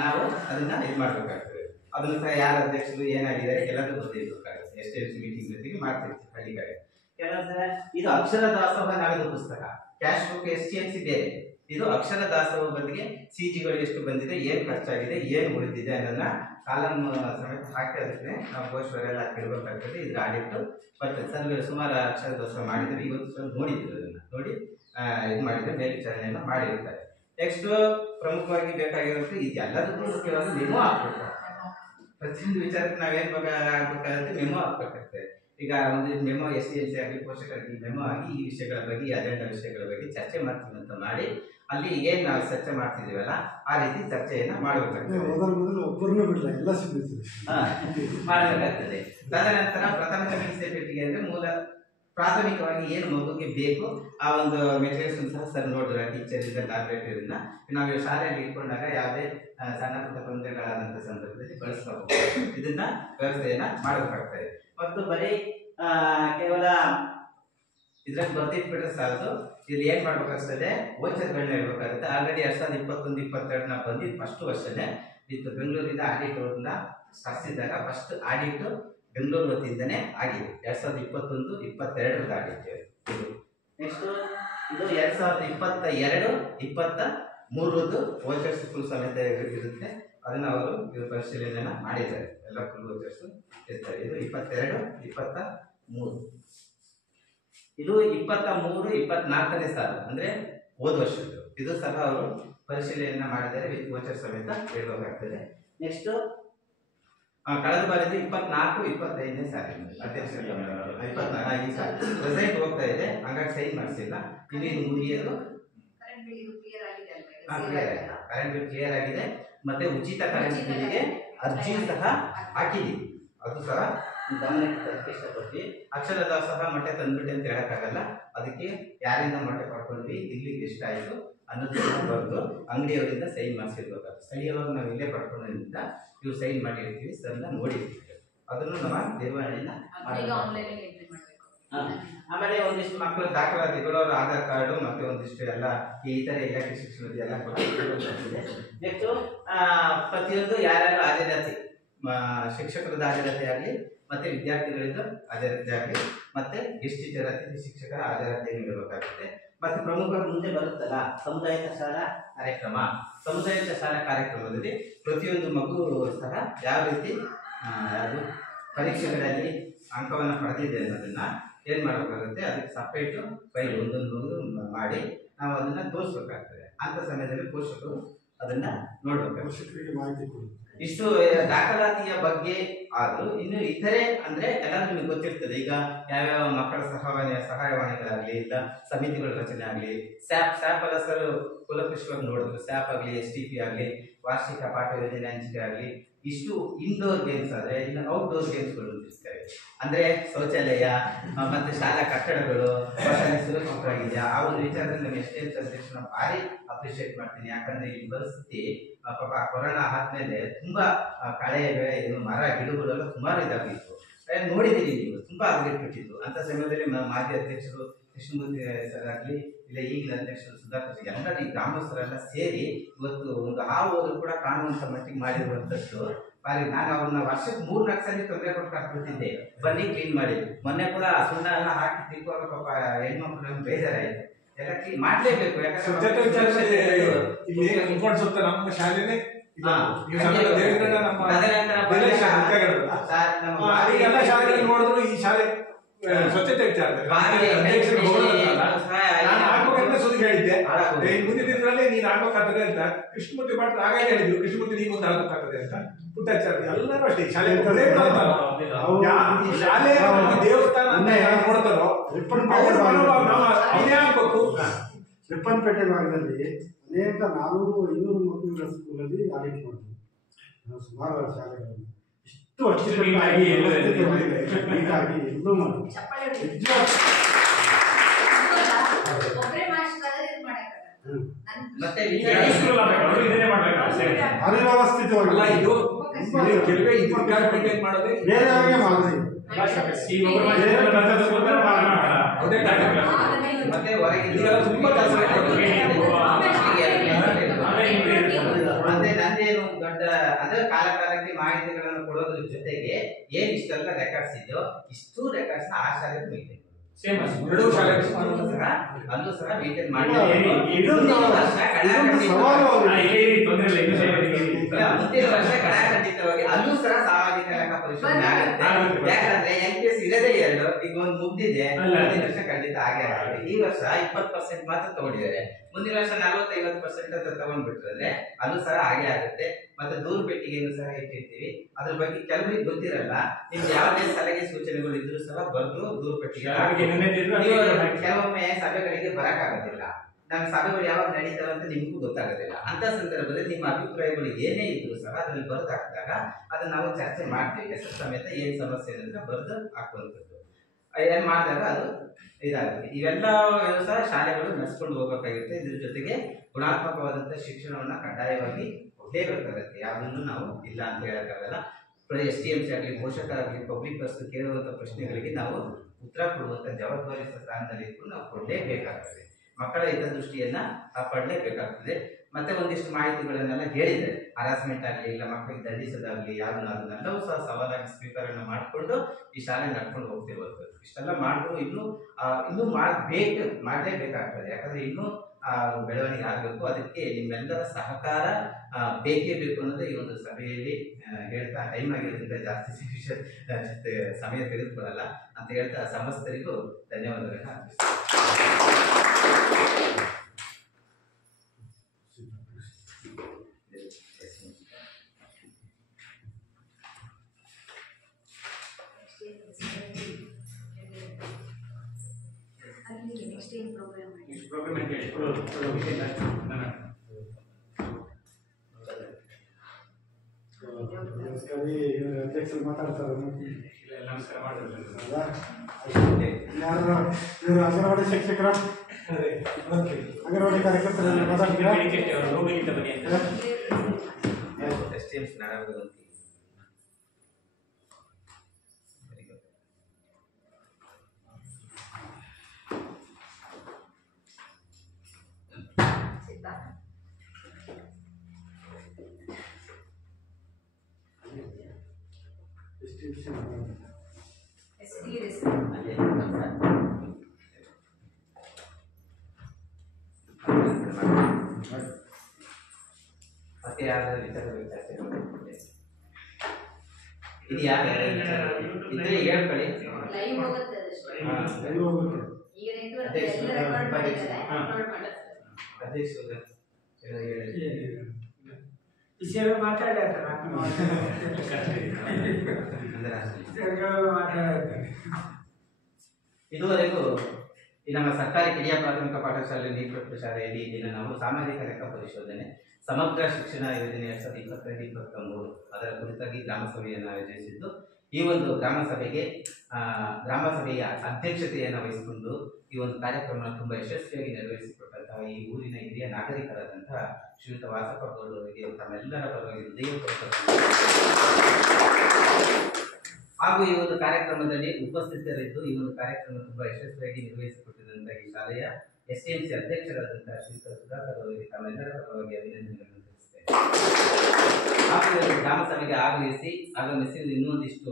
ನಾವು ಅದನ್ನ ಇದು ಮಾಡ್ಬೇಕಾಗ್ತದೆ. ಅದನ್ನ ಸಹ ಯಾರ ಅಧ್ಯಕ್ಷರು ಏನಾಗಿದ್ದಾರೆ ಎಲ್ಲದೂ ಬರ್ದಿರ್ಬೇಕಾಗುತ್ತೆ. STMC ಮೀಟಿಂಗ್ ಜೊತೆಗೆ ಮಾಡ್ತಿರ್ತೀವಿ ಹಳ್ಳಿ ಕಡೆ. ಕೆಲವೊಂದ್ಸಲ ಇದು ಅಕ್ಷರ ದಾಸೋಹ ನಗದು ಪುಸ್ತಕ, ಕ್ಯಾಶ್ ಬುಕ್ STMC ಬೇರೆ. ಇದು ಅಕ್ಷರ ದಾಸೋಹ ಬದಿಗೆ CGಗಳು ಎಷ್ಟು ಬಂದಿದೆ, ಏನ್ ಖರ್ಚಾಗಿದೆ, ಏನ್ ಉಳಿದಿದೆ ಅನ್ನೋದನ್ನ ಕಾಲಮ್ ಸಮೇತ ಹಾಕಿದ್ರೆ ನಾವು ಘೋಷವರೆಲ್ಲ ಕೇಳಬೇಕಾಗ್ತದೆ. ಇದ್ರ ಆಡಿಟ್ ಬರ್ತದೆ. ಸರ್ ಸುಮಾರು ಅಕ್ಷರ ದಾಸೋಹ ಮಾಡಿದ್ರೆ ಇವತ್ತು ಸರ್ ನೋಡಿದ್ರು, ಅದನ್ನ ನೋಡಿ ಇದು ಮಾಡಿದ್ರೆ ಮೇಲ್ವಿಚಾರಣೆಯನ್ನ ಮಾಡಿರ್ತಾರೆ. ನೆಕ್ಸ್ಟ್ ಪ್ರಮುಖವಾಗಿ ಬೇಕಾಗಿರೋದು ಇದೆಲ್ಲದಕ್ಕೂ ಮುಖ್ಯವಾಗಿ ಮೆಮೊ ಹಾಕ್ಬೇಕು. ಪ್ರತಿಯೊಂದು ವಿಚಾರಕ್ಕೆ ನಾವೇನ್ ಆಗ್ಬೇಕಾಗುತ್ತೆ, ಮೆಮೊ ಹಾಕ್ಬೇಕಾಗ್ತದೆ. ಈಗ ಒಂದು ಮೆಮೊ STMC ಆಗಲಿ ಪೋಷಕರಿಗೆ ಮೆಮೊ ಆಗಿ ಈ ವಿಷಯಗಳ ಬಗ್ಗೆ, ಅಜೆಂಡಾ ವಿಷಯಗಳ ಬಗ್ಗೆ ಚರ್ಚೆ ಮಾಡ್ತೀವಿ ಅಂತ ಮಾಡಿ ಅಲ್ಲಿ ಏನ್ ನಾವು ಚರ್ಚೆ ಮಾಡ್ತಿದೀವಲ್ಲ ಆ ರೀತಿ ಚರ್ಚೆಯನ್ನ ಮಾಡಬೇಕಾಗ್ತದೆ. ಮಾಡಬೇಕಾಗ್ತದೆ. ತದನಂತರ ಪ್ರಥಮ ಚಿಕಿತ್ಸೆ ಪೆಟ್ಟಿಗೆ ಅಂದ್ರೆ ಮೂಲ ಪ್ರಾಥಮಿಕವಾಗಿ ಏನು ಮಗುಗೆ ಬೇಕು ಆ ಒಂದು ಮೆಟೀರಿಯಲ್ಸ್ ಸಹ ಸರ್ ನೋಡಿದ್ರೆ ಟೀಚರ್ ಇಂದ ಲ್ಯಾಬ್ರೇಟರಿಯಿಂದ ನಾವು ಶಾಲೆಯಲ್ಲಿ ಇಟ್ಕೊಂಡಾಗ ಯಾವುದೇ ಸಣ್ಣ ಪುಟ್ಟ ತೊಂದರೆಗಳಾದಂಥ ಸಂದರ್ಭದಲ್ಲಿ ಬಳಸ್ಕೋಬಹುದು. ಇದನ್ನ ವ್ಯವಸ್ಥೆಯನ್ನ ಮಾಡಬೇಕಾಗ್ತದೆ. ಮತ್ತು ಬರೀ ಕೇವಲ ಇದ್ರಲ್ಲಿ ಬರ್ದಿಟ್ಬಿಟ್ರೆ ಸಾಲದು, ಇಲ್ಲಿ ಏನ್ ಮಾಡ್ಬೇಕಾಗ್ತದೆ, ವೋಚರ್ಗಳನ್ನ ಹೇಳ್ಬೇಕಾಗುತ್ತೆ. ಆಲ್ರೆಡಿ 2021-22 ನಾವು ಬಂದಿದ್ದು ಫಸ್ಟ್ ವರ್ಷನೇ ಇತ್ತು. ಬೆಂಗಳೂರಿಂದ ಆಡಿಟ್ ಅವ್ರನ್ನ ಸ್ಪರ್ಶಿಸಿದಾಗ ಫಸ್ಟ್ ಆಡಿಟ್ ಬೆಂಗಳೂರು ವತಿಯಿಂದನೇ ಆಗಿದೆ. 2021-22 ಆಡಿಟ್ ಇದು. ನೆಕ್ಸ್ಟ್ ಇದು 2022-23 ವೋಚರ್ಸ್ ಫುಲ್ ಸಮೇತ ಇರುತ್ತೆ. ಅದನ್ನ ಅವರು ಇವರು ಪರಿಶೀಲನೆಯನ್ನ ಮಾಡಿದ್ದಾರೆ. ಎಲ್ಲ ಫುಲ್ ವೋಚರ್ಸ್ ಇರ್ತಾರೆ. ಇದು 22-23. ಇದು 23-24ನೇ ಸಾಲ ಅಂದ್ರೆ ಹೋದ ವರ್ಷದ್ದು. ಇದು ಸಹ ಅವರು ಪರಿಶೀಲನೆಯನ್ನ ಮಾಡಿದ್ದಾರೆ, ವಿತ್ ವೋಚರ್ ಸಮೇತ ಹೇಳ್ಬೇಕಾಗ್ತದೆ. ನೆಕ್ಸ್ಟ್ ಕಳೆದ ಬಾರಿದು 24-25ನೇ ಸಾಲಿನ ಅಧ್ಯಕ್ಷರ 24 ಈ ಸಾಲ ರಿಸಲ್ಟ್ ಹೋಗ್ತಾ ಇದೆ, ಹಂಗಾಗಿ ಸೈನ್ ಮಾಡಿಸಿಲ್ಲ. ಇನ್ನೇನು ಮುಗಿಯೋದು ಕರೆಂಟ್ ಬಿಲ್ ಕ್ಲಿಯರ್ ಆಗಿದೆ. ಮತ್ತೆ ಉಚಿತ ಕರೆಂಟ್ ಬಿಲ್ಗೆ ಅರ್ಜಿ ಸಹ ಹಾಕಿದೀವಿ, ಅದು ಸಹ ಗಮನಕ್ಕೆ ತರಕ್ಕೆ ಇಷ್ಟಪಡ್ತೀವಿ. ಅಕ್ಷರ ದಾಸೋಹ ಮೊಟ್ಟೆ ತಂದ್ಬಿಟ್ಟೆ ಅಂತ ಹೇಳಕ್ಕಾಗಲ್ಲ. ಅದಕ್ಕೆ ಯಾರಿಂದ ಮೊಟ್ಟೆ ಪಡ್ಕೊಂಡ್ವಿ, ಇಲ್ಲಿಗೆ ಎಷ್ಟಾಯಿತು ಅನ್ನೋದನ್ನ ಬರೆದು ಅಂಗಡಿಯವರಿಂದ ಸೈನ್ ಮಾಡಿಸಿರ್ಬೇಕಾಗ್ತದೆ. ಸ್ಥಳೀಯವಾಗಿ ನಾವು ಇಲ್ಲೇ ಪಡ್ಕೊಂಡ್ರಿಂದ ಇವ್ರು ಸೈನ್ ಮಾಡಿರ್ತೀವಿ, ಸರ್ನ ನೋಡಿರ್ತೀವಿ. ಅದನ್ನು ನಮ್ಮ ನಿರ್ವಹಣೆಯನ್ನ ಆಮೇಲೆ ಒಂದಿಷ್ಟು ಮಕ್ಕಳ ದಾಖಲಾತಿಗಳು, ಅವ್ರ ಆಧಾರ್ ಕಾರ್ಡು ಮತ್ತೆ ಒಂದಿಷ್ಟು ಎಲ್ಲ ಈ ಇತರೆ ಇಲಾಖೆ ಶಿಕ್ಷಣದ ಎಲ್ಲ ಕೊಟ್ಟಿದೆ. ನೆಕ್ಸ್ಟ್ ಪ್ರತಿಯೊಂದು ಯಾರ್ಯಾರು ಹಾಜರಾತಿ, ಶಿಕ್ಷಕರದ ಹಾಜರಾತಿ ಆಗಲಿ ಮತ್ತೆ ವಿದ್ಯಾರ್ಥಿಗಳಿಂದ ಹಾಜರಾತಿ ಆಗಲಿ ಮತ್ತೆ ಗೆಸ್ಟ್ ಟೀಚರ್ ಅತಿಥಿ ಶಿಕ್ಷಕರ ಹಾಜರಾತಿಯನ್ನು ನೀಡಬೇಕಾಗುತ್ತೆ. ಮತ್ತೆ ಪ್ರಮುಖ ಮುಂದೆ ಬರುತ್ತಲ್ಲ ಸಮುದಾಯಿತ ಶಾಲಾ ಕಾರ್ಯಕ್ರಮ. ಸಮುದಾಯಿತ ಶಾಲಾ ಕಾರ್ಯಕ್ರಮದಲ್ಲಿ ಪ್ರತಿಯೊಂದು ಮಗು ಸಹ ಯಾವ ರೀತಿ ಯಾವುದು ಪರೀಕ್ಷೆಗಳಲ್ಲಿ ಅಂಕವನ್ನು ಪಡೆದಿದೆ ಅನ್ನೋದನ್ನ ಏನ್ ಮಾಡಬೇಕಾಗುತ್ತೆ, ಅದಕ್ಕೆ ಸಪ್ರೇಟ್ ಫೈಲ್ ಒಂದೊಂದು ಮಾಡಿ ನಾವು ಅದನ್ನ ತೋರಿಸ್ಬೇಕಾಗ್ತದೆ. ಅಂತ ಸಮಯದಲ್ಲಿ ಪೋಷಕರು ಅದನ್ನ ನೋಡ್ಬೇಕು. ಪೋಷಕರಿಗೆ ಮಾಹಿತಿ ಕೊಡಿ. ಇಷ್ಟು ದಾಖಲಾತಿಯ ಬಗ್ಗೆ ಆದ್ರೂ ಇನ್ನು ಇತರೆ ಅಂದ್ರೆ ಎಲ್ಲರೂ ನಿಮಗೆ ಗೊತ್ತಿರ್ತದೆ. ಈಗ ಯಾವ್ಯಾವ ಮಕ್ಕಳ ಸಹಾಯವಾಣಿಗಳಾಗ್ಲಿ, ಇಲ್ಲ ಸಮಿತಿಗಳ ರಚನೆ ಆಗ್ಲಿ, ಸ್ಯಾಪ್ ಅಲ್ಲ ಸರ್ ಕುಲಕೃಷ್ಣವಾಗಿ ನೋಡಿದ್ರು. ಸ್ಯಾಪ್ ಆಗ್ಲಿ, STP ಆಗ್ಲಿ, ವಾರ್ಷಿಕ ಪಾಠ ಯೋಜನೆ ಹಂಚಿಕೆ ಆಗ್ಲಿ, ಇಷ್ಟು ಇಂಡೋರ್ ಗೇಮ್ಸ್ ಆದ್ರೆ ಇನ್ನು ಔಟ್ಡೋರ್ ಗೇಮ್ಸ್ಗಳು ಇರ್ತವೆ. ಅಂದ್ರೆ ಶೌಚಾಲಯ ಮತ್ತೆ ಶಾಲಾ ಕಟ್ಟಡಗಳು ಸುರಕ್ಷಿತವಾಗಿದೆಯಾ ಆ ಒಂದು ವಿಚಾರದಲ್ಲಿ ನಮ್ಮ STMC ಅಧ್ಯಕ್ಷನ ಭಾರಿ ಅಪ್ರಿಶಿಯೇಟ್ ಮಾಡ್ತೀನಿ. ಯಾಕಂದ್ರೆ ಈ ಪರಿಸ್ಥಿತಿ ಪಾಪ ಕೊರೋನಾ ಆದ್ಮೇಲೆ ತುಂಬಾ ಕಳೆ ಬೆಳೆ ಮರ ಗಿಡಗಳೆಲ್ಲ ಸುಮಾರು ಇದಾಗಿತ್ತು. ನೋಡಿದ್ದೀರಿ ನೀವು, ತುಂಬಾ ಆಗ್ಬಿಟ್ಟಿತ್ತು. ಅಂತ ಸಮಯದಲ್ಲಿ ಮಾಜಿ ಅಧ್ಯಕ್ಷರು ಕೃಷ್ಣಮೂರ್ತಿ ಸರ್ ಆಗಲಿ, ಇಲ್ಲ ಈಗಿನ ಅಧ್ಯಕ್ಷರು ಸುಧಾಕರ್, ಎಲ್ಲರೂ ಈ ಗ್ರಾಮಸ್ಥರೆಲ್ಲ ಸೇರಿ ಇವತ್ತು ಒಂದು ಹಾವು ಹೋದ್ರು ಕೂಡ ಕಾಣುವಂತ ಮಟ್ಟಿಗೆ ಮಾಡಿರುವಂತದ್ದು ಬಾರಿ. ನಾನು ಅವ್ರನ್ನ ವರ್ಷಕ್ಕೆ 3-4 ಸಲ ತೊಂದರೆ ಕೊಟ್ಟು ಹಾಕ್ಬಿಡ್ತಿದ್ದೆ, ಬನ್ನಿ ಕ್ಲೀನ್ ಮಾಡಿ. ಮೊನ್ನೆ ಕೂಡ ಸುಣ್ಣ ಎಲ್ಲ ಹಾಕಿ ತಿಳ್ಕೊಳ್ಳೋ ಪಾಪ ಹೆಣ್ಮಕ್ಳು ಬೇಜಾರಾಯ್ತು. ಎಲ್ಲ ಕ್ಲೀನ್ ಮಾಡ್ಲೇಬೇಕು. ನಮ್ಮ ಶಾಲೆನೇ ಶಾಲೆಗಳಲ್ಲಿ ನೋಡಿದ್ರು ಈ ಶಾಲೆ ಸ್ವಚ್ಛತೆ ಸುದ್ದಿ ಹೇಳಿದ್ದೆ. ಮುಂದಿನ ದಿನಗಳಲ್ಲಿ ನೀನು ಆಗ್ಬೇಕಾಗ್ತದೆ ಅಂತ ಕೃಷ್ಣಮೂರ್ತಿ ಭಟ್ರು ಆಗಾಗ ಹೇಳಿದ್ರು, ಕೃಷ್ಣಮೂರ್ತಿ ನೀ ಮುಂದೆ ಆಗ್ಬೇಕಾಗ್ತದೆ ಅಂತ ಪುಟ್ಟಾಚಾರ್ಯ. ಎಲ್ಲರೂ ಅಷ್ಟೇ ಶಾಲೆ ಶಾಲೆ ದೇವಸ್ಥಾನ ನೋಡ್ತಾರೋ ಅವನೇ ಆಗ್ಬೇಕು. ರಿಪ್ಪನ್ಪೇಟೆ ಭಾಗದಲ್ಲಿ ಅನೇಕ 400-500 ಮಕ್ಕಳುಗಳ ಸ್ಕೂಲಲ್ಲಿ ಆಡಿಟ್ ಮಾಡ್ತೀವಿ. ಸುಮಾರು ಶಾಲೆಗಳಲ್ಲಿ ಇಷ್ಟು ಅಚ್ಚುಕಟ್ಟಾಗಿ ಎಲ್ಲೂ ಅರಿವ್ಯವಸ್ಥಿತವಾಗಿ ಇದು ಕೆಲವೇ ಇದು ಮೇಂಟೈನ್ ಮಾಡೋದೇ ಬೇರೆಯವರಿಗೆ ಮಾಡಿದೆ. ಈಗೆಲ್ಲ ತುಂಬಾ ಕೆಲಸ ಮತ್ತೆ ನಂದೇನು ದೊಡ್ಡ ಅಂದ್ರೆ ಕಾಲಕಾಲಕ್ಕೆ ಮಾಹಿತಿಗಳನ್ನು ಕೊಡೋದ್ರ ಜೊತೆಗೆ ಏನ್ ಇಷ್ಟೆಲ್ಲ ರೆಕಾರ್ಡ್ಸ್ ಇದೆಯೋ ಇಷ್ಟು ರೆಕಾರ್ಡ್ಸ್ ನ ಆ ಶಾಲೆಗೆ ಮೇಂಟೈನ್ ಸೇಮ್ ಎರಡೂ ಶಾಲೆ ಅಲ್ಲೂ ಸಹ ಮೇಂಟೈನ್ ಮಾಡಿ ಮುಂದಿನ ವರ್ಷ ಕಡಾಖಂಡಿತವಾಗಿ ಅಲ್ಲೂ ಸಹ ಸಾಮಾಜಿಕ ಲೆಕ್ಕ ಪರಿಶೋಧನೆ ಆಗುತ್ತೆ. ಯಾಕಂದ್ರೆ NPS ಇರದೇ ಎರಡು ಈಗ ಒಂದು ಮುಗ್ದಿದೆ, ಮುಂದಿನ ವರ್ಷ ಖಂಡಿತ ಆಗೇ ಆಗುತ್ತೆ. ಈ ವರ್ಷ 20% ಮಾತ್ರ ತಗೊಂಡಿದ್ದಾರೆ, ಮುಂದಿನ ವರ್ಷ 40-50% ಅಂತ ತಗೊಂಡ್ಬಿಟ್ರೆ ಅಲ್ಲೂ ಸಹ ಹಾಗೆ ಆಗುತ್ತೆ. ಮತ್ತೆ ದೂರ ಪೆಟ್ಟಿಗೆಯನ್ನು ಸಹ ಇಟ್ಟಿರ್ತೀವಿ, ಅದ್ರ ಬಗ್ಗೆ ಕೆಲವರಿಗೆ ಗೊತ್ತಿರಲ್ಲ. ನಿಮ್ಗೆ ಯಾವುದೇ ಸಲಹೆ ಸೂಚನೆಗಳು ಇದ್ರೂ ಸಹ ಬರ್ದು ದೂರ ಪೆಟ್ಟಿಗೆ ಕೆಲವೊಮ್ಮೆ ಸಭೆಗಳಿಗೆ ಬರಕ್ಕಾಗೋದಿಲ್ಲ, ನಮ್ಮ ಸಭೆಗಳು ಯಾವಾಗ ನಡೀತಾವೆ ಅಂತ ನಿಮಗೂ ಗೊತ್ತಾಗೋದಿಲ್ಲ. ಅಂತ ಸಂದರ್ಭದಲ್ಲಿ ನಿಮ್ಮ ಅಭಿಪ್ರಾಯಗಳು ಏನೇ ಇದ್ರು ಸಹ ಅದರಲ್ಲಿ ಬರೆದು ಹಾಕಿದಾಗ ಅದನ್ನ ನಾವು ಚರ್ಚೆ ಮಾಡ್ತೀವಿ. ಹೆಸರು ಸಮೇತ ಏನ್ ಸಮಸ್ಯೆ ಇದೆ ಅಂತ ಬರೆದು ಹಾಕುವಂಥದ್ದು ಏನ್ ಮಾಡಿದಾಗ ಅದು ಇದಾಗುತ್ತೆ. ಇವೆಲ್ಲ ಸಹ ಶಾಲೆಗಳು ನಡೆಸ್ಕೊಂಡು ಹೋಗ್ಬೇಕಾಗಿರುತ್ತೆ. ಇದ್ರ ಜೊತೆಗೆ ಗುಣಾತ್ಮಕವಾದಂತಹ ಶಿಕ್ಷಣವನ್ನ ಕಡ್ಡಾಯವಾಗಿ ಕೊಡಲೇಬೇಕಾಗುತ್ತೆ. ಯಾವುದನ್ನು ನಾವು ಇಲ್ಲ ಅಂತ ಹೇಳಕ್ಕಾಗಲ್ಲ. STMC ಆಗಲಿ, ಪೋಷಕರಾಗಲಿ, ಪಬ್ಲಿಕ್ ಬಸ್ ಕೇಳುವಂತ ಪ್ರಶ್ನೆಗಳಿಗೆ ನಾವು ಉತ್ತರ ಕೊಡುವಂತ ಜವಾಬ್ದಾರಿ ಸ್ಥಾನದಲ್ಲಿ ಇದ್ದು ನಾವು ಕೊಡಲೇಬೇಕಾಗ್ತದೆ. ಮಕ್ಕಳ ಹಿತದೃಷ್ಟಿಯನ್ನ ಕಾಪಾಡಲೇಬೇಕಾಗ್ತದೆ. ಮತ್ತೆ ಒಂದಿಷ್ಟು ಮಾಹಿತಿಗಳನ್ನೆಲ್ಲ ಹೇಳಿದೆ, ಹರಾಸ್ಮೆಂಟ್ ಆಗಲಿ, ಇಲ್ಲ ಮಕ್ಕಳಿಗೆ ದಂಡಿಸೋದಾಗ್ಲಿ, ಅದನ್ನೆಲ್ಲವೂ ಸಹ ಸವಾಲಾಗಿ ಸ್ವೀಕಾರಣ ಮಾಡಿಕೊಂಡು ಈ ಶಾಲೆ ನಡ್ಕೊಂಡು ಹೋಗ್ತಿರುವಂಥದ್ದು. ಇಷ್ಟೆಲ್ಲ ಮಾಡಿದ್ರು ಇನ್ನೂ ಮಾಡಲೇಬೇಕಾಗ್ತದೆ. ಯಾಕಂದ್ರೆ ಇನ್ನೂ ಬೆಳವಣಿಗೆ ಆಗಬೇಕು. ಅದಕ್ಕೆ ನಿಮ್ಮೆಲ್ಲರ ಸಹಕಾರ ಬೇಕೇ ಬೇಕು ಅನ್ನೋದು ಈ ಒಂದು ಸಭೆಯಲ್ಲಿ ಹೇಳ್ತಾ, ಟೈಮ್ ಆಗಿರೋದ್ರಿಂದ ಜಾಸ್ತಿ ಸಮಯ ತೆಗೆದುಕೊಳ್ಳಲ್ಲ ಅಂತ ಹೇಳ್ತಾ ಸಮಸ್ತರಿಗೂ ಧನ್ಯವಾದಗಳನ್ನ ಅರ್ಪಿಸ್ತೀನಿ. ನೆಕ್ಸ್ಟ್ ಏನು ಪ್ರೋಗ್ರಾಮ್ ಅಧ್ಯಕ್ಷರು ಮಾತಾಡ್ತಾರೆ. ನಮಸ್ಕಾರ ಮಾಡಿದ್ರು. ಇವರು ಅಂಗನವಾಡಿ ಶಿಕ್ಷಕರ, ಅಂಗನವಾಡಿ ಕಾರ್ಯಕರ್ತರಲ್ಲಿ ಮಾತಾಡ್ತೀರಾ? STMC ನಾಡಾಗುವಂತ ಮತ್ತೆ ಯಾವ್ದಾದ್ರು ವಿಚಾರಗಳು ಚರ್ಚೆ ಮಾಡ್ತೀವಿ? ಇದು ಯಾವ್ದಾದ್ರು ಇದ್ರೆ ಹೇಳ್ಕೊಳ್ಳಿ. ಲೈವ್ ಹೋಗುತ್ತೆ ಅದಷ್ಟೇ. ಲೈವ್ ಹೋಗುತ್ತೆ. ಈಗ ನೆಟ್ವರ್ಕ್ ಎಲ್ಲ ರೆಕಾರ್ಡ್ ಮಾಡಿದ್ದಾರೆ, ಅಪ್ಲೋಡ್ ಮಾಡ್ತಾರೆ. ಅಧ್ಯಕ್ಷರು ವಿಷಯ ಮಾತಾಡ್ತಾರೆ. ಇದುವರೆಗೂ ಈ ನಮ್ಮ ಸರ್ಕಾರಿ ಕಿರಿಯ ಪ್ರಾಥಮಿಕ ಪಾಠಶಾಲೆ ನೀರ್ಪಟ್ಟು ಶಾಲೆಯಲ್ಲಿ ಈ ದಿನ ನಾವು ಸಾಮಾಜಿಕ ಲೆಕ್ಕ ಪರಿಶೋಧನೆ ಸಮಗ್ರ ಶಿಕ್ಷಣ ಯೋಜನೆ 2022-23 ಅದರ ಕುರಿತಾಗಿ ಗ್ರಾಮ ಸಭೆಯನ್ನು ಆಯೋಜಿಸಿದ್ದು, ಈ ಒಂದು ಗ್ರಾಮ ಸಭೆಯ ಅಧ್ಯಕ್ಷತೆಯನ್ನು ವಹಿಸಿಕೊಂಡು ಈ ಒಂದು ಕಾರ್ಯಕ್ರಮವನ್ನು ತುಂಬಾ ಯಶಸ್ವಿಯಾಗಿ ನೆರವೇರಿಸಿಕೊಟ್ಟಂತಹ ಈ ಊರಿನ ಹಿರಿಯ ನಾಗರಿಕರಾದಂತಹ ಶ್ರೀಯುತ ವಾಸಪ್ಪ ಗೌಡ ಅವರಿಗೆ ತಮ್ಮೆಲ್ಲರ ಪರವಾಗಿ ಹೃದಯಪೂರ್ವಕ ಹಾಗೂ ಈ ಒಂದು ಕಾರ್ಯಕ್ರಮದಲ್ಲಿ ಉಪಸ್ಥಿತರಿದ್ದು ಈ ಒಂದು ಕಾರ್ಯಕ್ರಮ ತುಂಬಾ ಯಶಸ್ವಿಯಾಗಿ ನಿರ್ವಹಿಸಿಕೊಟ್ಟಿದ್ದಂತಹ ಈ ಶಾಲೆಯ STMC ಅಧ್ಯಕ್ಷರಾದಂತಹ ಶ್ರೀಯುತ ಸುಧಾಕರ್ ಅವರಿಗೆ ತಮ್ಮೆಲ್ಲರ ಪರವಾಗಿ ಅಭಿನಂದನೆಗಳನ್ನು ತಿಳಿಸುತ್ತೇನೆ. ಹಾಗೂ ಗ್ರಾಮ ಸಭೆಗೆ ಆಗಮಿಸಿ ಇನ್ನೊಂದಿಷ್ಟು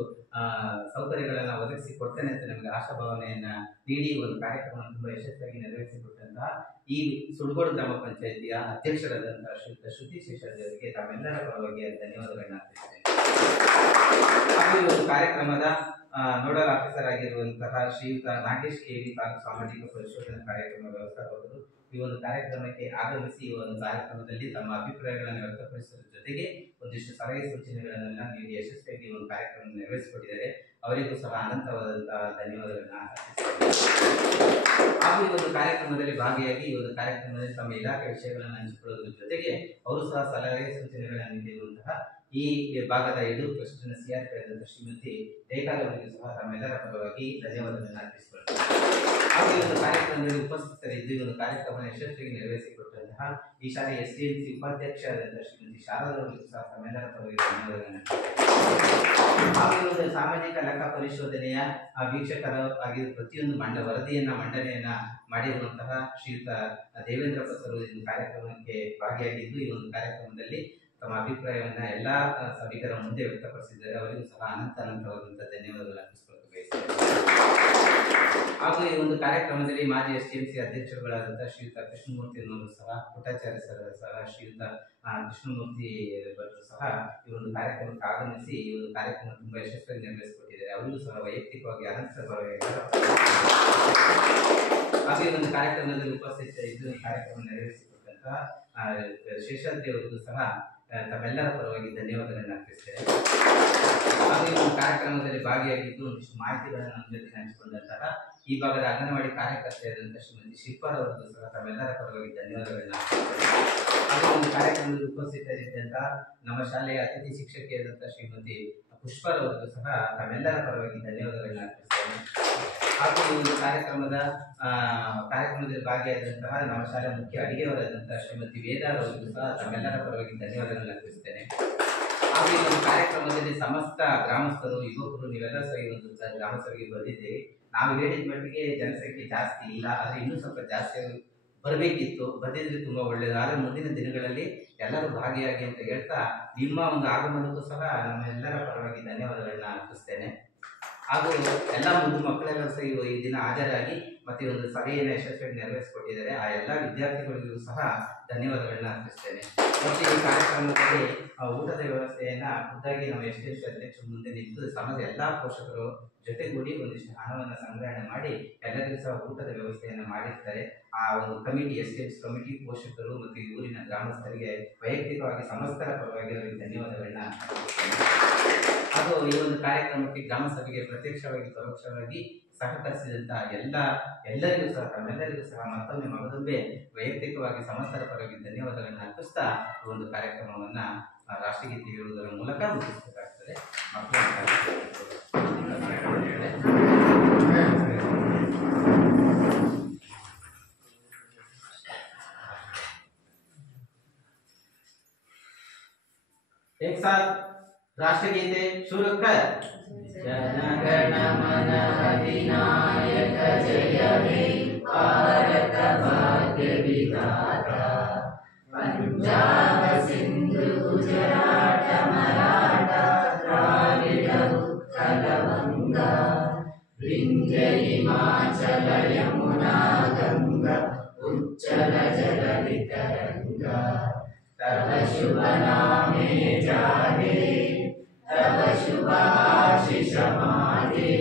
ಸೌಕರ್ಯಗಳನ್ನು ಒದಗಿಸಿ ಕೊಡ್ತೇನೆ ಅಂತ ನಮಗೆ ಆಶಾಭಾವನೆಯನ್ನ ನೀಡಿ ಒಂದು ಕಾರ್ಯಕ್ರಮವನ್ನು ತುಂಬಾ ಯಶಸ್ವಿಯಾಗಿ ನೆರವೇರಿಸಿಕೊಟ್ಟಂತಹ ಈ ಸುಳ್ಗೋಡು ಗ್ರಾಮ ಪಂಚಾಯಿತಿಯ ಅಧ್ಯಕ್ಷರಾದಂತಹ ಶ್ರೀಯುತ ಶ್ರುತಿ ಶೇಷಾದ್ರಿ ಅವರಿಗೆ ತಮ್ಮೆಲ್ಲರ ಪರವಾಗಿ ಧನ್ಯವಾದಗಳನ್ನ ಅರ್ಪಿಸುತ್ತೇನೆ. ಹಾಗೂ ಈ ಒಂದು ಕಾರ್ಯಕ್ರಮದ ನೋಡಲ್ ಆಫೀಸರ್ ಆಗಿರುವಂತಹ ಶ್ರೀಯುತ ನಾಗೇಶ್ KV ತಾಲೂಕು ಸಾಮಾಜಿಕ ಪರಿಶೋಧನಾ ಕಾರ್ಯಕ್ರಮ ವ್ಯವಸ್ಥಾಪಕರು ಈ ಒಂದು ಕಾರ್ಯಕ್ರಮಕ್ಕೆ ಆಗಮಿಸಿ ಈ ಒಂದು ಕಾರ್ಯಕ್ರಮದಲ್ಲಿ ತಮ್ಮ ಅಭಿಪ್ರಾಯಗಳನ್ನು ವ್ಯಕ್ತಪಡಿಸುವ ಜೊತೆಗೆ ಒಂದಿಷ್ಟು ಸಲಹೆ ಸೂಚನೆಗಳನ್ನೆಲ್ಲ ನೀಡಿ ಯಶಸ್ವಿಯಾಗಿ ಈ ಒಂದು ಕಾರ್ಯಕ್ರಮ ನೆರವೇರಿಸಿಕೊಟ್ಟಿದ್ದಾರೆ. ಅವರಿಗೂ ಸಹ ಅನಂತವಾದಂತಹ ಧನ್ಯವಾದಗಳನ್ನ ಹಾಗೂ ಈ ಒಂದು ಕಾರ್ಯಕ್ರಮದಲ್ಲಿ ಭಾಗಿಯಾಗಿ ಈ ಒಂದು ಕಾರ್ಯಕ್ರಮದಲ್ಲಿ ತಮ್ಮ ಇಲಾಖೆ ವಿಷಯಗಳನ್ನು ಹಂಚಿಕೊಳ್ಳುವುದರ ಜೊತೆಗೆ ಅವರು ಸಹ ಸಲಹೆ ಸೂಚನೆಗಳನ್ನು ನೀಡಿರುವಂತಹ ಈ ಭಾಗದ ಎಡು ಟ್ರಸ್ಟ್ನ CRP ಆದಂತಹ ಶ್ರೀಮತಿ ರೇಖಾಲ್ ಅವರಿಗೂ ಸಹ ತಮ್ಮೆಲ್ಲರ ಪರವಾಗಿ ಧನ್ಯವಾದಗಳನ್ನು ಅರ್ಪಿಸಿಕೊಳ್ಳುತ್ತೇನೆ. ಹಾಗೂ ಈ ಒಂದು ಕಾರ್ಯಕ್ರಮದಲ್ಲಿ ಉಪಸ್ಥಿತರಿದ್ದು ಇದ್ದು ಈ ಒಂದು ಕಾರ್ಯಕ್ರಮವನ್ನು ಯಶಸ್ವಿಯಾಗಿ ನೆರವೇರಿಸಿಕೊಟ್ಟಂತಹ ಈ ಶಾಲೆಯ SDMC ಉಪಾಧ್ಯಕ್ಷರಾದಂತಹ ಶ್ರೀಮತಿ ಶಾರದವರಿಗೂ ಸಹ ತಮ್ಮೆಲ್ಲರ ಪರವಾಗಿ ಧನ್ಯವಾದಗಳನ್ನು ಹಾಗೂ ಈ ಒಂದು ಸಾಮಾಜಿಕ ಲೆಕ್ಕ ಪರಿಶೋಧನೆಯ ವೀಕ್ಷಕರಾಗಿ ಪ್ರತಿಯೊಂದು ವರದಿಯನ್ನ ಮಂಡನೆಯನ್ನ ಮಾಡಿರುವಂತಹ ಶ್ರೀಯುತ ದೇವೇಂದ್ರ ಪ್ರಸರು ಈ ಕಾರ್ಯಕ್ರಮಕ್ಕೆ ಭಾಗಿಯಾಗಿದ್ದು ಈ ಒಂದು ಕಾರ್ಯಕ್ರಮದಲ್ಲಿ ತಮ್ಮ ಅಭಿಪ್ರಾಯವನ್ನ ಎಲ್ಲಾ ಸಭಿಕರ ಮುಂದೆ ವ್ಯಕ್ತಪಡಿಸಿದ್ದಾರೆ. ಅವರಿಗೂ ಸಹ ಅನಂತವಾದಂತಹ ಧನ್ಯವಾದಗಳನ್ನು ಅರ್ಪಿಸಿಕೊಳ್ಳಲು ಬಯಸುತ್ತೇನೆ. ಹಾಗೂ ಈ ಒಂದು ಕಾರ್ಯಕ್ರಮದಲ್ಲಿ ಮಾಜಿ SDMC ಅಧ್ಯಕ್ಷರುಗಳಾದಂತಹ ಶ್ರೀಯುತ ಕೃಷ್ಣಮೂರ್ತಿ ಅವರು ಸಹ, ಪುಟ್ಟಾಚಾರ್ಯ ಸರ್ ಸಹ, ಶ್ರೀಯುತ ಕೃಷ್ಣಮೂರ್ತಿ ಭಟ್ರು ಸಹ ಈ ಒಂದು ಕಾರ್ಯಕ್ರಮಕ್ಕೆ ಆಗಮಿಸಿ ಈ ಒಂದು ಕಾರ್ಯಕ್ರಮ ತುಂಬಾ ಯಶಸ್ವಿಯಾಗಿ ನೆರವೇರಿಸಿಕೊಟ್ಟಿದ್ದಾರೆ. ಅವರಿಗೂ ಸಹ ವೈಯಕ್ತಿಕವಾಗಿ ಹಾಗೂ ಈ ಒಂದು ಕಾರ್ಯಕ್ರಮದಲ್ಲಿ ಉಪಸ್ಥಿತರಿದ್ದು ಕಾರ್ಯಕ್ರಮ ನೆರವೇರಿಸಿಕೊಟ್ಟಂತಹ ಶೇಷಾದ್ರಿ ಅವರಿಗೂ ಸಹ ತಮ್ಮೆಲ್ಲರ ಪರವಾಗಿ ಧನ್ಯವಾದಗಳನ್ನು ಅರ್ಪಿಸ್ತೇನೆ. ಹಾಗೂ ಈ ಒಂದು ಕಾರ್ಯಕ್ರಮದಲ್ಲಿ ಭಾಗಿಯಾಗಿದ್ದು ಒಂದಿಷ್ಟು ಮಾಹಿತಿಗಳನ್ನು ನಮ್ಮ ಜೊತೆ ಹಂಚಿಕೊಂಡಂತಹ ಈ ಭಾಗದ ಅಂಗನವಾಡಿ ಕಾರ್ಯಕರ್ತೆಯಾದಂತಹ ಶ್ರೀಮತಿ ಶಿಲ್ಪರ್ ಅವರಿಗೂ ಸಹ ತಮ್ಮೆಲ್ಲರ ಪರವಾಗಿ ಧನ್ಯವಾದಗಳನ್ನು ಅರ್ಪಿಸ್ತೇನೆ. ಹಾಗೂ ಒಂದು ಕಾರ್ಯಕ್ರಮದಲ್ಲಿ ಉಪಸ್ಥಿತರಿದ್ದಂತಹ ನಮ್ಮ ಶಾಲೆಯ ಅತಿಥಿ ಶಿಕ್ಷಕಿಯಾದಂತಹ ಶ್ರೀಮತಿ ಪುಷ್ಪರ್ ಅವರಿಗೂ ಸಹ ತಮ್ಮೆಲ್ಲರ ಪರವಾಗಿ ಧನ್ಯವಾದಗಳನ್ನು ಅರ್ಪಿಸ್ತೇನೆ. ಹಾಗೂ ಈ ಒಂದು ಕಾರ್ಯಕ್ರಮದಲ್ಲಿ ಭಾಗಿಯಾದಂತಹ ನಮ್ಮ ಶಾಲೆಯ ಮುಖ್ಯ ಅಡಿಗೆಯವರಾದಂತಹ ಶ್ರೀಮತಿ ವೇದಾರ್ ಅವರಿಗೂ ಸಹ ತಮ್ಮೆಲ್ಲರ ಪರವಾಗಿ ಧನ್ಯವಾದಗಳನ್ನು ಅರ್ಪಿಸ್ತೇನೆ. ಹಾಗೂ ಈ ಒಂದು ಕಾರ್ಯಕ್ರಮದಲ್ಲಿ ಸಮಸ್ತ ಗ್ರಾಮಸ್ಥರು, ಯುವಕರು ನೀವೆಲ್ಲ ಸಹ ಈ ಒಂದು ಗ್ರಾಮಸಭೆಗೆ ಬಂದಿದ್ದೇವೆ. ನಾವು ಹೇಳಿದ ಮಟ್ಟಿಗೆ ಜನಸಂಖ್ಯೆ ಜಾಸ್ತಿ ಇಲ್ಲ, ಆದರೆ ಇನ್ನೂ ಸ್ವಲ್ಪ ಜಾಸ್ತಿ ಬರಬೇಕಿತ್ತು. ಬಂದಿದ್ರೆ ತುಂಬಾ ಒಳ್ಳೆಯದು. ಆದರೆ ಮುಂದಿನ ದಿನಗಳಲ್ಲಿ ಎಲ್ಲರೂ ಭಾಗಿಯಾಗಿ ಅಂತ ಹೇಳ್ತಾ ನಿಮ್ಮ ಒಂದು ಆಗಮನಕ್ಕೂ ಸಹ ನಮ್ಮೆಲ್ಲರ ಪರವಾಗಿ ಧನ್ಯವಾದಗಳನ್ನ ಅರ್ಪಿಸ್ತೇನೆ. ಹಾಗೂ ಎಲ್ಲ ಮುದ್ದು ಮಕ್ಕಳೆಲ್ಲ ಸಹ ಈ ದಿನ ಹಾಜರಾಗಿ ಮತ್ತೆ ಒಂದು ಸಭೆಯನ್ನು ಯಶಸ್ವಿಯಾಗಿ ನೆರವೇರಿಸಿಕೊಟ್ಟಿದ್ದಾರೆ. ಆ ಎಲ್ಲ ವಿದ್ಯಾರ್ಥಿಗಳಿಗೂ ಸಹ ಧನ್ಯವಾದಗಳನ್ನ ಅರ್ಪಿಸ್ತೇನೆ. ಮತ್ತು ಈ ಕಾರ್ಯಕ್ರಮದಲ್ಲಿ ಊಟದ ವ್ಯವಸ್ಥೆಯನ್ನ ಖುದ್ದಾಗಿ ನಮ್ಮ SDMC ಅಧ್ಯಕ್ಷರು ಮುಂದೆ ನಿಂತು ಸಮಾಜದ ಎಲ್ಲಾ ಪೋಷಕರು ಜೊತೆಗೂಡಿ ಒಂದಿಷ್ಟು ಹಣವನ್ನು ಸಂಗ್ರಹಣೆ ಮಾಡಿ ಎಲ್ಲರಿಗೂ ಸಹ ಊಟದ ವ್ಯವಸ್ಥೆಯನ್ನು ಮಾಡಿರ್ತಾರೆ. ಆ ಒಂದು ಕಮಿಟಿ, SDMC ಕಮಿಟಿ, ಪೋಷಕರು ಮತ್ತು ಊರಿನ ಗ್ರಾಮಸ್ಥರಿಗೆ ವೈಯಕ್ತಿಕವಾಗಿ ಸಮಸ್ತರ ಪರವಾಗಿ ಅವರಿಗೆ ಧನ್ಯವಾದಗಳನ್ನ ಅರ್ಪಿಸ್ತೇನೆ. ಹಾಗೂ ಈ ಒಂದು ಕಾರ್ಯಕ್ರಮಕ್ಕೆ ಗ್ರಾಮ ಸಭೆಗೆ ಪ್ರತ್ಯಕ್ಷವಾಗಿ ಪರೋಕ್ಷವಾಗಿ ಸಹಕರಿಸಿದಂತಹ ಎಲ್ಲರಿಗೂ ಸಹ ತಮ್ಮೆಲ್ಲರಿಗೂ ಸಹ ಮತ್ತೊಮ್ಮೆ ವೈಯಕ್ತಿಕವಾಗಿ ಸಮಸ್ತರ ಪರವಾಗಿ ಧನ್ಯವಾದಗಳನ್ನು ಅರ್ಪಿಸ್ತಾ ಈ ಒಂದು ಕಾರ್ಯಕ್ರಮವನ್ನ ರಾಷ್ಟ್ರಗೀತೆ ಹೇಳುವುದರ ಮೂಲಕ ಮುಗಿಸಬೇಕಾಗ್ತದೆ. एक साथ राष्ट्रगीते शुरू कर। जनगण मन अधिनायक जय हे भारत भाग्य विधाता, पंजाब सिंधु गुजरात मराठा द्राविड उत्कल बंगा, विंध्य हिमाचल यमुना गंगा उच्चल जलधि तरंगा, तव शुभ नामे जागे तव शुभ आशीष मागे,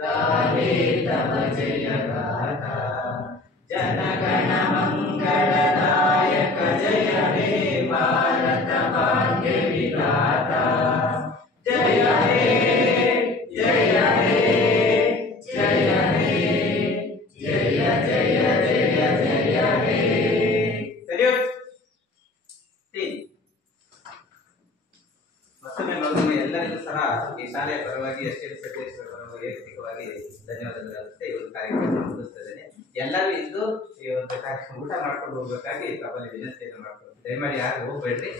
गाहे तव जय गाथा। जनगण मंगलदायक जय हे भारत भाग्य विधाता, जय हे जय हे जय हे जय जय जय जय हे। ಮತ್ತೊಮ್ಮೆ ಎಲ್ಲರಿಗೂ ಸಹ ಈ ಶಾಲೆಯ ಪರವಾಗಿ SDMC ಅಧ್ಯಕ್ಷರ ಪರವಾಗಿ ವೈಯಕ್ತಿಕವಾಗಿ ಧನ್ಯವಾದಗಳು ಅರ್ಪಿಸಿ ಈ ಒಂದು ಕಾರ್ಯಕ್ರಮ ಮುಗಿಸ್ತೇನೆ. ಎಲ್ಲರೂ ಇದ್ದು ಈ ಒಂದು ಕಾರ್ಯಕ್ರಮ ಊಟ ಮಾಡ್ಕೊಂಡು ಹೋಗ್ಬೇಕಾಗಿ ತಮ್ಮಲ್ಲಿ ವಿನಂತಿಯನ್ನು ಮಾಡ್ಕೊಂಡು ದಯಮಾಡಿ ಯಾರು ಹೋಗ್ಬೇಡ್ರಿ.